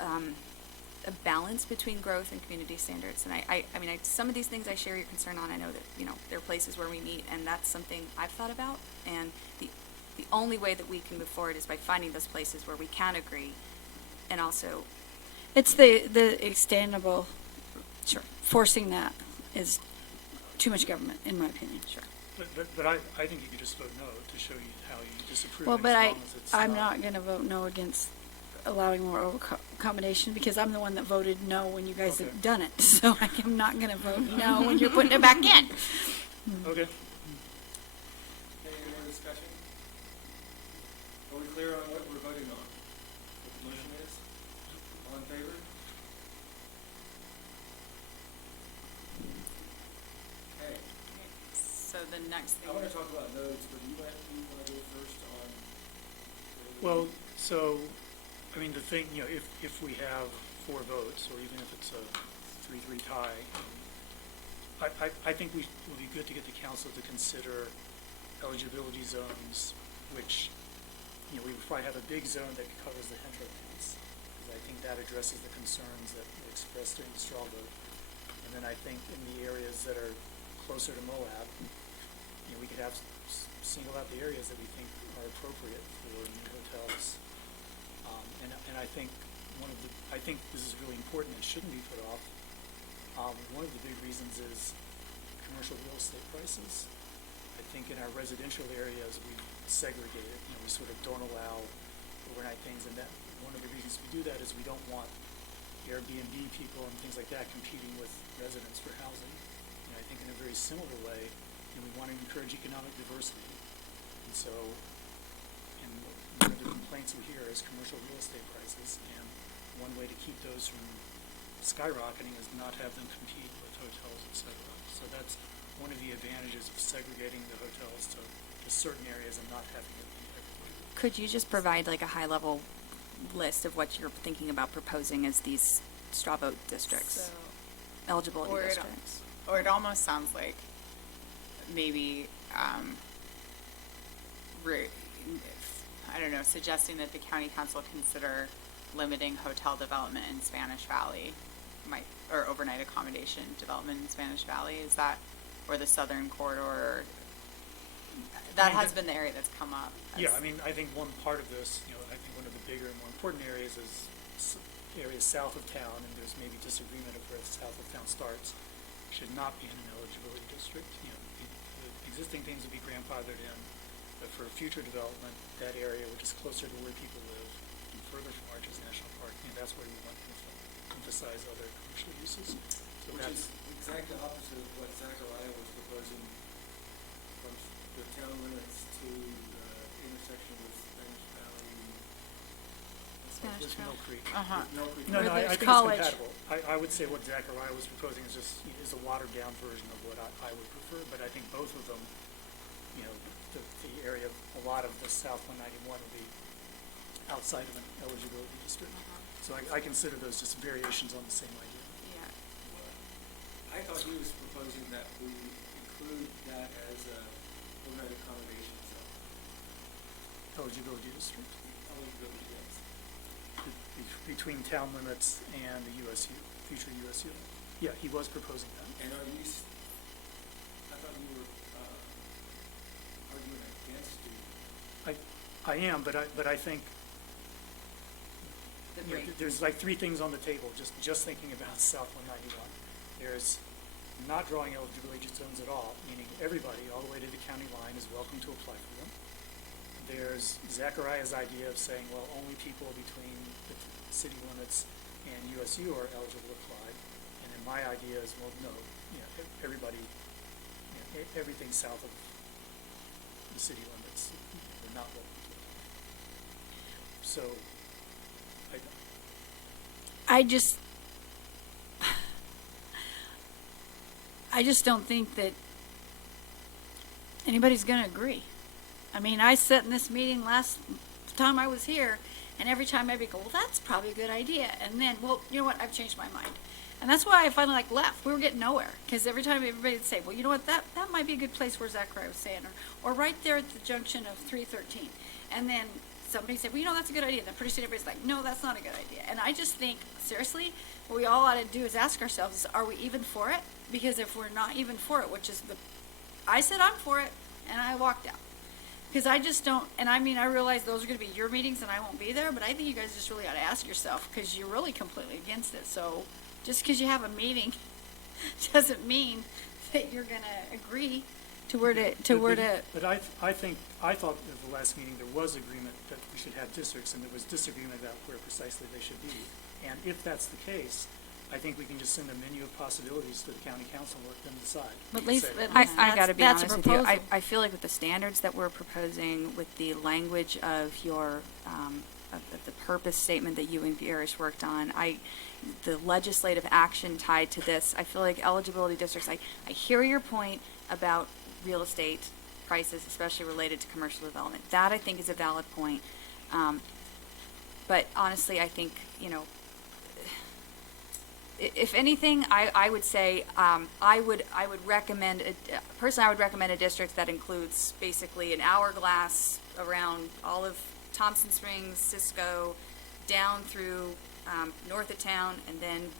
a balance between growth and community standards. And I mean, some of these things I share your concern on. I know that, there are places where we meet, and that's something I've thought about. And the only way that we can move forward is by finding those places where we can agree, and also. It's the extendable, Sure. forcing that is too much government, in my opinion. Sure. But I think you could just vote no to show you how you disapprove. Well, as but long as it's I'm not going to vote no against allowing more accommodation because I'm the one that voted no when you guys have done it. So I'm not going to vote no when you're putting it back in. Okay. Any more discussion? Are we clear on what we're voting on? What the motion is? All in favor? Okay. So the next thing. I want to talk about nodes, but you want to go first on? Well, so, I mean, the thing, if we have 4 votes, or even if it's a 3-3 tie, I think it would be good to get the council to consider eligibility zones, which, we would probably have a big zone that covers the hinterlands, because I think that addresses the concerns that were expressed during the straw vote. And then I think in the areas that are closer to Moab, we could have single out the areas that we think are appropriate for new hotels. And I think I think this is really important and shouldn't be put off. One of the big reasons is commercial real estate prices. I think in our residential areas, we segregate it. We sort of don't allow overnight things, and that one of the reasons we do that is we don't want Airbnb people and things like that competing with residents for housing. And I think in a very similar way, we want to encourage economic diversity. And so, and one of the complaints we hear is commercial real estate prices, and one way to keep those from skyrocketing is not have them compete with hotels, et cetera. So that's one of the advantages of segregating the hotels to certain areas and not having it be everywhere. Could you just provide like a high-level list of what you're thinking about proposing as these straw vote districts, eligibility Or districts? it almost sounds like maybe, I don't know, suggesting that the county council consider limiting hotel development in Spanish Valley, or overnight accommodation development in Spanish Valley, is that, or the southern corridor? That has been the area that's come up. Yeah, I mean, I think one part of this, I think one of the bigger and more important areas is areas south of town, and there's maybe disagreement of where south of town starts, should not be in an eligibility district. The existing things would be grandfathered in, but for future development, that area, which is closer to where people live, and further from Arches National Park, that's where you want to emphasize other commercial uses. So Which that's is exactly opposite of what Zachariah was proposing from the town limits to the intersection with Spanish Valley. Spanish With Mill Creek. Uh-huh. With Mill Creek. No, Where I there's think college. it's compatible. I would say what Zachariah was proposing is a watered down version of what I would prefer, but I think both of them, the area, a lot of the South 191 will be outside of an eligibility district. So I consider those just variations on the same idea. I thought he was proposing that we include that as a overnight accommodation zone. Eligibility district Eligibility, yes. between town limits and the USU, future USU. Yeah, he was proposing that. And are you, I thought you were arguing against it. I am, but I think there's like three things on the table, just thinking about South 191. There's not drawing eligibility zones at all, meaning everybody, all the way to the county line, is welcome to apply for them. There's Zachariah's idea of saying, well, only people between the city limits and USU are eligible to apply. And then my idea is, well, no, everybody, everything south of the city limits, they're not welcome to apply. So, I just don't think that anybody's going to agree. I mean, I sat in this meeting last time I was here, and every time everybody go, well, that's probably a good idea. And then, well, you know what, I've changed my mind. And that's why I finally left. We were getting nowhere, because every time everybody would say, well, you know what, that might be a good place where Zachariah was saying, or right there at the junction of 313. And then somebody said, well, that's a good idea. And then pretty soon everybody's like, no, that's not a good idea. And I just think, seriously, what we all ought to do is ask ourselves, are we even for it? Because if we're not even for it, which is I said I'm for it, and I walked out. Because I just don't, and I mean, I realize those are going to be your meetings and I won't be there, but I think you guys just really ought to ask yourself, because you're really completely against it. So just because you have a meeting doesn't mean that you're going to agree to where to. But I thought at the last meeting there was agreement that we should have districts, and there was disagreement about where precisely they should be. And if that's the case, I think we can just send a menu of possibilities to the county council and let them decide. But at least, I got to be that's a honest with you. proposal. I feel like with the standards that we're proposing, with the language of your of the purpose statement that you and Irish worked on, the legislative action tied to this, I feel like eligibility districts. I hear your point about real estate prices, especially related to commercial development. That I think is a valid point. But honestly, I think if anything, I would say I would recommend personally I would recommend a district that includes basically an hourglass around all of Thompson Springs, Cisco, down through north of town, and then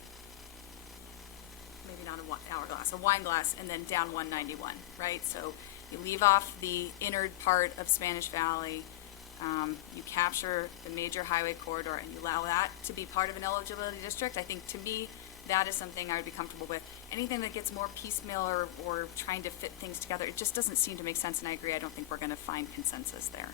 maybe not a hourglass, a wine glass, and then down 191, right? So you leave off the inner part of Spanish Valley, You capture the major highway corridor and you allow that to be part of an eligibility district. I think, to me, that is something I would be comfortable with. Anything that gets more piecemeal or trying to fit things together, it just doesn't seem to make sense, and I agree, I don't think we're gonna find consensus there.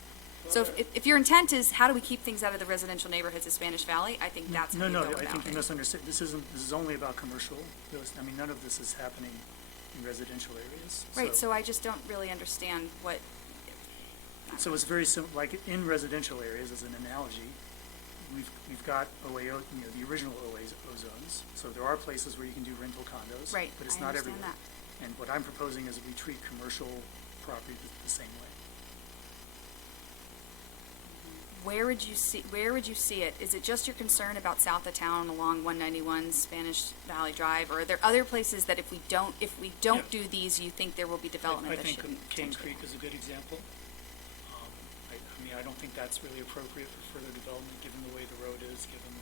So if your intent is, how do we keep things out of the residential neighborhoods of Spanish Valley, I think that's how you No, go I about think you it. misunderstood. This is only about commercial. I mean, none of this is happening in residential areas. Right, so I just don't really understand what, So it's very simple, like in residential areas, as an analogy, we've got OAO, the original OA zones. So there are places where you can do rental condos. Right, But it's I not understand everywhere. And what I'm proposing is we treat commercial property the same way. where would you see it? Is it just your concern about south of town along 191 Spanish Valley Drive, or are there other places that if we don't do these, you think there will be development I that think shouldn't? Cane Creek is a good example. I mean, I don't think that's really appropriate for further development, given the way the road is, given,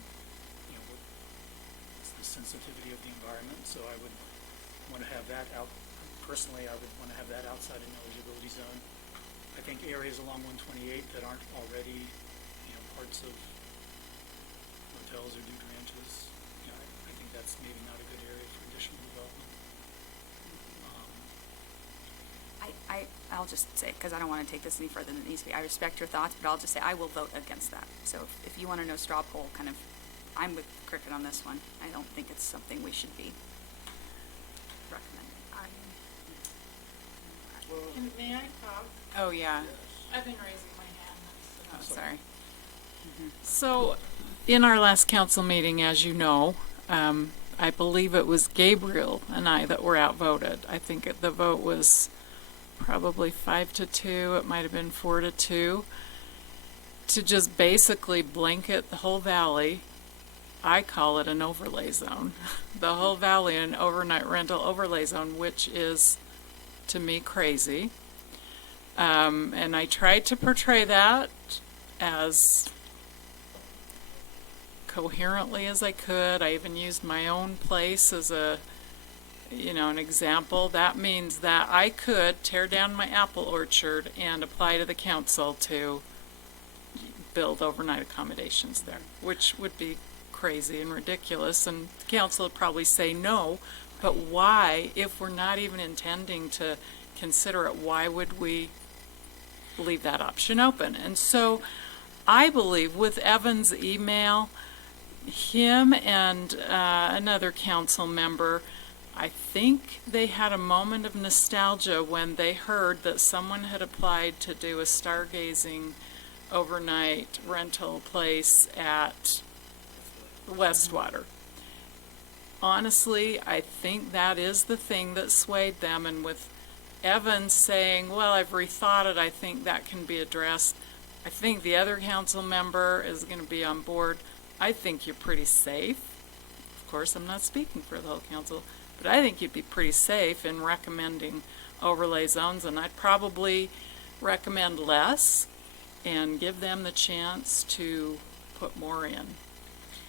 the sensitivity of the environment. So I would want to have that out, personally, I would want to have that outside an eligibility zone. I think areas along 128 that aren't already, parts of hotels or dude ranches, I think that's maybe not a good area for additional development. I'll just say, because I don't want to take this any further than it needs to be, I respect your thoughts, but I'll just say I will vote against that. So if you want to know straw poll, kind of, I'm with Cricket on this one. I don't think it's something we should be recommending. May I talk? Oh, yeah. I've been raising my hand. Oh, sorry. So, in our last council meeting, as you know, I believe it was Gabriel and I that were outvoted. I think the vote was probably 5-2. It might have been 4-2. To just basically blanket the whole valley. I call it an overlay zone. The whole valley an overnight rental overlay zone, which is, to me, crazy. And I tried to portray that as coherently as I could. I even used my own place as an example. That means that I could tear down my apple orchard and apply to the council to build overnight accommodations there, which would be crazy and ridiculous, and the council would probably say no. But why, if we're not even intending to consider it, why would we leave that option open? And so I believe with Evan's email, him and another council member, I think they had a moment of nostalgia when they heard that someone had applied to do a stargazing overnight rental place at Westwater. Honestly, I think that is the thing that swayed them, and with Evan saying, well, I've rethought it, I think that can be addressed. I think the other council member is going to be on board. I think you're pretty safe. Of course, I'm not speaking for the whole council, but I think you'd be pretty safe in recommending overlay zones, and I'd probably recommend less and give them the chance to put more in.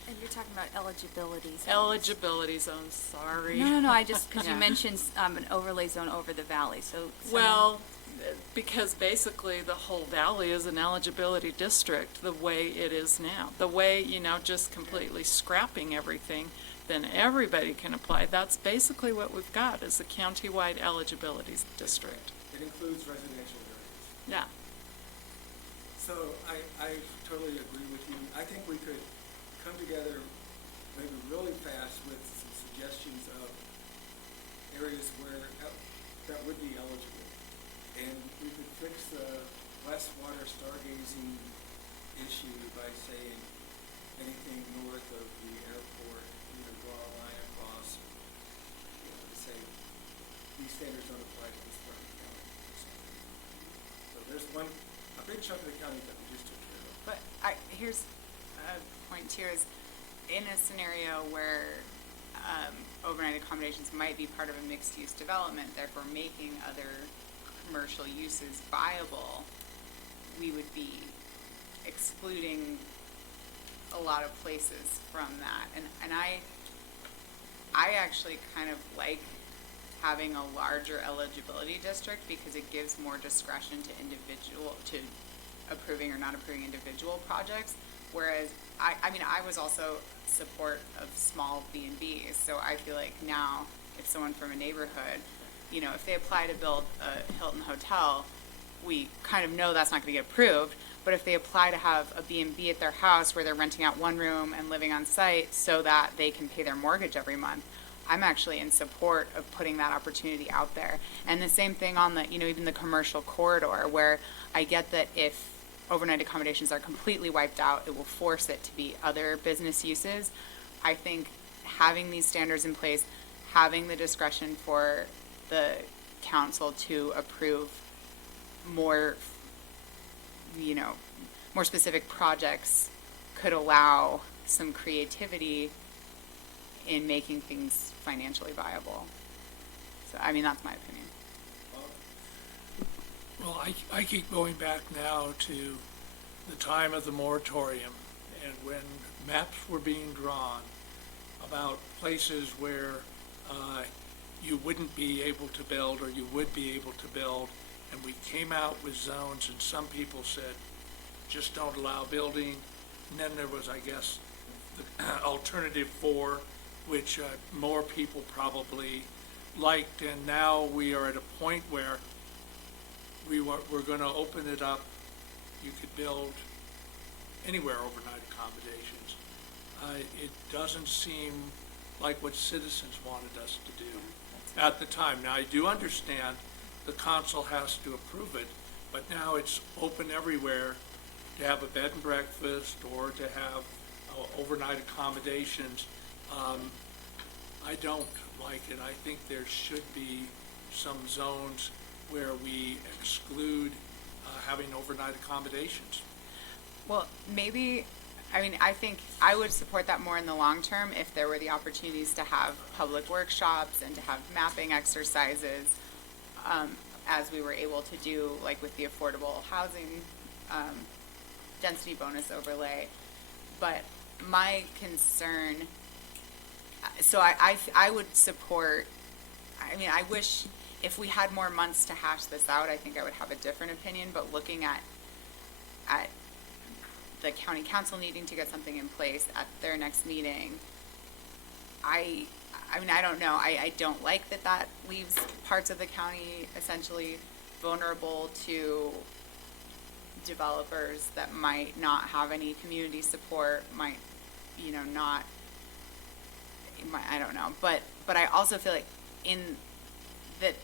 And you're talking about eligibility zones. Eligibility zones, sorry. No, I just, because Yeah. you mentioned an overlay zone over the valley, so. Well, because basically the whole valley is an eligibility district the way it is now. The way, just completely scrapping everything, then everybody can apply. That's basically what we've got, is a countywide eligibility district. It includes residential areas. Yeah. So I totally agree with you. I think we could come together maybe really fast with some suggestions of areas where that would be eligible. And we could fix the Westwater stargazing issue by saying anything north of the airport, draw a line across, to say these standards don't apply to this part of the county. So there's a big chunk of the county that we just took care of. But here's a point too, is in a scenario where overnight accommodations might be part of a mixed-use development, therefore making other commercial uses viable, we would be excluding a lot of places from that. And I actually kind of like having a larger eligibility district because it gives more discretion to approving or not approving individual projects. Whereas I mean, I was also support of small B&Bs, so I feel like now if someone from a neighborhood, you know, if they apply to build a Hilton hotel, we kind of know that's not going to get approved. But if they apply to have a B&B at their house where they're renting out one room and living on site so that they can pay their mortgage every month, I'm actually in support of putting that opportunity out there. And the same thing on the, you know, even the commercial corridor, where I get that if overnight accommodations are completely wiped out, it will force it to be other business uses. I think having these standards in place, having the discretion for the council to approve more, you know, more specific projects could allow some creativity in making things financially viable. So, I mean, that's my opinion. Well, I keep going back now to the time of the moratorium and when maps were being drawn about places where you wouldn't be able to build or you would be able to build, and we came out with zones and some people said, just don't allow building. And then there was, I guess, the alternative 4, which more people probably liked, and now we are at a point where we're going to open it up. You could build anywhere overnight accommodations. It doesn't seem like what citizens wanted us to do at the time. Now, I do understand the council has to approve it, but now it's open everywhere to have a bed and breakfast or to have overnight accommodations. I don't like it. I think there should be some zones where we exclude having overnight accommodations. Well, maybe, I mean, I think I would support that more in the long term if there were the opportunities to have public workshops and to have mapping exercises, as we were able to do, like with the affordable housing density bonus overlay. But my concern, so I would support, I mean, I wish if we had more months to hash this out, I think I would have a different opinion, but looking at the county council needing to get something in place at their next meeting, I mean, I don't know. I don't like that leaves parts of the county essentially vulnerable to developers that might not have any community support, might, you know, not, I don't know. But I also feel like in that,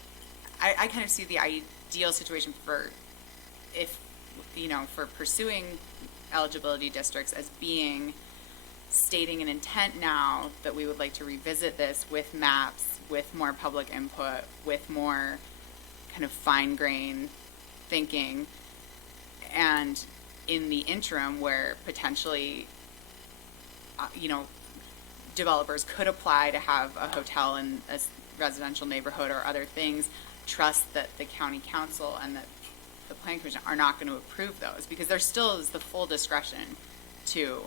I kind of see the ideal situation for for pursuing eligibility districts as being stating an intent now that we would like to revisit this with maps, with more public input, with more kind of fine-grained thinking, and in the interim where potentially, developers could apply to have a hotel in a residential neighborhood or other things, trust that the county council and that the planning commission are not going to approve those, because there still is the full discretion to,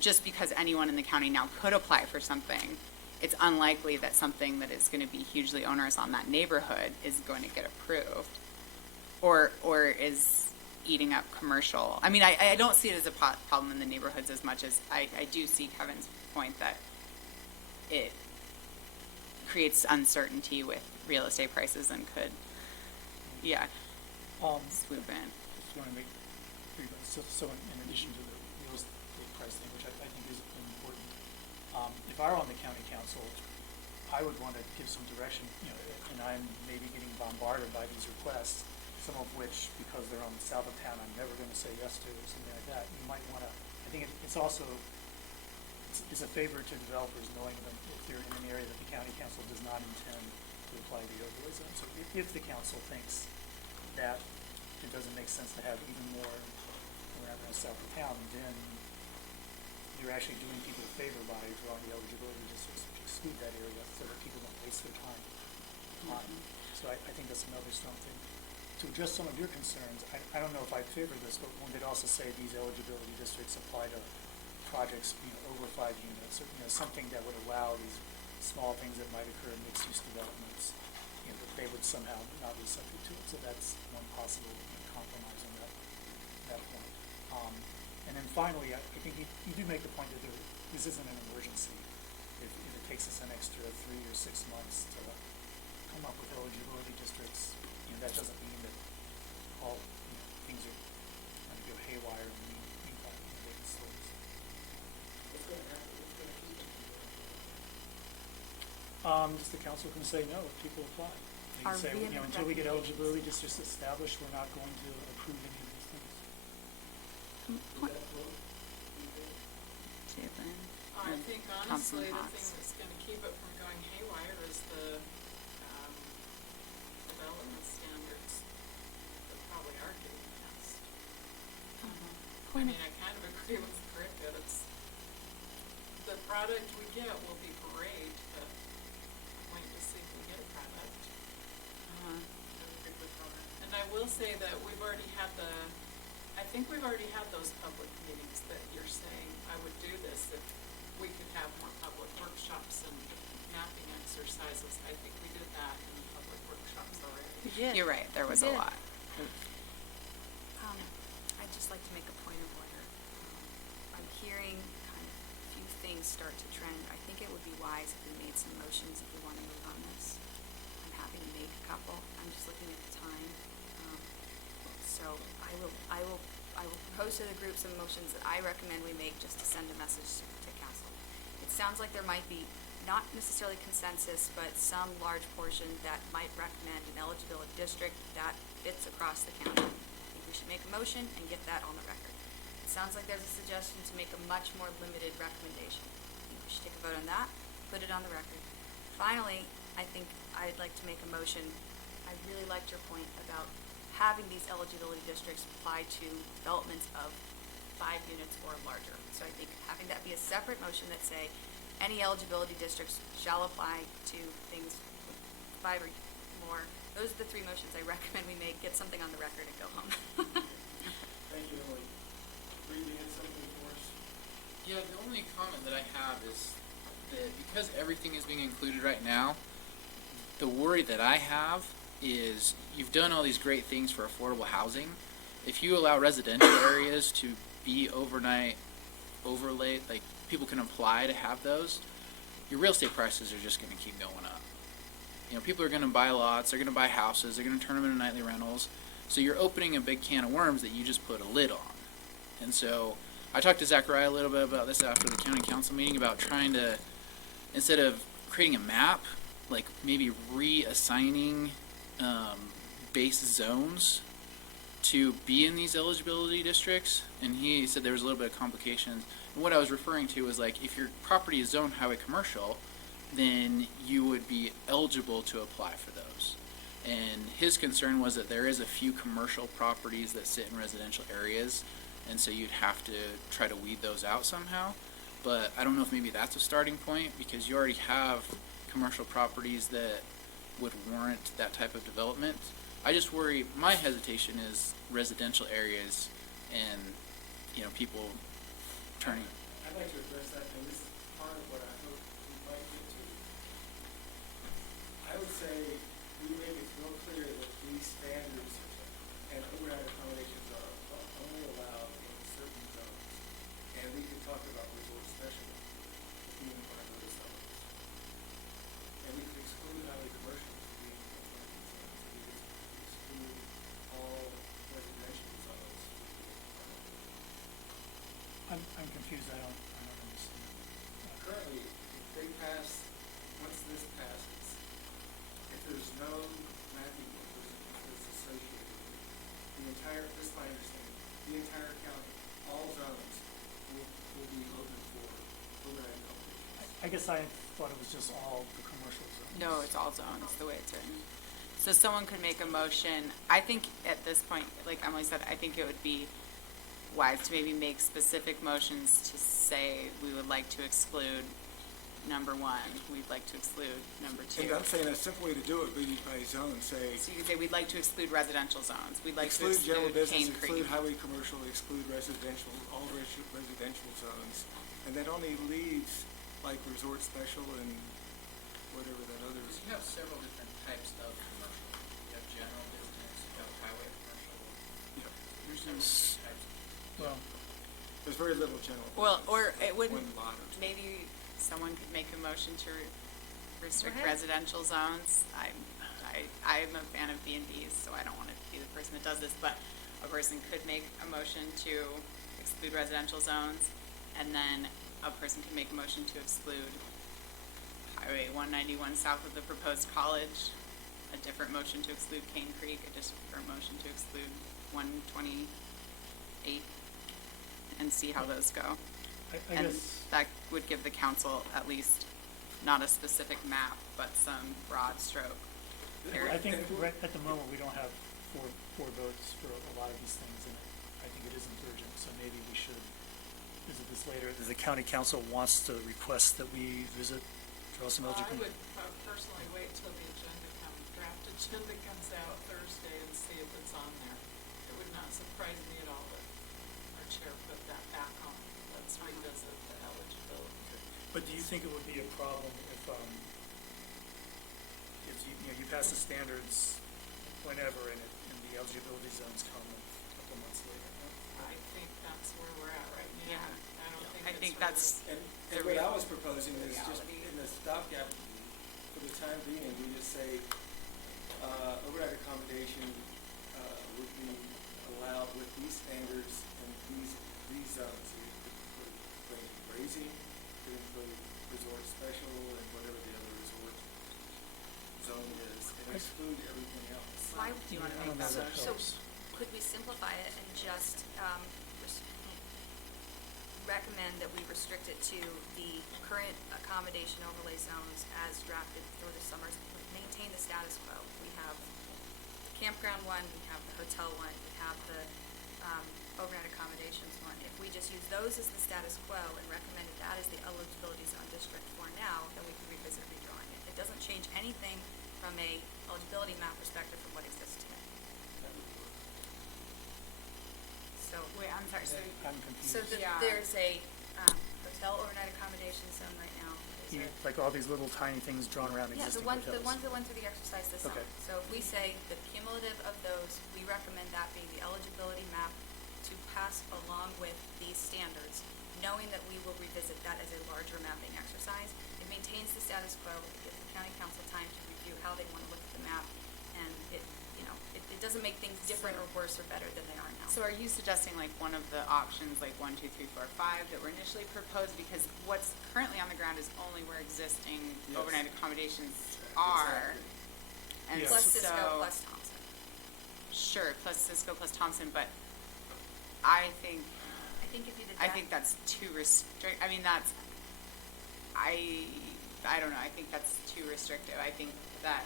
just because anyone in the county now could apply for something, it's unlikely that something that is going to be hugely onerous on that neighborhood is going to get approved or is eating up commercial. I mean, I don't see it as a problem in the neighborhoods as much as I do see Kevin's point that it creates uncertainty with real estate prices and could, swoop in. Just want to make clear, so in addition to the real estate price thing, which I think is important, if I were on the county council, I would want to give some direction, and I'm maybe getting bombarded by these requests, some of which, because they're on the south of town, I'm never going to say yes to, or something like that. You might want to, I think it's also, it's a favor to developers knowing that if they're in an area that the county council does not intend to apply the overlay zone. So if the council thinks that it doesn't make sense to have even more around the south of town, then you're actually doing people a favor by drawing the eligibility districts to exclude that area so that people don't waste their time on it. So I think that's another strong thing. To address some of your concerns, I don't know if I favor this, but one could also say these eligibility districts apply to projects, over 5 units, or, something that would allow these small things that might occur in mixed-use developments, that they would somehow not be subject to it. So that's one possible compromise on that. that point. And then finally, I think you do make the point that this isn't an emergency. If it takes us an extra 3 or 6 months to come up with eligibility districts, that doesn't mean that all things are going to go haywire in the meantime. They can slow us. What's going to happen? What's going to keep it? Just the council can say no if people apply. They can Are say, we in until we get recommendations? eligibility districts established, we're not going to approve any of these things. I think Thompson honestly, the Potts. thing that's gonna keep it from going haywire is the, development standards that probably are getting passed. I mean, I kind of agree with Rick that it's, the product we get will be great, but I'm waiting to see if we get a product. And I will say that we've already had I think we've already had those public meetings that you're saying, I would do this if we could have more public workshops and mapping exercises. I think we did that in the public workshops already. You're right, there was a lot. I'd just like to make a point of order. I'm hearing kind of a few things start to trend. I think it would be wise if we made some motions if we want to move on this. I'm happy to make a couple. I'm just looking at the time. So I will propose to the group some motions that I recommend we make just to send a message to council. It sounds like there might be not necessarily consensus, but some large portion that might recommend an eligibility district that fits across the county. I think we should make a motion and get that on the record. It sounds like there's a suggestion to make a much more limited recommendation. I think we should take a vote on that, put it on the record. Finally, I think I'd like to make a motion. I really liked your point about having these eligibility districts apply to developments of 5 units or larger. So I think having that be a separate motion that say, any eligibility districts shall apply to things with 5 or more. Those are the 3 motions I recommend we make. Get something on the record and go home. Thank you, Emily. Reed, you had something for us? Yeah, the only comment that I have is that because everything is being included right now, the worry that I have is you've done all these great things for affordable housing. If you allow residential areas to be overnight overlaid, like people can apply to have those, your real estate prices are just going to keep going up. People are going to buy lots, they're going to buy houses, they're going to turn them into nightly rentals. So you're opening a big can of worms that you just put a lid on. And so I talked to Zachariah a little bit about this after the county council meeting about trying to, instead of creating a map, like maybe reassigning base zones to be in these eligibility districts. And he said there was a little bit of complications. And what I was referring to was like if your property is zoned highway commercial, then you would be eligible to apply for those. And his concern was that there is a few commercial properties that sit in residential areas, and so you'd have to try to weed those out somehow. But I don't know if maybe that's a starting point, because you already have commercial properties that would warrant that type of development. I just worry, my hesitation is residential areas and, people turning. I'd like to address that, and this is part of what I hope we might get to. I would say we make it real clear that these standards and overnight accommodations are only allowed in certain zones. And we could talk about resort special if you want to go to some of those. And we could exclude highway commercials from being one of these zones. We could exclude all residential zones. I'm confused. I don't understand. Currently, if they pass, once this passes, if there's no mapping that's associated with it, the entire, this is my understanding, the entire county, all zones will be open for overnight accommodations. I guess I thought it was just all the commercial zones. No, it's all zones, the way it's written. So someone could make a motion. I think at this point, like Emily said, I think it would be wise to maybe make specific motions to say we would like to exclude number 1, we'd like to exclude number 2. And I'm saying a simple way to do it would be by zone, say. So you could say we'd like to exclude residential zones, we'd like to Exclude general exclude business, Cane Creek. exclude highway commercial, exclude residential, all residential zones. And that only leaves like resort special and whatever that other is. You have several different types of commercial. You have general business, you have highway commercial. Yeah. There's several different types of Well, There's very little general. Well, or it wouldn't, One lot or two. maybe someone could make a motion to restrict Go ahead. residential zones. I'm a fan of B&Bs, so I don't want to be the person that does this, but a person could make a motion to exclude residential zones, and then a person could make a motion to exclude Highway 191 south of the proposed college, a different motion to exclude Cane Creek, a different motion to exclude 128, and see how those go. I And guess, that would give the council at least not a specific map, but some broad stroke. I think right at the moment, we don't have four votes for a lot of these things, and I think it isn't urgent, so maybe we should visit this later. The county council wants to request that we visit Charleston Well, I Eligible. would personally wait till the draft agenda comes out Thursday and see if it's on there. It would not surprise me at all if our chair put that back on. Let's revisit the eligibility. But do you think it would be a problem if you pass the standards whenever and the eligibility zones come a couple months later? I think that's where we're at right now. Yeah. I don't think I it's think really- that's And the what I real was proposing is just in the stopgap, for the time being, we just say, overnight accommodation, would be allowed with these standards and these zones. It could include grazing, could include resort special and whatever the other resort zone is, and exclude everything else. Why, Do you want to I don't make know that that motion? so could we simplify it and just, recommend that we restrict it to the current accommodation overlay zones as drafted for the summers, maintain the status quo? We have the campground one, we have the hotel one, we have the, overnight accommodations one. If we just use those as the status quo and recommend that as the eligibility zone district for now, then we can revisit redrawing it. It doesn't change anything from a eligibility map perspective from what exists today. So, Wait, I'm sorry, so I'm confused. so Yeah. there's a, hotel overnight accommodation zone right now. There's a- Like all these little tiny things drawn around Yeah, existing the ones hotels. that went through the exercise this summer. Okay. So if we say the cumulative of those, we recommend that being the eligibility map to pass along with these standards, knowing that we will revisit that as a larger mapping exercise. It maintains the status quo, it gives the county council time to review how they want to look at the map, and it doesn't make things different or worse or better than they are now. So are you suggesting like one of the options, like 1, 2, 3, 4, 5 that were initially proposed? Because what's currently on the ground is only where existing Yes. overnight accommodations are. And Yeah. Plus so, Cisco, plus Thompson. Sure, plus Cisco, plus Thompson, but I think, I think if you did I that. think that's too restrict, I mean, that's, I don't know, I think that's too restrictive. I think that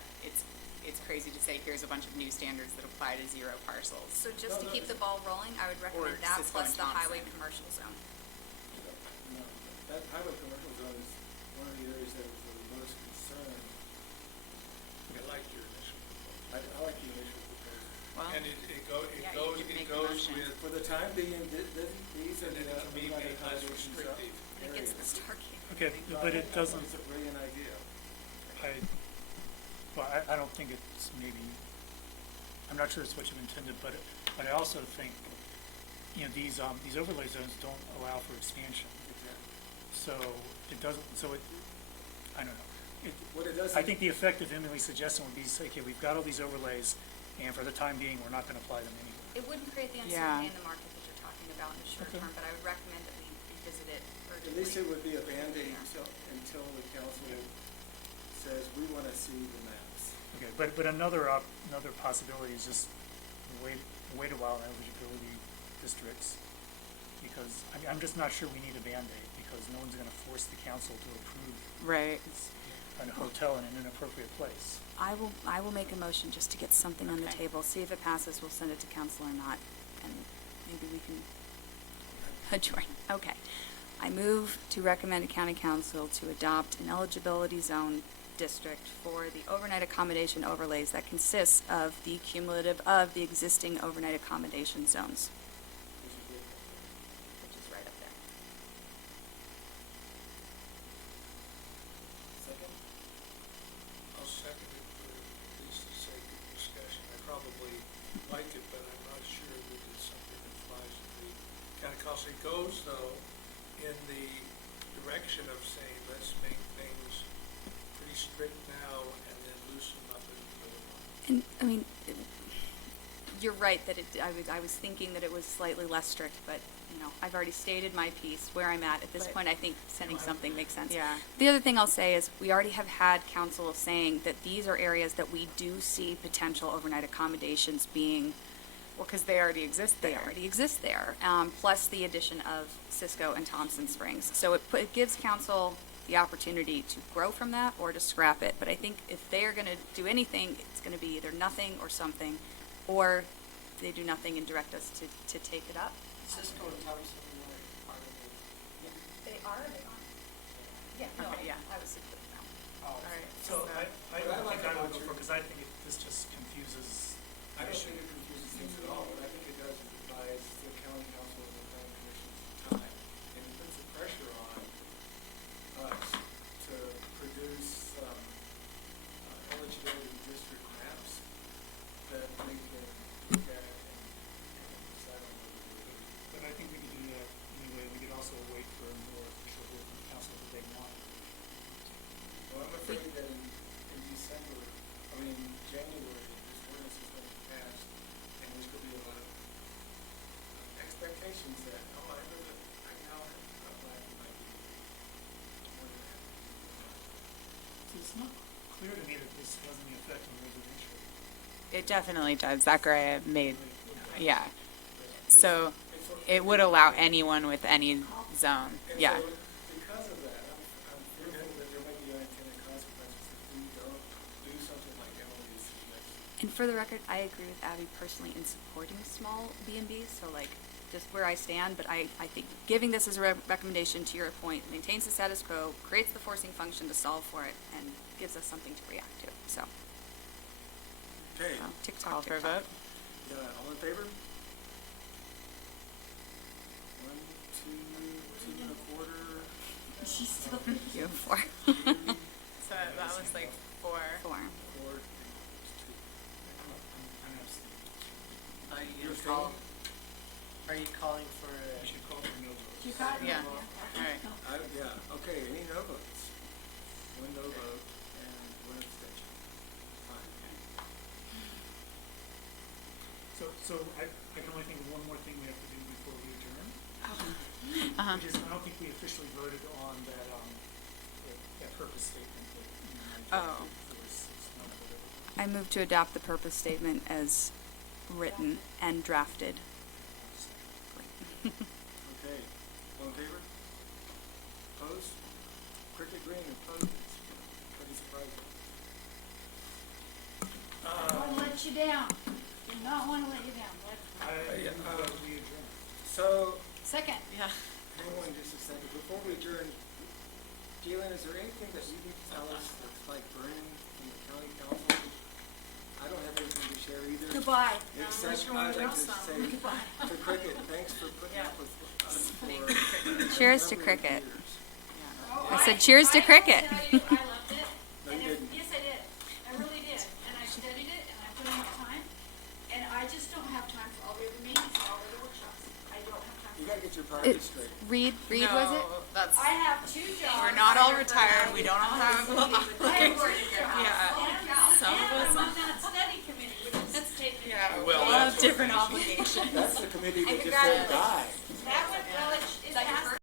it's crazy to say, here's a bunch of new standards that apply to 0 parcels. So just to keep the ball rolling, I would recommend that Cisco plus and the highway Thompson. commercial zone. No, that highway commercial zone is one of the areas that was the most concerned. I like your initial proposal. I like the initial proposal. Well, And it yeah, you could make the goes motion. with, For the time being, these are and the it can be overnight made less accommodations restrictive. And it gets the Star King. Okay, but it doesn't, It's a brilliant idea. I don't think it's maybe, I'm not sure it's what you've intended, but I also think, these overlay zones don't allow for expansion. So it doesn't, I don't know. What it does. I think the effect of Emily's suggestion would be, say, okay, we've got all these overlays, and for the time being, we're not gonna apply them anyway. It wouldn't create the Yeah. uncertainty in the market that you're talking about in the short Okay. term, but I would recommend that we revisit it At urgently. least it would be a Band-Aid until the council says, we want to see the maps. Okay, but another possibility is just wait a while in eligibility districts, because I'm just not sure we need a Band-Aid, because no one's gonna force the council to approve Right. a hotel in an inappropriate place. I will make a motion just to get something on the Okay. table, see if it passes, we'll send it to council or not, and maybe we can adjourn. Okay. I move to recommend to county council to adopt an eligibility zone district for the overnight accommodation overlays that consists of the cumulative of the existing overnight accommodation zones. Which is right up there. Second? I'll second it for at least the sake of discussion. I probably like it, but I'm not sure that it's something that flies in the it goes though in the direction of saying, let's make things pretty strict now and then loosen them up as we go along. And, I mean, you're right that I was thinking that it was slightly less strict, but, you know, I've already stated my piece where I'm at. At this point, I think sending something makes sense. Yeah. The other thing I'll say is we already have had council saying that these are areas that we do see potential overnight accommodations being. Well, because they already exist there. They already exist there, plus the addition of Cisco and Thompson Springs. So it gives council the opportunity to grow from that or to scrap it. But I think if they are going to do anything, it's going to be either nothing or something, or they do nothing and direct us to take it up. Cisco and Thompson are part of it. They are, they aren't? Yeah, no, Okay, yeah. I was thinking now. All right. So I But don't I like think I would about go for, because I think this just confuses. I don't think it confuses things at all. What I think it does is it buys the county council and the planning commission time, and it puts the pressure on us to produce eligibility district maps that we can look at and decide on whether we're doing. But I think we could do that anyway. We could also wait for a more official word from the council that they want. Well, I'm afraid that in December, I mean, January, this ordinance is going to pass, and there's going to be a lot of expectations that, oh, I know that right now, I'm glad it might be more than that. So it's not clear to me that this has any effect on residential. It definitely does. Zachariah made, yeah. So it would allow anyone with any zone, And yeah. so because of that, I'm fearful that there might be unintended consequences if we don't do something like Emily suggested. And for the record, I agree with Abby personally in supporting small B&Bs, so like, just where I stand, but I think giving this as a recommendation, to your point, maintains the status quo, creates the forcing function to solve for it, and gives us something to react to, so. Okay, TikTok, Call for a vote. all in favor? 1, 2, 2 1/4. She's still you for. So that was like 4. 4. 4. Are you You're gonna call? abstaining? Are you calling for You should call for no votes. You got it? Yeah. All right. Yeah, okay, any no votes? 1 no vote and 1 abstention. Fine. So I can only think of one more thing we have to do before we adjourn. Uh-huh. Which is, I don't think we officially voted on that purpose statement that, you know, I Oh. drafted for 6 months, whatever. I move to adopt the purpose statement as written and drafted. Okay, all in favor? Opposed? Cricket Green opposes. Pretty surprising. Don't let you down. Do not want to let you down. We adjourn. So, Second. Yeah. hang on just a second, before we adjourn, Jalen, is there anything that you need to tell us that's like burning from the county council? I don't have anything to share either. Goodbye. Except I'd like to say to Cricket, thanks for putting up with us for. Cheers to Cricket. I said cheers to Cricket. I loved it. No, you didn't. Yes, I did. I really did. And I studied it and I put in the time. And I just don't have time for all the other meetings and all the other workshops. I don't have time. You gotta get your priorities straight. Reed was it? That's, I have 2 jobs. we're not all retired. We don't all have. I have work jobs. Yeah. Some of us. And I'm on that study committee, which is taking. Yeah. Well, all that's have different obligations. That's the committee that just won't die. That one, well, it's